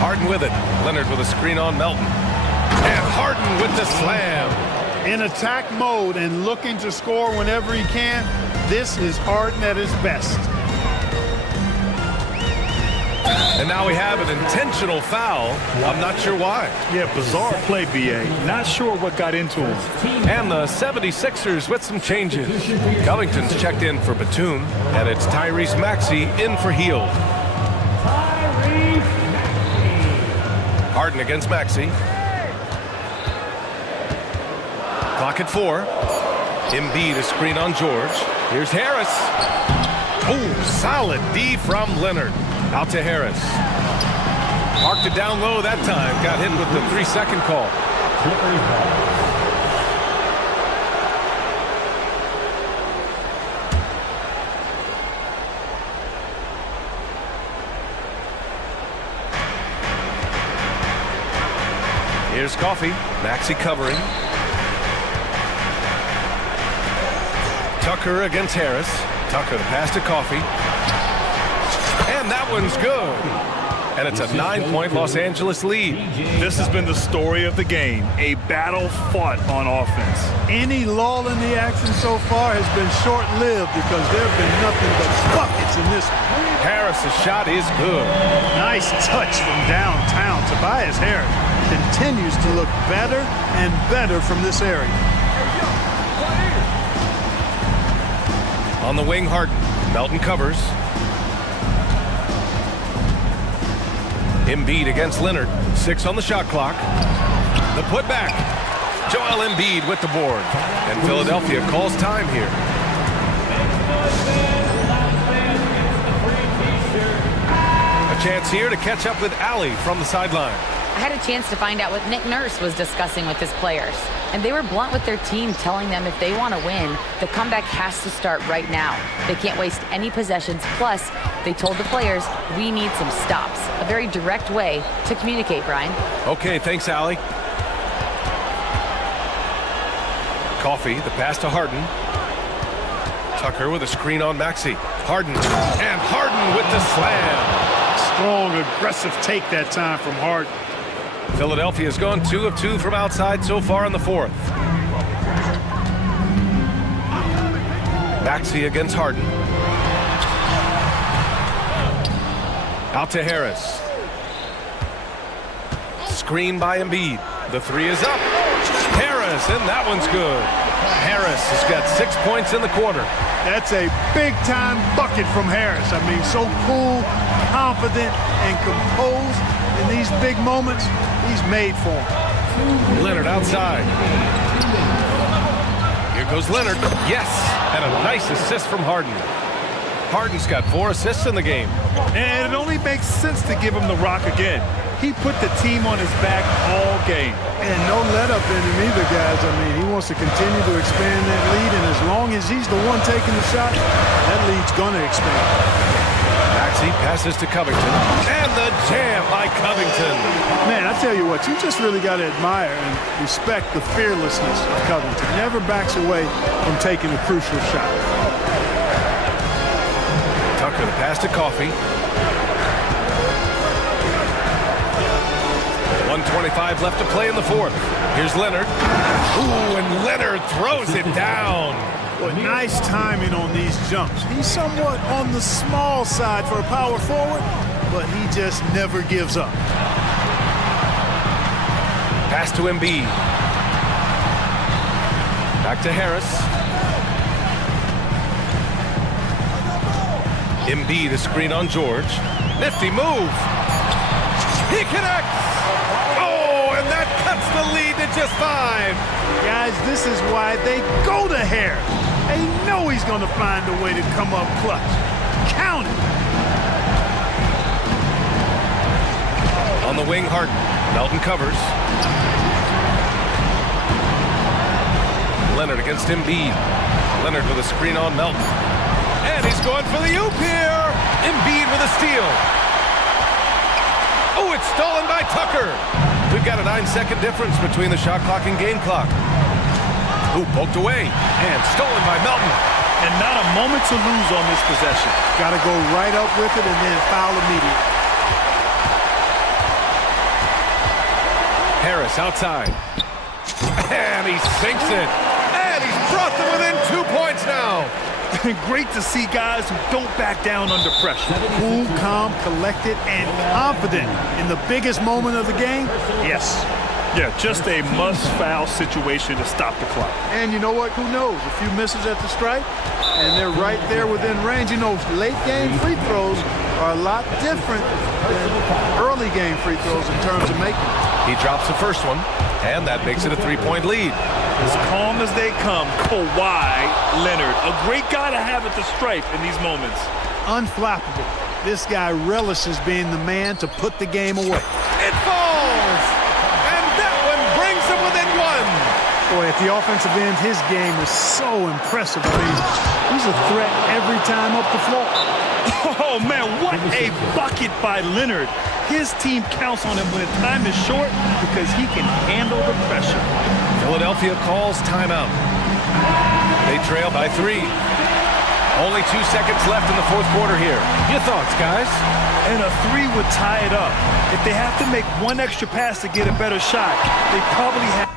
Harden with it. Leonard with a screen on Melton. And Harden with the slam. In attack mode and looking to score whenever he can, this is Harden at his best. And now we have an intentional foul. I'm not sure why. Yeah, bizarre play, B.A. Not sure what got into him. And the 76ers with some changes. Covington's checked in for Batum, and it's Tyrese Maxey in for Hield. Harden against Maxey. Clock at 4. Embiid a screen on George. Here's Harris. Oh, solid D from Leonard. Out to Harris. Marked it down low that time. Got hit with the 3-second call. Here's Coffey. Maxey covering. Tucker against Harris. Tucker the pass to Coffey. And that one's good. And it's a 9-point Los Angeles lead. This has been the story of the game, a battle fought on offense. Any lull in the action so far has been short-lived because there have been nothing but buckets in this one. Harris's shot is good. Nice touch from downtown. Tobias Harris continues to look better and better from this area. On the wing, Harden. Melton covers. Embiid against Leonard. 6 on the shot clock. The putback. Joel Embiid with the board. And Philadelphia calls time here. A chance here to catch up with Allie from the sideline. I had a chance to find out what Nick Nurse was discussing with his players. And they were blunt with their team, telling them if they want to win, the comeback has to start right now. They can't waste any possessions. Plus, they told the players, we need some stops. A very direct way to communicate, Brian. Okay, thanks, Allie. Coffey, the pass to Harden. Tucker with a screen on Maxey. Harden, and Harden with the slam. Strong, aggressive take that time from Harden. Philadelphia's gone 2 of 2 from outside so far in the fourth. Maxey against Harden. Out to Harris. Screen by Embiid. The 3 is up. Harris, and that one's good. Harris has got 6 points in the quarter. That's a big-time bucket from Harris. I mean, so cool, confident, and composed in these big moments. He's made for him. Leonard outside. Here goes Leonard. Yes, and a nice assist from Harden. Harden's got 4 assists in the game. And it only makes sense to give him the rock again. He put the team on his back all game. And no let-up in him either, guys. I mean, he wants to continue to expand that lead, and as long as he's the one taking the shot, that lead's going to expand. Maxey passes to Covington. And the jam by Covington. Man, I tell you what, you just really got to admire and respect the fearlessness of Covington. Never backs away from taking a crucial shot. Tucker, the pass to Coffey. 1:25 left to play in the fourth. Here's Leonard. Ooh, and Leonard throws it down. Well, nice timing on these jumps. He's somewhat on the small side for a power forward, but he just never gives up. Pass to Embiid. Back to Harris. Embiid, a screen on George. Nifty move. He connects. Oh, and that cuts the lead to just 5. Guys, this is why they go to Harris. They know he's going to find a way to come up clutch. Count it. On the wing, Harden. Melton covers. Leonard against Embiid. Leonard with a screen on Melton. And he's going for the oop here. Embiid with a steal. Oh, it's stolen by Tucker. We've got a 9-second difference between the shot clock and game clock. Ooh, poked away. And stolen by Melton. And not a moment to lose on this possession. Got to go right up with it and then foul immediately. Harris outside. And he sinks it. And he's brought them within 2 points now. Great to see guys who don't back down under pressure. Cool, calm, collected, and confident in the biggest moment of the game. Yes. Yeah, just a must-foul situation to stop the clock. And you know what? Who knows? A few misses at the stripe, and they're right there within range. You know, late-game free throws are a lot different than early-game free throws in terms of making. He drops the first one, and that makes it a 3-point lead. As calm as they come, Kawhi Leonard, a great guy to have at the stripe in these moments. Unflappable. This guy relishes being the man to put the game away. It falls! And that one brings them within 1. Boy, at the offensive end, his game is so impressive. I mean, He's a threat every time up the floor. Oh, man, what a bucket by Leonard. His team counts on him when time is short because he can handle the pressure. Philadelphia calls timeout. They trail by 3. Only 2 seconds left in the fourth quarter here. Your thoughts, guys? And a 3 would tie it up. If they have to make one extra pass to get a better shot, they probably have.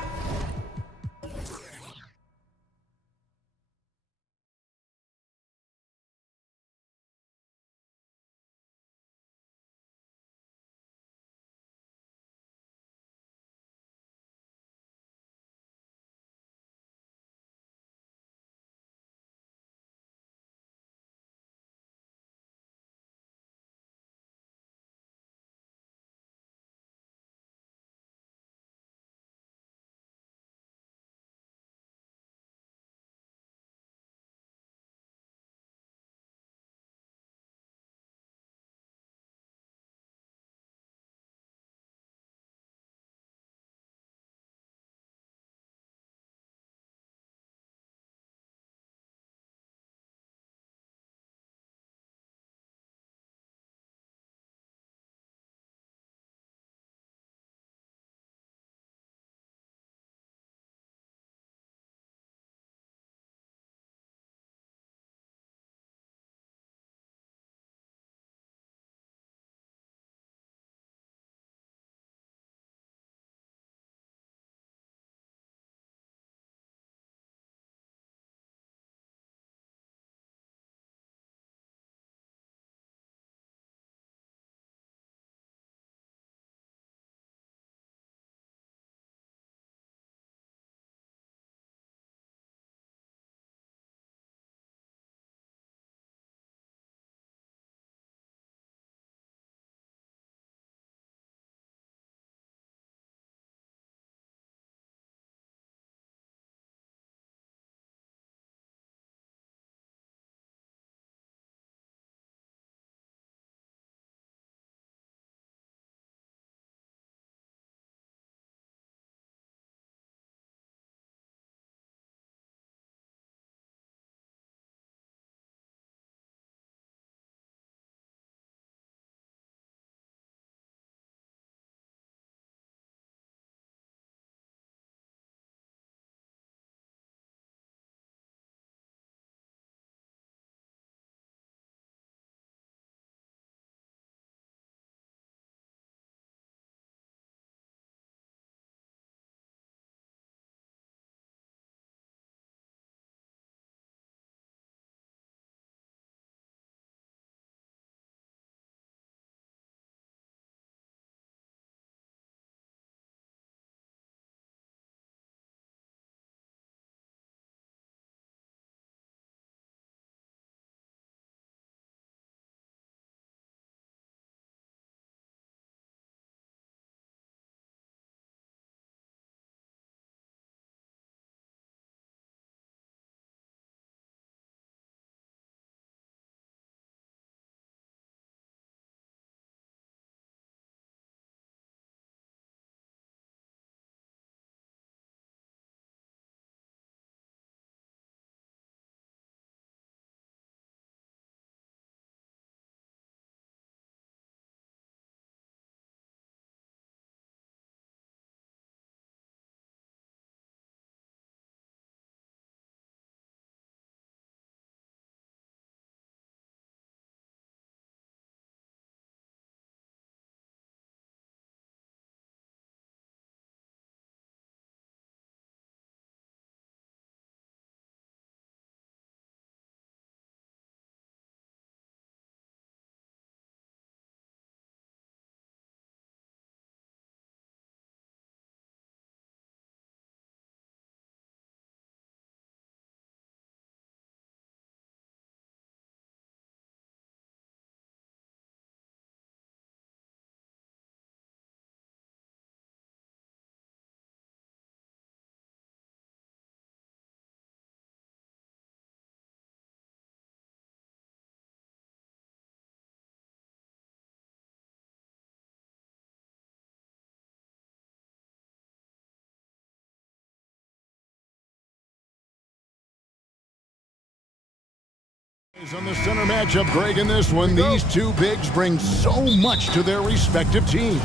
On the center matchup, Greg, in this one, these two bigs bring so much to their respective teams.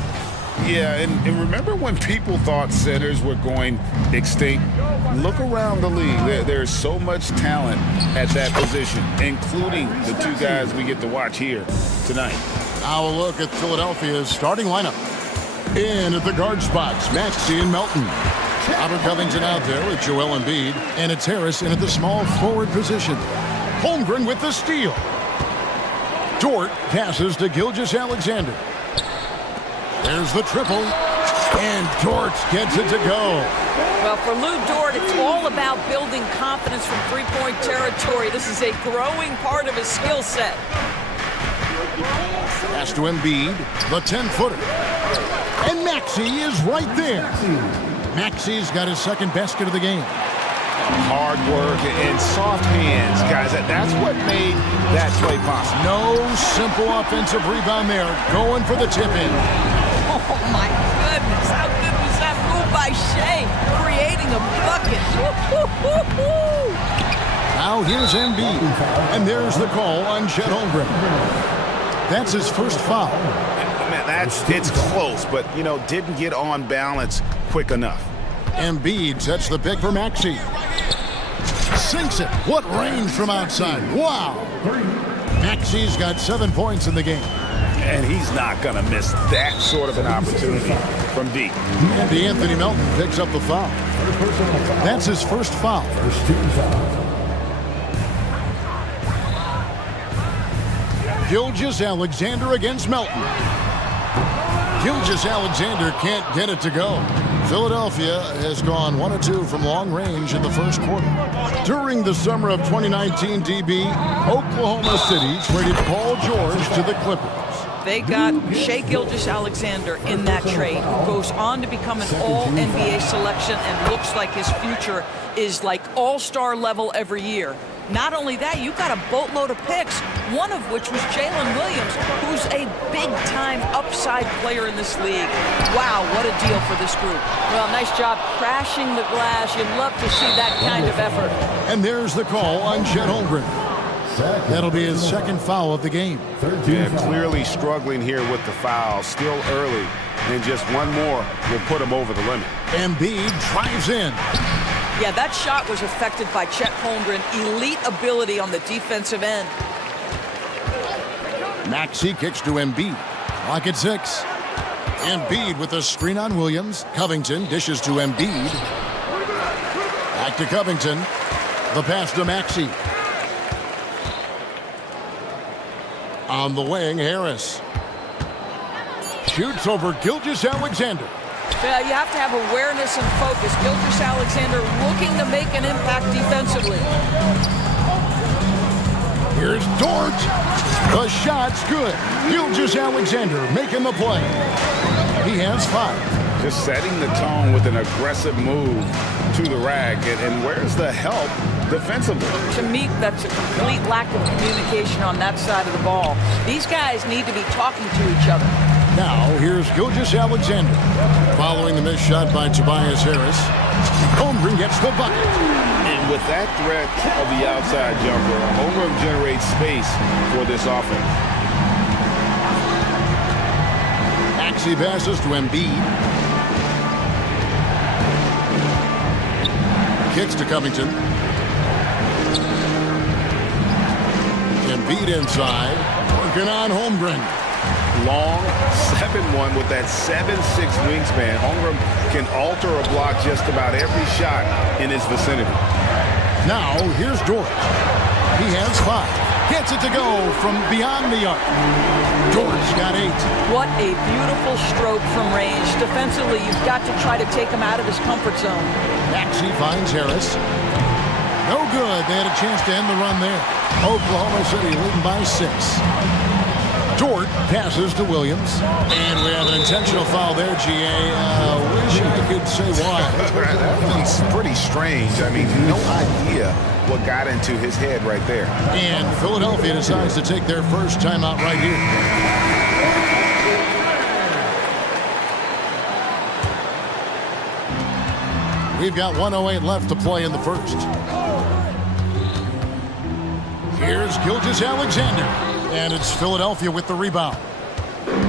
Yeah, and remember when people thought centers were going extinct? Look around the league. There's so much talent at that position, including the two guys we get to watch here tonight. Now a look at Philadelphia's starting lineup. In at the guard spots, Maxey and Melton. Robert Covington out there with Joel Embiid, and it's Harris in at the small forward position. Holmgren with the steal. Dort passes to Gilgeous-Alexander. There's the triple, and Dort gets it to go. Well, for Lou Dort, it's all about building confidence from three-point territory. This is a growing part of his skill set. Pass to Embiid, the 10-footer. And Maxey is right there. Maxey's got his second basket of the game. Hard work and soft hands, guys. That's what made that play possible. No simple offensive rebound there. Going for the tip-in. Oh, my goodness. How good was that move by Shea? Creating a bucket. Woo-hoo-hoo-hoo. Now here's Embiid. And there's the call on Chet Holmgren. That's his first foul. Man, it's close, but, didn't get on balance quick enough. Embiid sets the pick for Maxey. Sinks it. What range from outside. Wow. Maxey's got 7 points in the game. And he's not going to miss that sort of an opportunity from deep. And Anthony Melton picks up the foul. That's his first foul. Gilgeous-Alexander against Melton. Gilgeous-Alexander can't get it to go. Philadelphia has gone 1 of 2 from long range in the first quarter. During the summer of 2019, DB, Oklahoma City traded Paul George to the Clippers. They got Shea Gilgeous-Alexander in that trade, who goes on to become an all-NBA selection and looks like his future is like all-star level every year. Not only that, you got a boatload of picks, one of which was Jalen Williams, who's a big-time upside player in this league. Wow, what a deal for this group. Well, nice job crashing the glass. You'd love to see that kind of effort. And there's the call on Chet Holmgren. That'll be his second foul of the game. Yeah, clearly struggling here with the foul. Still early, and just one more will put him over the limit. Embiid drives in. Yeah, that shot was affected by Chet Holmgren. Elite ability on the defensive end. Maxey kicks to Embiid. Clock at 6. Embiid with a screen on Williams. Covington dishes to Embiid. Back to Covington. The pass to Maxey. On the wing, Harris. Shoots over Gilgeous-Alexander. Yeah, you have to have awareness and focus. Gilgeous-Alexander looking to make an impact defensively. Here's Dort. The shot's good. Gilgeous-Alexander making the play. He has 5. Just setting the tone with an aggressive move to the rack. And where's the help defensively? To me, that's a complete lack of communication on that side of the ball. These guys need to be talking to each other. Now, here's Gilgeous-Alexander. Following the missed shot by Tobias Harris, Holmgren gets the bucket. And with that threat of the outside jumper, Holmgren generates space for this offense. Maxey passes to Embiid. Kicks to Covington. Embiid inside. Working on Holmgren. Long 7'1" with that 7'6" wingspan. Holmgren can alter a block just about every shot in his vicinity. Now, here's Dort. He has 5. Gets it to go from beyond the arc. Dort's got 8. What a beautiful stroke from range. Defensively, you've got to try to take him out of his comfort zone. Maxey finds Harris. No good. They had a chance to end the run there. Oklahoma City leading by 6. Dort passes to Williams. And we have an intentional foul there, GA. Wish I could say why. That's pretty strange. I mean, no idea what got into his head right there. And Philadelphia decides to take their first timeout right here. We've got 1:08 left to play in the first. Here's Gilgeous-Alexander. And it's Philadelphia with the rebound.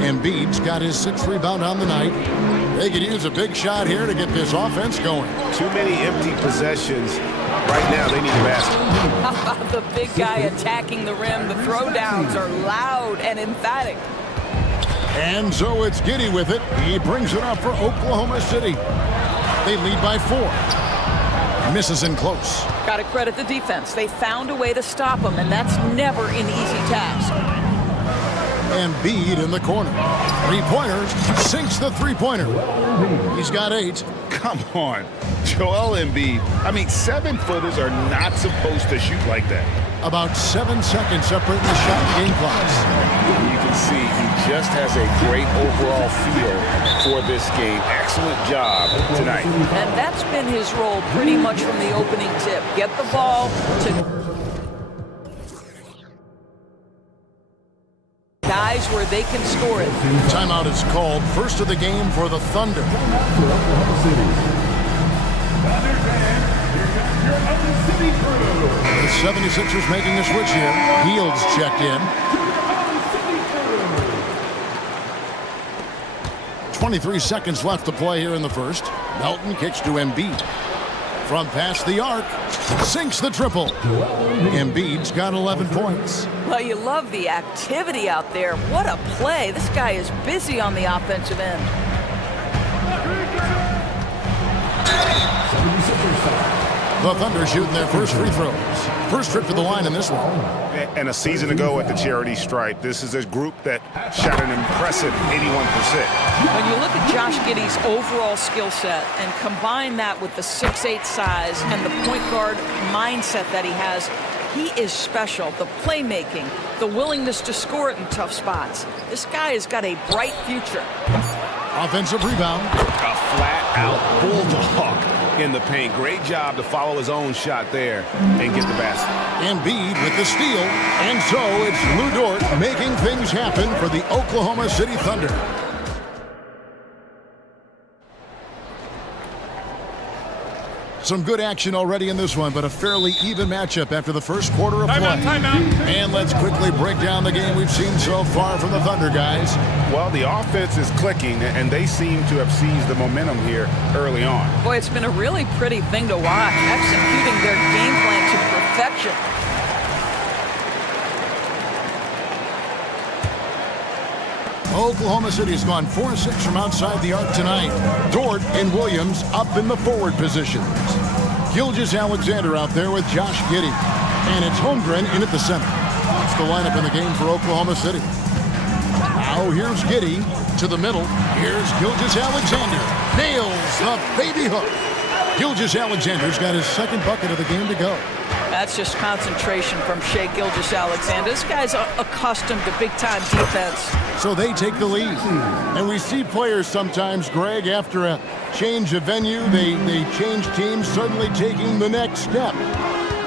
Embiid's got his 6th rebound on the night. They could use a big shot here to get this offense going. Too many empty possessions. Right now, they need a basket. How about the big guy attacking the rim? The throwdowns are loud and emphatic. And so it's Giddey with it. He brings it up for Oklahoma City. They lead by 4. Misses in close. Got to credit the defense. They found a way to stop him, and that's never an easy task. Embiid in the corner. Three-pointer. Sinks the three-pointer. He's got 8. Come on. Joel Embiid. I mean, 7-footers are not supposed to shoot like that. About 7 seconds separating the shot and game clocks. You can see he just has a great overall feel for this game. Excellent job tonight. And that's been his role pretty much from the opening tip. Get the ball to guys where they can score it. Timeout is called. First of the game for the Thunder. The 76ers making the switch here. Fields checked in. 23 seconds left to play here in the first. Melton kicks to Embiid. From past the arc, sinks the triple. Embiid's got 11 points. Well, you love the activity out there. What a play. This guy is busy on the offensive end. The Thunder shooting their first free throws. First trip to the line in this one. And a season ago at the charity stripe, this is a group that shot an impressive 81%. When you look at Josh Giddey's overall skill set and combine that with the 6'8" size and the point guard mindset that he has, he is special. The playmaking, the willingness to score it in tough spots. This guy has got a bright future. Offensive rebound. A flat-out bulldog in the paint. Great job to follow his own shot there and get the basket. Embiid with the steal. And so it's Lou Dort making things happen for the Oklahoma City Thunder. Some good action already in this one, but a fairly even matchup after the first quarter of play. And let's quickly break down the game we've seen so far from the Thunder, guys. Well, the offense is clicking, and they seem to have seized the momentum here early on. Boy, it's been a really pretty thing to watch, executing their game plan to perfection. Oklahoma City's gone 4-6 from outside the arc tonight. Dort and Williams up in the forward positions. Gilgeous-Alexander out there with Josh Giddey. And it's Holmgren in at the center. That's the lineup in the game for Oklahoma City. Now here's Giddey to the middle. Here's Gilgeous-Alexander. Nails the baby hook. Gilgeous-Alexander's got his second bucket of the game to go. That's just concentration from Shai Gilgeous-Alexander. This guy's accustomed to big-time defense. So they take the lead. And we see players sometimes, Greg, after a change of venue, they change teams, suddenly taking the next step.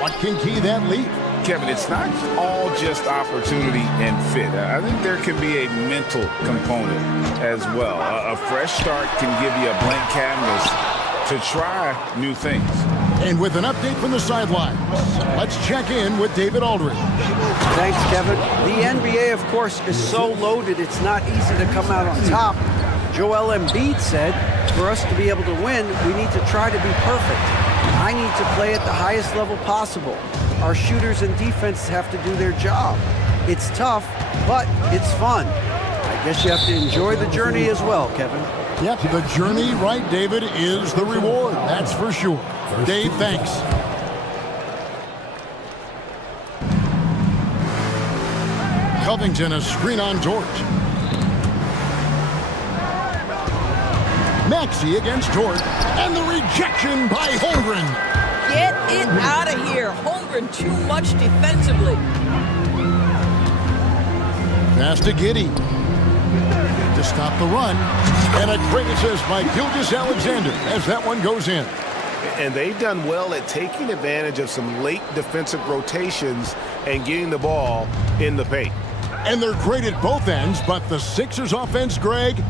What can key that lead? Kevin, it's not all just opportunity and fit. I think there can be a mental component as well. A fresh start can give you a blank canvas to try new things. And with an update from the sidelines, let's check in with David Aldridge. Thanks, Kevin. The NBA, of course, is so loaded, it's not easy to come out on top. Joel Embiid said, for us to be able to win, we need to try to be perfect. I need to play at the highest level possible. Our shooters and defense have to do their job. It's tough, but it's fun. I guess you have to enjoy the journey as well, Kevin. Yep, the journey, right, David, is the reward. That's for sure. Dave, thanks. Covington, a screen on George. Maxey against George. And the rejection by Holmgren. Get it out of here. Holmgren too much defensively. Pass to Giddey. To stop the run. And a great assist by Gilgeous-Alexander as that one goes in. And they've done well at taking advantage of some late defensive rotations and getting the ball in the paint. And they're great at both ends, but the Sixers offense, Greg,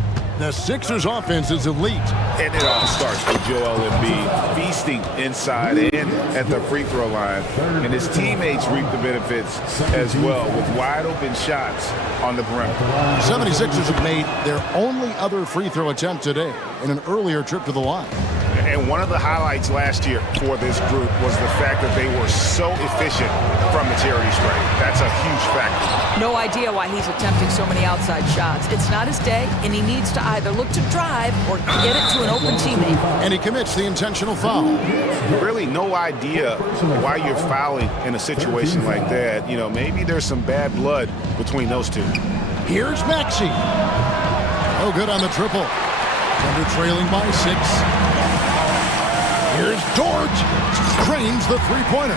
The Sixers offense is elite. And it all starts with Joel Embiid feasting inside and at the free throw line. And his teammates reap the benefits as well with wide open shots on the perimeter. 76ers have made their only other free throw attempt today in an earlier trip to the line. And one of the highlights last year for this group was the fact that they were so efficient from the charity stripe. That's a huge factor. No idea why he's attempting so many outside shots. It's not his day, and he needs to either look to drive or get it to an open teammate. And he commits the intentional foul. Really no idea why you're fouling in a situation like that. You know, maybe there's some bad blood between those two. Here's Maxey. No good on the triple. Thunder trailing by 6. Here's George. Cranes the three-pointer.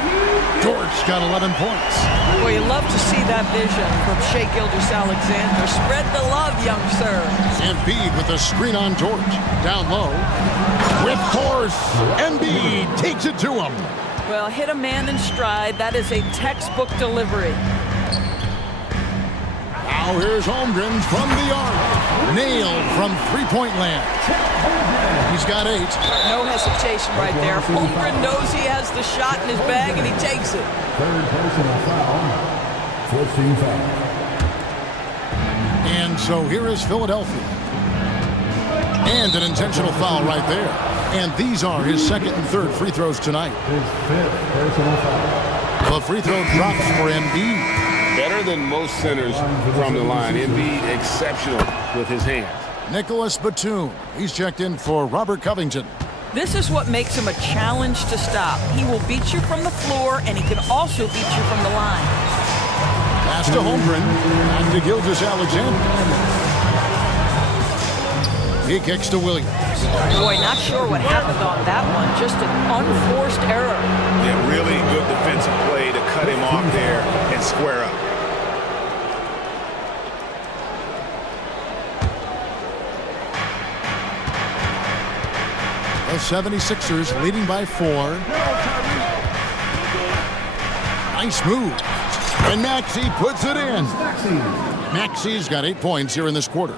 George got 11 points. Well, you love to see that vision from Shai Gilgeous-Alexander. Spread the love, young sir. Embiid with a screen on George. Down low. With force. Embiid takes it to him. Well, hit a man in stride. That is a textbook delivery. Now here's Holmgren from the arc. Nailed from three-point land. He's got 8. No hesitation right there. Holmgren knows he has the shot in his bag, and he takes it. Third personal foul. 14 foul. And so here is Philadelphia. And an intentional foul right there. And these are his second and third free throws tonight. His 5th personal foul. The free throw drops for Embiid. Better than most centers from the line. Embiid exceptional with his hands. Nicholas Batum. He's checked in for Robert Covington. This is what makes him a challenge to stop. He will beat you from the floor, and he can also beat you from the line. Pass to Holmgren. Back to Gilgeous-Alexander. He kicks to Williams. Boy, not sure what happened on that one. Just an unforced error. Yeah, really good defensive play to cut him off there and square up. The 76ers leading by 4. Nice move. And Maxey puts it in. Maxey's got 8 points here in this quarter.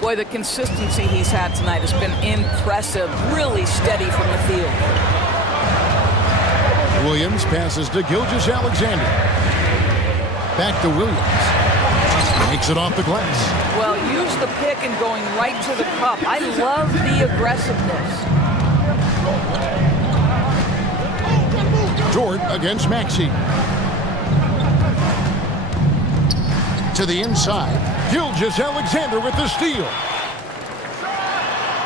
Boy, the consistency he's had tonight has been impressive. Really steady from the field. Williams passes to Gilgeous-Alexander. Back to Williams. Makes it off the glass. Well, use the pick and going right to the cup. I love the aggressiveness. George against Maxey. To the inside. Gilgeous-Alexander with the steal.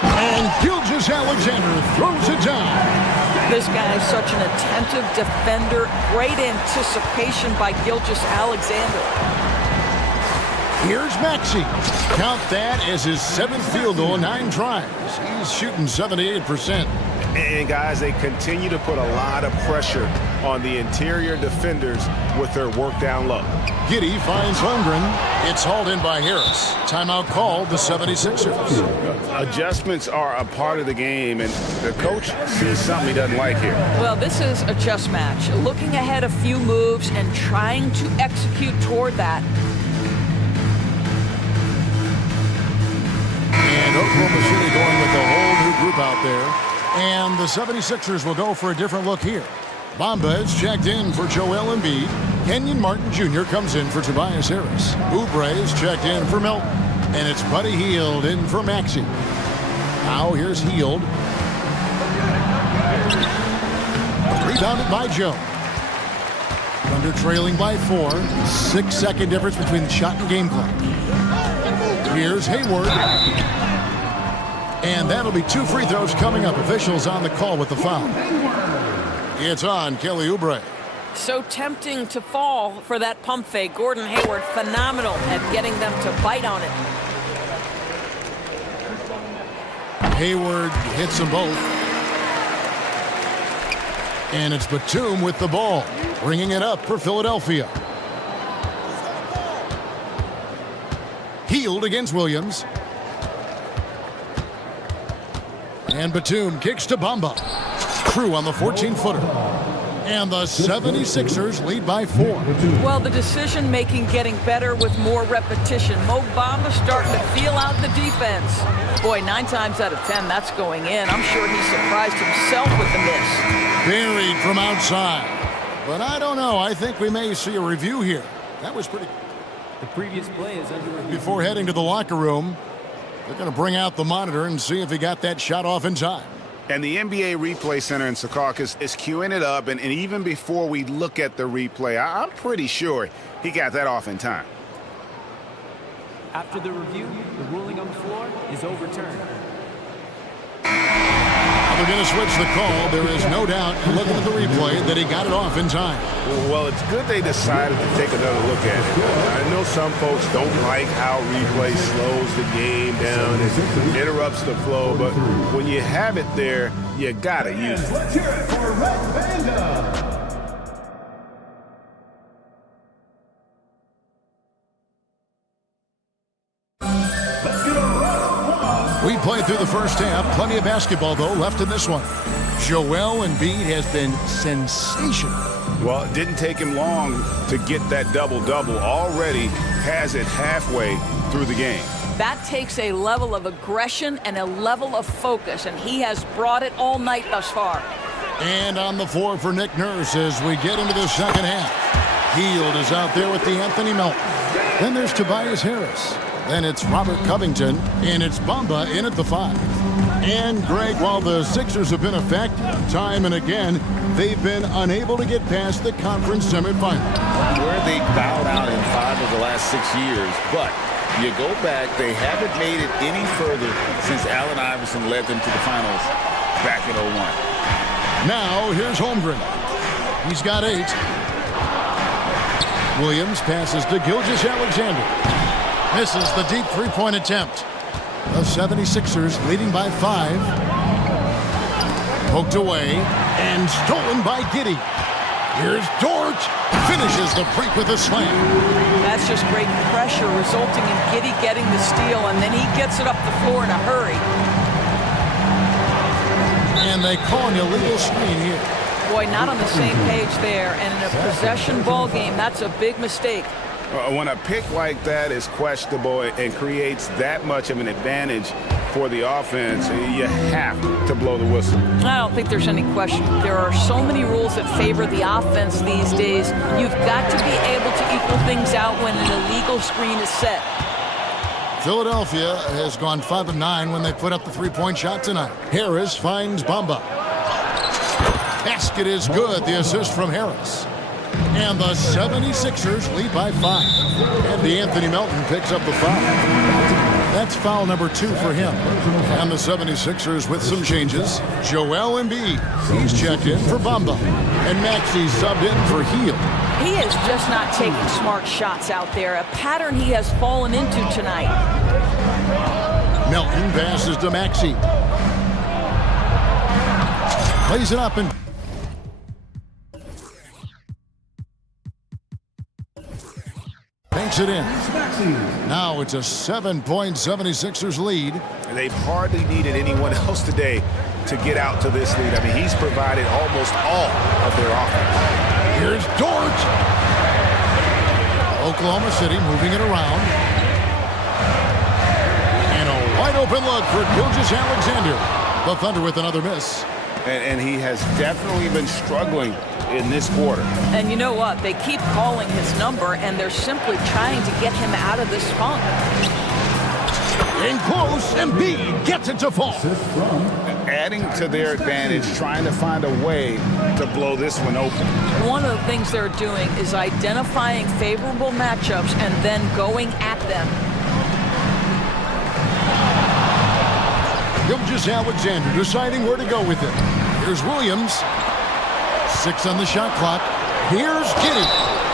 And Gilgeous-Alexander throws it down. This guy is such an attentive defender. Great anticipation by Gilgeous-Alexander. Here's Maxey. Count that as his 7th field goal in 9 tries. He's shooting 78%. And guys, they continue to put a lot of pressure on the interior defenders with their work down low. Giddey finds Holmgren. It's hauled in by Harris. Timeout called the 76ers. Adjustments are a part of the game, and the coach sees something he doesn't like here. Well, this is a chess match. Looking ahead a few moves and trying to execute toward that. And Oklahoma City going with the whole new group out there. And the 76ers will go for a different look here. Bamba is checked in for Joel Embiid. Kenyon Martin Jr. comes in for Tobias Harris. Oubre is checked in for Melton. And it's Buddy Hield in for Maxey. Now here's Hield. Rebounded by Joe. Thunder trailing by 4. 6-second difference between the shot and game clock. Here's Hayward. And that'll be 2 free throws coming up. Officials on the call with the foul. It's on Kelly Oubre. So tempting to fall for that pump fake. Gordon Hayward, phenomenal at getting them to bite on it. Hayward hits them both. And it's Batum with the ball, bringing it up for Philadelphia. Hield against Williams. And Batum kicks to Bamba. Crew on the 14-footer. And the 76ers lead by 4. Well, the decision-making getting better with more repetition. Mo Bamba's starting to feel out the defense. Boy, 9 times out of 10, that's going in. I'm sure he surprised himself with the miss. Buried from outside. But I don't know. I think we may see a review here. That was pretty... The previous play is under review. Before heading to the locker room, they're going to bring out the monitor and see if he got that shot off in time. And the NBA Replay Center in Secaucus is queuing it up, and even before we look at the replay, I'm pretty sure he got that off in time. After the review, the ruling on the floor is overturned. They're going to switch the call. There is no doubt, looking at the replay, that he got it off in time. Well, it's good they decided to take another look at it. I know some folks don't like how replay slows the game down and interrupts the flow, but when you have it there, you gotta use it. Let's hear it for Red Panda. We played through the first half. Plenty of basketball, though, left in this one. Joel Embiid has been sensational. Well, it didn't take him long to get that double-double. Already has it halfway through the game. That takes a level of aggression and a level of focus, and he has brought it all night thus far. And on the floor for Nick Nurse as we get into the second half. Hield is out there with the Anthony Melton. Then there's Tobias Harris. Then it's Robert Covington, and it's Bamba in at the 5. And, Greg, while the Sixers have been effective time and again, they've been unable to get past the conference semifinal. Where they bowed out in 5 of the last 6 years, but you go back, they haven't made it any further since Allen Iverson led them to the finals back in 01. Now, here's Holmgren. He's got 8. Williams passes to Gilgeous-Alexander. Misses the deep three-point attempt. The 76ers leading by 5. Poked away and stolen by Giddey. Here's Dort. Finishes the break with a slam. That's just great pressure resulting in Giddey getting the steal, and then he gets it up the floor in a hurry. And they call an illegal screen here. Boy, not on the same page there, and in a possession ball game, that's a big mistake. When a pick like that is questionable and creates that much of an advantage for the offense, you have to blow the whistle. I don't think there's any question. There are so many rules that favor the offense these days. You've got to be able to equal things out when an illegal screen is set. Philadelphia has gone 5 of 9 when they put up the three-point shot tonight. Harris finds Bamba. Basket is good. The assist from Harris. And the 76ers lead by 5. And the Anthony Melton picks up the foul. That's foul number 2 for him. And the 76ers with some changes. Joel Embiid, he's checked in for Bamba. And Maxey subbed in for Hield. He is just not taking smart shots out there, a pattern he has fallen into tonight. Melton passes to Maxey. Plays it up and banks it in. Now it's a 7-point 76ers lead. They've hardly needed anyone else today to get out to this lead. I mean, he's provided almost all of their offense. Here's Dort. Oklahoma City moving it around. And a wide open look for Gilgeous-Alexander. The Thunder with another miss. And he has definitely been struggling in this quarter. And you know what? They keep calling his number, and they're simply trying to get him out of this funk. In close, Embiid gets it to fall. Adding to their advantage, trying to find a way to blow this one open. One of the things they're doing is identifying favorable matchups and then going at them. Gilgeous-Alexander deciding where to go with it. Here's Williams. 6 on the shot clock. Here's Giddey.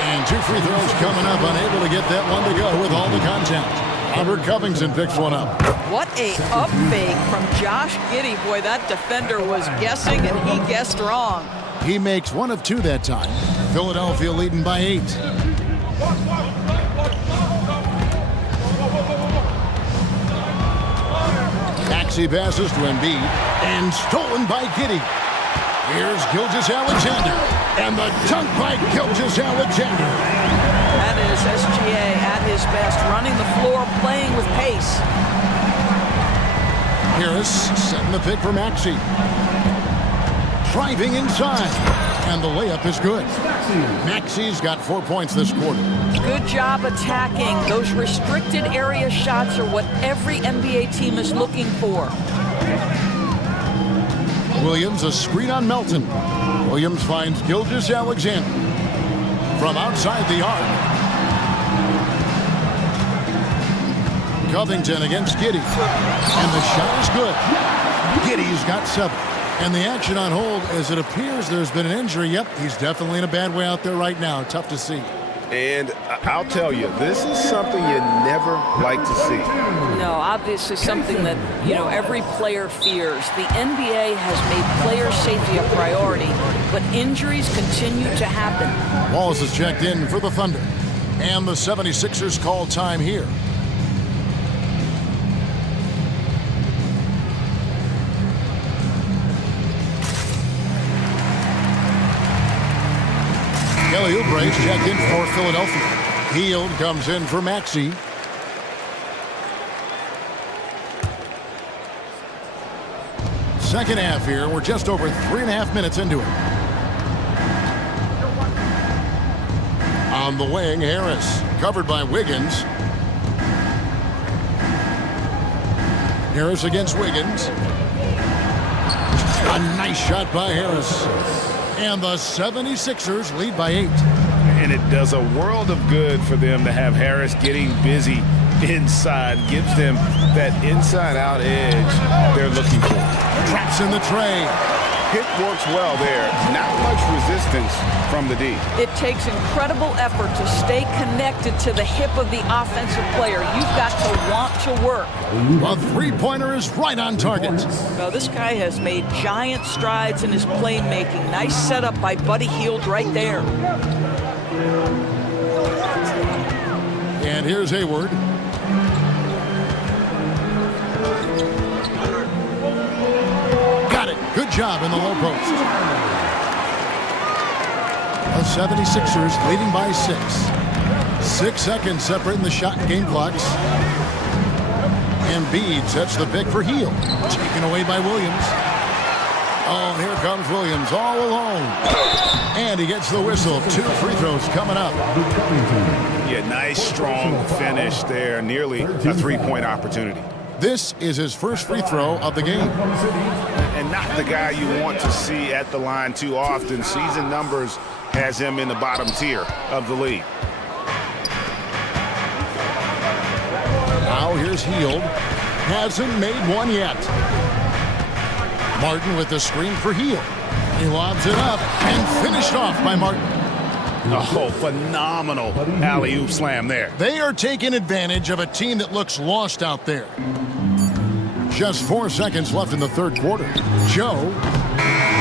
And 2 free throws coming up, unable to get that one to go with all the contact. Robert Covington picks one up. What a up fake from Josh Giddey. Boy, that defender was guessing, and he guessed wrong. He makes 1 of 2 that time. Philadelphia leading by 8. Maxey passes to Embiid, and stolen by Giddey. Here's Gilgeous-Alexander. And the dunk by Gilgeous-Alexander. That is SGA at his best, running the floor, playing with pace. Harris setting the pick for Maxey. Driving inside. And the layup is good. Maxey's got 4 points this quarter. Good job attacking. Those restricted area shots are what every NBA team is looking for. Williams, a screen on Melton. Williams finds Gilgeous-Alexander from outside the arc. Covington against Giddey. And the shot is good. Giddey's got 7. And the action on hold as it appears there's been an injury. Yep, he's definitely in a bad way out there right now. Tough to see. And I'll tell you, this is something you never like to see. No, obviously something that, every player fears. The NBA has made player safety a priority, but injuries continue to happen. Wallace is checked in for the Thunder. And the 76ers call time here. Kelly Oubre's checked in for Philadelphia. Hield comes in for Maxey. Second half here. We're just over 3.5 minutes into it. On the wing, Harris. Covered by Wiggins. Harris against Wiggins. A nice shot by Harris. And the 76ers lead by 8. And it does a world of good for them to have Harris getting busy inside. Gives them that inside-out edge they're looking for. Traps in the tray. Hit works well there. Not much resistance from the D. It takes incredible effort to stay connected to the hip of the offensive player. You've got to want to work. A three-pointer is right on target. Now, this guy has made giant strides in his playmaking. Nice setup by Buddy Hield right there. And here's Hayward. Got it. Good job in the low post. The 76ers leading by 6. 6 seconds separating the shot and game clocks. Embiid sets the pick for Hield. Taken away by Williams. Oh, here comes Williams all alone. And he gets the whistle. 2 free throws coming up. Yeah, nice, strong finish there. Nearly a three-point opportunity. This is his first free throw of the game. And not the guy you want to see at the line too often. Season numbers has him in the bottom tier of the league. Now here's Hield. Hasn't made one yet. Martin with the screen for Hield. He lobs it up and finished off by Martin. Oh, phenomenal alley-oop slam there. They are taking advantage of a team that looks lost out there. Just 4 seconds left in the third quarter. Joe.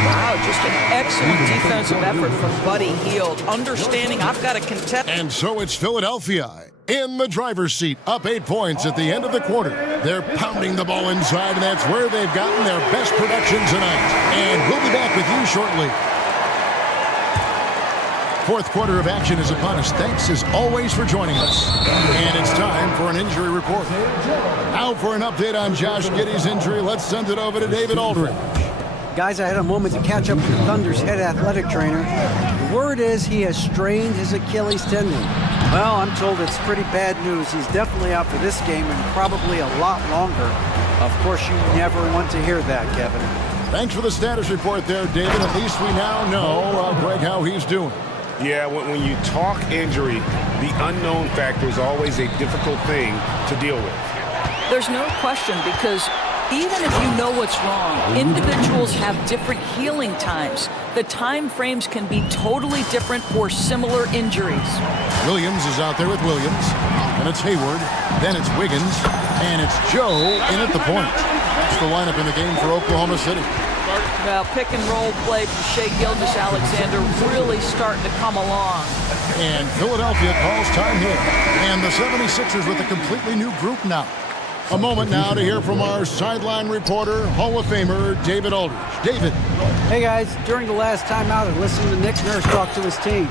Wow, just an excellent defensive effort from Buddy Hield. Understanding I've got to contest. And so it's Philadelphia in the driver's seat, up 8 points at the end of the quarter. They're pounding the ball inside, and that's where they've gotten their best production tonight. And we'll be back with you shortly. Fourth quarter of action is upon us. Thanks as always for joining us. And it's time for an injury report. Now for an update on Josh Giddey's injury, let's send it over to David Aldridge. Guys, I had a moment to catch up with the Thunder's head athletic trainer. The word is he has strained his Achilles tendon. Well, I'm told it's pretty bad news. He's definitely out for this game and probably a lot longer. Of course, you never want to hear that, Kevin. Thanks for the status report there, David. At least we now know, Greg, how he's doing. Yeah, when you talk injury, the unknown factor is always a difficult thing to deal with. There's no question, because even if you know what's wrong, individuals have different healing times. The time frames can be totally different for similar injuries. Williams is out there with Williams. And it's Hayward. Then it's Wiggins. And it's Joe in at the point. That's the lineup in the game for Oklahoma City. Well, pick and roll play from Shai Gilgeous-Alexander really starting to come along. And Philadelphia calls time here. And the 76ers with a completely new group now. A moment now to hear from our sideline reporter, Hall of Famer David Aldridge. David. Hey guys, during the last timeout, I listened to Nick Nurse talk to his team.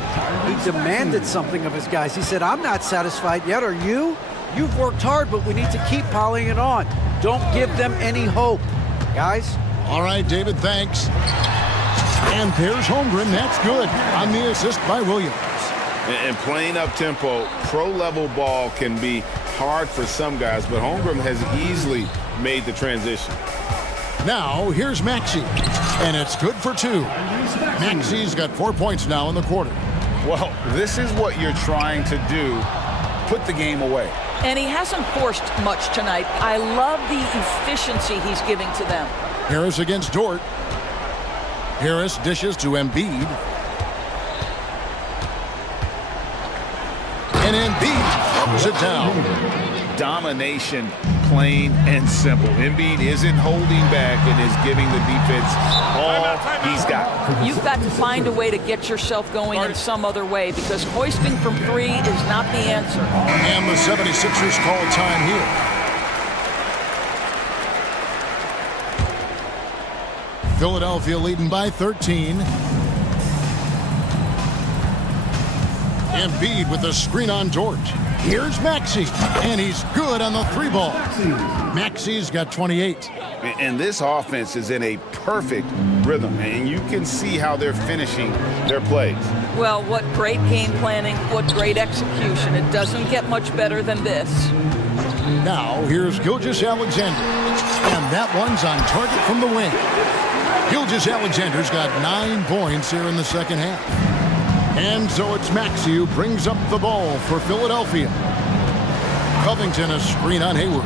He demanded something of his guys. He said, I'm not satisfied yet, are you? You've worked hard, but we need to keep piling it on. Don't give them any hope. Guys? All right, David, thanks. And there's Holmgren. That's good on the assist by Williams. And playing up-tempo, pro-level ball can be hard for some guys, but Holmgren has easily made the transition. Now, here's Maxey, and it's good for 2. Maxey's got 4 points now in the quarter. Well, this is what you're trying to do, put the game away. And he hasn't forced much tonight. I love the efficiency he's giving to them. Harris against Dort. Harris dishes to Embiid. And Embiid throws it down. Domination, plain and simple. Embiid isn't holding back and is giving the defense all he's got. You've got to find a way to get yourself going in some other way, because hoisting from 3 is not the answer. And the 76ers call time here. Philadelphia leading by 13. Embiid with the screen on Dort. Here's Maxey, and he's good on the 3 ball. Maxey's got 28. And this offense is in a perfect rhythm, and you can see how they're finishing their plays. Well, what great game planning, what great execution. It doesn't get much better than this. Now, here's Gilgeous-Alexander, and that one's on target from the wing. Gilgeous-Alexander's got 9 points here in the second half. And so it's Maxey who brings up the ball for Philadelphia. Covington a screen on Hayward.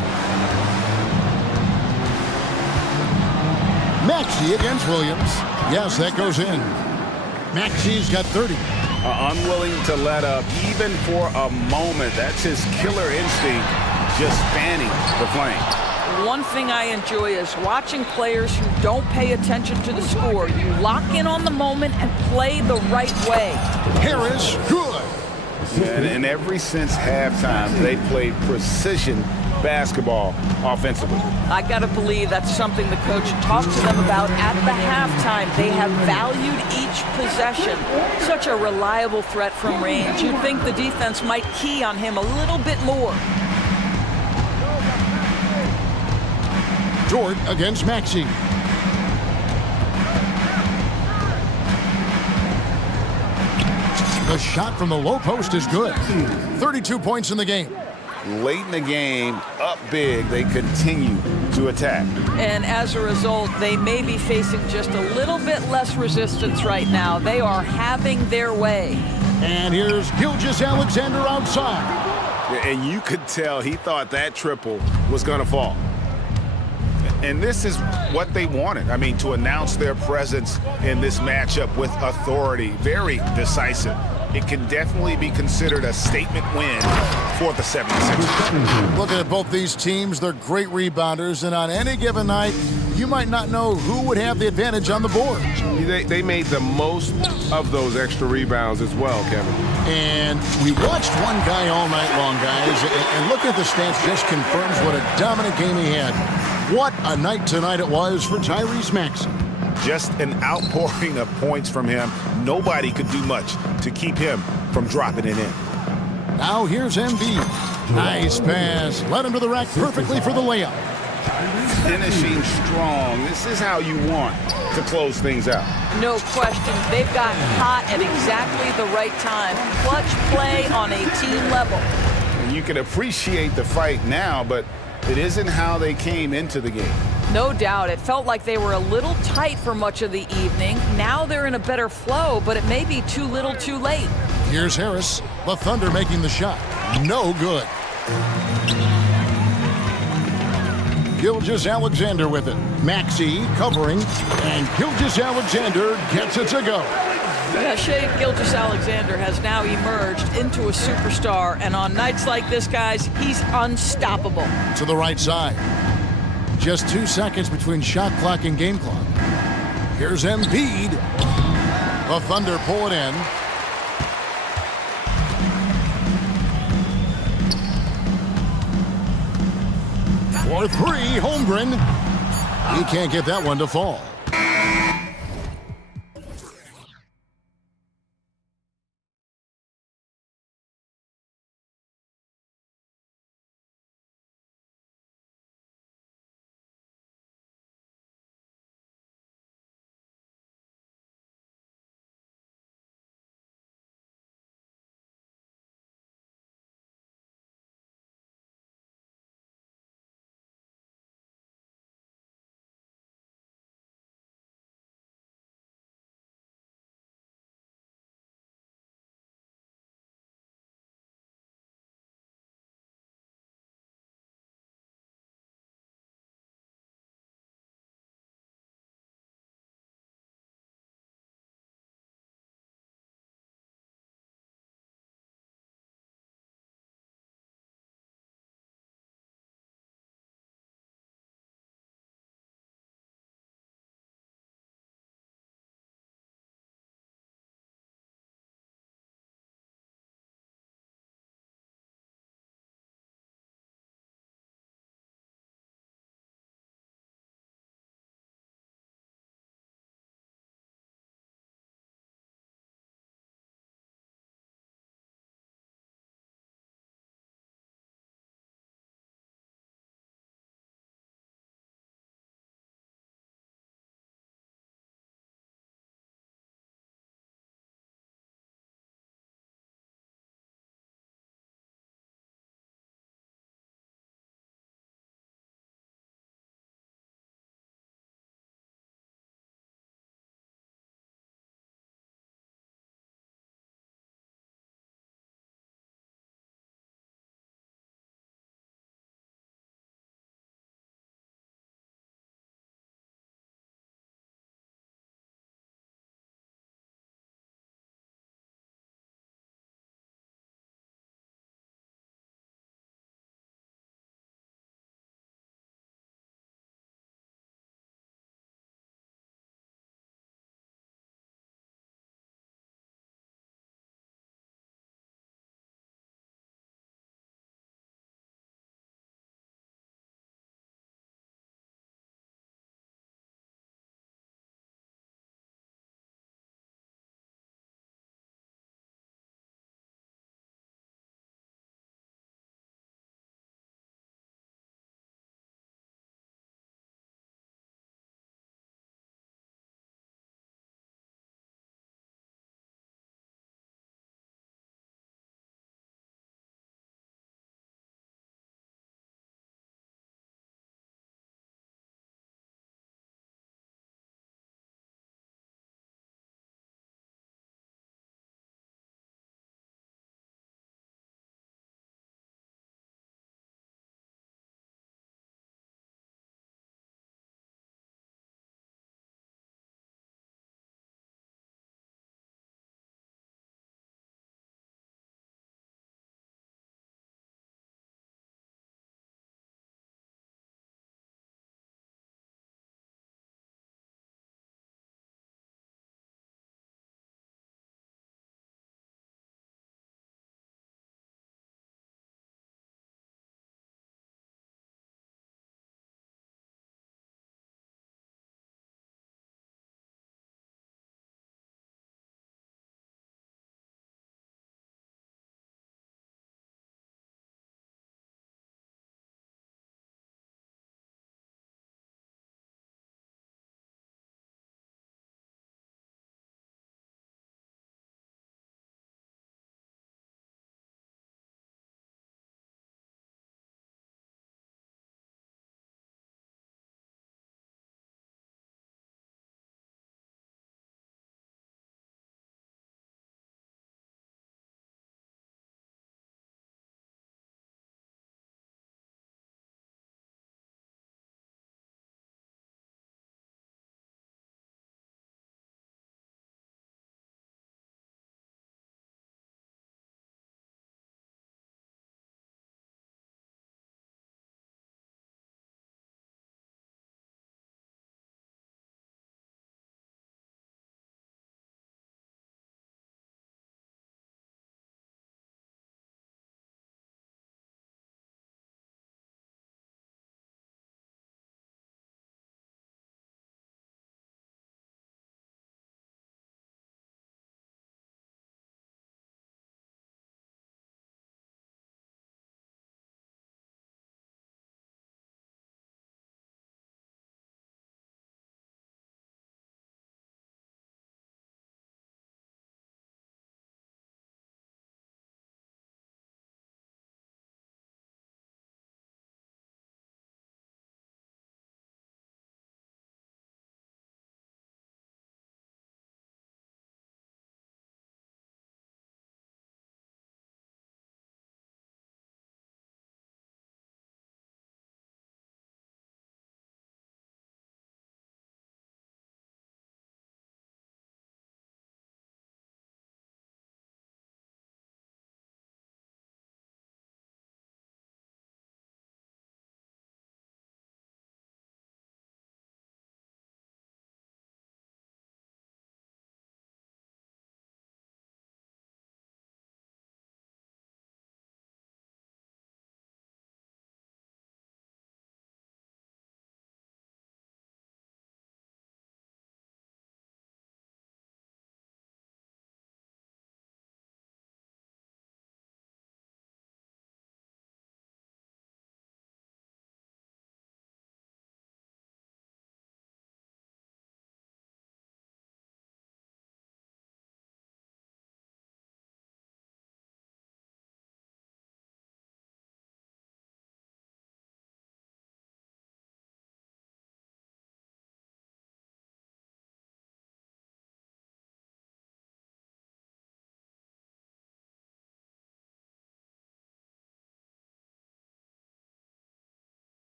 Maxey against Williams. Yes, that goes in. Maxey's got 30. Unwilling to let up even for a moment. That's his killer instinct, just fanning the flame. One thing I enjoy is watching players who don't pay attention to the score. You lock in on the moment and play the right way. Harris, good. And ever since halftime, they played precision basketball offensively. I got to believe that's something the coach talked to them about at the halftime. They have valued each possession. Such a reliable threat from range. You'd think the defense might key on him a little bit more. Dort against Maxey. The shot from the low post is good. 32 points in the game. Late in the game, up big, they continue to attack. And as a result, they may be facing just a little bit less resistance right now. They are having their way. And here's Gilgeous-Alexander outside. And you could tell he thought that triple was going to fall. And this is what they wanted. I mean, to announce their presence in this matchup with authority, very decisive. It can definitely be considered a statement win for the 76ers. Looking at both these teams, they're great rebounders, and on any given night, you might not know who would have the advantage on the board. They made the most of those extra rebounds as well, Kevin. And we watched one guy all night long, guys, and looking at the stats just confirms what a dominant game he had. What a night tonight it was for Tyrese Maxey. Just an outpouring of points from him. Nobody could do much to keep him from dropping it in. Now here's Embiid. Nice pass. Led him to the rack perfectly for the layup. Finishing strong. This is how you want to close things out. No question. They've got hot at exactly the right time. Clutch play on a team level. And you can appreciate the fight now, but it isn't how they came into the game. No doubt. It felt like they were a little tight for much of the evening. Now they're in a better flow, but it may be too little too late. Here's Harris. The Thunder making the shot. No good. Gilgeous-Alexander with it. Maxey covering, and Gilgeous-Alexander gets it to go. Yeah, Shea Gilgeous-Alexander has now emerged into a superstar, and on nights like this, guys, he's unstoppable. To the right side. Just 2 seconds between shot clock and game clock. Here's Embiid. The Thunder pull it in. For three, Holmgren. He can't get that one to fall.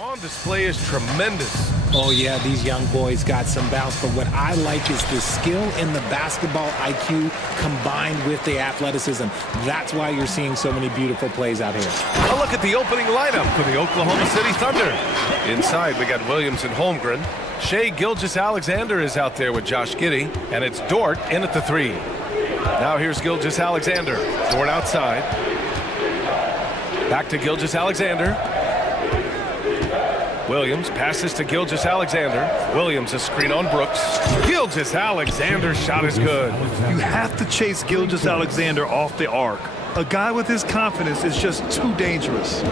On display is tremendous. Oh, yeah, these young boys got some bounce, but what I like is the skill and the basketball IQ combined with the athleticism. That's why you're seeing so many beautiful plays out here. A look at the opening lineup for the Oklahoma City Thunder. Inside, we got Williams and Holmgren. Shai Gilgeous-Alexander is out there with Josh Giddey, and it's Dort in at the 3. Now here's Gilgeous-Alexander. Dort outside. Back to Gilgeous-Alexander. Williams passes to Gilgeous-Alexander. Williams a screen on Brooks. Gilgeous-Alexander's shot is good. You have to chase Gilgeous-Alexander off the arc. A guy with his confidence is just too dangerous.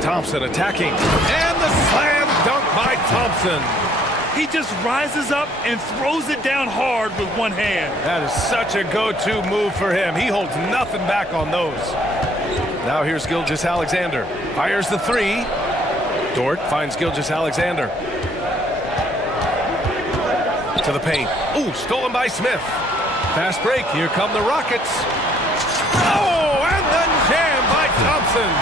Thompson attacking. And the slam dunk by Thompson. He just rises up and throws it down hard with one hand. That is such a go-to move for him. He holds nothing back on those. Now here's Gilgeous-Alexander. Fires the 3. Dort finds Gilgeous-Alexander. To the paint. Ooh, stolen by Smith. Fast break. Here come the Rockets. Oh, and the jam by Thompson.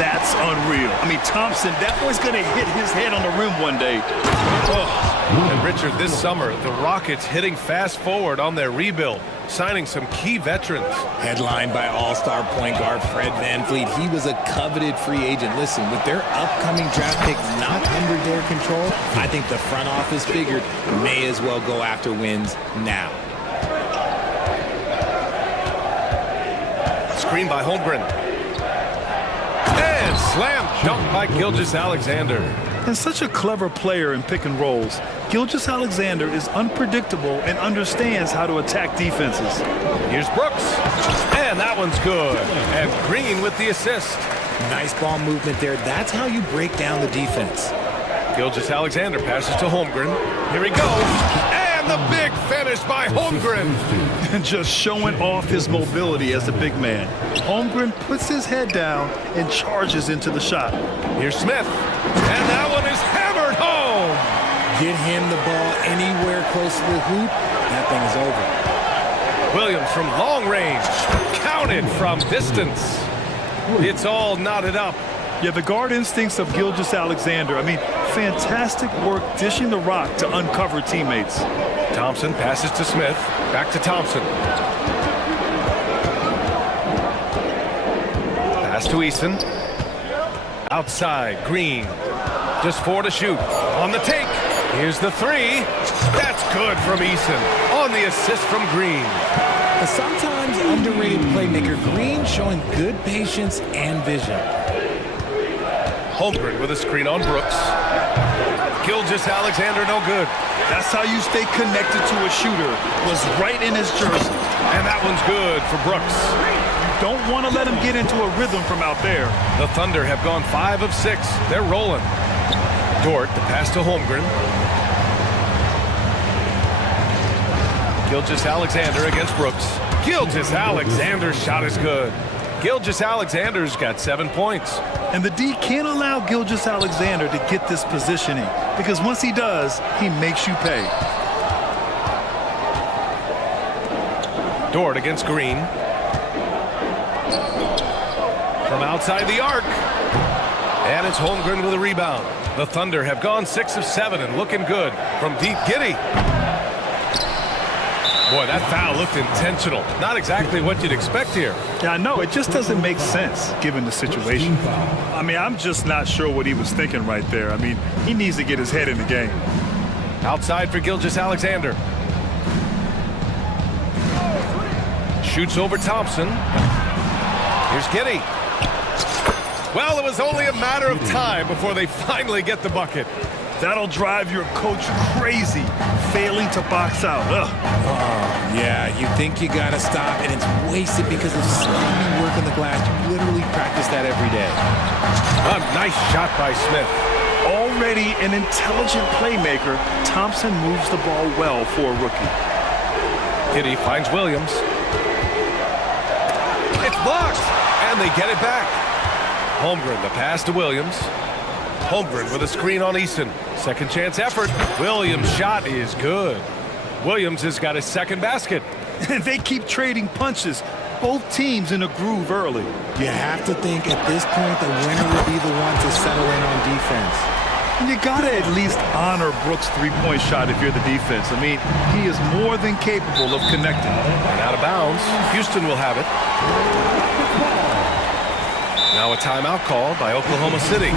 That's unreal. I mean, Thompson, that boy's going to hit his head on the rim one day. Oh. And Richard, this summer, the Rockets hitting fast forward on their rebuild, signing some key veterans. Headlined by all-star point guard Fred VanVleet. He was a coveted free agent. Listen, with their upcoming draft pick not under their control, I think the front office figured may as well go after wins now. Screen by Holmgren. And slam dunk by Gilgeous-Alexander. And such a clever player in pick and rolls, Gilgeous-Alexander is unpredictable and understands how to attack defenses. Here's Brooks. And that one's good. And Green with the assist. Nice ball movement there. That's how you break down the defense. Gilgeous-Alexander passes to Holmgren. Here he goes. And the big finish by Holmgren. And just showing off his mobility as a big man. Holmgren puts his head down and charges into the shot. Here's Smith. And that one is hammered home. Get him the ball anywhere close to the hoop, that thing is over. Williams from long range. Counted from distance. It's all knotted up. Yeah, the guard instincts of Gilgeous-Alexander. I mean, fantastic work dishing the rock to uncover teammates. Thompson passes to Smith. Back to Thompson. Pass to Easton. Outside, Green. Just 4 to shoot. On the take. Here's the 3. That's good from Easton. On the assist from Green. A sometimes underrated playmaker, Green showing good patience and vision. Holmgren with a screen on Brooks. Gilgeous-Alexander no good. That's how you stay connected to a shooter. Was right in his jersey. And that one's good for Brooks. Don't want to let him get into a rhythm from out there. The Thunder have gone 5 of 6. They're rolling. Dort, the pass to Holmgren. Gilgeous-Alexander against Brooks. Gilgeous-Alexander's shot is good. Gilgeous-Alexander's got 7 points. And the D can't allow Gilgeous-Alexander to get this positioning, because once he does, he makes you pay. Dort against Green. From outside the arc. And it's Holmgren with a rebound. The Thunder have gone 6 of 7 and looking good. From deep, Giddey. Boy, that foul looked intentional. Not exactly what you'd expect here. Yeah, I know. It just doesn't make sense, given the situation. I mean, I'm just not sure what he was thinking right there. I mean, he needs to get his head in the game. Outside for Gilgeous-Alexander. Shoots over Thompson. Here's Giddey. Well, it was only a matter of time before they finally get the bucket. That'll drive your coach crazy, failing to box out. Yeah, you think you gotta stop, and it's wasted because of sloppy work on the glass. You literally practice that every day. A nice shot by Smith. Already an intelligent playmaker, Thompson moves the ball well for a rookie. Giddey finds Williams. It's blocked, and they get it back. Holmgren, the pass to Williams. Holmgren with a screen on Easton. Second chance effort. Williams' shot is good. Williams has got his second basket. They keep trading punches. both teams in a groove early. You have to think at this point the winner will be the one to settle in on defense. And you got to at least honor Brooks' three-point shot if you're the defense. I mean, he is more than capable of connecting. And out of bounds, Houston will have it. Now a timeout called by Oklahoma City.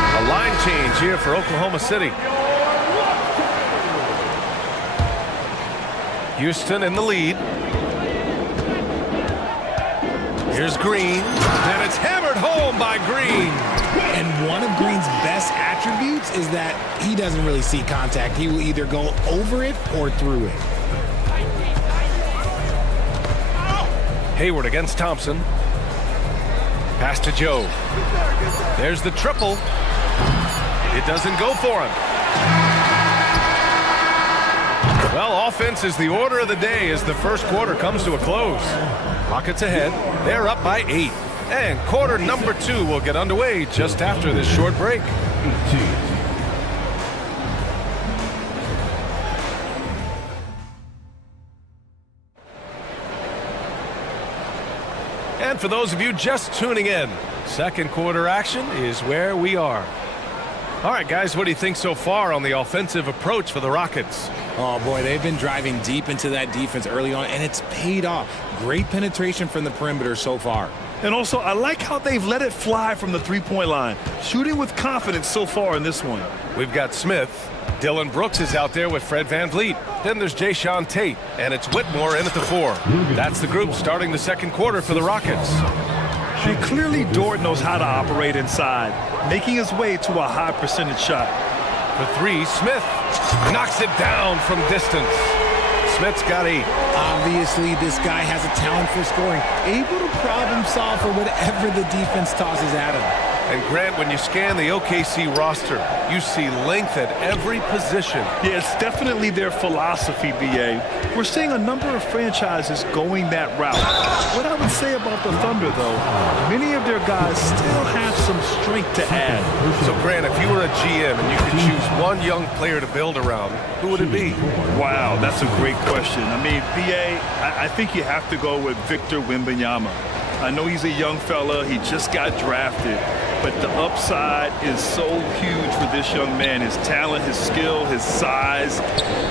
A line change here for Oklahoma City. Houston in the lead. Here's Green, and it's hammered home by Green. And one of Green's best attributes is that he doesn't really see contact. He will either go over it or through it. Hayward against Thompson. Pass to Joe. There's the triple. It doesn't go for him. Well, offense is the order of the day as the first quarter comes to a close. Rockets ahead. They're up by 8. And quarter number 2 will get underway just after this short break. And for those of you just tuning in, second quarter action is where we are. All right, guys, what do you think so far on the offensive approach for the Rockets? Oh, boy, they've been driving deep into that defense early on, and it's paid off. Great penetration from the perimeter so far. And also, I like how they've let it fly from the three-point line, shooting with confidence so far in this one. We've got Smith. Dylan Brooks is out there with Fred VanVleet. Then there's Jayshawn Tate, and it's Whitmore in at the 4. That's the group starting the second quarter for the Rockets. And clearly Dort knows how to operate inside, making his way to a high percentage shot. For 3, Smith knocks it down from distance. Smith's got 8. Obviously, this guy has a talent for scoring, able to problem solve for whatever the defense tosses at him. And Grant, when you scan the OKC roster, you see length at every position. Yeah, it's definitely their philosophy, BA. We're seeing a number of franchises going that route. What I would say about the Thunder, though, many of their guys still have some strength to add. So, Grant, if you were a GM and you could choose one young player to build around, who would it be? Wow, that's a great question. I mean, BA, I think you have to go with Victor Wembanyama. I know he's a young fella. He just got drafted. But the upside is so huge for this young man. His talent, his skill, his size.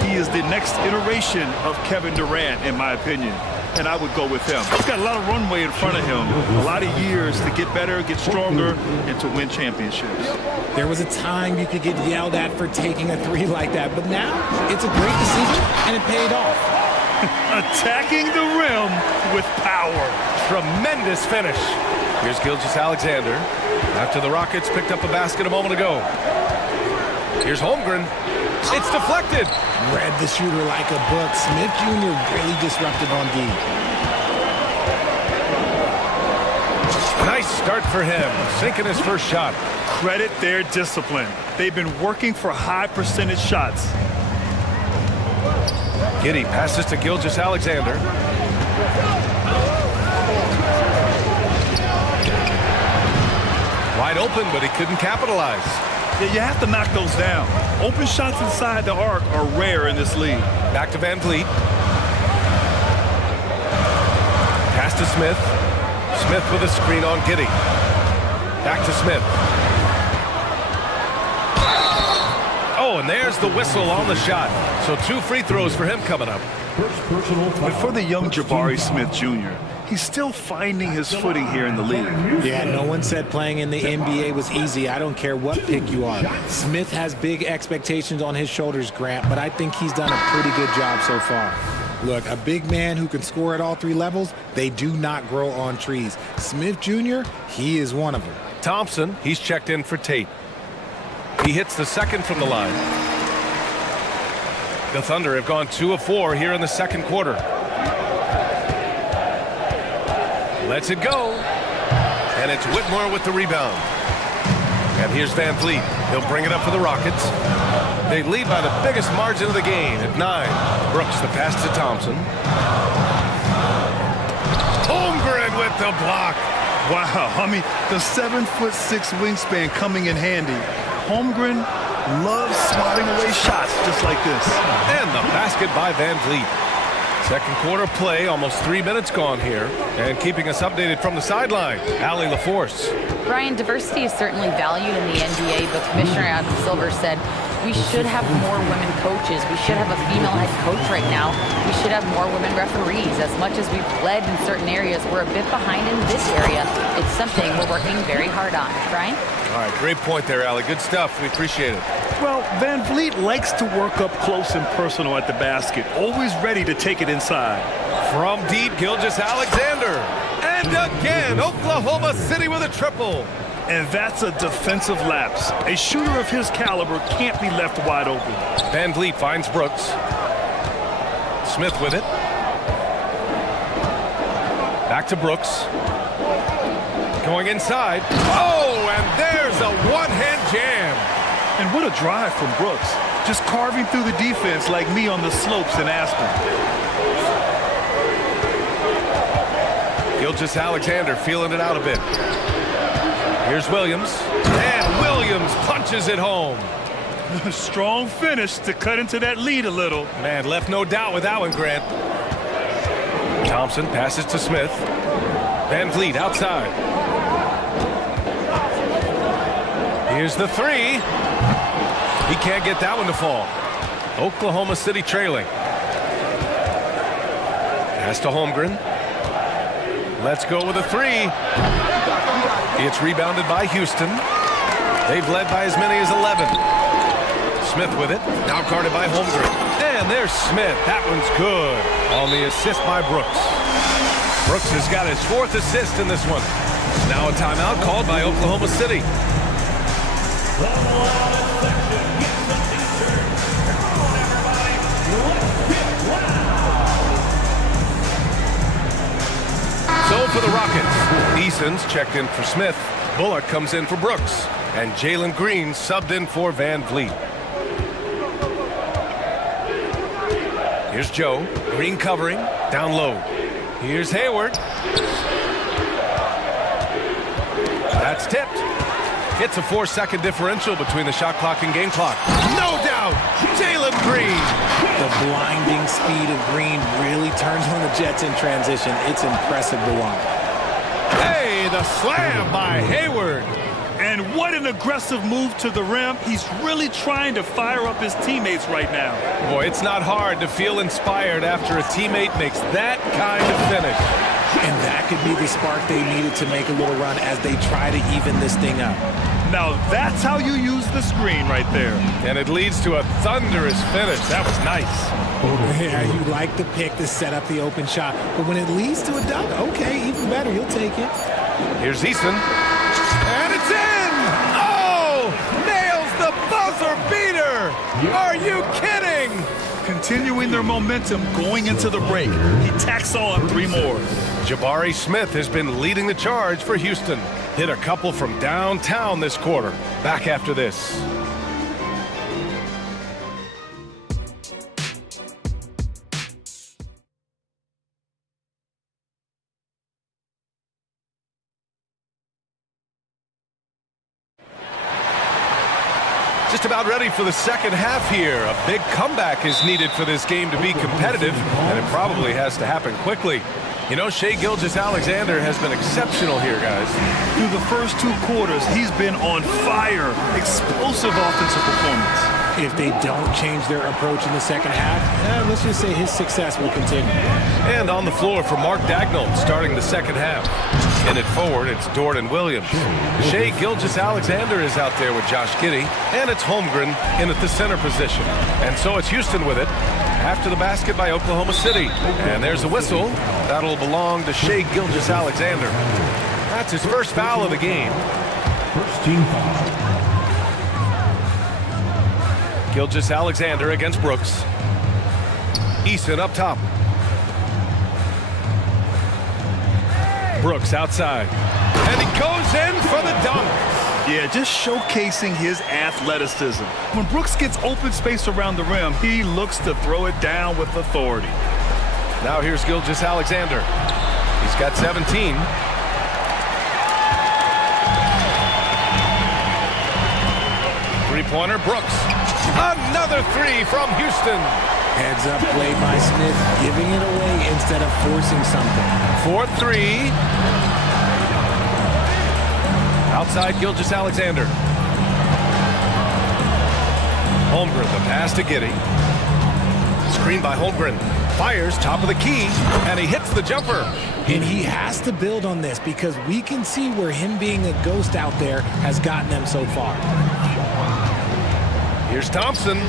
He is the next iteration of Kevin Durant, in my opinion. And I would go with him. He's got a lot of runway in front of him. A lot of years to get better, get stronger, and to win championships. There was a time you could get yelled at for taking a 3 like that. But now, it's a great decision, and it paid off. Attacking the rim with power. Tremendous finish. Here's Gilgeous-Alexander after the Rockets picked up a basket a moment ago. Here's Holmgren. It's deflected. Read the shooter like a book. Smith Jr. really disruptive on D. Nice start for him, sinking his first shot. Credit their discipline. They've been working for high percentage shots. Giddey passes to Gilgeous-Alexander. Wide open, but he couldn't capitalize. Yeah, you have to knock those down. Open shots inside the arc are rare in this league. Back to VanVleet. Pass to Smith. Smith with a screen on Giddey. Back to Smith. Oh, and there's the whistle on the shot. So 2 free throws for him coming up. But for the young Jabari Smith Jr., he's still finding his footing here in the league. Yeah, no one said playing in the NBA was easy. I don't care what pick you are. Smith has big expectations on his shoulders, Grant, but I think he's done a pretty good job so far. Look, a big man who can score at all 3 levels, they do not grow on trees. Smith Jr., he is one of them. Thompson, he's checked in for Tate. He hits the second from the line. The Thunder have gone 2 of 4 here in the second quarter. Lets it go. And it's Whitmore with the rebound. And here's VanVleet. He'll bring it up for the Rockets. They lead by the biggest margin of the game at 9. Brooks the pass to Thompson. the block. Wow, I mean, the 7'6" wingspan coming in handy. Holmgren loves swatting away shots just like this. And the basket by Van Vliet. Second quarter play, almost 3 minutes gone here. And keeping us updated from the sideline, Allie LaForce. Brian, diversity is certainly valued in the NBA, but Commissioner Adam Silver said we should have more women coaches. We should have a female head coach right now. We should have more women referees. As much as we've led in certain areas, we're a bit behind in this area. It's something we're working very hard on. Brian? All right, great point there, Allie. Good stuff. We appreciate it. Well, Van Vliet likes to work up close and personal at the basket, always ready to take it inside. From deep, Gilgeous-Alexander. And again, Oklahoma City with a triple. And that's a defensive lapse. A shooter of his caliber can't be left wide open. Van Vliet finds Brooks. Smith with it. Back to Brooks. Going inside. Oh, and there's a one-hand jam. And what a drive from Brooks. Just carving through the defense like me on the slopes in Aspen. Gilgeous-Alexander feeling it out a bit. Here's Williams. And Williams punches it home. Strong finish to cut into that lead a little. Man, left no doubt with that one, Grant. Thompson passes to Smith. Van Vliet outside. Here's the three. He can't get that one to fall. Oklahoma City trailing. Pass to Holmgren. Let's go with a three. It's rebounded by Houston. They've led by as many as 11. Smith with it. Now guarded by Holmgren. And there's Smith. That one's good on the assist by Brooks. Brooks has got his 4th assist in this one. Now a timeout called by Oklahoma City. So for the Rockets, Eason's checked in for Smith. Bullock comes in for Brooks. And Jalen Green subbed in for Van Vliet. Here's Joe. Green covering. Down low. Here's Hayward. That's tipped. It's a 4-second differential between the shot clock and game clock. No doubt, Jalen Green. The blinding speed of Green really turns on the Jets in transition. It's impressive to watch. Hey, the slam by Hayward. And what an aggressive move to the rim. He's really trying to fire up his teammates right now. Boy, it's not hard to feel inspired after a teammate makes that kind of finish. And that could be the spark they needed to make a little run as they try to even this thing up. Now that's how you use the screen right there. And it leads to a thunderous finish. That was nice. Yeah, you like the pick to set up the open shot. But when it leads to a dunk, okay, even better, you'll take it. Here's Easton. And it's in! Oh! Nails the buzzer beater! Are you kidding? Continuing their momentum going into the break. He tacks on 3 more. Jabari Smith has been leading the charge for Houston. Hit a couple from downtown this quarter. Back after this. Just about ready for the second half here. A big comeback is needed for this game to be competitive, and it probably has to happen quickly. You know, Shai Gilgeous-Alexander has been exceptional here, guys. Through the first 2 quarters, he's been on fire. Explosive offensive performance. If they don't change their approach in the second half, let's just say his success will continue. And on the floor for Mark Dagnall, starting the second half. In it forward, it's Jordan Williams. Shai Gilgeous-Alexander is out there with Josh Giddey, and it's Holmgren in at the center position. And so it's Houston with it. After the basket by Oklahoma City. And there's a whistle. That'll belong to Shai Gilgeous-Alexander. That's his first foul of the game. First team foul. Gilgeous-Alexander against Brooks. Eason up top. Brooks outside. And he goes in for the dunk. Yeah, just showcasing his athleticism. When Brooks gets open space around the rim, he looks to throw it down with authority. Now here's Gilgeous-Alexander. He's got 17. Three-pointer, Brooks. Another three from Houston. Heads up play by Smith, giving it away instead of forcing something. 4-3. Outside Gilgeous-Alexander. Holmgren, the pass to Giddey. Screen by Holmgren. Fires, top of the key, and he hits the jumper. And he has to build on this because we can see where him being a ghost out there has gotten them so far. Here's Thompson.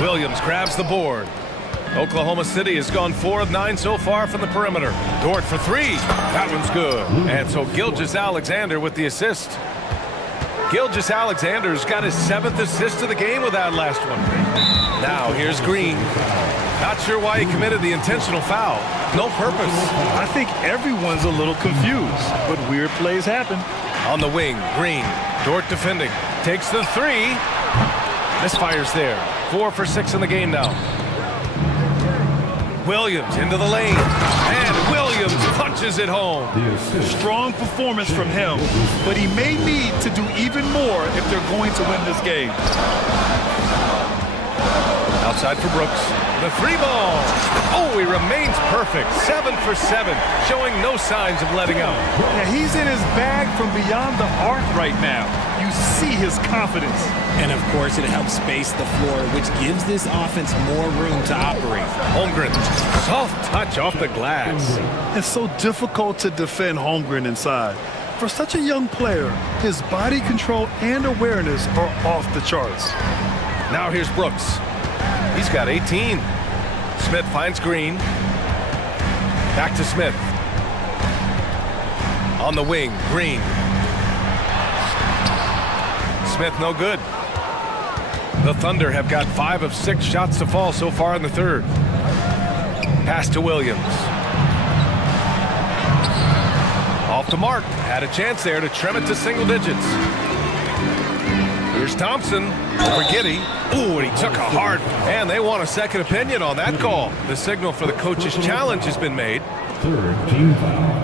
Williams grabs the board. Oklahoma City has gone 4 of 9 so far from the perimeter. Dort for three. That one's good. And so Gilgeous-Alexander with the assist. Gilgeous-Alexander's got his 7th assist of the game with that last one. Now here's Green. Not sure why he committed the intentional foul. No purpose. I think everyone's a little confused, but weird plays happen. On the wing, Green. Dort defending. Takes the three. Misfires there. 4 for 6 in the game now. Williams into the lane. And Williams punches it home. Strong performance from him, but he may need to do even more if they're going to win this game. Outside for Brooks. The three ball. Oh, he remains perfect. 7 for 7, showing no signs of letting up. Now, he's in his bag from beyond the arc right now. You see his confidence. And, of course, it helps space the floor, which gives this offense more room to operate. Holmgren, soft touch off the glass. It's so difficult to defend Holmgren inside. For such a young player, his body control and awareness are off the charts. Now here's Brooks. He's got 18. Smith finds Green. Back to Smith. On the wing, Green. Smith no good. The Thunder have got 5 of 6 shots to fall so far in the third. Pass to Williams. Off the mark. Had a chance there to trim it to single digits. Here's Thompson over Giddey. Ooh, and he took a hard, and they want a second opinion on that call. The signal for the coach's challenge has been made. Third team foul.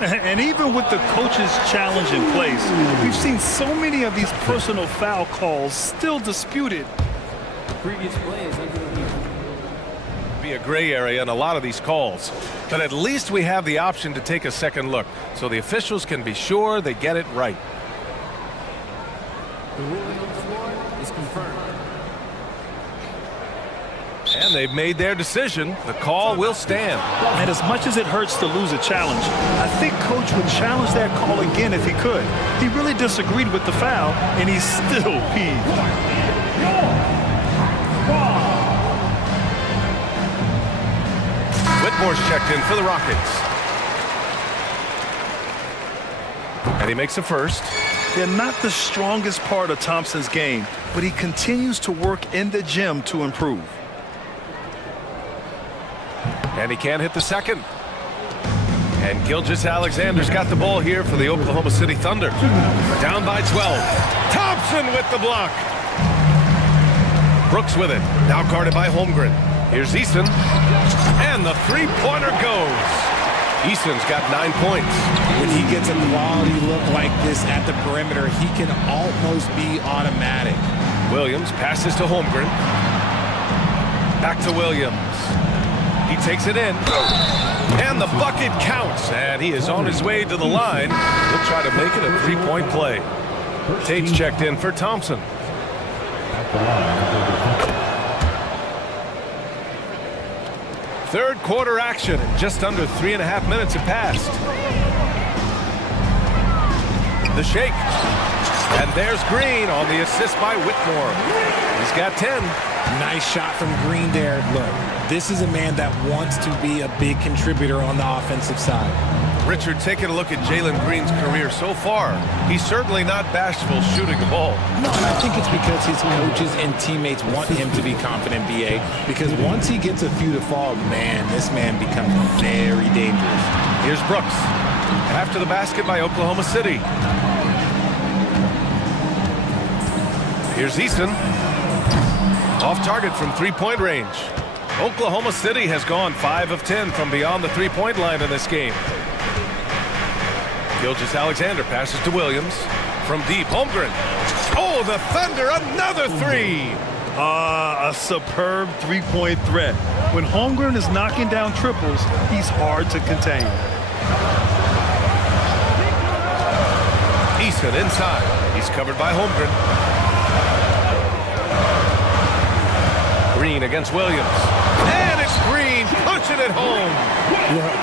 And even with the coach's challenge in place, we've seen so many of these personal foul calls still disputed. Previous play is under review. Be a gray area in a lot of these calls, but at least we have the option to take a second look so the officials can be sure they get it right. The ruling on the floor is confirmed. And they've made their decision. The call will stand. And as much as it hurts to lose a challenge, I think Coach would challenge that call again if he could. He really disagreed with the foul, and he's still peeved. Whitmore's checked in for the Rockets. And he makes a first. They're not the strongest part of Thompson's game, but he continues to work in the gym to improve. And he can't hit the second. And Gilgeous-Alexander's got the ball here for the Oklahoma City Thunder. Down by 12. Thompson with the block. Brooks with it. Now guarded by Holmgren. Here's Easton. And the three-pointer goes. Easton's got 9 points. When he gets a quality look like this at the perimeter, he can almost be automatic. Williams passes to Holmgren. Back to Williams. He takes it in. And the bucket counts. And he is on his way to the line. He'll try to make it a three-point play. Tate's checked in for Thompson. Third quarter action. Just under 3.5 minutes have passed. The shake. And there's Green on the assist by Whitmore. He's got 10. Nice shot from Green there. Look, this is a man that wants to be a big contributor on the offensive side. Richard, taking a look at Jalen Green's career so far, he's certainly not bashful shooting the ball. No, and I think it's because his coaches and teammates want him to be confident, BA, because once he gets a few to fall, man, this man becomes very dangerous. Here's Brooks. After the basket by Oklahoma City. Here's Easton. Off target from three-point range. Oklahoma City has gone 5 of 10 from beyond the three-point line in this game. Gilgeous-Alexander passes to Williams. From deep, Holmgren. Oh, the Thunder, another three! A superb three-point threat. When Holmgren is knocking down triples, he's hard to contain. Eason inside. He's covered by Holmgren. Green against Williams. And it's Green pushing it home.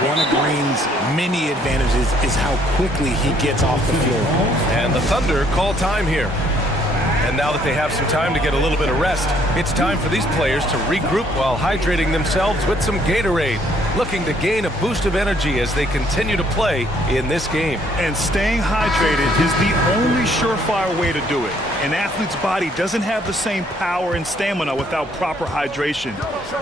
One of Green's many advantages is how quickly he gets off the floor. And the Thunder call time here. And now that they have some time to get a little bit of rest, it's time for these players to regroup while hydrating themselves with some Gatorade, looking to gain a boost of energy as they continue to play in this game. And staying hydrated is the only surefire way to do it. An athlete's body doesn't have the same power and stamina without proper hydration.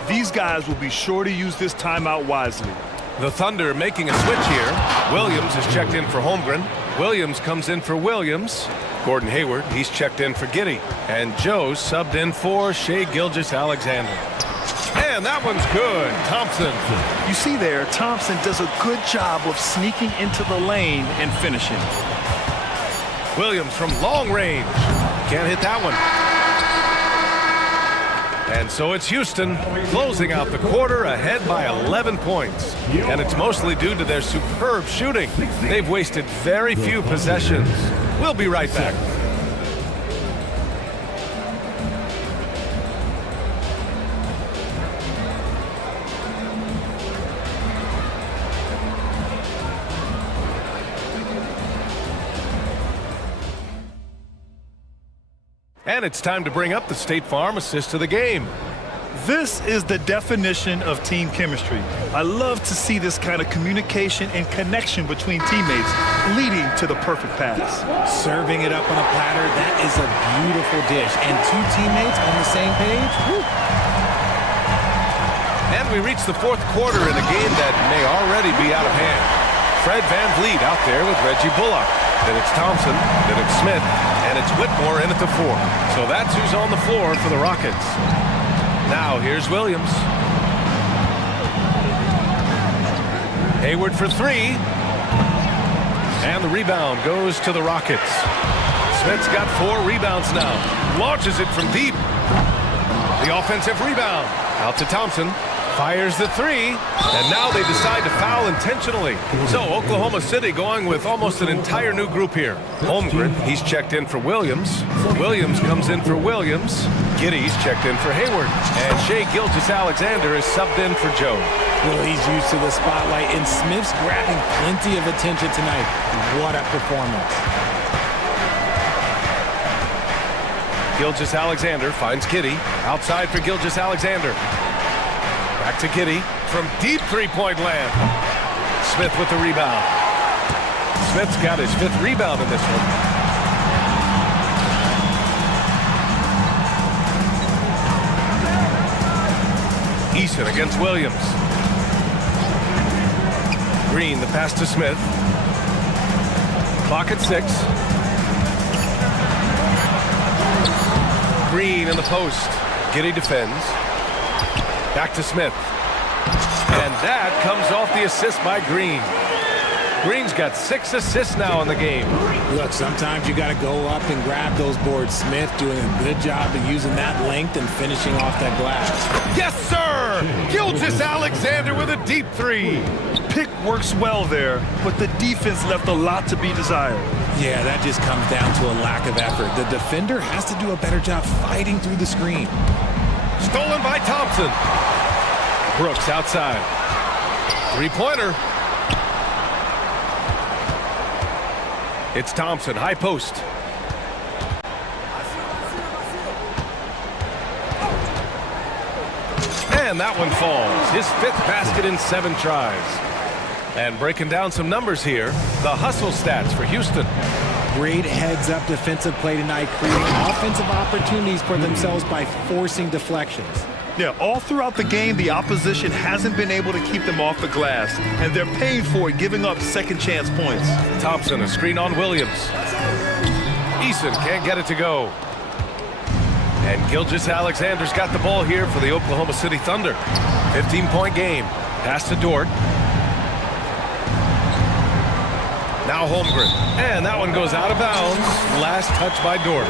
These guys will be sure to use this timeout wisely. The Thunder making a switch here. Williams is checked in for Holmgren. Williams comes in for Williams. Gordon Hayward, he's checked in for Giddey. And Joe subbed in for Shai Gilgeous-Alexander. And that one's good. Thompson. You see there, Thompson does a good job of sneaking into the lane and finishing. Williams from long range. Can't hit that one. And so it's Houston closing out the quarter ahead by 11 points. And it's mostly due to their superb shooting. They've wasted very few possessions. We'll be right back. And it's time to bring up the State Farm assist to the game. This is the definition of team chemistry. I love to see this kind of communication and connection between teammates leading to the perfect pass. Serving it up on a platter, that is a beautiful dish. And two teammates on the same page. Woo. And we reach the fourth quarter in a game that may already be out of hand. Fred Van Vliet out there with Reggie Bullock. Then it's Thompson, then it's Smith, and it's Whitmore in at the 4. So that's who's on the floor for the Rockets. Now here's Williams. Hayward for 3. And the rebound goes to the Rockets. Smith's got 4 rebounds now. Launches it from deep. The offensive rebound. Out to Thompson. Fires the 3, and now they decide to foul intentionally. So Oklahoma City going with almost an entire new group here. Holmgren, he's checked in for Williams. Williams comes in for Williams. Giddey's checked in for Hayward. And Shai Gilgeous-Alexander is subbed in for Joe. Well, he's used to the spotlight, and Smith's grabbing plenty of attention tonight. What a performance. Gilgeous-Alexander finds Giddey. Outside for Gilgeous-Alexander. Back to Giddey from deep three-point land. Smith with the rebound. Smith's got his 5th rebound in this one. Eason against Williams. Green, the pass to Smith. Clock at 6. Green in the post. Giddey defends. Back to Smith. And that comes off the assist by Green. Green's got 6 assists now in the game. Look, sometimes you got to go up and grab those boards. Smith doing a good job of using that length and finishing off that glass. Yes, sir! Gilgeous-Alexander with a deep 3. Pick works well there, but the defense left a lot to be desired. Yeah, that just comes down to a lack of effort. The defender has to do a better job fighting through the screen. Stolen by Thompson. Brooks outside. 3-pointer. It's Thompson, high post. And that one falls. His 5th basket in 7 tries. And breaking down some numbers here, the hustle stats for Houston. Great heads-up defensive play tonight, creating offensive opportunities for themselves by forcing deflections. Yeah, all throughout the game, the opposition hasn't been able to keep them off the glass, and they're paying for it, giving up second-chance points. Thompson, a screen on Williams. Eason can't get it to go. And Gilgeous-Alexander's got the ball here for the Oklahoma City Thunder. 15-point game. Pass to Dort. Now Holmgren. And that one goes out of bounds. Last touch by Dort.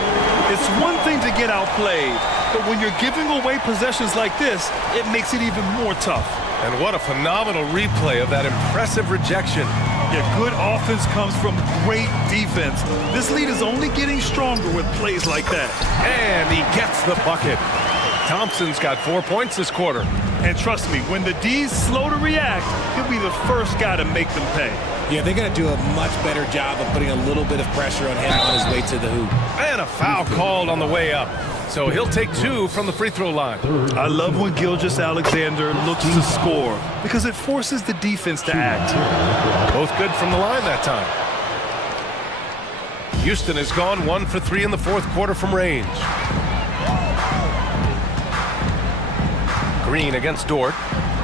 It's one thing to get outplayed, but when you're giving away possessions like this, it makes it even more tough. And what a phenomenal replay of that impressive rejection. Yeah, good offense comes from great defense. This lead is only getting stronger with plays like that. And he gets the bucket. Thompson's got 4 points this quarter. And trust me, when the D's slow to react, he'll be the first guy to make them pay. Yeah, they're going to do a much better job of putting a little bit of pressure on him on his way to the hoop. And a foul called on the way up. So he'll take 2 from the free throw line. I love when Gilgeous-Alexander looks to score because it forces the defense to act. Both good from the line that time. Houston has gone 1 for 3 in the fourth quarter from range. Green against Dort.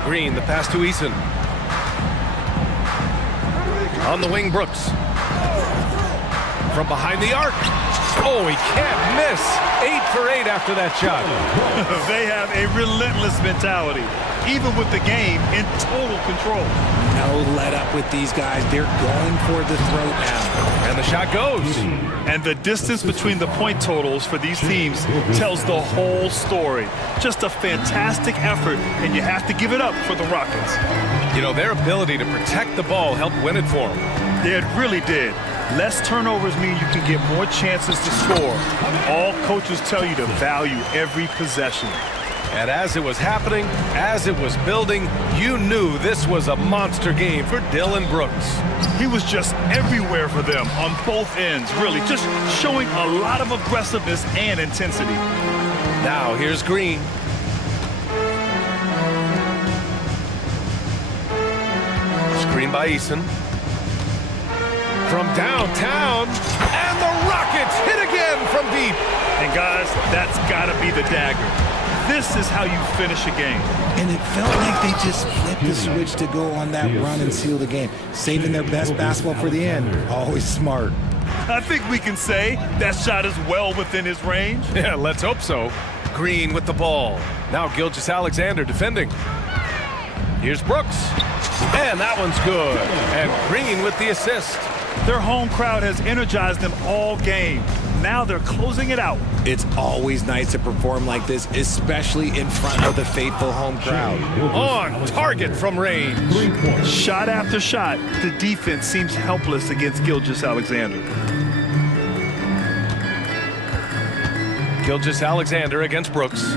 Green, the pass to Eason. On the wing, Brooks. From behind the arc. Oh, he can't miss. 8 for 8 after that shot. They have a relentless mentality, even with the game in total control. No let up with these guys. They're going for the throat now. And the shot goes. And the distance between the point totals for these teams tells the whole story. Just a fantastic effort, and you have to give it up for the Rockets. You know, their ability to protect the ball helped win it for them. Yeah, it really did. Less turnovers mean you can get more chances to score. All coaches tell you to value every possession. And as it was happening, as it was building, you knew this was a monster game for Dylan Brooks. He was just everywhere for them on both ends, really, just showing a lot of aggressiveness and intensity. Now here's Green. Screen by Eason. From downtown, and the Rockets hit again from deep. And guys, that's got to be the dagger. This is how you finish a game. And it felt like they just flipped the switch to go on that run and seal the game. Saving their best basketball for the end. Always smart. I think we can say that shot is well within his range. Yeah, let's hope so. Green with the ball. Now Gilgeous-Alexander defending. Here's Brooks. And that one's good. And Green with the assist. Their home crowd has energized them all game. Now they're closing it out. It's always nice to perform like this, especially in front of the faithful home crowd. On target from range. Shot after shot, the defense seems helpless against Gilgeous-Alexander. Gilgeous-Alexander against Brooks.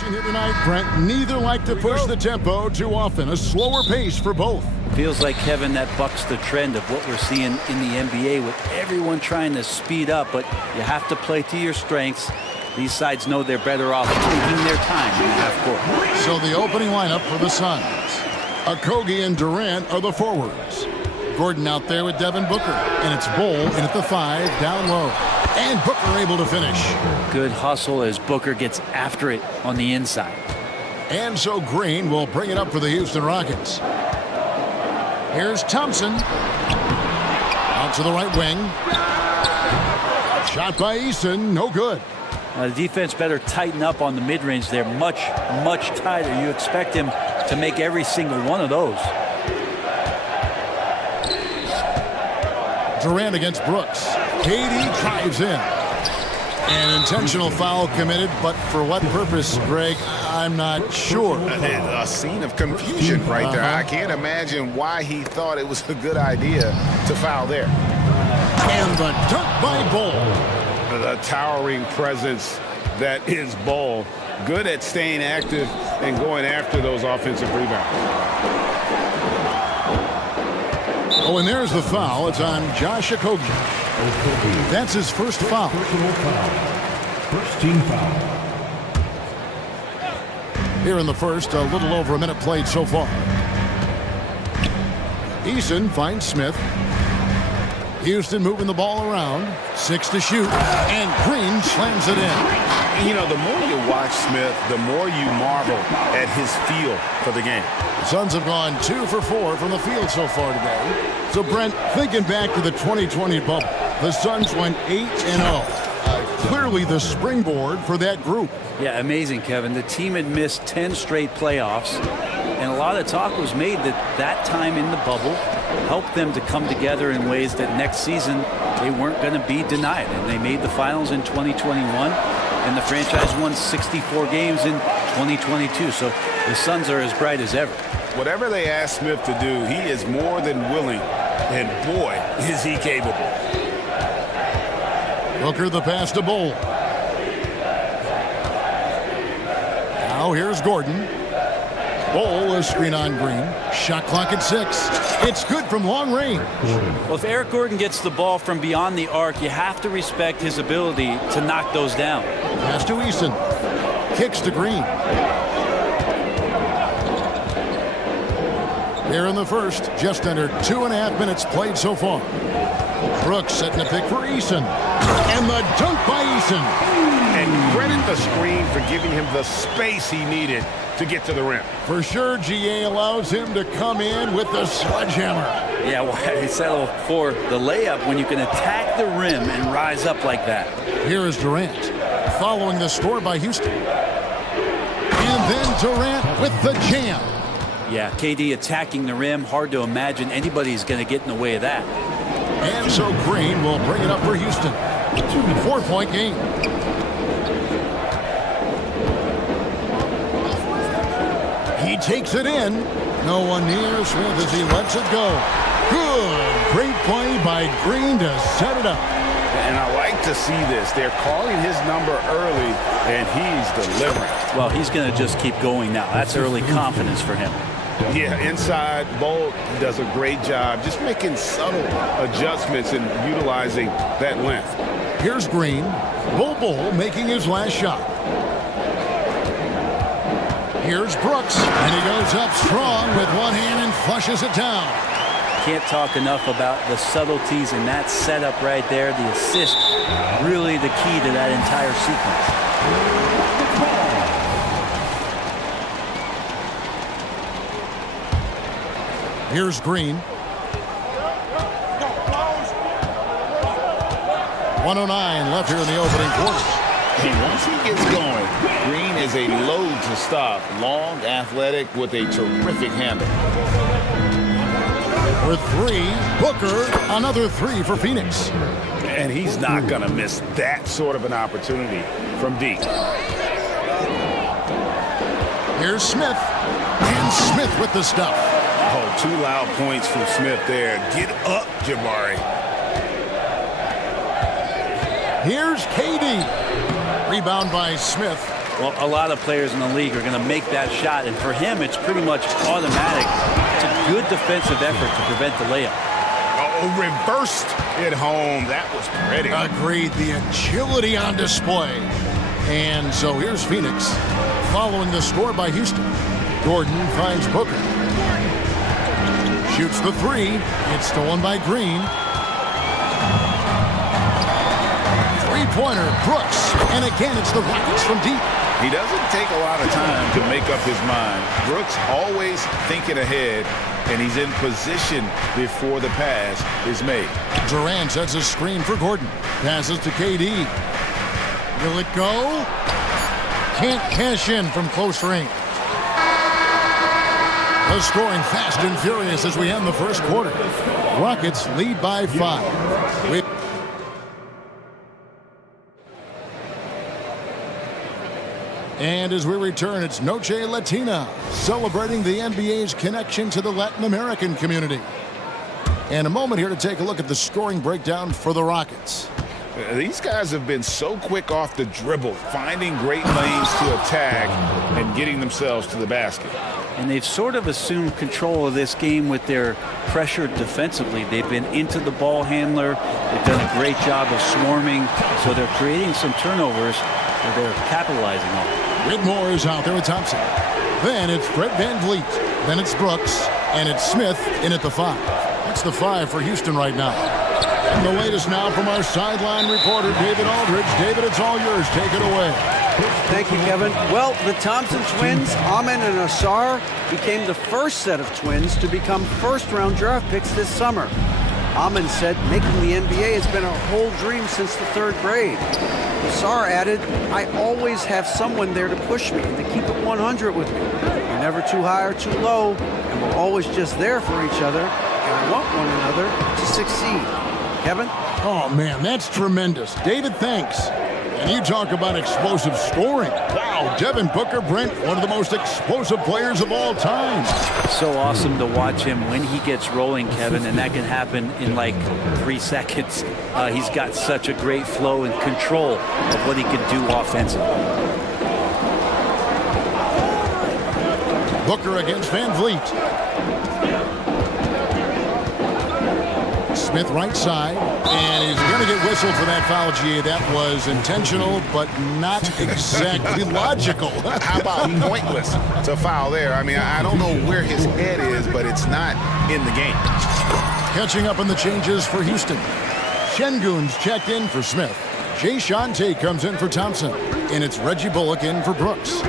Watching here tonight, Brent, neither like to push the tempo too often. A slower pace for both. Feels like, Kevin, that bucks the trend of what we're seeing in the NBA with everyone trying to speed up, but you have to play to your strengths. These sides know they're better off taking their time in the half court. So the opening lineup for the Suns. Okogie and Durant are the forwards. Gordon out there with Devin Booker. And it's Bol in at the 5, down low. And Booker able to finish. Good hustle as Booker gets after it on the inside. And so Green will bring it up for the Houston Rockets. Here's Thompson. Out to the right wing. Shot by Eason, no good. The defense better tighten up on the mid-range there. Much tighter. You expect him to make every single one of those. Durant against Brooks. KD drives in. An intentional foul committed, but for what purpose, Greg, I'm not sure. A scene of confusion right there. I can't imagine why he thought it was a good idea to foul there. And the dunk by Bol. The towering presence that is Bol. Good at staying active and going after those offensive rebounds. Oh, and there's the foul. It's on Josh Okogie. That's his first foul. First team foul. Here in the first, a little over a minute played so far. Eason finds Smith. Houston moving the ball around. 6 to shoot. And Green slams it in. You know, the more you watch Smith, the more you marvel at his feel for the game. The Suns have gone 2 for 4 from the field so far today. So, Brent, thinking back to the 2020 bubble, the Suns went 8-0. Clearly the springboard for that group. Yeah, amazing, Kevin. The team had missed 10 straight playoffs, and a lot of talk was made that time in the bubble helped them to come together in ways that next season they weren't going to be denied. And they made the finals in 2021, and the franchise won 64 games in 2022. So the Suns are as bright as ever. Whatever they ask Smith to do, he is more than willing, and boy, is he capable. Booker the pass to Bol. Now here's Gordon. Bol is screen on Green. Shot clock at 6. It's good from long range. Well, if Eric Gordon gets the ball from beyond the arc, you have to respect his ability to knock those down. Pass to Eason. Kicks to Green. Here in the first, just under 2.5 minutes played so far. Brooks setting a pick for Eason. And the dunk by Eason. And credit the screen for giving him the space he needed to get to the rim. For sure, GA allows him to come in with the sledgehammer. Yeah, why settle for the layup when you can attack the rim and rise up like that? Here is Durant, following the score by Houston. And then Durant with the jam. Yeah, KD attacking the rim. Hard to imagine anybody's going to get in the way of that. And so Green will bring it up for Houston. 4-point game. He takes it in. No one near Smith as he lets it go. Good. Great play by Green to set it up. And I like to see this. They're calling his number early, and he's delivering. Well, he's going to just keep going now. That's early confidence for him. Yeah, inside, Bol does a great job just making subtle adjustments and utilizing that length. Here's Green. Bol making his last shot. Here's Brooks, and he goes up strong with one hand and flushes it down. Can't talk enough about the subtleties in that setup right there. The assist, really the key to that entire sequence. Here's Green. 1:09 left here in the opening quarter. And once he gets going, Green is a load to stop. Long, athletic, with a terrific handle. For 3, Booker, another 3 for Phoenix. And he's not going to miss that sort of an opportunity from deep. Here's Smith. And Smith with the stuff. Oh, 2 loud points from Smith there. Get up, Jabari. Here's KD. Rebound by Smith. Well, a lot of players in the league are going to make that shot, and for him, it's pretty much automatic. It's a good defensive effort to prevent the layup. Oh, reversed it home. That was pretty. Agreed. The agility on display. And so here's Phoenix following the score by Houston. Gordon finds Booker. Shoots the three. It's stolen by Green. Three-pointer, Brooks. And again, it's the Rockets from deep. He doesn't take a lot of time to make up his mind. Brooks always thinking ahead, and he's in position before the pass is made. Durant sets a screen for Gordon. Passes to KD. Will it go? Can't cash in from close range. The scoring fast and furious as we end the first quarter. Rockets lead by 5. And as we return, it's Noche Latina, celebrating the NBA's connection to the Latin American community. And a moment here to take a look at the scoring breakdown for the Rockets. These guys have been so quick off the dribble, finding great lanes to attack and getting themselves to the basket. And they've sort of assumed control of this game with their pressure defensively. They've been into the ball handler. They've done a great job of swarming. So they're creating some turnovers that they're capitalizing on. Whitmore is out there with Thompson. Then it's Fred VanVleet. Then it's Brooks. And it's Smith in at the 5. That's the 5 for Houston right now. And the latest now from our sideline reporter, David Aldridge. David, it's all yours. Take it away. Thank you, Kevin. Well, the Thompson twins, Amin and Asar, became the first set of twins to become first-round draft picks this summer. Amin said making the NBA has been a whole dream since the 3rd grade. Asar added, I always have someone there to push me and to keep it 100 with me. We're never too high or too low, and we're always just there for each other and want one another to succeed. Kevin? Oh, man, that's tremendous. David, thanks. And you talk about explosive scoring. Wow, Devin Booker, Brent, one of the most explosive players of all time. So awesome to watch him when he gets rolling, Kevin, and that can happen in like 3 seconds. He's got such a great flow and control of what he can do offensively. Booker against VanVleet. Smith right side, and he's going to get whistled for that foul, G. That was intentional, but not exactly logical. How about pointless? It's a foul there. I mean, I don't know where his head is, but it's not in the game. Catching up on the changes for Houston. Şengün's checked in for Smith. Jay Shante comes in for Thompson, and it's Reggie Bullock in for Brooks.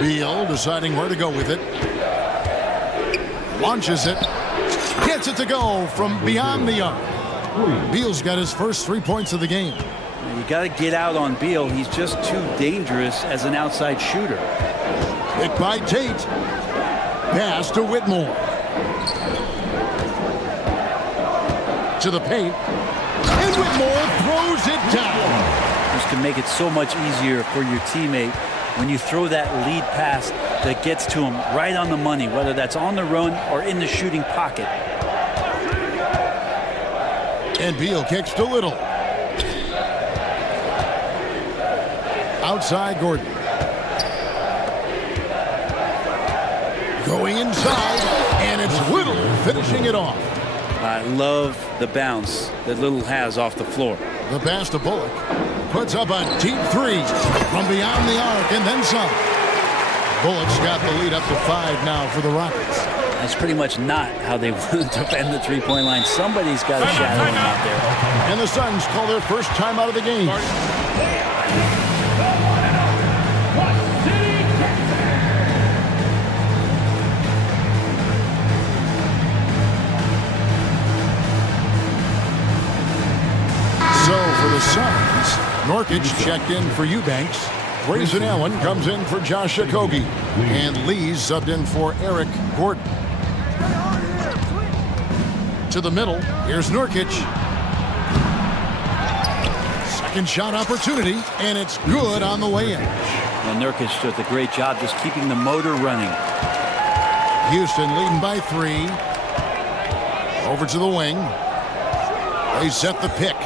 Beal deciding where to go with it. Launches it. Gets it to go from beyond the arc. Beal's got his first 3 points of the game. You got to get out on Beal. He's just too dangerous as an outside shooter. Picked by Tate. Pass to Whitmore. To the paint. And Whitmore throws it down. This can make it so much easier for your teammate when you throw that lead pass that gets to him right on the money, whether that's on the run or in the shooting pocket. And Beal kicks to Little. Outside Gordon. Going inside, and it's Little finishing it off. I love the bounce that Little has off the floor. The pass to Bullock. Puts up a deep 3 from beyond the arc and then some. Bullock's got the lead up to 5 now for the Rockets. That's pretty much not how they want to defend the three-point line. Somebody's got to shadow him out there. And the Suns call their first time out of the game. So for the Suns, Nurkic checked in for Eubanks. Grayson Allen comes in for Josh Okogie. And Lee's subbed in for Eric Gordon. To the middle, here's Nurkic. Second shot opportunity, and it's good on the way in. Well, Nurkic does a great job just keeping the motor running. Houston leading by 3. Over to the wing. They set the pick.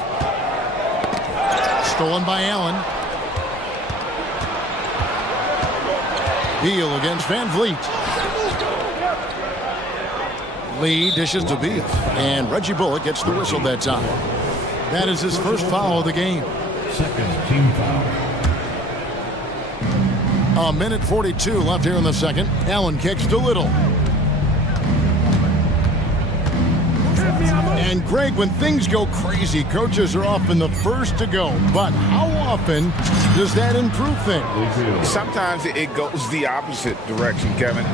Stolen by Allen. Beal against Van Vliet. Lee dishes to Beal. And Reggie Bullock gets the whistle that time. That is his first foul of the game. Second team foul. A minute 42 left here in the second. Allen kicks to Little. And Greg, when things go crazy, coaches are often the first to go. But how often does that improve things? Sometimes it goes the opposite direction, Kevin.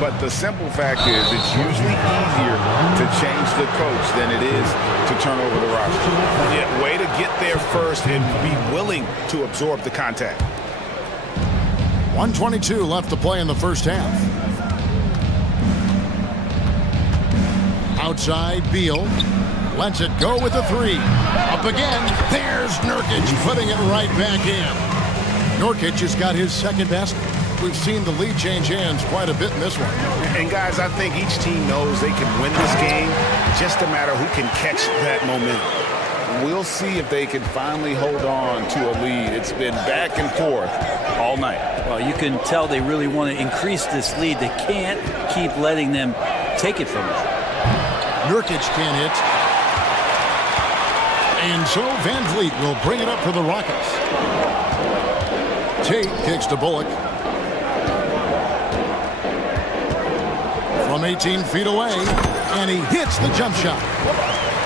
But the simple fact is it's usually easier to change the coach than it is to turn over the roster. Yeah, way to get there first and be willing to absorb the contact. 1:22 left to play in the first half. Outside, Beal lets it go with a three. Up again. There's Nurkic putting it right back in. Nurkic has got his second basket. We've seen the lead change hands quite a bit in this one. And guys, I think each team knows they can win this game. Just a matter who can catch that momentum. We'll see if they can finally hold on to a lead. It's been back and forth all night. Well, you can tell they really want to increase this lead. They can't keep letting them take it from them. Nurkic can't hit. And so Van Vliet will bring it up for the Rockets. Tate kicks to Bullock. From 18 feet away, and he hits the jump shot.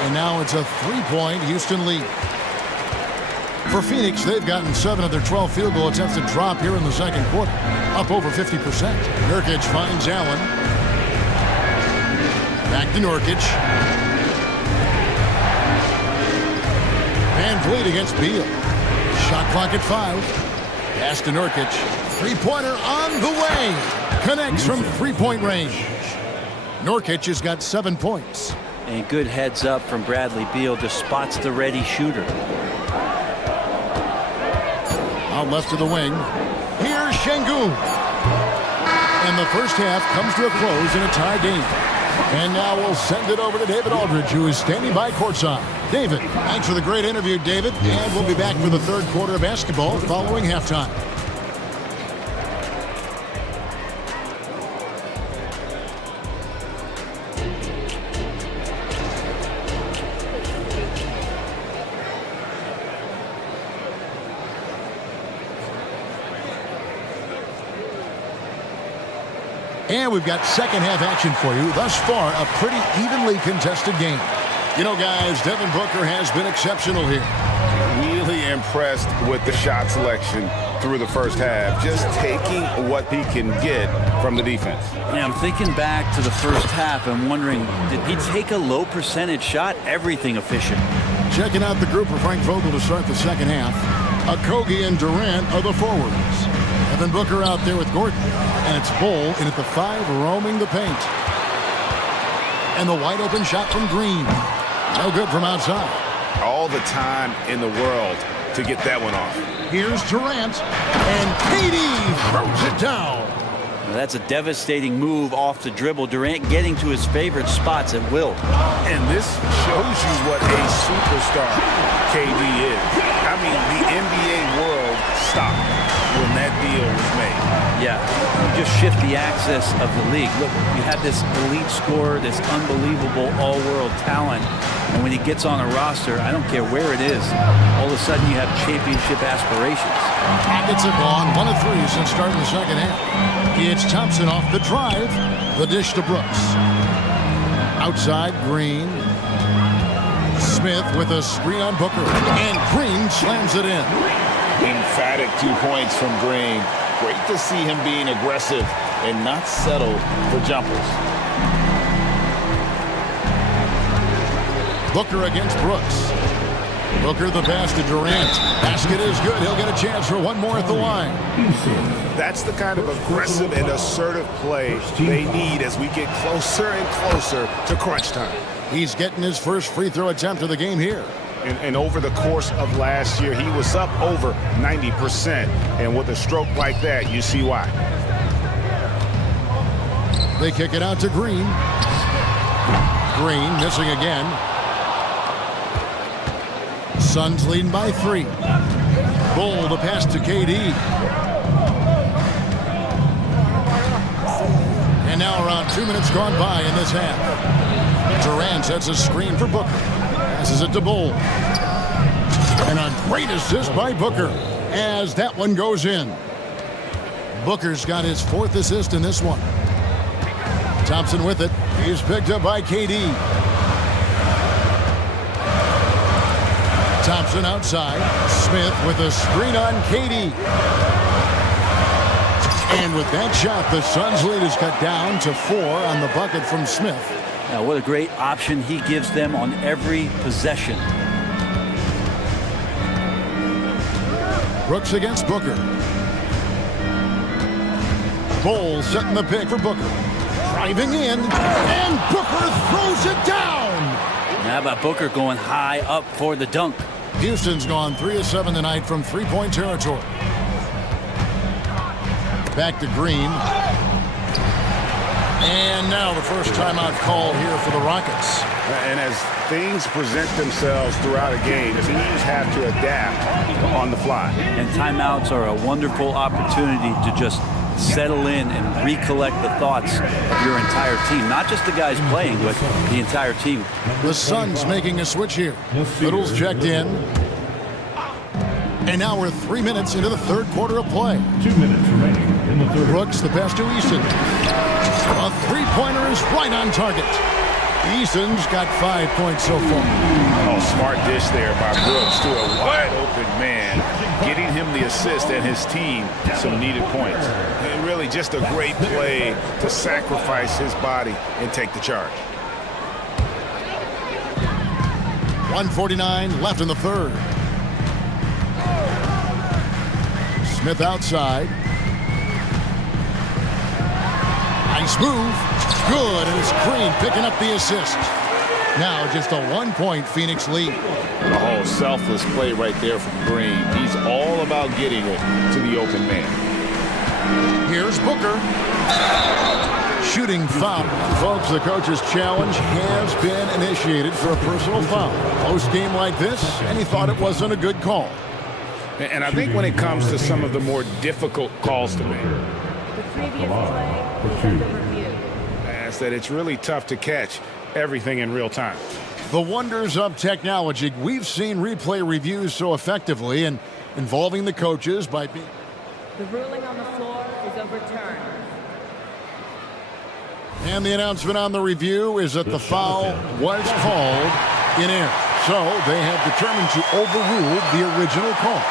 And now it's a three-point Houston lead. For Phoenix, they've gotten 7 of their 12 field goal attempts to drop here in the second quarter, up over 50%. Nurkic finds Allen. Back to Nurkic. Van Vliet against Beal. Shot clock at 5. Pass to Nurkic. Three-pointer on the way. Connects from three-point range. Nurkic has got 7 points. And good heads up from Bradley Beal. Just spots the ready shooter. Out left to the wing. Here's Şengün. And the first half comes to a close in a tie game. And now we'll send it over to David Aldridge, who is standing by courtside. David, thanks for the great interview, David. And we'll be back for the third quarter of basketball following halftime. And we've got second half action for you. Thus far, a pretty evenly contested game. You know, guys, Devin Booker has been exceptional here. Really impressed with the shot selection through the first half. Just taking what he can get from the defense. Yeah, I'm thinking back to the first half and wondering, did he take a low percentage shot? Everything efficient. Checking out the group for Frank Vogel to start the second half. Okogie and Durant are the forwards. Devin Booker out there with Gordon. And it's Bull in at the 5, roaming the paint. And the wide open shot from Green. No good from outside. All the time in the world to get that one off. Here's Durant. And KD throws it down. Now that's a devastating move off the dribble. Durant getting to his favorite spots at will. And this shows you what a superstar KD is. I mean, the NBA world stopped when that deal was made. Yeah, you just shift the axis of the league. Look, you have this elite scorer, this unbelievable all-world talent, and when he gets on a roster, I don't care where it is, all of a sudden you have championship aspirations. Rockets have gone 1 of 3 since starting the second half. It's Thompson off the drive. The dish to Brooks. Outside, Green. Smith with a screen on Booker. And Green slams it in. Emphatic 2 points from Green. Great to see him being aggressive and not settle for jumpers. Booker against Brooks. Booker the pass to Durant. Basket is good. He'll get a chance for one more at the line. That's the kind of aggressive and assertive play they need as we get closer and closer to crunch time. He's getting his first free throw attempt of the game here. And over the course of last year, he was up over 90%. And with a stroke like that, you see why. They kick it out to Green. Green missing again. Suns leading by 3. Bull the pass to KD. And now around 2 minutes gone by in this half. Durant sets a screen for Booker. Passes it to Bull. And a great assist by Booker as that one goes in. Booker's got his 4th assist in this one. Thompson with it. He's picked up by KD. Thompson outside. Smith with a screen on KD. And with that shot, the Suns' lead is cut down to 4 on the bucket from Smith. Now, what a great option he gives them on every possession. Brooks against Booker. Bull setting the pick for Booker. Driving in, and Booker throws it down. How about Booker going high up for the dunk? Houston's gone 3 of 7 tonight from three-point territory. Back to Green. And now the first timeout call here for the Rockets. And as things present themselves throughout a game, teams have to adapt on the fly. And timeouts are a wonderful opportunity to just settle in and recollect the thoughts of your entire team. Not just the guys playing, but the entire team. The Suns making a switch here. Little's checked in. And now we're 3 minutes into the third quarter of play. 2 minutes remaining in the third. Brooks the pass to Eason. A three-pointer is right on target. Eason's got 5 points so far. Oh, smart dish there by Brooks to a wide-open man, getting him the assist and his team some needed points. And really just a great play to sacrifice his body and take the charge. 1:49 left in the third. Smith outside. Nice move. Good, and it's Green picking up the assist. Now just a 1-point Phoenix lead. Oh, selfless play right there from Green. He's all about getting it to the open man. Here's Booker. Shooting foul. Folks, the coach's challenge has been initiated for a personal foul. Close game like this, and he thought it wasn't a good call. And I think when it comes to some of the more difficult calls to make, The previous play is under review. is that it's really tough to catch everything in real time. The wonders of technology. We've seen replay reviews so effectively and involving the coaches by being... The ruling on the floor is overturned. And the announcement on the review is that the foul was called in air. So they have determined to overrule the original call.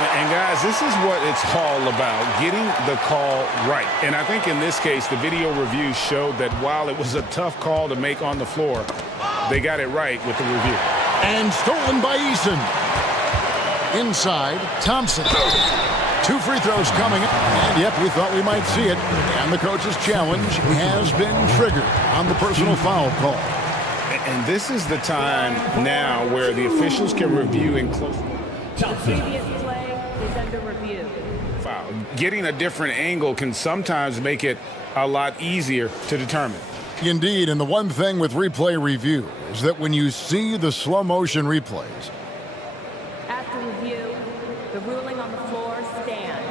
And guys, this is what it's all about, getting the call right. And I think in this case, the video review showed that while it was a tough call to make on the floor, they got it right with the review. And stolen by Eason. Inside, Thompson. 2 free throws coming up. And yep, we thought we might see it. And the coach's challenge has been triggered on the personal foul call. And this is the time now where the officials can review and close. The previous play is under review. Foul. Getting a different angle can sometimes make it a lot easier to determine. Indeed, and the one thing with replay review is that when you see the slow motion replays, After review, the ruling on the floor stands.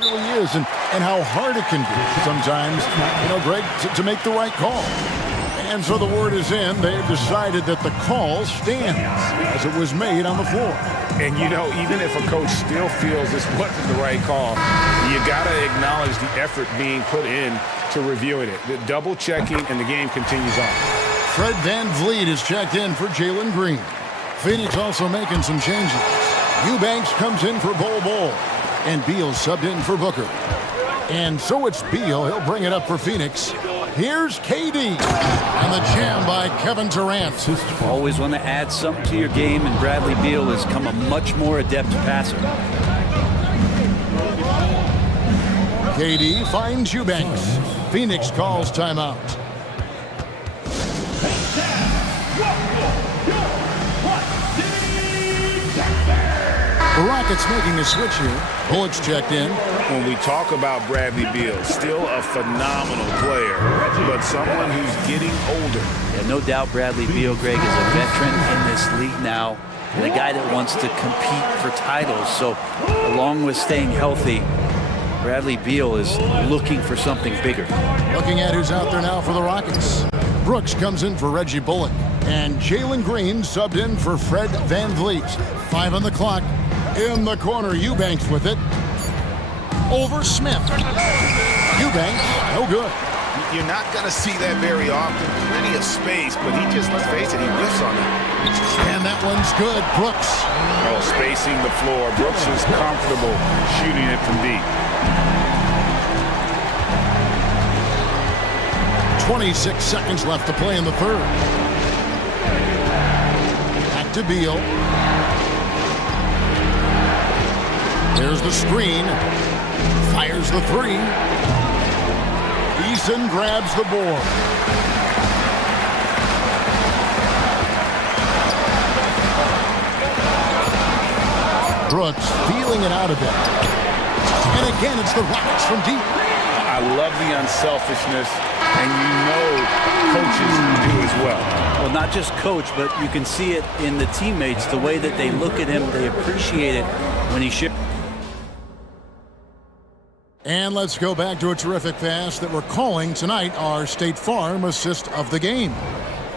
it really is, and how hard it can be sometimes, Greg, to make the right call. And so the word is in. They've decided that the call stands as it was made on the floor. And even if a coach still feels this wasn't the right call, you got to acknowledge the effort being put in to reviewing it. The double checking, and the game continues on. Fred VanVleet is checked in for Jalen Green. Phoenix also making some changes. Eubanks comes in for Bol, and Beal subbed in for Booker. And so it's Beal. He'll bring it up for Phoenix. Here's KD, and the jam by Kevin Durant. Always want to add something to your game, and Bradley Beal has come a much more adept passer. KD finds Eubanks. Phoenix calls timeout. The Rockets making a switch here. Bullock's checked in. When we talk about Bradley Beal, still a phenomenal player, but someone who's getting older. Yeah, no doubt Bradley Beal, Greg, is a veteran in this league now. and a guy that wants to compete for titles. So along with staying healthy, Bradley Beal is looking for something bigger. Looking at who's out there now for the Rockets. Brooks comes in for Reggie Bullock, and Jalen Green subbed in for Fred VanVleet. 5 on the clock. In the corner, Eubanks with it. Over Smith. Eubanks, no good. You're not going to see that very often. Plenty of space, but he just, let's face it, he whiffs on it. And that one's good. Brooks. Oh, spacing the floor. Brooks is comfortable shooting it from deep. 26 seconds left to play in the third. Back to Beal. There's the screen. Fires the three. Eason grabs the board. Brooks feeling it out a bit. And again, it's the Rockets from deep. I love the unselfishness, and you know coaches do as well. Well, not just coach, but you can see it in the teammates, the way that they look at him, they appreciate it when he ships. And let's go back to a terrific pass that we're calling tonight our State Farm assist of the game.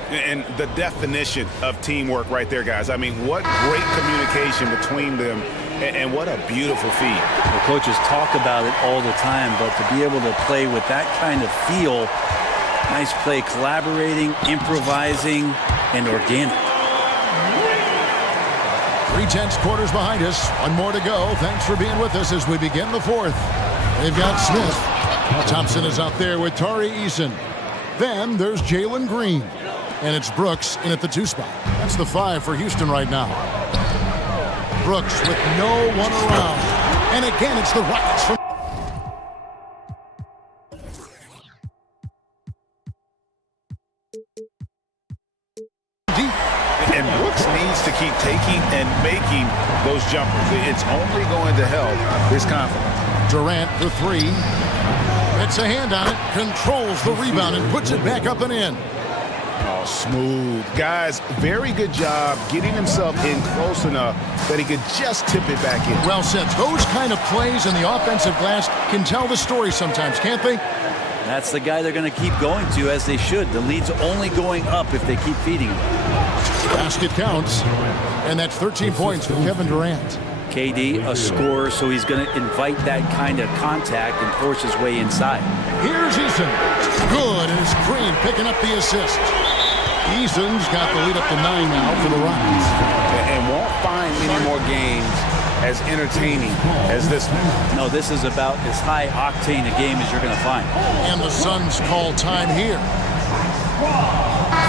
And the definition of teamwork right there, guys. I mean, what great communication between them, and what a beautiful feed. The coaches talk about it all the time, but to be able to play with that kind of feel, nice play, collaborating, improvising, and organic. 3/10 quarters behind us. One more to go. Thanks for being with us as we begin the fourth. They've got Smith. Thompson is out there with Tari Eason. Then there's Jalen Green. And it's Brooks in at the 2 spot. That's the 5 for Houston right now. Brooks with no one around. And again, it's the Rockets from deep. And Brooks needs to keep taking and making those jumpers. It's only going to help his confidence. Durant for 3. Gets a hand on it, controls the rebound, and puts it back up and in. Oh, smooth. Guys, very good job getting himself in close enough that he could just tip it back in. Well said. Those kind of plays in the offensive glass can tell the story sometimes, can't they? That's the guy they're going to keep going to, as they should. The lead's only going up if they keep feeding him. Basket counts, and that's 13 points for Kevin Durant. KD, a scorer, so he's going to invite that kind of contact and force his way inside. Here's Eason. Good, and it's Green picking up the assist. Eason's got the lead up to 9 now for the Rockets. And won't find many more games as entertaining as this one. No, this is about as high octane a game as you're going to find. And the Suns call time here.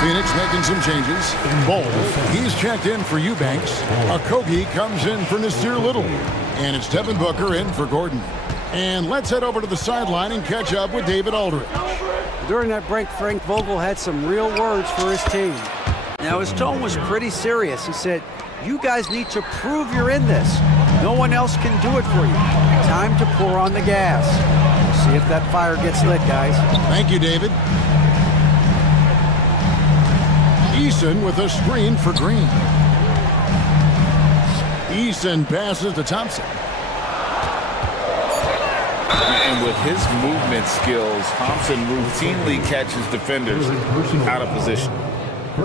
Phoenix making some changes. Ball, he's checked in for Eubanks. Okogie comes in for Nasir Little. And it's Devin Booker in for Gordon. And let's head over to the sideline and catch up with David Aldridge. During that break, Frank Vogel had some real words for his team. Now, his tone was pretty serious. He said, you guys need to prove you're in this. No one else can do it for you. Time to pour on the gas. We'll see if that fire gets lit, guys. Thank you, David. Eason with a screen for Green. Eason passes to Thompson. And with his movement skills, Thompson routinely catches defenders out of position.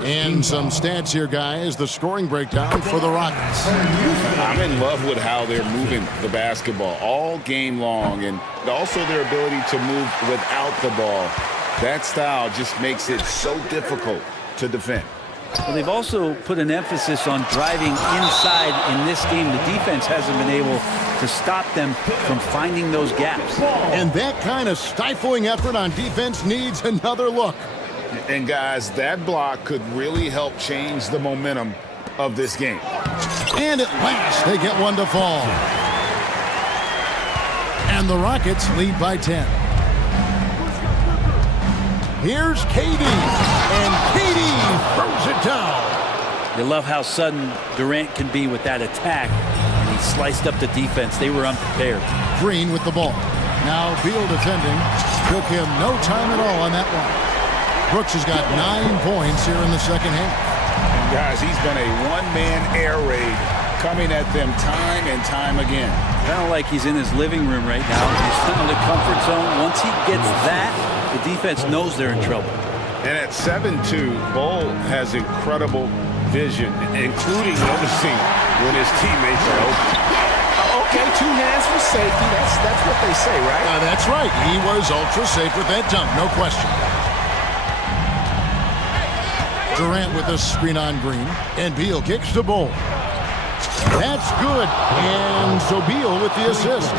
And some stats here, guys. The scoring breakdown for the Rockets. I'm in love with how they're moving the basketball all game long, and also their ability to move without the ball. That style just makes it so difficult to defend. Well, they've also put an emphasis on driving inside in this game. The defense hasn't been able to stop them from finding those gaps. And that kind of stifling effort on defense needs another look. And guys, that block could really help change the momentum of this game. And at last, they get one to fall. And the Rockets lead by 10. Here's KD, and KD throws it down. You love how sudden Durant can be with that attack, and he sliced up the defense. They were unprepared. Green with the ball. Now Beal defending. Took him no time at all on that one. Brooks has got 9 points here in the second half. Guys, he's been a one-man air raid coming at them time and time again. Kind of like he's in his living room right now. He's still in the comfort zone. Once he gets that, the defense knows they're in trouble. And at 7'2", Bull has incredible vision, including noticing when his teammates are open. Okay, 2 hands for safety. That's what they say, right? That's right. He was ultra safe with that dunk, no question. Durant with a screen on Green, and Beal kicks the Bull. That's good, and so Beal with the assist.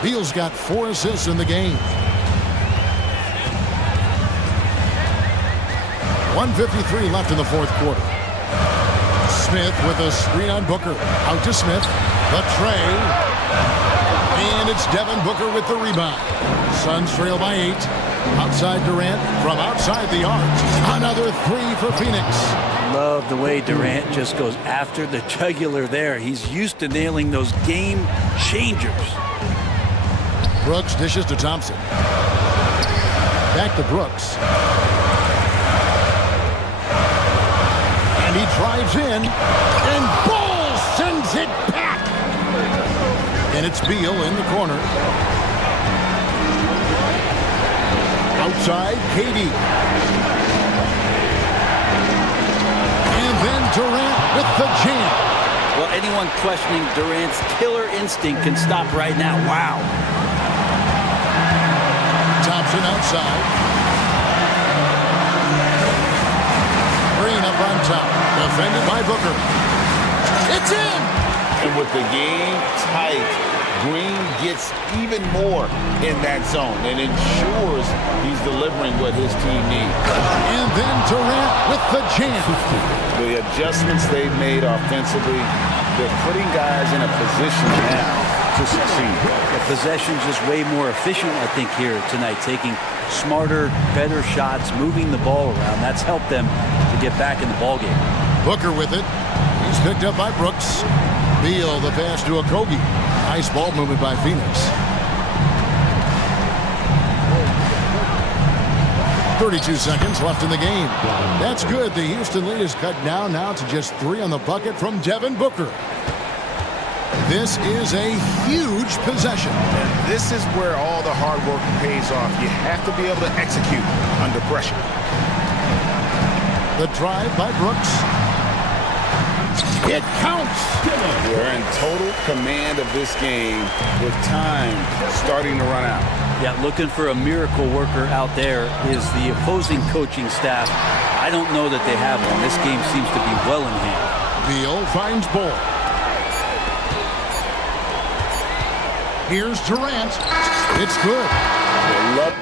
Beal's got 4 assists in the game. 1:53 left in the fourth quarter. Smith with a screen on Booker. Out to Smith. The tray. And it's Devin Booker with the rebound. Suns trail by 8. Outside Durant from outside the arc. Another 3 for Phoenix. Love the way Durant just goes after the jugular there. He's used to nailing those game changers. Brooks dishes to Thompson. Back to Brooks. And he drives in, and Bull sends it back. And it's Beal in the corner. Outside, KD. And then Durant with the jam. Well, anyone questioning Durant's killer instinct can stop right now. Wow. Thompson outside. Green up on top. Defended by Booker. It's in! And with the game tight, Green gets even more in that zone and ensures he's delivering what his team needs. And then Durant with the jam. The adjustments they've made offensively, they're putting guys in a position now to succeed. The possession's just way more efficient, I think, here tonight, taking smarter, better shots, moving the ball around. That's helped them to get back in the ballgame. Booker with it. He's picked up by Brooks. Beal the pass to Okogie. Nice ball movement by Phoenix. 32 seconds left in the game. That's good. The Houston lead is cut down now to just 3 on the bucket from Devin Booker. This is a huge possession. And this is where all the hard work pays off. You have to be able to execute under pressure. The drive by Brooks. It counts. They're in total command of this game with time starting to run out. Yeah, looking for a miracle worker out there is the opposing coaching staff. I don't know that they have one. This game seems to be well in hand. Beal finds Bull. Here's Durant. It's good. They love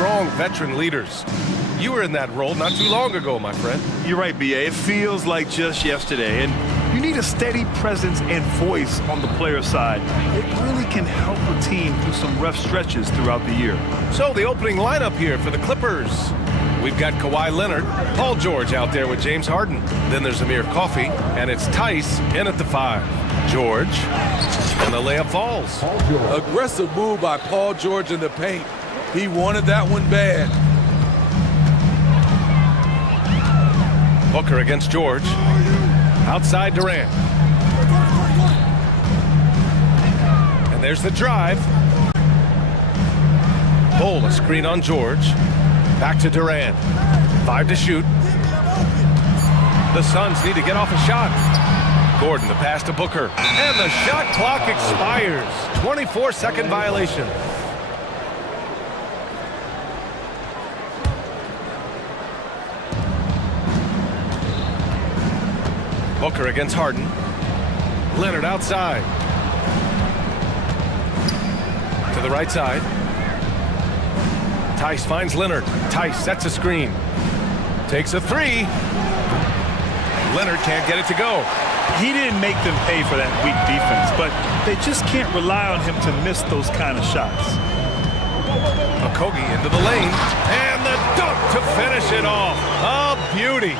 strong veteran leaders. You were in that role not too long ago, my friend. You're right, B.A. It feels like just yesterday. And you need a steady presence and voice on the player side. It really can help a team through some rough stretches throughout the year. So the opening lineup here for the Clippers. We've got Kawhi Leonard, Paul George out there with James Harden. Then there's Amir Coffey, and it's Tice in at the 5. George, and the layup falls. Aggressive move by Paul George in the paint. He wanted that one bad. Booker against George. Outside Durant. And there's the drive. Bull, a screen on George. Back to Durant. 5 to shoot. The Suns need to get off a shot. Gordon, the pass to Booker. And the shot clock expires. 24-second violation. Booker against Harden. Leonard outside. To the right side. Tice finds Leonard. Tice sets a screen. Takes a 3. Leonard can't get it to go. He didn't make them pay for that weak defense, but they just can't rely on him to miss those kind of shots. Okogie into the lane. And the dunk to finish it off. A beauty.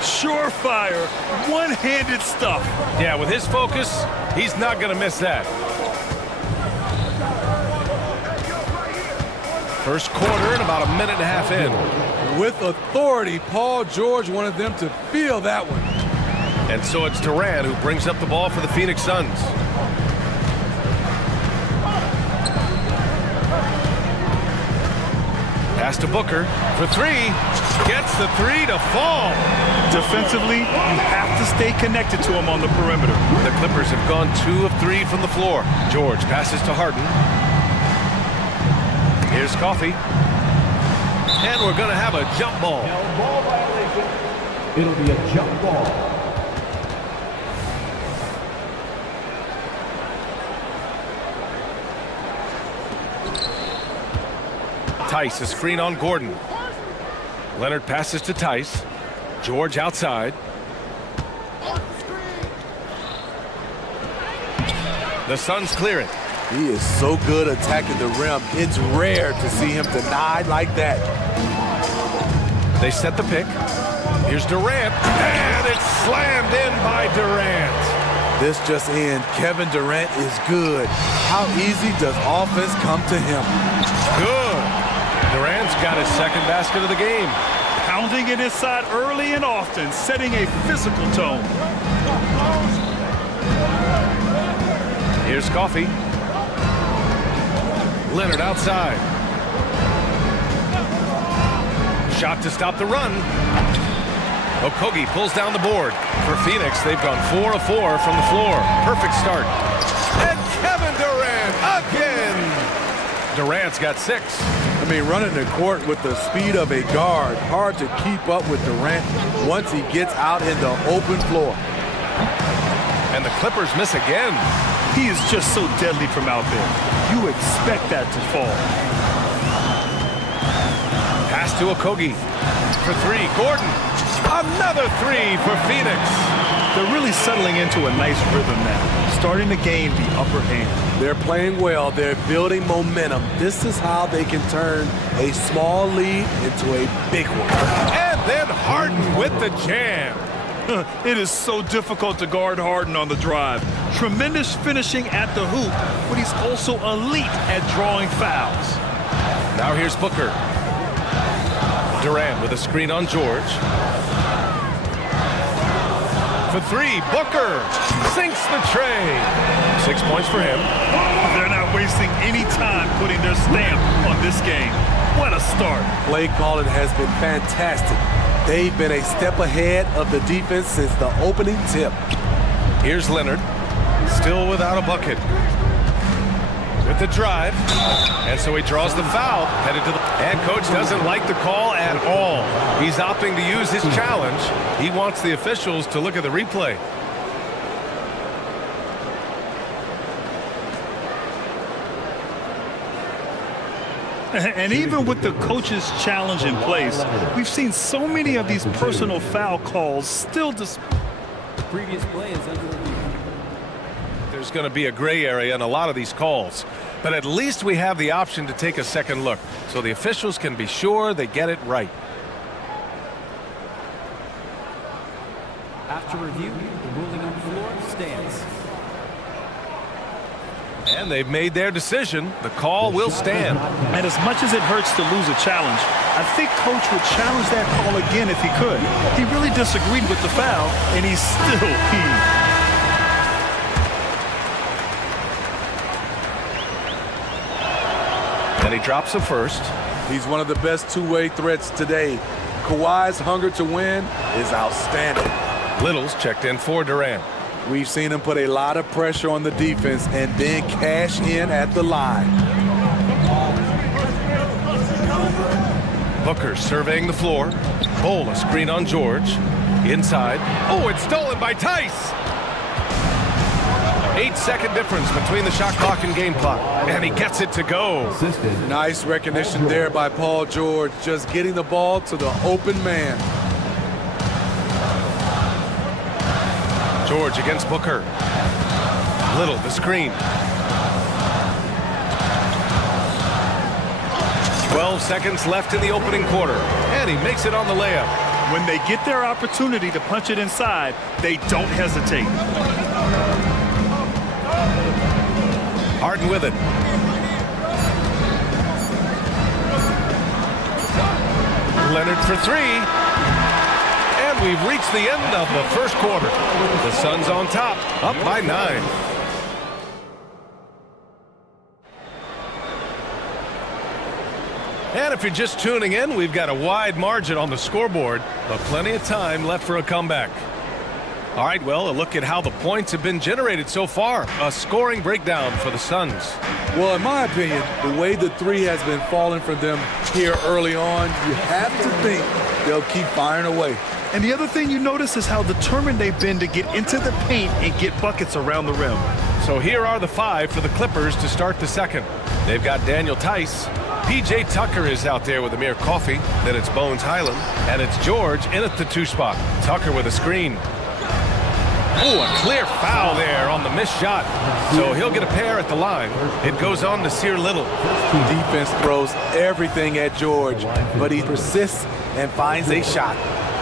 Surefire, one-handed stuff. Yeah, with his focus, he's not going to miss that. First quarter and about a minute and a half in. With authority, Paul George wanted them to feel that one. And so it's Durant who brings up the ball for the Phoenix Suns. Pass to Booker for 3. Gets the 3 to fall. Defensively, you have to stay connected to him on the perimeter. The Clippers have gone 2 of 3 from the floor. George passes to Harden. Here's Coffey. And we're going to have a jump ball. Ball violation. It'll be a jump ball. Tice, a screen on Gordon. Leonard passes to Tice. George outside. The Suns clear it. He is so good attacking the rim. It's rare to see him denied like that. They set the pick. Here's Durant. And it's slammed in by Durant. This just in. Kevin Durant is good. How easy does offense come to him? Good. Durant's got his second basket of the game. Pounding it inside early and often, setting a physical tone. Here's Coffey. Leonard outside. Shot to stop the run. Okogie pulls down the board. For Phoenix, they've gone 4 of 4 from the floor. Perfect start. And Kevin Durant again. Durant's got 6. I mean, running the court with the speed of a guard, hard to keep up with Durant once he gets out in the open floor. And the Clippers miss again. He is just so deadly from out there. You expect that to fall. Pass to Okogie for 3. Gordon. Another 3 for Phoenix. They're really settling into a nice rhythm now, starting to gain the upper hand. They're playing well. They're building momentum. This is how they can turn a small lead into a big one. And then Harden with the jam. It is so difficult to guard Harden on the drive. Tremendous finishing at the hoop, but he's also elite at drawing fouls. Now here's Booker. Durant with a screen on George. For 3, Booker sinks the tray. 6 points for him. They're not wasting any time putting their stamp on this game. What a start. Play calling has been fantastic. They've been a step ahead of the defense since the opening tip. Here's Leonard, still without a bucket. With the drive, and so he draws the foul, headed to the... And coach doesn't like the call at all. He's opting to use his challenge. He wants the officials to look at the replay. And even with the coach's challenge in place, we've seen so many of these personal foul calls still Previous play is under review. There's going to be a gray area in a lot of these calls, but at least we have the option to take a second look, so the officials can be sure they get it right. After review, the ruling on the floor stands. And they've made their decision. The call will stand. And as much as it hurts to lose a challenge, I think Coach would challenge that call again if he could. He really disagreed with the foul, and he's still peeved. And he drops the first. He's one of the best two-way threats today. Kawhi's hunger to win is outstanding. Little's checked in for Durant. We've seen him put a lot of pressure on the defense and then cash in at the line. Booker surveying the floor. Bowl a screen on George. Inside. Oh, it's stolen by Tice. 8-second difference between the shot clock and game clock. And he gets it to go. Nice recognition there by Paul George, just getting the ball to the open man. George against Booker. Little, the screen. 12 seconds left in the opening quarter. And he makes it on the layup. When they get their opportunity to punch it inside, they don't hesitate. Harden with it. Leonard for three. And we've reached the end of the first quarter. The Suns on top, up by 9. And if you're just tuning in, we've got a wide margin on the scoreboard, but plenty of time left for a comeback. All right, well, a look at how the points have been generated so far. A scoring breakdown for the Suns. Well, in my opinion, the way the three has been falling for them here early on, you have to think they'll keep firing away. And the other thing you notice is how determined they've been to get into the paint and get buckets around the rim. So here are the 5 for the Clippers to start the second. They've got Daniel Tice. P.J. Tucker is out there with Amir Coffey. Then it's Bones Highland. And it's George in at the 2 spot. Tucker with a screen. Oh, a clear foul there on the missed shot. So he'll get a pair at the line. It goes on to Sear Little. Defense throws everything at George, but he persists and finds a shot.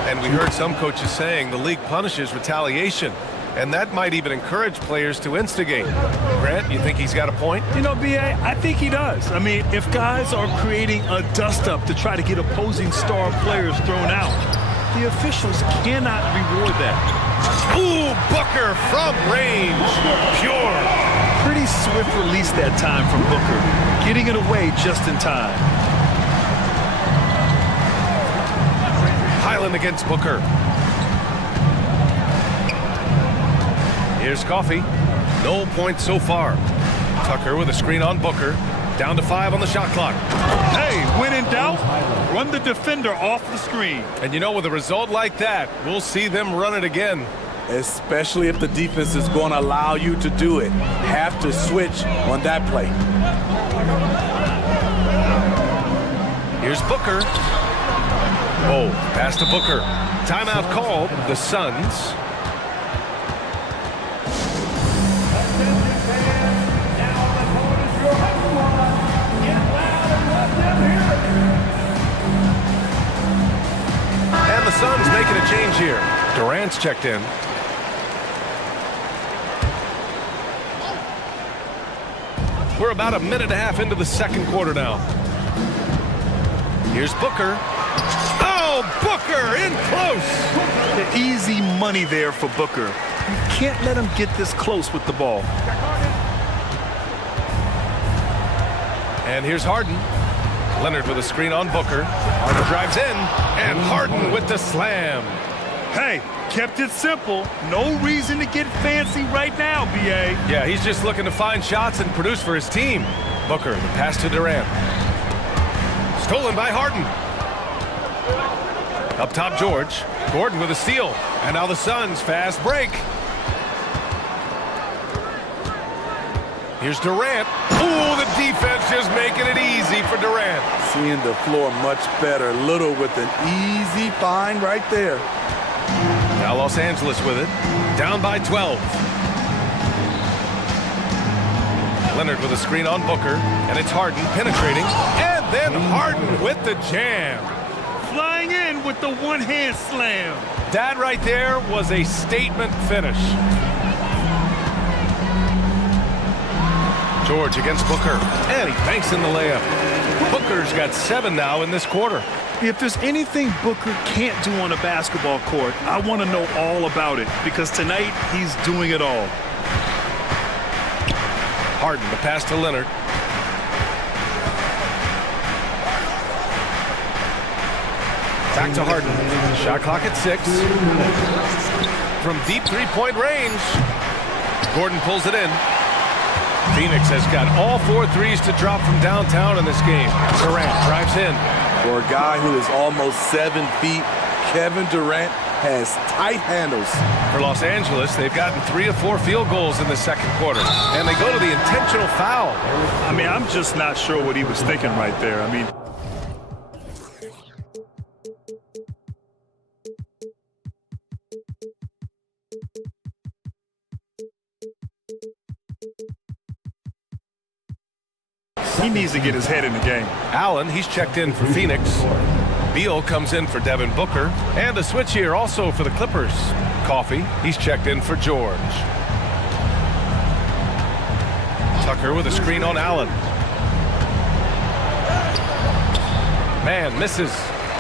And we heard some coaches saying the league punishes retaliation. And that might even encourage players to instigate. Grant, you think he's got a point? You know, B.A., I think he does. I mean, if guys are creating a dust-up to try to get opposing star players thrown out, the officials cannot reward that. Ooh, Booker from range. Pure. Pretty swift release that time from Booker, getting it away just in time. Highland against Booker. Here's Coffey. No points so far. Tucker with a screen on Booker. Down to 5 on the shot clock. Hey, when in doubt, run the defender off the screen. And you know, with a result like that, we'll see them run it again. Especially if the defense is going to allow you to do it. Have to switch on that play. Here's Booker. Oh, pass to Booker. Timeout called. The Suns. And the Suns making a change here. Durant's checked in. We're about a minute and a half into the second quarter now. Here's Booker. Oh, Booker in close. The easy money there for Booker. You can't let him get this close with the ball. And here's Harden. Leonard with a screen on Booker. Harden drives in, and Harden with the slam. Hey, kept it simple. No reason to get fancy right now, B.A. Yeah, he's just looking to find shots and produce for his team. Booker, the pass to Durant. Stolen by Harden. Up top, George. Gordon with a steal. And now the Suns fast break. Here's Durant. Ooh, the defense just making it easy for Durant. Seeing the floor much better. Little with an easy find right there. Now Los Angeles with it. Down by 12. Leonard with a screen on Booker. And it's Harden penetrating. And then Harden with the jam. Flying in with the one-hand slam. That right there was a statement finish. George against Booker. And he banks in the layup. Booker's got 7 now in this quarter. If there's anything Booker can't do on a basketball court, I want to know all about it, because tonight he's doing it all. Harden, the pass to Leonard. Back to Harden. Shot clock at 6. From deep three-point range. Gordon pulls it in. Phoenix has got all 4 threes to drop from downtown in this game. Durant drives in. For a guy who is almost 7 feet, Kevin Durant has tight handles. For Los Angeles, they've gotten 3 of 4 field goals in the second quarter. And they go to the intentional foul. I mean, I'm just not sure what he was thinking right there. I mean, he needs to get his head in the game. Allen, he's checked in for Phoenix. Beal comes in for Devin Booker. And a switch here also for the Clippers. Coffey, he's checked in for George. Tucker with a screen on Allen. Man misses.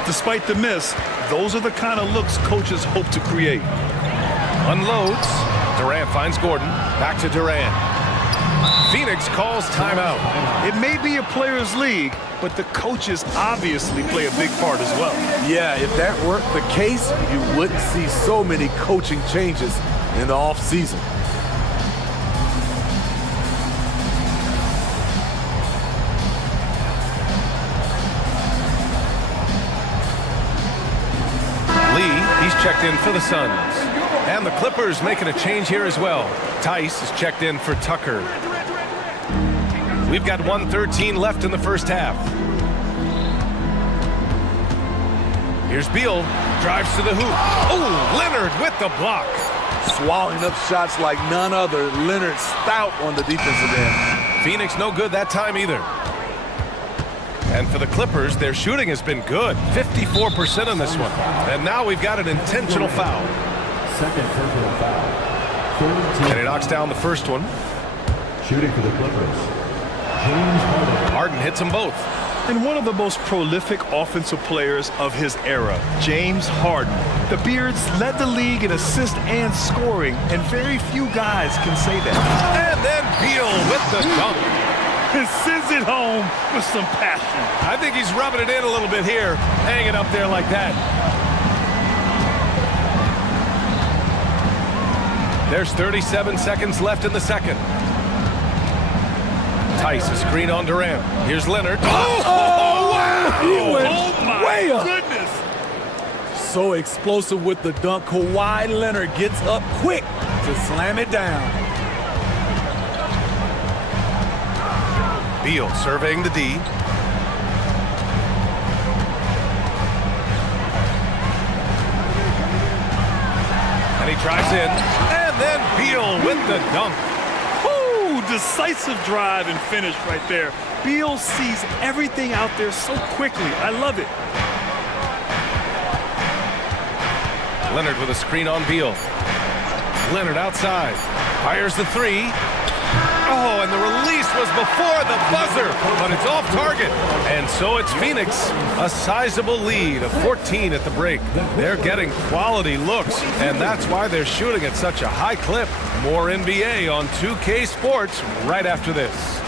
Despite the miss, those are the kind of looks coaches hope to create. Unloads. Durant finds Gordon. Back to Durant. Phoenix calls timeout. It may be a players' league, but the coaches obviously play a big part as well. Yeah, if that weren't the case, you wouldn't see so many coaching changes in the offseason. Lee, he's checked in for the Suns. And the Clippers making a change here as well. Tice is checked in for Tucker. We've got 1:13 left in the first half. Here's Beal, drives to the hoop. Oh, Leonard with the block. Swallowing up shots like none other. Leonard stout on the defensive end. Phoenix no good that time either. And for the Clippers, their shooting has been good. 54% on this one. And now we've got an intentional foul. Second personal foul. And he knocks down the first one. Shooting for the Clippers. James Harden. Harden hits them both. And one of the most prolific offensive players of his era, James Harden. The Beards led the league in assists and scoring, and very few guys can say that. And then Beal with the dunk. And sends it home with some passion. I think he's rubbing it in a little bit here, hanging up there like that. There's 37 seconds left in the second. Tice, a screen on Durant. Here's Leonard. Oh, wow! He went Oh, my way up. goodness. So explosive with the dunk. Kawhi Leonard gets up quick to slam it down. Beal surveying the D. And he drives in. And then Beal with the dunk. Ooh, decisive drive and finish right there. Beal sees everything out there so quickly. I love it. Leonard with a screen on Beal. Leonard outside. Fires the three. Oh, and the release was before the buzzer, but it's off target. And so it's Phoenix, a sizable lead of 14 at the break. They're getting quality looks, and that's why they're shooting at such a high clip. More NBA on 2K Sports right after this.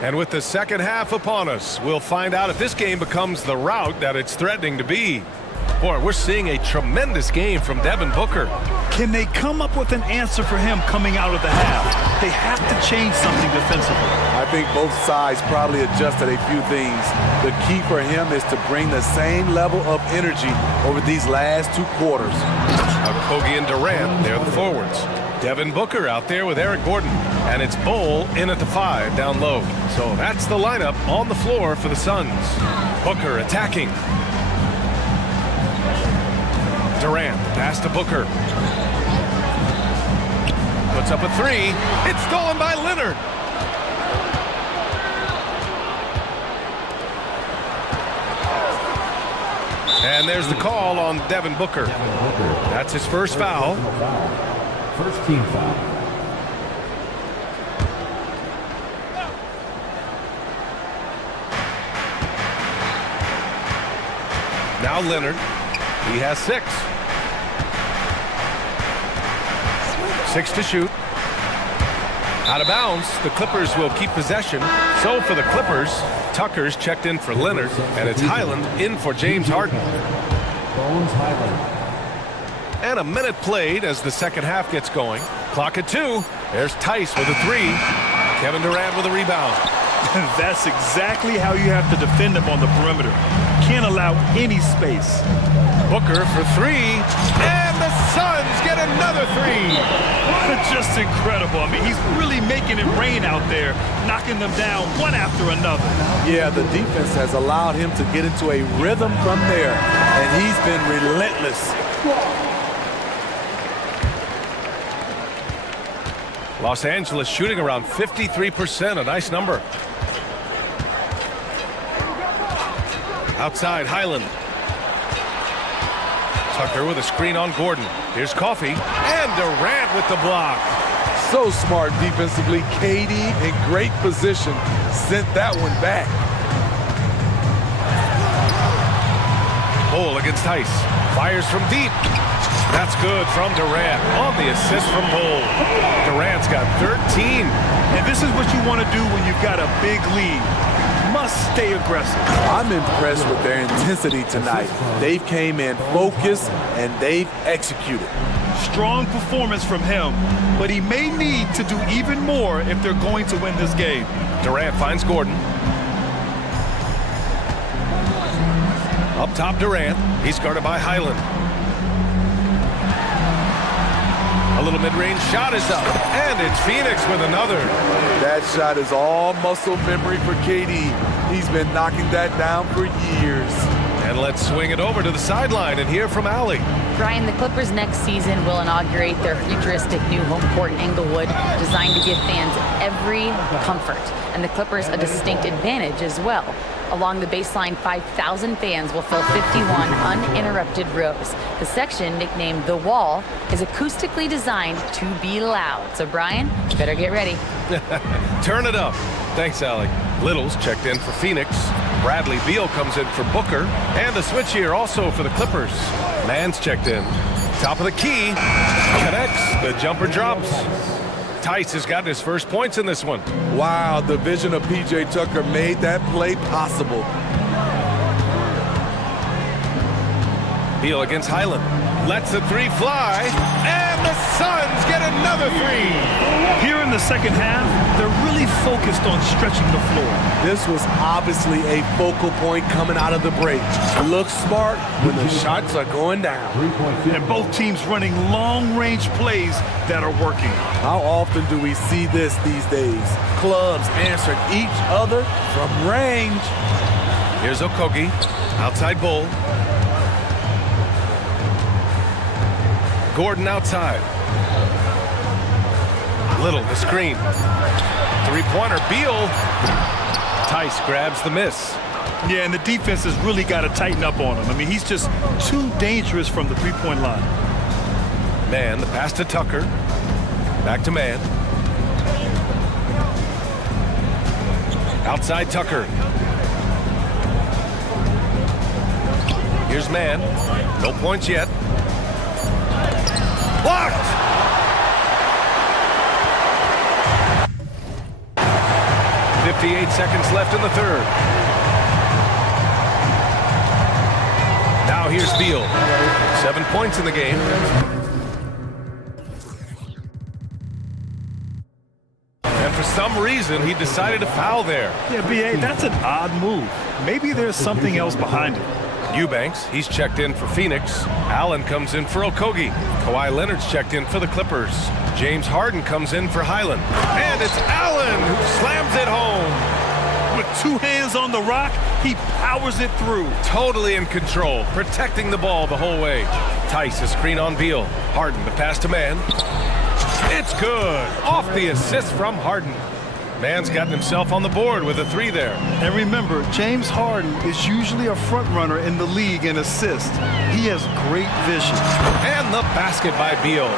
And with the second half upon us, we'll find out if this game becomes the rout that it's threatening to be. Boy, we're seeing a tremendous game from Devin Booker. Can they come up with an answer for him coming out of the half? They have to change something defensively. I think both sides probably adjusted a few things. The key for him is to bring the same level of energy over these last 2 quarters. Kogi and Durant, they're the forwards. Devin Booker out there with Eric Gordon. And it's Bowl in at the 5 down low. So that's the lineup on the floor for the Suns. Booker attacking. Durant, pass to Booker. Puts up a 3. It's stolen by Leonard. And there's the call on Devin Booker. That's his first foul. First team foul. Now Leonard. He has 6. 6 to shoot. Out of bounds, the Clippers will keep possession. So for the Clippers, Tucker's checked in for Leonard, and it's Highland in for James Harden. And a minute played as the second half gets going. Clock at 2. There's Tice with a 3. Kevin Durant with a rebound. That's exactly how you have to defend him on the perimeter. Can't allow any space. Booker for 3. And the Suns get another 3. Just incredible. I mean, he's really making it rain out there, knocking them down one after another. Yeah, the defense has allowed him to get into a rhythm from there, and he's been relentless. Los Angeles shooting around 53%, a nice number. Outside, Highland. Tucker with a screen on Gordon. Here's Coffey, and Durant with the block. So smart defensively. KD in great position. Sent that one back. Bowl against Tice. Fires from deep. That's good from Durant on the assist from Bowl. Durant's got 13. And this is what you want to do when you've got a big lead. Must stay aggressive. I'm impressed with their intensity tonight. They've came in focused and they've executed. Strong performance from him, but he may need to do even more if they're going to win this game. Durant finds Gordon. Up top, Durant. He's guarded by Highland. A little mid-range shot is up, and it's Phoenix with another. That shot is all muscle memory for KD. He's been knocking that down for years. And let's swing it over to the sideline and hear from Allie. Brian, the Clippers next season will inaugurate their futuristic new home court in Inglewood, designed to give fans every comfort, and the Clippers a distinct advantage as well. Along the baseline, 5,000 fans will fill 51 uninterrupted rows. The section, nicknamed The Wall, is acoustically designed to be loud. So, Brian, you better get ready. Turn it up. Thanks, Allie. Little's checked in for Phoenix. Bradley Beal comes in for Booker. And a switch here also for the Clippers. Mann's checked in. Top of the key. Connects. The jumper drops. Tice has gotten his first points in this one. Wow, the vision of P.J. Tucker made that play possible. Beal against Highland. Lets the 3 fly. And the Suns get another 3. Here in the second half, they're really focused on stretching the floor. This was obviously a focal point coming out of the break. Look smart when the shots are going down. And both teams running long-range plays that are working. How often do we see this these days? Clubs answering each other from range. Here's Okogie. Outside Bull. Gordon outside. Little, the screen. Three-pointer, Beal. Tice grabs the miss. Yeah, and the defense has really got to tighten up on him. I mean, he's just too dangerous from the three-point line. Mann, the pass to Tucker. Back to Mann. Outside Tucker. Here's Mann. No points yet. Blocked! 58 seconds left in the third. Now Now here's Beal. 7 points in the game. And for some reason, he decided to foul there. Yeah, B.A., that's an odd move. Maybe there's something else behind it. Eubanks, he's checked in for Phoenix. Allen comes in for Okogie. Kawhi Leonard's checked in for the Clippers. James Harden comes in for Highland. And it's Allen who slams it home. With 2 hands on the rock, he powers it through. Totally in control, protecting the ball the whole way. Tice, a screen on Beal. Harden, the pass to Mann. It's good. Off the assist from Harden. Mann's gotten himself on the board with a 3 there. And remember, James Harden is usually a front runner in the league in assists. He has great vision. And the basket by Beal.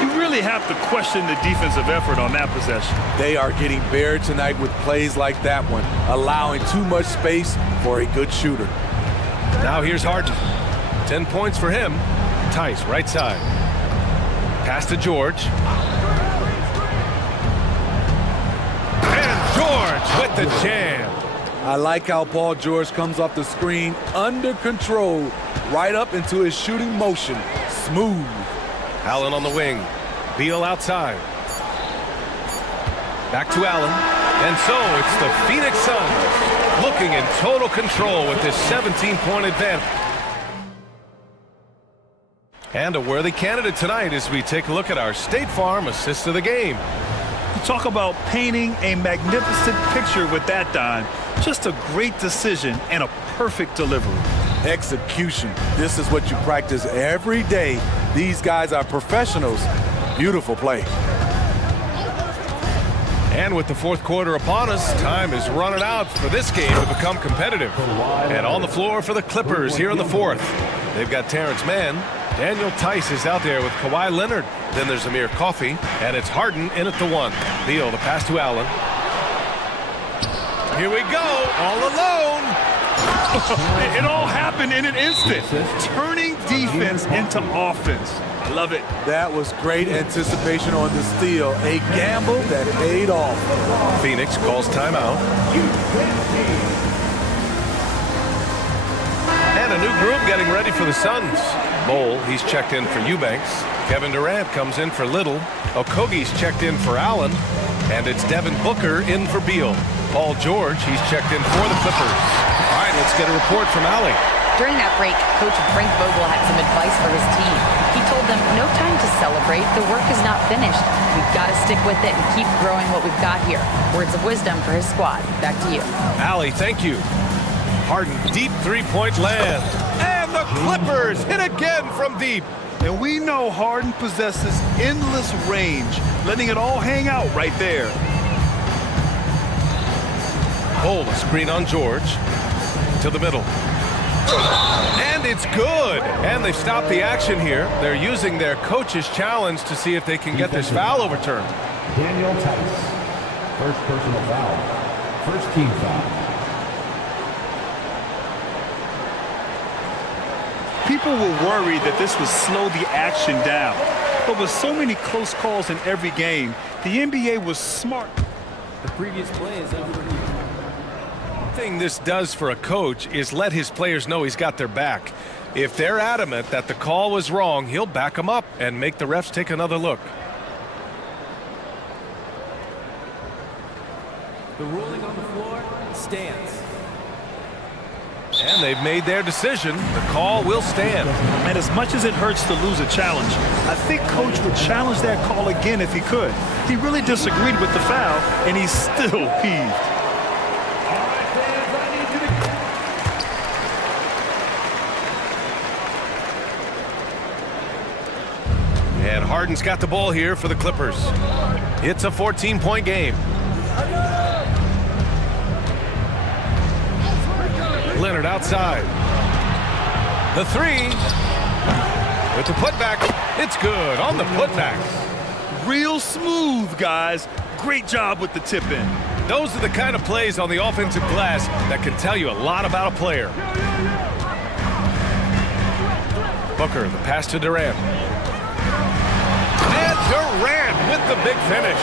You really have to question the defensive effort on that possession. They are getting buried tonight with plays like that one, allowing too much space for a good shooter. Now here's Harden. 10 points for him. Tice, right side. Pass to George. And George with the jam. I like how Paul George comes off the screen under control, right up into his shooting motion. Smooth. Allen on the wing. Beal outside. Back to Allen. And so it's the Phoenix Suns looking in total control with this 17-point advantage. And a worthy candidate tonight as we take a look at our State Farm assist of the game. You talk about painting a magnificent picture with that, Don. Just a great decision and a perfect delivery. Execution. This is what you practice every day. These guys are professionals. Beautiful play. And with the fourth quarter upon us, time is running out for this game to become competitive. And on the floor for the Clippers here in the fourth. They've got Terrence Mann. Daniel Tice is out there with Kawhi Leonard. Then there's Amir Coffey. And it's Harden in at the 1. Beal, the pass to Allen. Here we go, all alone. It all happened in an instant. Turning defense into offense. I love it. That was great anticipation on the steal. A gamble that paid off. Phoenix calls timeout. And a new group getting ready for the Suns. Bowl, he's checked in for Eubanks. Kevin Durant comes in for Little. Okogie's checked in for Allen. And it's Devin Booker in for Beal. Paul George, he's checked in for the Clippers. All right, let's get a report from Allie. During that break, Coach Frank Vogel had some advice for his team. He told them, no time to celebrate. The work is not finished. We've got to stick with it and keep growing what we've got here. Words of wisdom for his squad. Back to you. Allie, thank you. Harden, deep three-point land. And the Clippers hit again from deep. And we know Harden possesses endless range, letting it all hang out right there. Hold a screen on George. To the middle. And it's good. And they've stopped the action here. They're using their coach's challenge to see if they can get this foul overturned. Daniel Tice. First personal foul. First team foul. People were worried that this would slow the action down. But with so many close calls in every game, the NBA was smart. The previous play is under review. One thing this does for a coach is let his players know he's got their back. If they're adamant that the call was wrong, he'll back them up and make the refs take another look. The ruling on the floor stands. And they've made their decision. The call will stand. And as much as it hurts to lose a challenge, I think Coach would challenge that call again if he could. He really disagreed with the foul, and he's still peeved. And Harden's got the ball here for the Clippers. It's a 14-point game. Leonard outside. The 3. With the putback. It's good on the putback. Real smooth, guys. Great job with the tip-in. Those are the kind of plays on the offensive glass that can tell you a lot about a player. Booker, the pass to Durant. And Durant with the big finish.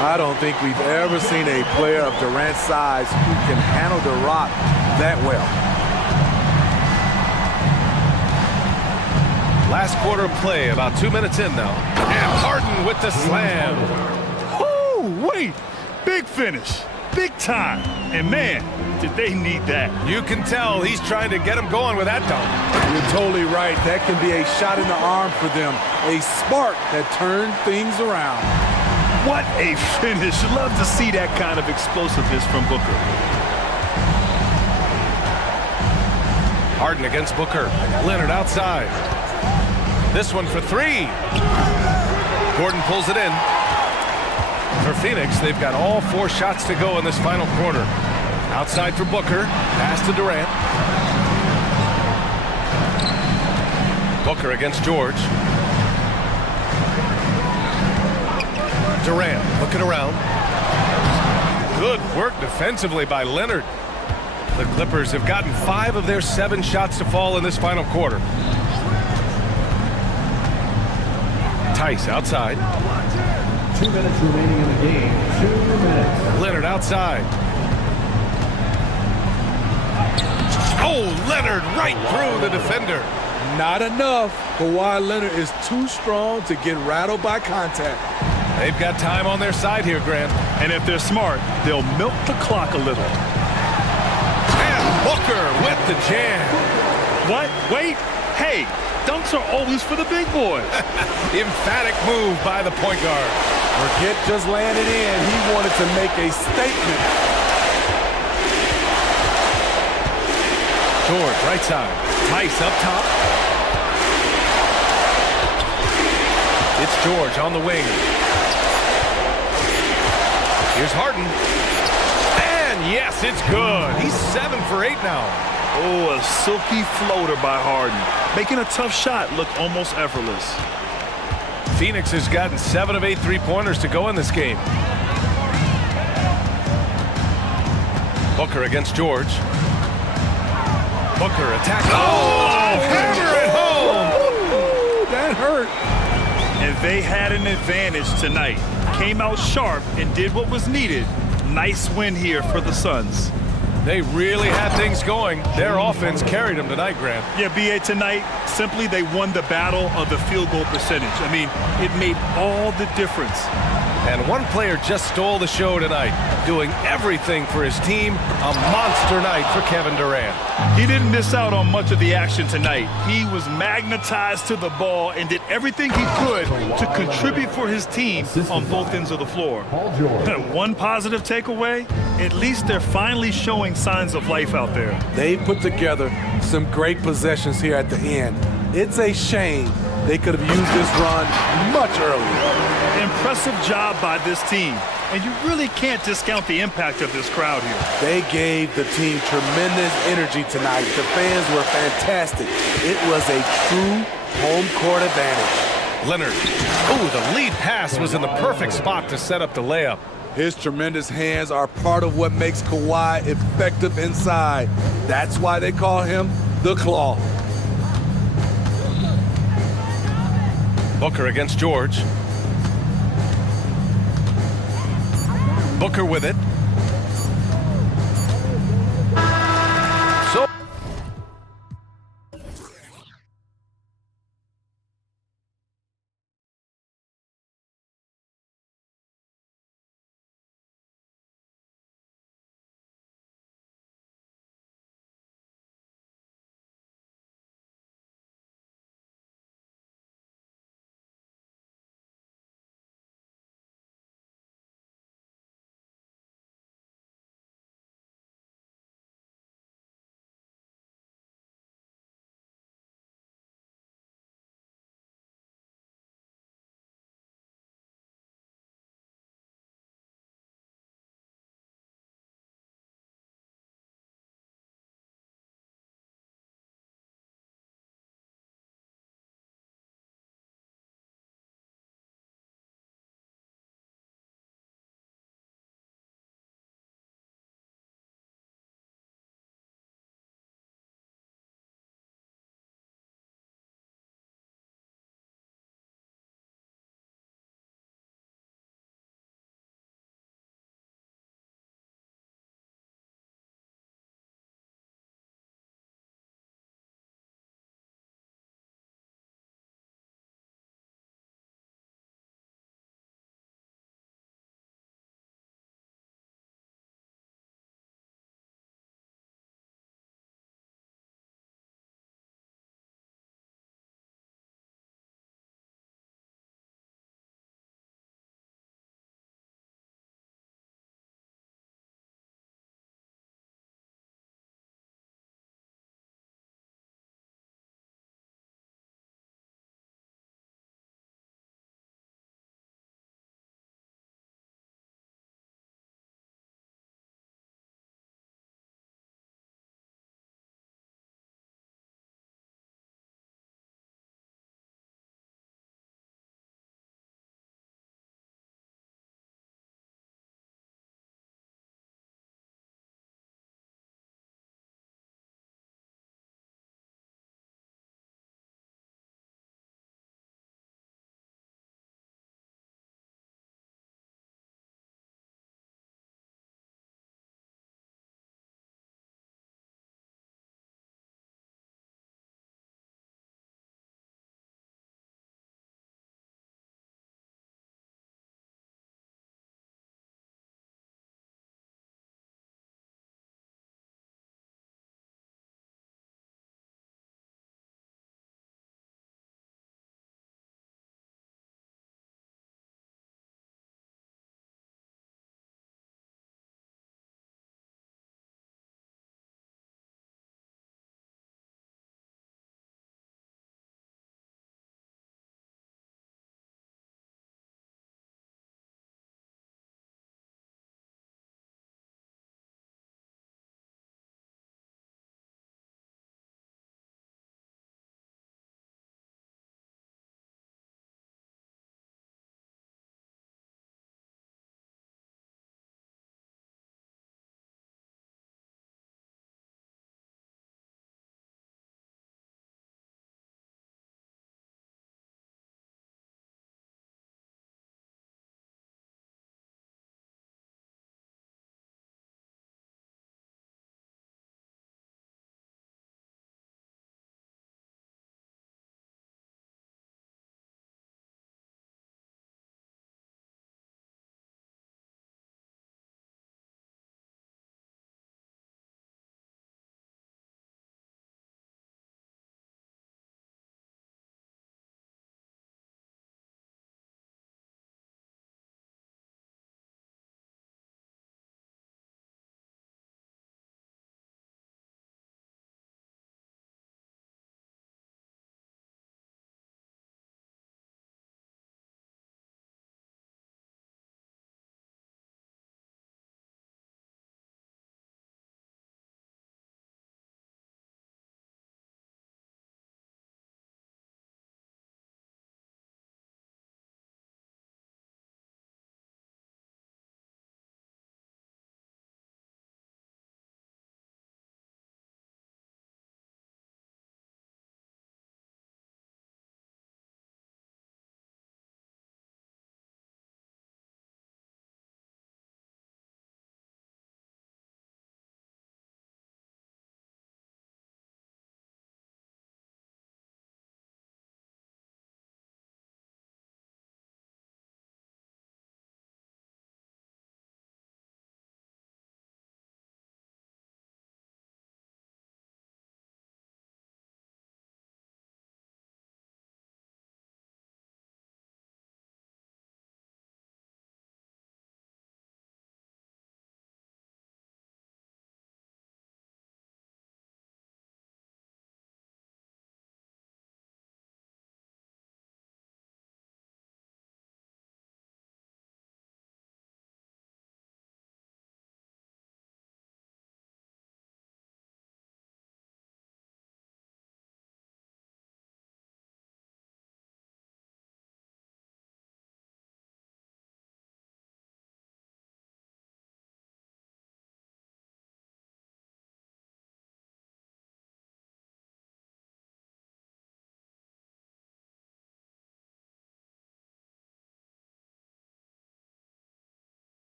I don't think we've ever seen a player of Durant's size who can handle the rock that well. Last quarter of play, about 2 minutes in now. And Harden with the slam. Oh, wait. Big finish. Big time. And man, did they need that. You can tell he's trying to get him going with that dunk. You're totally right. That can be a shot in the arm for them. A spark that turned things around. What a finish. Love to see that kind of explosiveness from Booker. Harden against Booker. Leonard outside. This one for three. Gordon pulls it in. For Phoenix, they've got all 4 shots to go in this final quarter. Outside for Booker. Pass to Durant. Booker against George. Durant looking around. Good work defensively by Leonard. The Clippers have gotten 5 of their 7 shots to fall in this final quarter. Tice outside. 2 minutes remaining in the game. 2 minutes. Leonard outside. Oh, Leonard right through the defender. Not enough. Kawhi Leonard is too strong to get rattled by contact. They've got time on their side here, Grant. And if they're smart, they'll milk the clock a little. And Booker with the jam. What? Wait. Hey, dunks are always for the big boys. Emphatic move by the point guard. Burkett just landed in. He wanted to make a statement. George, right side. Tice up top. It's George on the wing. Here's Harden. And yes, it's good. He's 7 for 8 now. Oh, a silky floater by Harden. Making a tough shot look almost effortless. Phoenix has gotten 7 of 8 three-pointers to go in this game. Booker against George. Booker attack. Oh, hammer it home. That hurt. And they had an advantage tonight. Came out sharp and did what was needed. Nice win here for the Suns. They really had things going. Their offense carried them tonight, Grant. Yeah, BA, tonight, simply they won the battle of the field goal percentage. I mean, it made all the difference. And one player just stole the show tonight, doing everything for his team. A monster night for Kevin Durant. He didn't miss out on much of the action tonight. He was magnetized to the ball and did everything he could to contribute for his team on both ends of the floor. One positive takeaway, at least they're finally showing signs of life out there. They put together some great possessions here at the end. It's a shame they could have used this run much earlier. Impressive job by this team, and you really can't discount the impact of this crowd here. They gave the team tremendous energy tonight. The fans were fantastic. It was a true home court advantage. Leonard. Oh, the lead pass was in the perfect spot to set up the layup. His tremendous hands are part of what makes Kawhi effective inside. That's why they call him the Claw. Booker against George. Booker with it.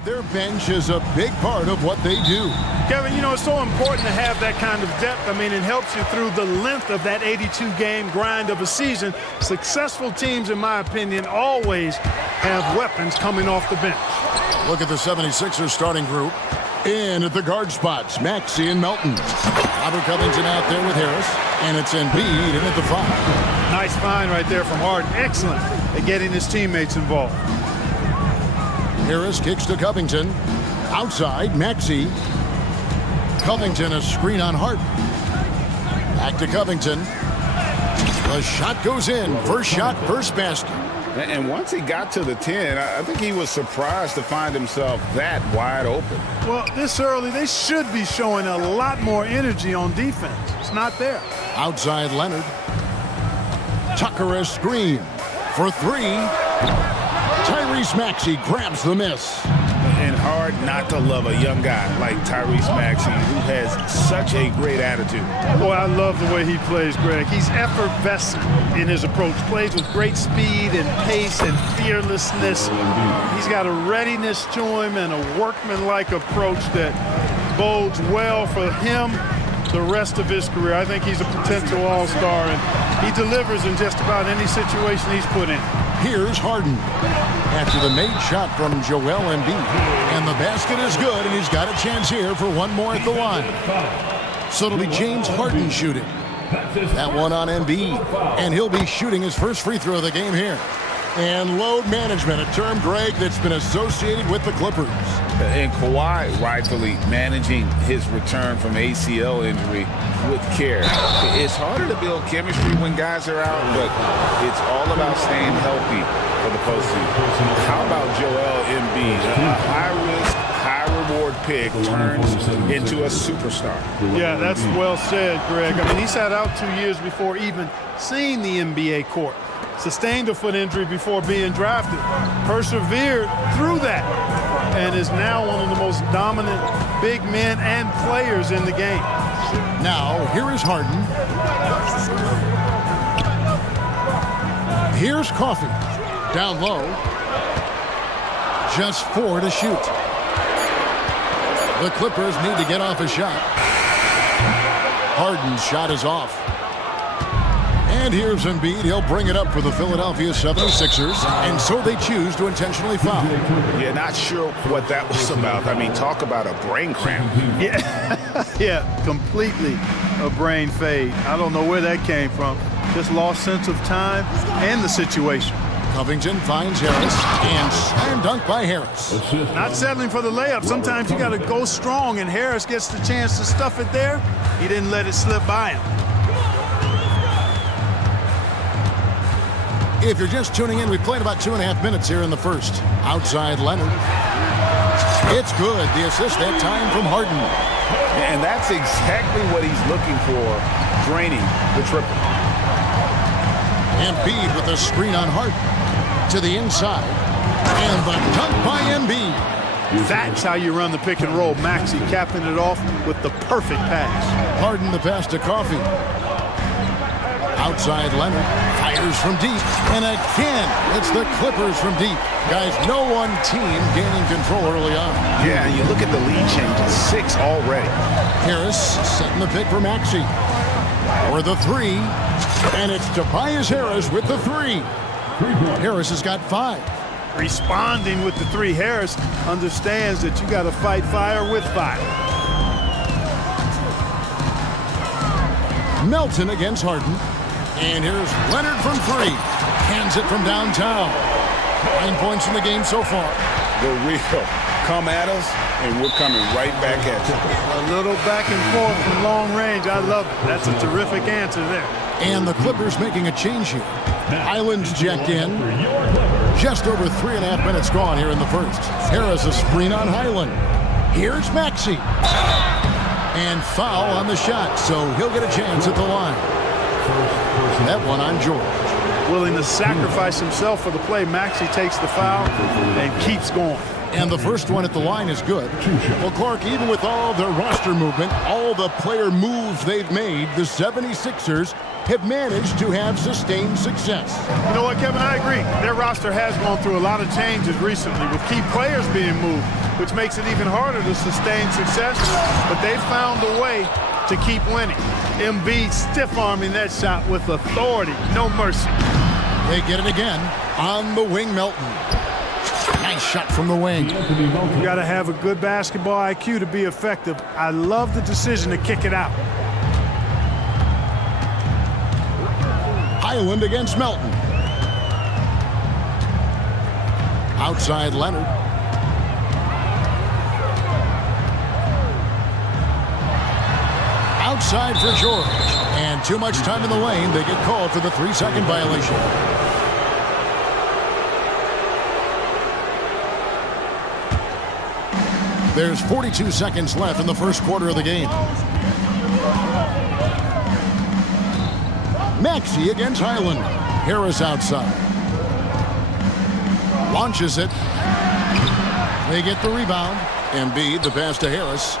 of their bench is a big part of what they do. Kevin, you know, it's so important to have that kind of depth. I mean, it helps you through the length of that 82-game grind of a season. Successful teams, in my opinion, always have weapons coming off the bench. Look at the 76ers starting group. In at the guard spots, Maxey and Melton. Robert Covington out there with Harris, and it's Embiid in at the 5. Nice find right there from Harden. Excellent at getting his teammates involved. Harris kicks to Covington. Outside, Maxey. Covington, a screen on Harden. Back to Covington. The shot goes in. First shot, first basket. And once he got to the 10, I think he was surprised to find himself that wide open. Well, this early, they should be showing a lot more energy on defense. It's not there. Outside Leonard. Tucker a screen for 3. Tyrese Maxey grabs the miss. And hard not to love a young guy like Tyrese Maxey, who has such a great attitude. Boy, I love the way he plays, Greg. He's effervescent in his approach. Plays with great speed and pace and fearlessness. He's got a readiness to him and a workmanlike approach that bodes well for him the rest of his career. I think he's a potential all-star, and he delivers in just about any situation he's put in. Here's Harden after the made shot from Joel Embiid. And the basket is good, and he's got a chance here for one more at the line. So it'll be James Harden shooting. That one on Embiid. And he'll be shooting his first free throw of the game here. And load management, a term, Greg, that's been associated with the Clippers. And Kawhi rightfully managing his return from ACL injury with care. It's harder to build chemistry when guys are out, but it's all about staying healthy for the postseason. How about Joel Embiid? A high-risk, high-reward pick turns into a superstar. Yeah, that's well said, Greg. I mean, he sat out 2 years before even seeing the NBA court. Sustained a foot injury before being drafted. Persevered through that. And is now one of the most dominant big men and players in the game. Now, here is Harden. Here's Coffey. Down low. Just 4 to shoot. The Clippers need to get off a shot. Harden's shot is off. And here's Embiid. He'll bring it up for the Philadelphia 76ers. And so they choose to intentionally foul. Yeah, not sure what that was about. I mean, talk about a brain cramp. Yeah, completely a brain fade. I don't know where that came from. Just lost sense of time and the situation. Covington finds Harris, and slam dunk by Harris. Not settling for the layup. Sometimes you got to go strong, and Harris gets the chance to stuff it there. He didn't let it slip by him. If you're just tuning in, we've played about 2.5 minutes here in the first. Outside Leonard. It's good. The assist that time from Harden. And that's exactly what he's looking for, draining the triple. Embiid with a screen on Harden. To the inside. And the dunk by Embiid. That's how you run the pick and roll. Maxey capping it off with the perfect pass. Harden the pass to Coffey. Outside Leonard. Fires from deep. And again, it's the Clippers from deep. Guys, no one team gaining control early on. Yeah, you look at the lead changes. 6 already. Harris setting the pick for Maxey. For the 3. And it's Tobias Harris with the 3. Harris has got 5. Responding with the 3. Harris understands that you got to fight fire with fire. Melton against Harden. And here's Leonard from 3. Hands it from downtown. 9 points in the game so far. The real come at us, and we're coming right back at you. A little back and forth from long range. I love it. That's a terrific answer there. And the Clippers making a change here. Highland's checked in. Just over 3.5 minutes gone here in the first. Harris a screen on Highland. Here's Maxey. And foul on the shot, so he'll get a chance at the line. That one on George. Willing to sacrifice himself for the play. Maxey takes the foul and keeps going. And the first one at the line is good. Well, Clark, even with all their roster movement, all the player moves they've made, the 76ers have managed to have sustained success. You know what, Kevin? I agree. Their roster has gone through a lot of changes recently with key players being moved, which makes it even harder to sustain success. But they've found a way to keep winning. Embiid stiff-arming that shot with authority, no mercy. They get it again on the wing, Melton. Nice shot from the wing. You got to have a good basketball IQ to be effective. I love the decision to kick it out. Highland against Melton. Outside Leonard. Outside for George. And too much time in the lane. They get called for the 3-second violation. There's 42 seconds left in the first quarter of the game. Maxey against Highland. Harris outside. Launches it. They get the rebound. Embiid, the pass to Harris.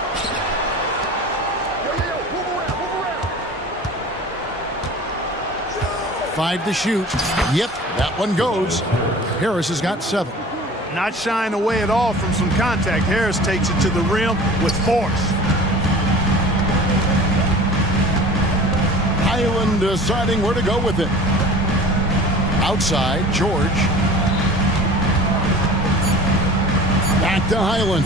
Five to shoot. Yep, that one goes. Harris has got 7. Not shying away at all from some contact. Harris takes it to the rim with force. Highland deciding where to go with it. Outside, George. Back to Highland.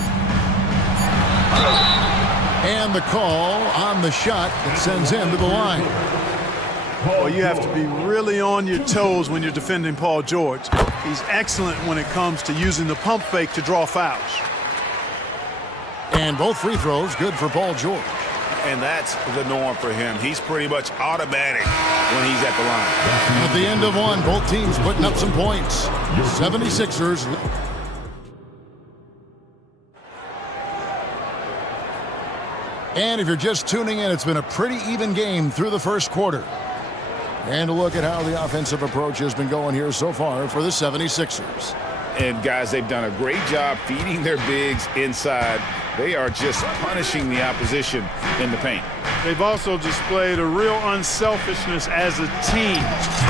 And the call on the shot that sends him to the line. Well, you have to be really on your toes when you're defending Paul George. He's excellent when it comes to using the pump fake to draw fouls. And both free throws good for Paul George. And that's the norm for him. He's pretty much automatic when he's at the line. At the end of one, both teams putting up some points. 76ers. And if you're just tuning in, it's been a pretty even game through the first quarter. And a look at how the offensive approach has been going here so far for the 76ers. And guys, they've done a great job feeding their bigs inside. They are just punishing the opposition in the paint. They've also displayed a real unselfishness as a team,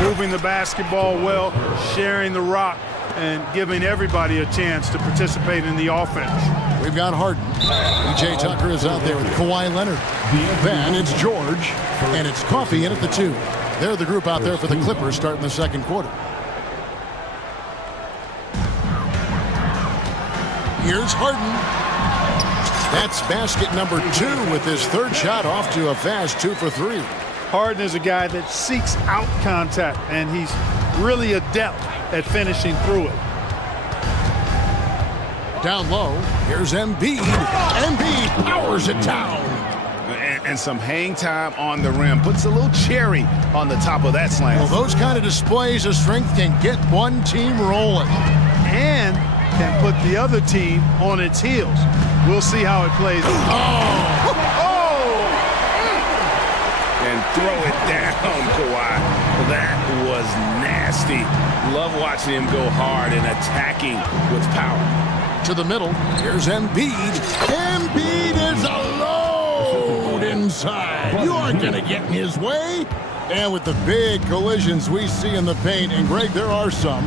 moving the basketball well, sharing the rock, and giving everybody a chance to participate in the offense. We've got Harden. P.J. Tucker is out there with Kawhi Leonard. Then it's George, and it's Coffey in at the 2. They're the group out there for the Clippers starting the second quarter. Here's Harden. That's basket number 2 with his third shot off to a fast 2 for 3. Harden is a guy that seeks out contact, and he's really adept at finishing through it. Down low, here's Embiid. Embiid powers it down. And some hang time on the rim. Puts a little cherry on the top of that slam. Well, those kind of displays of strength can get one team rolling. And can put the other team on its heels. We'll see how it plays. And throw it down, Kawhi. That was nasty. Love watching him go hard and attacking with power. To the middle, here's Embiid. Embiid is a load inside. You aren't going to get in his way. And with the big collisions we see in the paint, and Greg, there are some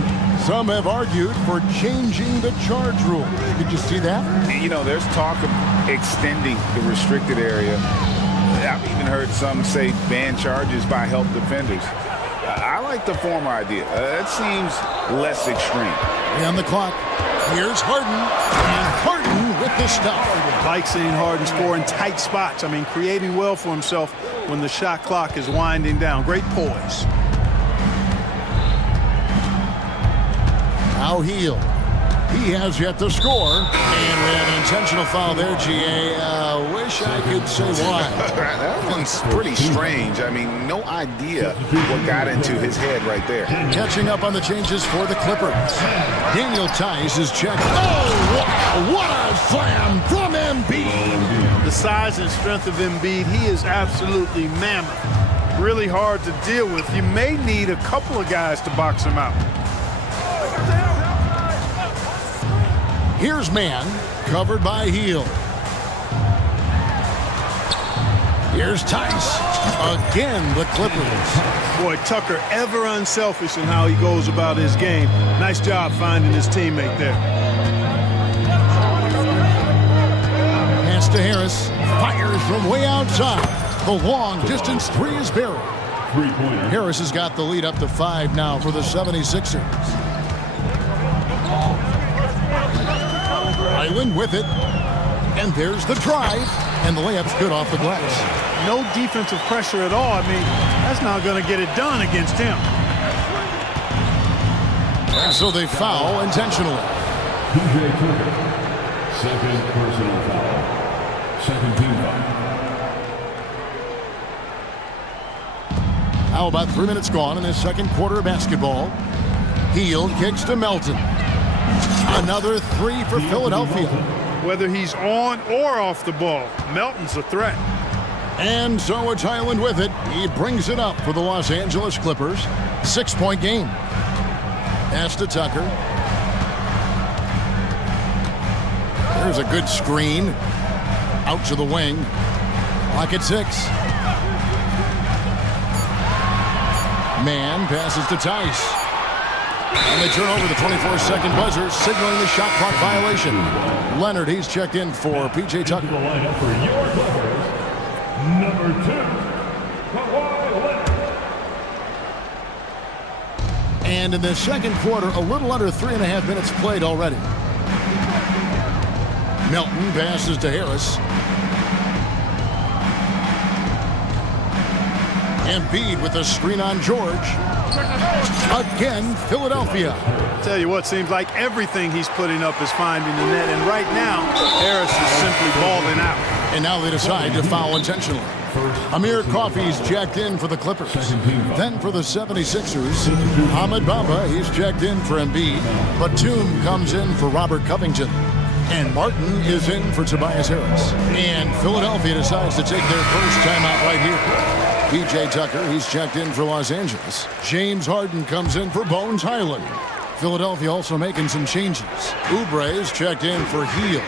have argued for changing the charge rule. Did you see that? You know, there's talk of extending the restricted area. I've even heard some say ban charges by help defenders. I like the former idea. That seems less extreme. On the clock, here's Harden, and Harden with the stuff. Like seeing Harden score in tight spots. I mean, creating well for himself when the shot clock is winding down. Great poise. Now Heel. He has yet to score. And we have an intentional foul there, G.A. Wish I could say why. That one's pretty strange. I mean, no idea what got into his head right there. Catching up on the changes for the Clippers. Daniel Tice is checked. Oh, what a slam from Embiid. The size and strength of Embiid, he is absolutely mammoth. Really hard to deal with. You may need a couple of guys to box him out. Here's man, covered by Heel. Here's Tice. Again, the Clippers. Boy, Tucker ever unselfish in how he goes about his game. Nice job finding his teammate there. Pass to Harris. Fires from way outside. The long distance three is buried. Harris has got the lead up to 5 now for the 76ers. Island with it. And there's the drive. And the layup's good off the glass. No defensive pressure at all. I mean, that's not going to get it done against him. And so they foul intentionally. PJ Tucker, second personal foul. Second team foul. How about 3 minutes gone in this second quarter of basketball? Heel kicks to Melton. Another three for Philadelphia. Whether he's on or off the ball, Melton's a threat. And so it's Highland with it. He brings it up for the Los Angeles Clippers. 6-point game. Pass to Tucker. There's a good screen. Out to the wing. Clock at 6. Man passes to Tice. And they turn over the 24-second buzzer, signaling the shot clock violation. Leonard, he's checked in for P.J. Tucker. The lineup for your Clippers, number 2, Kawhi Leonard. And in the second quarter, a little under 3.5 minutes played already. Melton passes to Harris. Embiid with a screen on George. Again, Philadelphia. Tell you what, seems like everything he's putting up is finding the net, and right now, Harris is simply balling out. And now they decide to foul intentionally. Amir Coffey's checked in for the Clippers. Then for the 76ers, Ahmed Bamba, he's checked in for Embiid. Batum comes in for Robert Covington. And Martin is in for Tobias Harris. And Philadelphia decides to take their first timeout right here. P.J. Tucker, he's checked in for Los Angeles. James Harden comes in for Bones Highland. Philadelphia also making some changes. Oubre is checked in for Heel.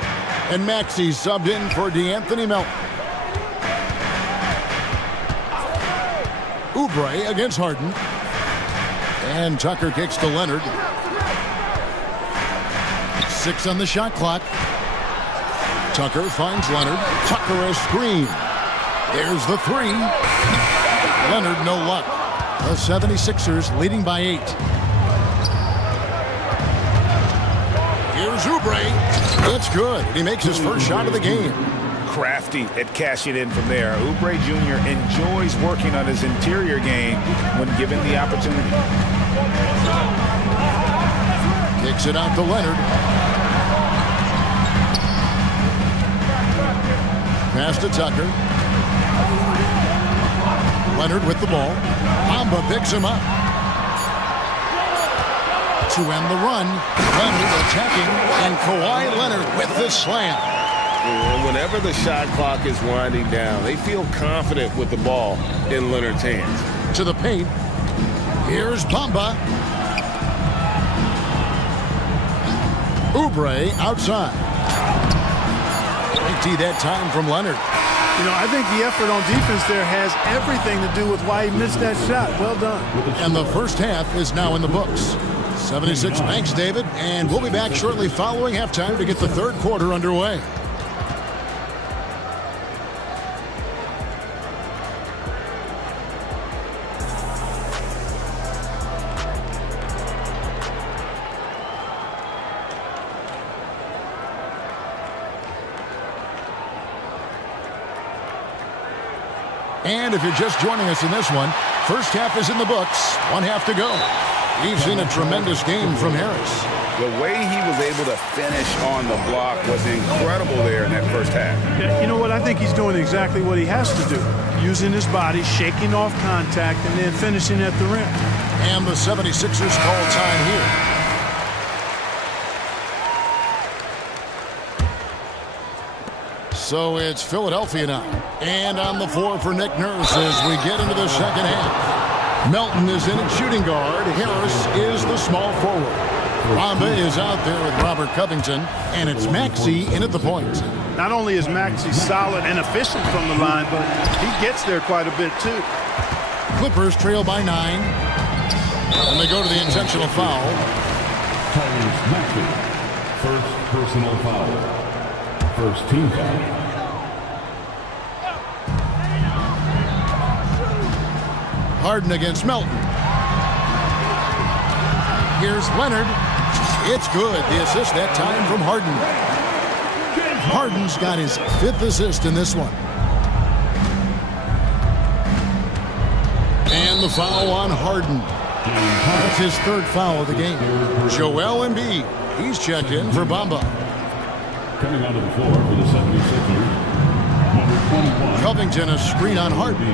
And Maxey subbed in for DeAnthony Melton. Oubre against Harden. And Tucker kicks to Leonard. 6 on the shot clock. Tucker finds Leonard. Tucker a screen. There's the 3. Leonard no luck. The 76ers leading by 8. Here's Oubre. It's good. He makes his first shot of the game. Crafty at cashing in from there. Oubre Jr. enjoys working on his interior game when given the opportunity. Kicks it out to Leonard. Pass to Tucker. Leonard with the ball. Bamba picks him up. To end the run, Leonard attacking, and Kawhi Leonard with the slam. And whenever the shot clock is winding down, they feel confident with the ball in Leonard's hands. To the paint. Here's Bamba. Oubre outside. Big T that time from Leonard. You know, I think the effort on defense there has everything to do with why he missed that shot. Well done. And the first half is now in the books. 76, thanks, David. And we'll be back shortly following halftime to get the third quarter underway. And if you're just joining us in this one, first half is in the books. 1 half to go. We've seen a tremendous game from Harris. The way he was able to finish on the block was incredible there in that first half. Yeah, you know what? I think he's doing exactly what he has to do. Using his body, shaking off contact, and then finishing at the rim. And the 76ers call time here. So it's Philadelphia now. And on the floor for Nick Nurse as we get into the second half. Melton is in at shooting guard. Harris is the small forward. Bamba is out there with Robert Covington, and it's Maxey in at the point. Not only is Maxey solid and efficient from the line, but he gets there quite a bit too. Clippers trail by 9, and they go to the intentional foul. Tyrese Maxey, first personal foul. First team foul. Harden against Melton. Here's Leonard. It's good. The assist that time from Harden. Harden's got his 5th assist in this one. And the foul on Harden. That's his 3rd foul of the game. Joel Embiid. He's checked in for Bamba. Coming onto the floor for the 76ers, number 21. Covington, a screen on Harden.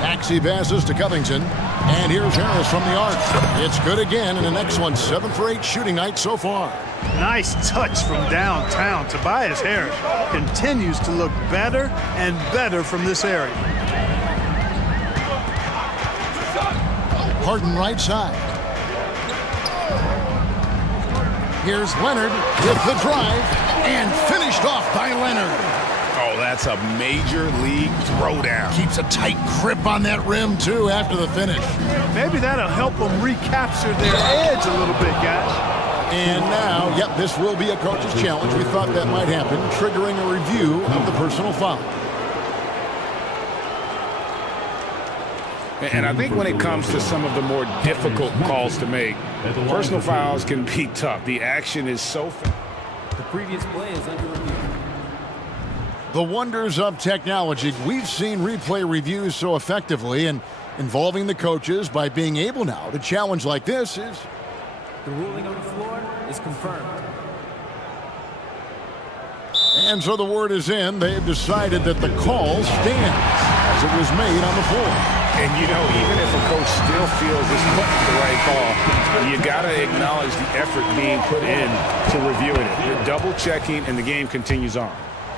Maxey passes to Covington. And here's Harris from the arc. It's good again, and the next one, 7 for 8 shooting night so far. Nice touch from downtown. Tobias Harris continues to look better and better from this area. Harden right side. Here's Leonard with the drive, and finished off by Leonard. Oh, that's a major league throwdown. Keeps a tight grip on that rim, too, after the finish. Maybe that'll help them recapture their edge a little bit, guys. And now, yep, this will be a coach's challenge. We thought that might happen, triggering a review of the personal foul. And I think when it comes to some of the more difficult calls to make, personal fouls can be tough. The action is so fast. The previous play is under review. The wonders of technology. We've seen replay reviews so effectively, and involving the coaches by being able now to challenge like this is... The ruling on the floor is confirmed. And so the word is in. They've decided that the call stands as it was made on the floor. And, you know, even if a coach still feels this wasn't the right call, you got to acknowledge the effort being put in to reviewing it. You're double-checking, and the game continues on.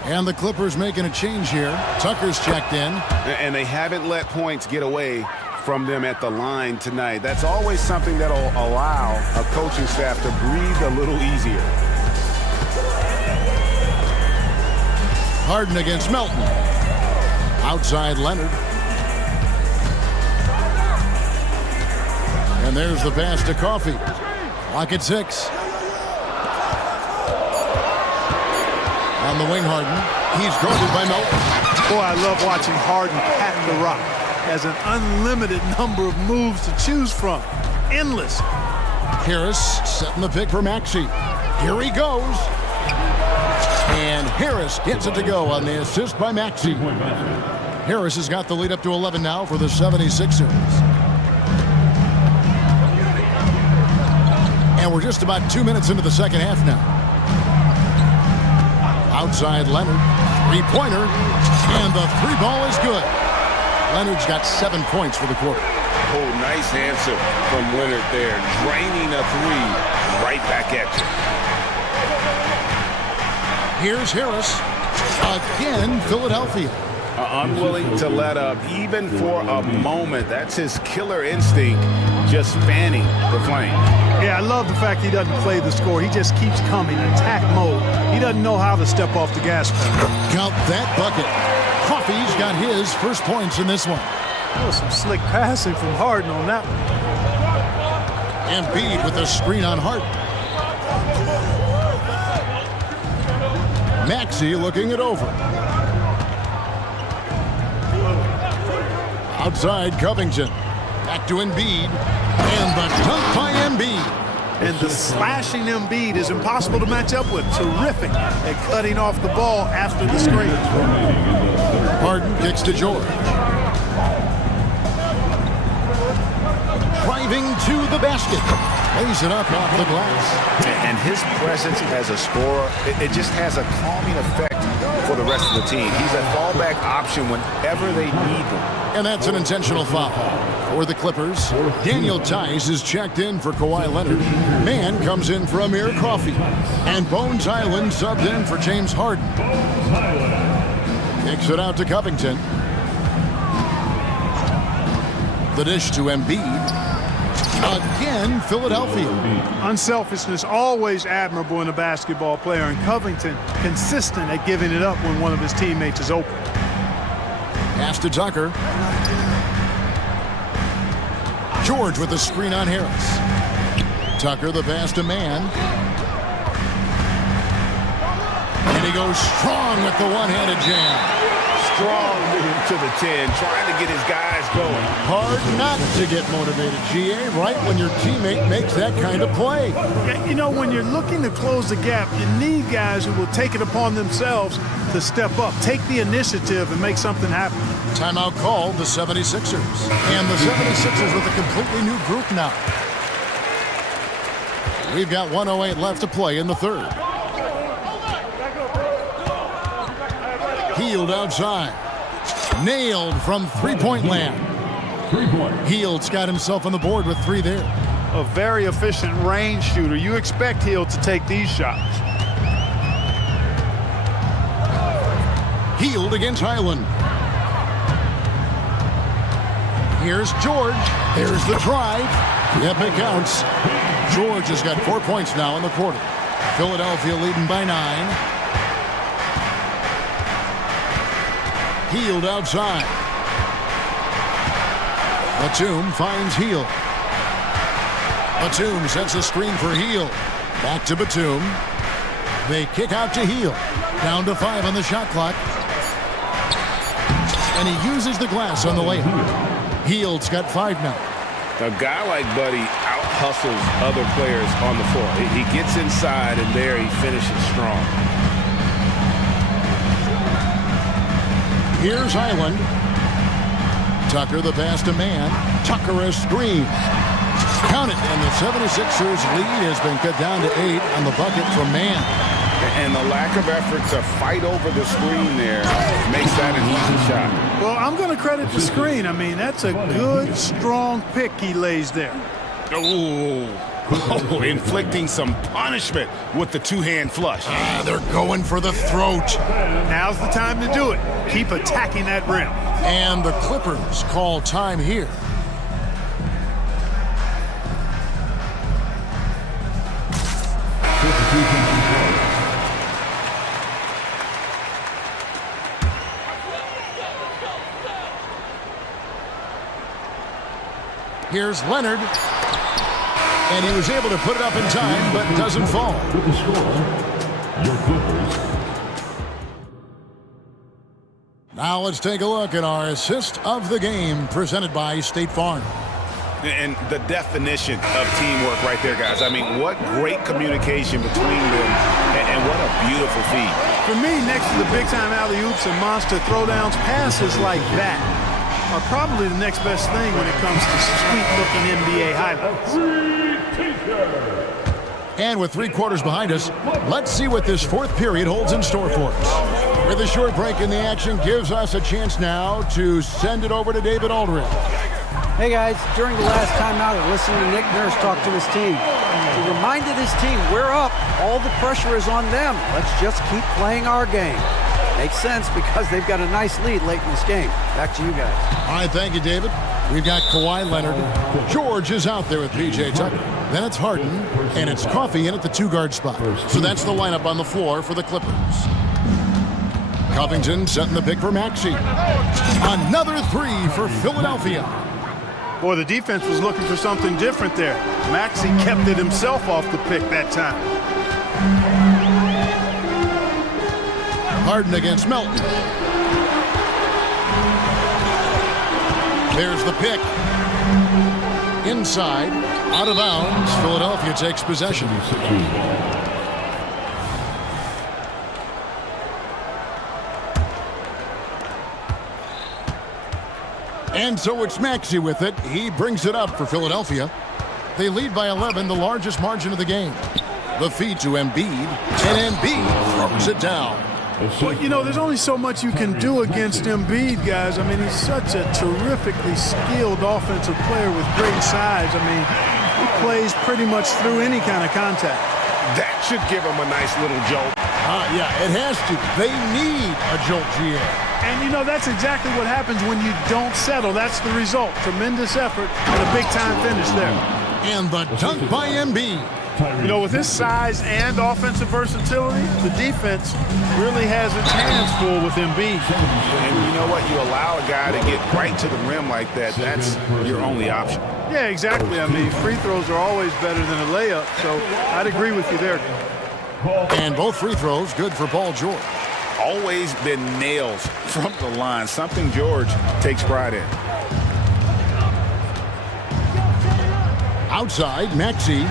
And the Clippers making a change here. Tucker's checked in. And they haven't let points get away from them at the line tonight. That's always something that'll allow a coaching staff to breathe a little easier. Harden against Melton. Outside Leonard. And there's the pass to Coffey. Clock at 6. On the wing, Harden. He's guarded by Melton. Boy, I love watching Harden pat the rock. Has an unlimited number of moves to choose from. Endless. Harris setting the pick for Maxey. Here he goes. And Harris gets it to go on the assist by Maxey. Harris has got the lead up to 11 now for the 76ers. And we're just about 2 minutes into the second half now. Outside Leonard, three-pointer, and the three ball is good. Leonard's got 7 points for the quarter. Oh, nice answer from Leonard there. Draining a three right back at you. Here's Harris. Again, Philadelphia. Unwilling to let up, even for a moment. That's his killer instinct, just fanning the flame. Yeah, I love the fact he doesn't play the score. He just keeps coming, attack mode. He doesn't know how to step off the gas pedal. Count that bucket. Coffey's got his first points in this one. That was some slick passing from Harden on that one. Embiid with a screen on Harden. Maxey looking it over. Outside Covington. Back to Embiid. And the dunk by Embiid. And the slashing Embiid is impossible to match up with. Terrific at cutting off the ball after the screen. Harden kicks to George. Driving to the basket. Lays it up off the glass. And his presence as a scorer, it just has a calming effect for the rest of the team. He's a fallback option whenever they need them. And that's an intentional foul. For the Clippers, Daniel Tice is checked in for Kawhi Leonard. Mann comes in for Amir Coffey. And Bones Island subbed in for James Harden. Kicks it out to Covington. The dish to Embiid. Again, Philadelphia. Unselfishness always admirable in a basketball player, and Covington consistent at giving it up when one of his teammates is open. Pass to Tucker. George with the screen on Harris. Tucker the pass to Mann. And he goes strong with the one-handed jam. Strong move to the 10, trying to get his guys going. Hard not to get motivated, GA, right when your teammate makes that kind of play. You know, when you're looking to close the gap, you need guys who will take it upon themselves to step up, take the initiative, and make something happen. Timeout called the 76ers. And the 76ers with a completely new group now. We've got 1:08 left to play in the third. Hield outside. Nailed from three-point land. Hield's got himself on the board with 3 there. A very efficient range shooter. You expect Hield to take these shots. Hield against Highland. Here's George. There's the drive. Yep, it counts. George has got 4 points now in the quarter. Philadelphia leading by 9. Hield outside. Batum finds Hield. Batum sets a screen for Hield. Back to Batum. They kick out to Hield. Down to 5 on the shot clock. And he uses the glass on the layup. Hield's got 5 now. A guy like Buddy out-hustles other players on the floor. He gets inside, and there he finishes strong. Here's Highland. Tucker the pass to Mann. Tucker a screen. Count it, and the 76ers lead has been cut down to 8 on the bucket from Mann. And the lack of effort to fight over the screen there makes that an easy shot. Well, I'm going to credit the screen. I mean, that's a good, strong pick he lays there. Oh, inflicting some punishment with the two-hand flush. They're going for the throat. Now's the time to do it. Keep attacking that rim. And the Clippers call time here. Here's Leonard. And he was able to put it up in time, but doesn't fall. With the score, your Clippers. Now let's take a look at our assist of the game presented by State Farm. And the definition of teamwork right there, guys. I mean, what great communication between them, and what a beautiful feed. For me, next to the big-time alley-oops and monster throwdowns, passes like that are probably the next best thing when it comes to sweet-looking NBA highlights. And with 3 quarters behind us, let's see what this fourth period holds in store for us. With a short break in the action gives us a chance now to send it over to David Aldridge. Hey guys, during the last timeout, I listened to Nick Nurse talk to his team. He reminded his team, we're up. All the pressure is on them. Let's just keep playing our game. Makes sense because they've got a nice lead late in this game. Back to you guys. All right, thank you, David. We've got Kawhi Leonard. George is out there with P.J. Tucker. Then it's Harden, and it's Coffey in at the 2-guard spot. So that's the lineup on the floor for the Clippers. Covington setting the pick for Maxey. Another 3 for Philadelphia. Boy, the defense was looking for something different there. Maxey kept it himself off the pick that time. Harden against Melton. There's the pick. Inside, out of bounds. Philadelphia takes possession. And so it's Maxey with it. He brings it up for Philadelphia. They lead by 11, the largest margin of the game. The feed to Embiid, and Embiid throws it down. Well, you know, there's only so much you can do against Embiid, guys. I mean, he's such a terrifically skilled offensive player with great size. I mean, he plays pretty much through any kind of contact. That should give him a nice little jolt. Yeah, it has to. They need a jolt, GA. And, you know, that's exactly what happens when you don't settle. That's the result. Tremendous effort and a big-time finish there. And the dunk by Embiid. You know, with his size and offensive versatility, the defense really has its hands full with Embiid. And you know what? You allow a guy to get right to the rim like that, that's your only option. Yeah, exactly. I mean, free throws are always better than a layup, so I'd agree with you there. And both free throws good for Paul George. Always been nails from the line, something George takes pride in. Outside, Maxey.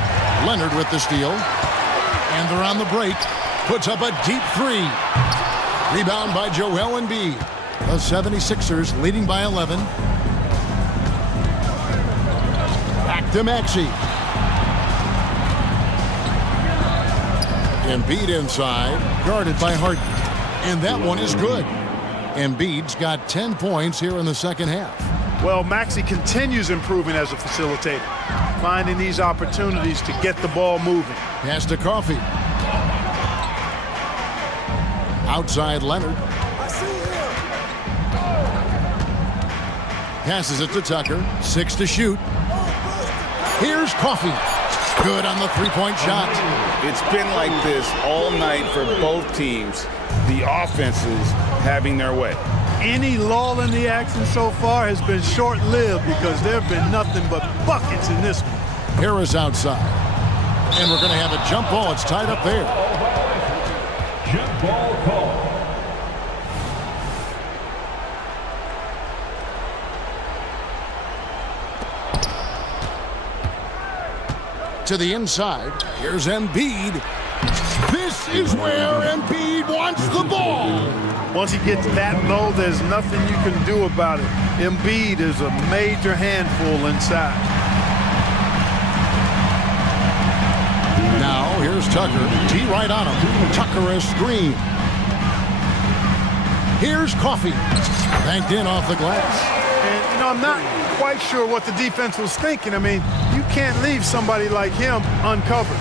Leonard with the steal. And they're on the break. Puts up a deep three. Rebound by Joel Embiid. The 76ers leading by 11. Back to Maxey. Embiid inside, guarded by Harden. And that one is good. Embiid's got 10 points here in the second half. Well, Maxey continues improving as a facilitator, finding these opportunities to get the ball moving. Pass to Coffey. Outside Leonard. Passes it to Tucker. 6 to shoot. Here's Coffey. Good on the three-point shot. It's been like this all night for both teams. The offenses having their way. Any lull in the action so far has been short-lived because there have been nothing but buckets in this one. Harris outside. And we're going to have a jump ball. It's tied up there. Jump ball call. To the inside. Here's Embiid. This is where Embiid wants the ball. Once he gets that low, there's nothing you can do about it. Embiid is a major handful inside. Now, here's Tucker. T right on him. Tucker a screen. Here's Coffey. Banked in off the glass. And, you know, I'm not quite sure what the defense was thinking. I mean, you can't leave somebody like him uncovered.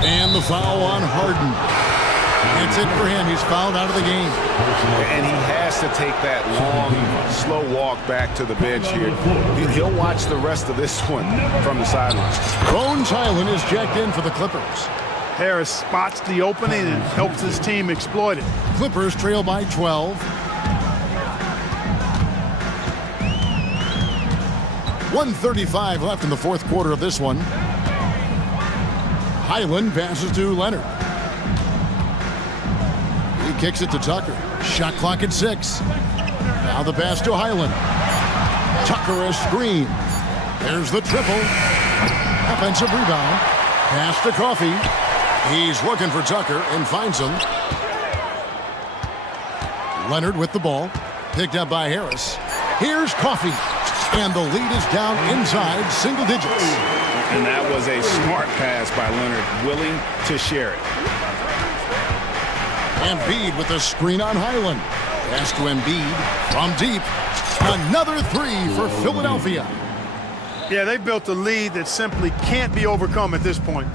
And the foul on Harden. That's it for him. He's fouled out of the game. And he has to take that long, slow walk back to the bench here. He'll watch the rest of this one from the sideline. Bones Highland is jacked in for the Clippers. Harris spots the opening and helps his team exploit it. Clippers trail by 12. 1:35 left in the fourth quarter of this one. Highland passes to Leonard. He kicks it to Tucker. Shot clock at 6. Now the pass to Highland. Tucker a screen. There's the triple. Offensive rebound. Pass to Coffey. He's looking for Tucker and finds him. Leonard with the ball. Picked up by Harris. Here's Coffey. And the lead is down inside single digits. And that was a smart pass by Leonard, willing to share it. Embiid with a screen on Highland. Pass to Embiid from deep. Another three for Philadelphia. Yeah, they built a lead that simply can't be overcome at this point.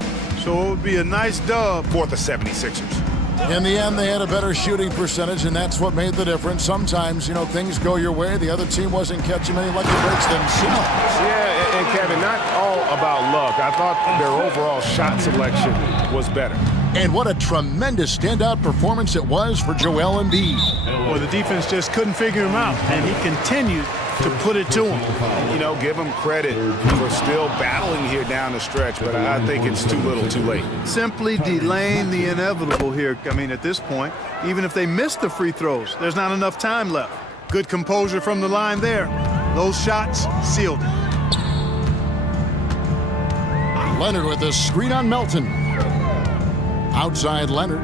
So it would be a nice dub for the 76ers. In the end, they had a better shooting percentage, and that's what made the difference. Sometimes, you know, things go your way. The other team wasn't catching many lucky breaks themselves. Yeah, and Kevin, not all about luck. I thought their overall shot selection was better. And what a tremendous standout performance it was for Joel Embiid. Well, the defense just couldn't figure him out, and he continued to put it to him. You know, give him credit for still battling here down the stretch, but I think it's too little too late. Simply delaying the inevitable here. I mean, at this point, even if they miss the free throws, there's not enough time left. Good composure from the line there. Those shots sealed it. Leonard with a screen on Melton. Outside Leonard.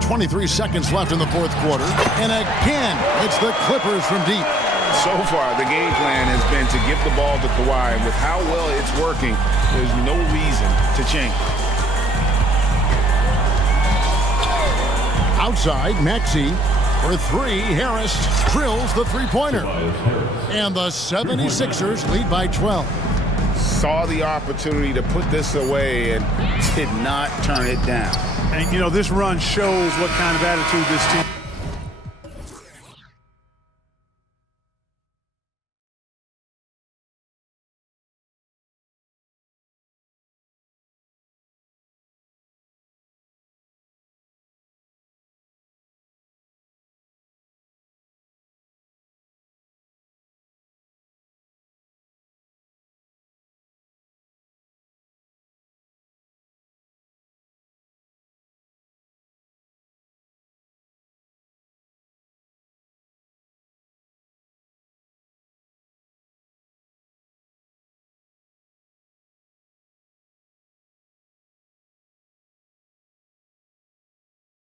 23 seconds left in the fourth quarter. And again, it's the Clippers from deep. So far, the game plan has been to get the ball to Kawhi. And with how well it's working, there's no reason to change. Outside, Maxey for three. Harris drills the three-pointer. And the 76ers lead by 12. Saw the opportunity to put this away and did not turn it down. And, you know, this run shows what kind of attitude this team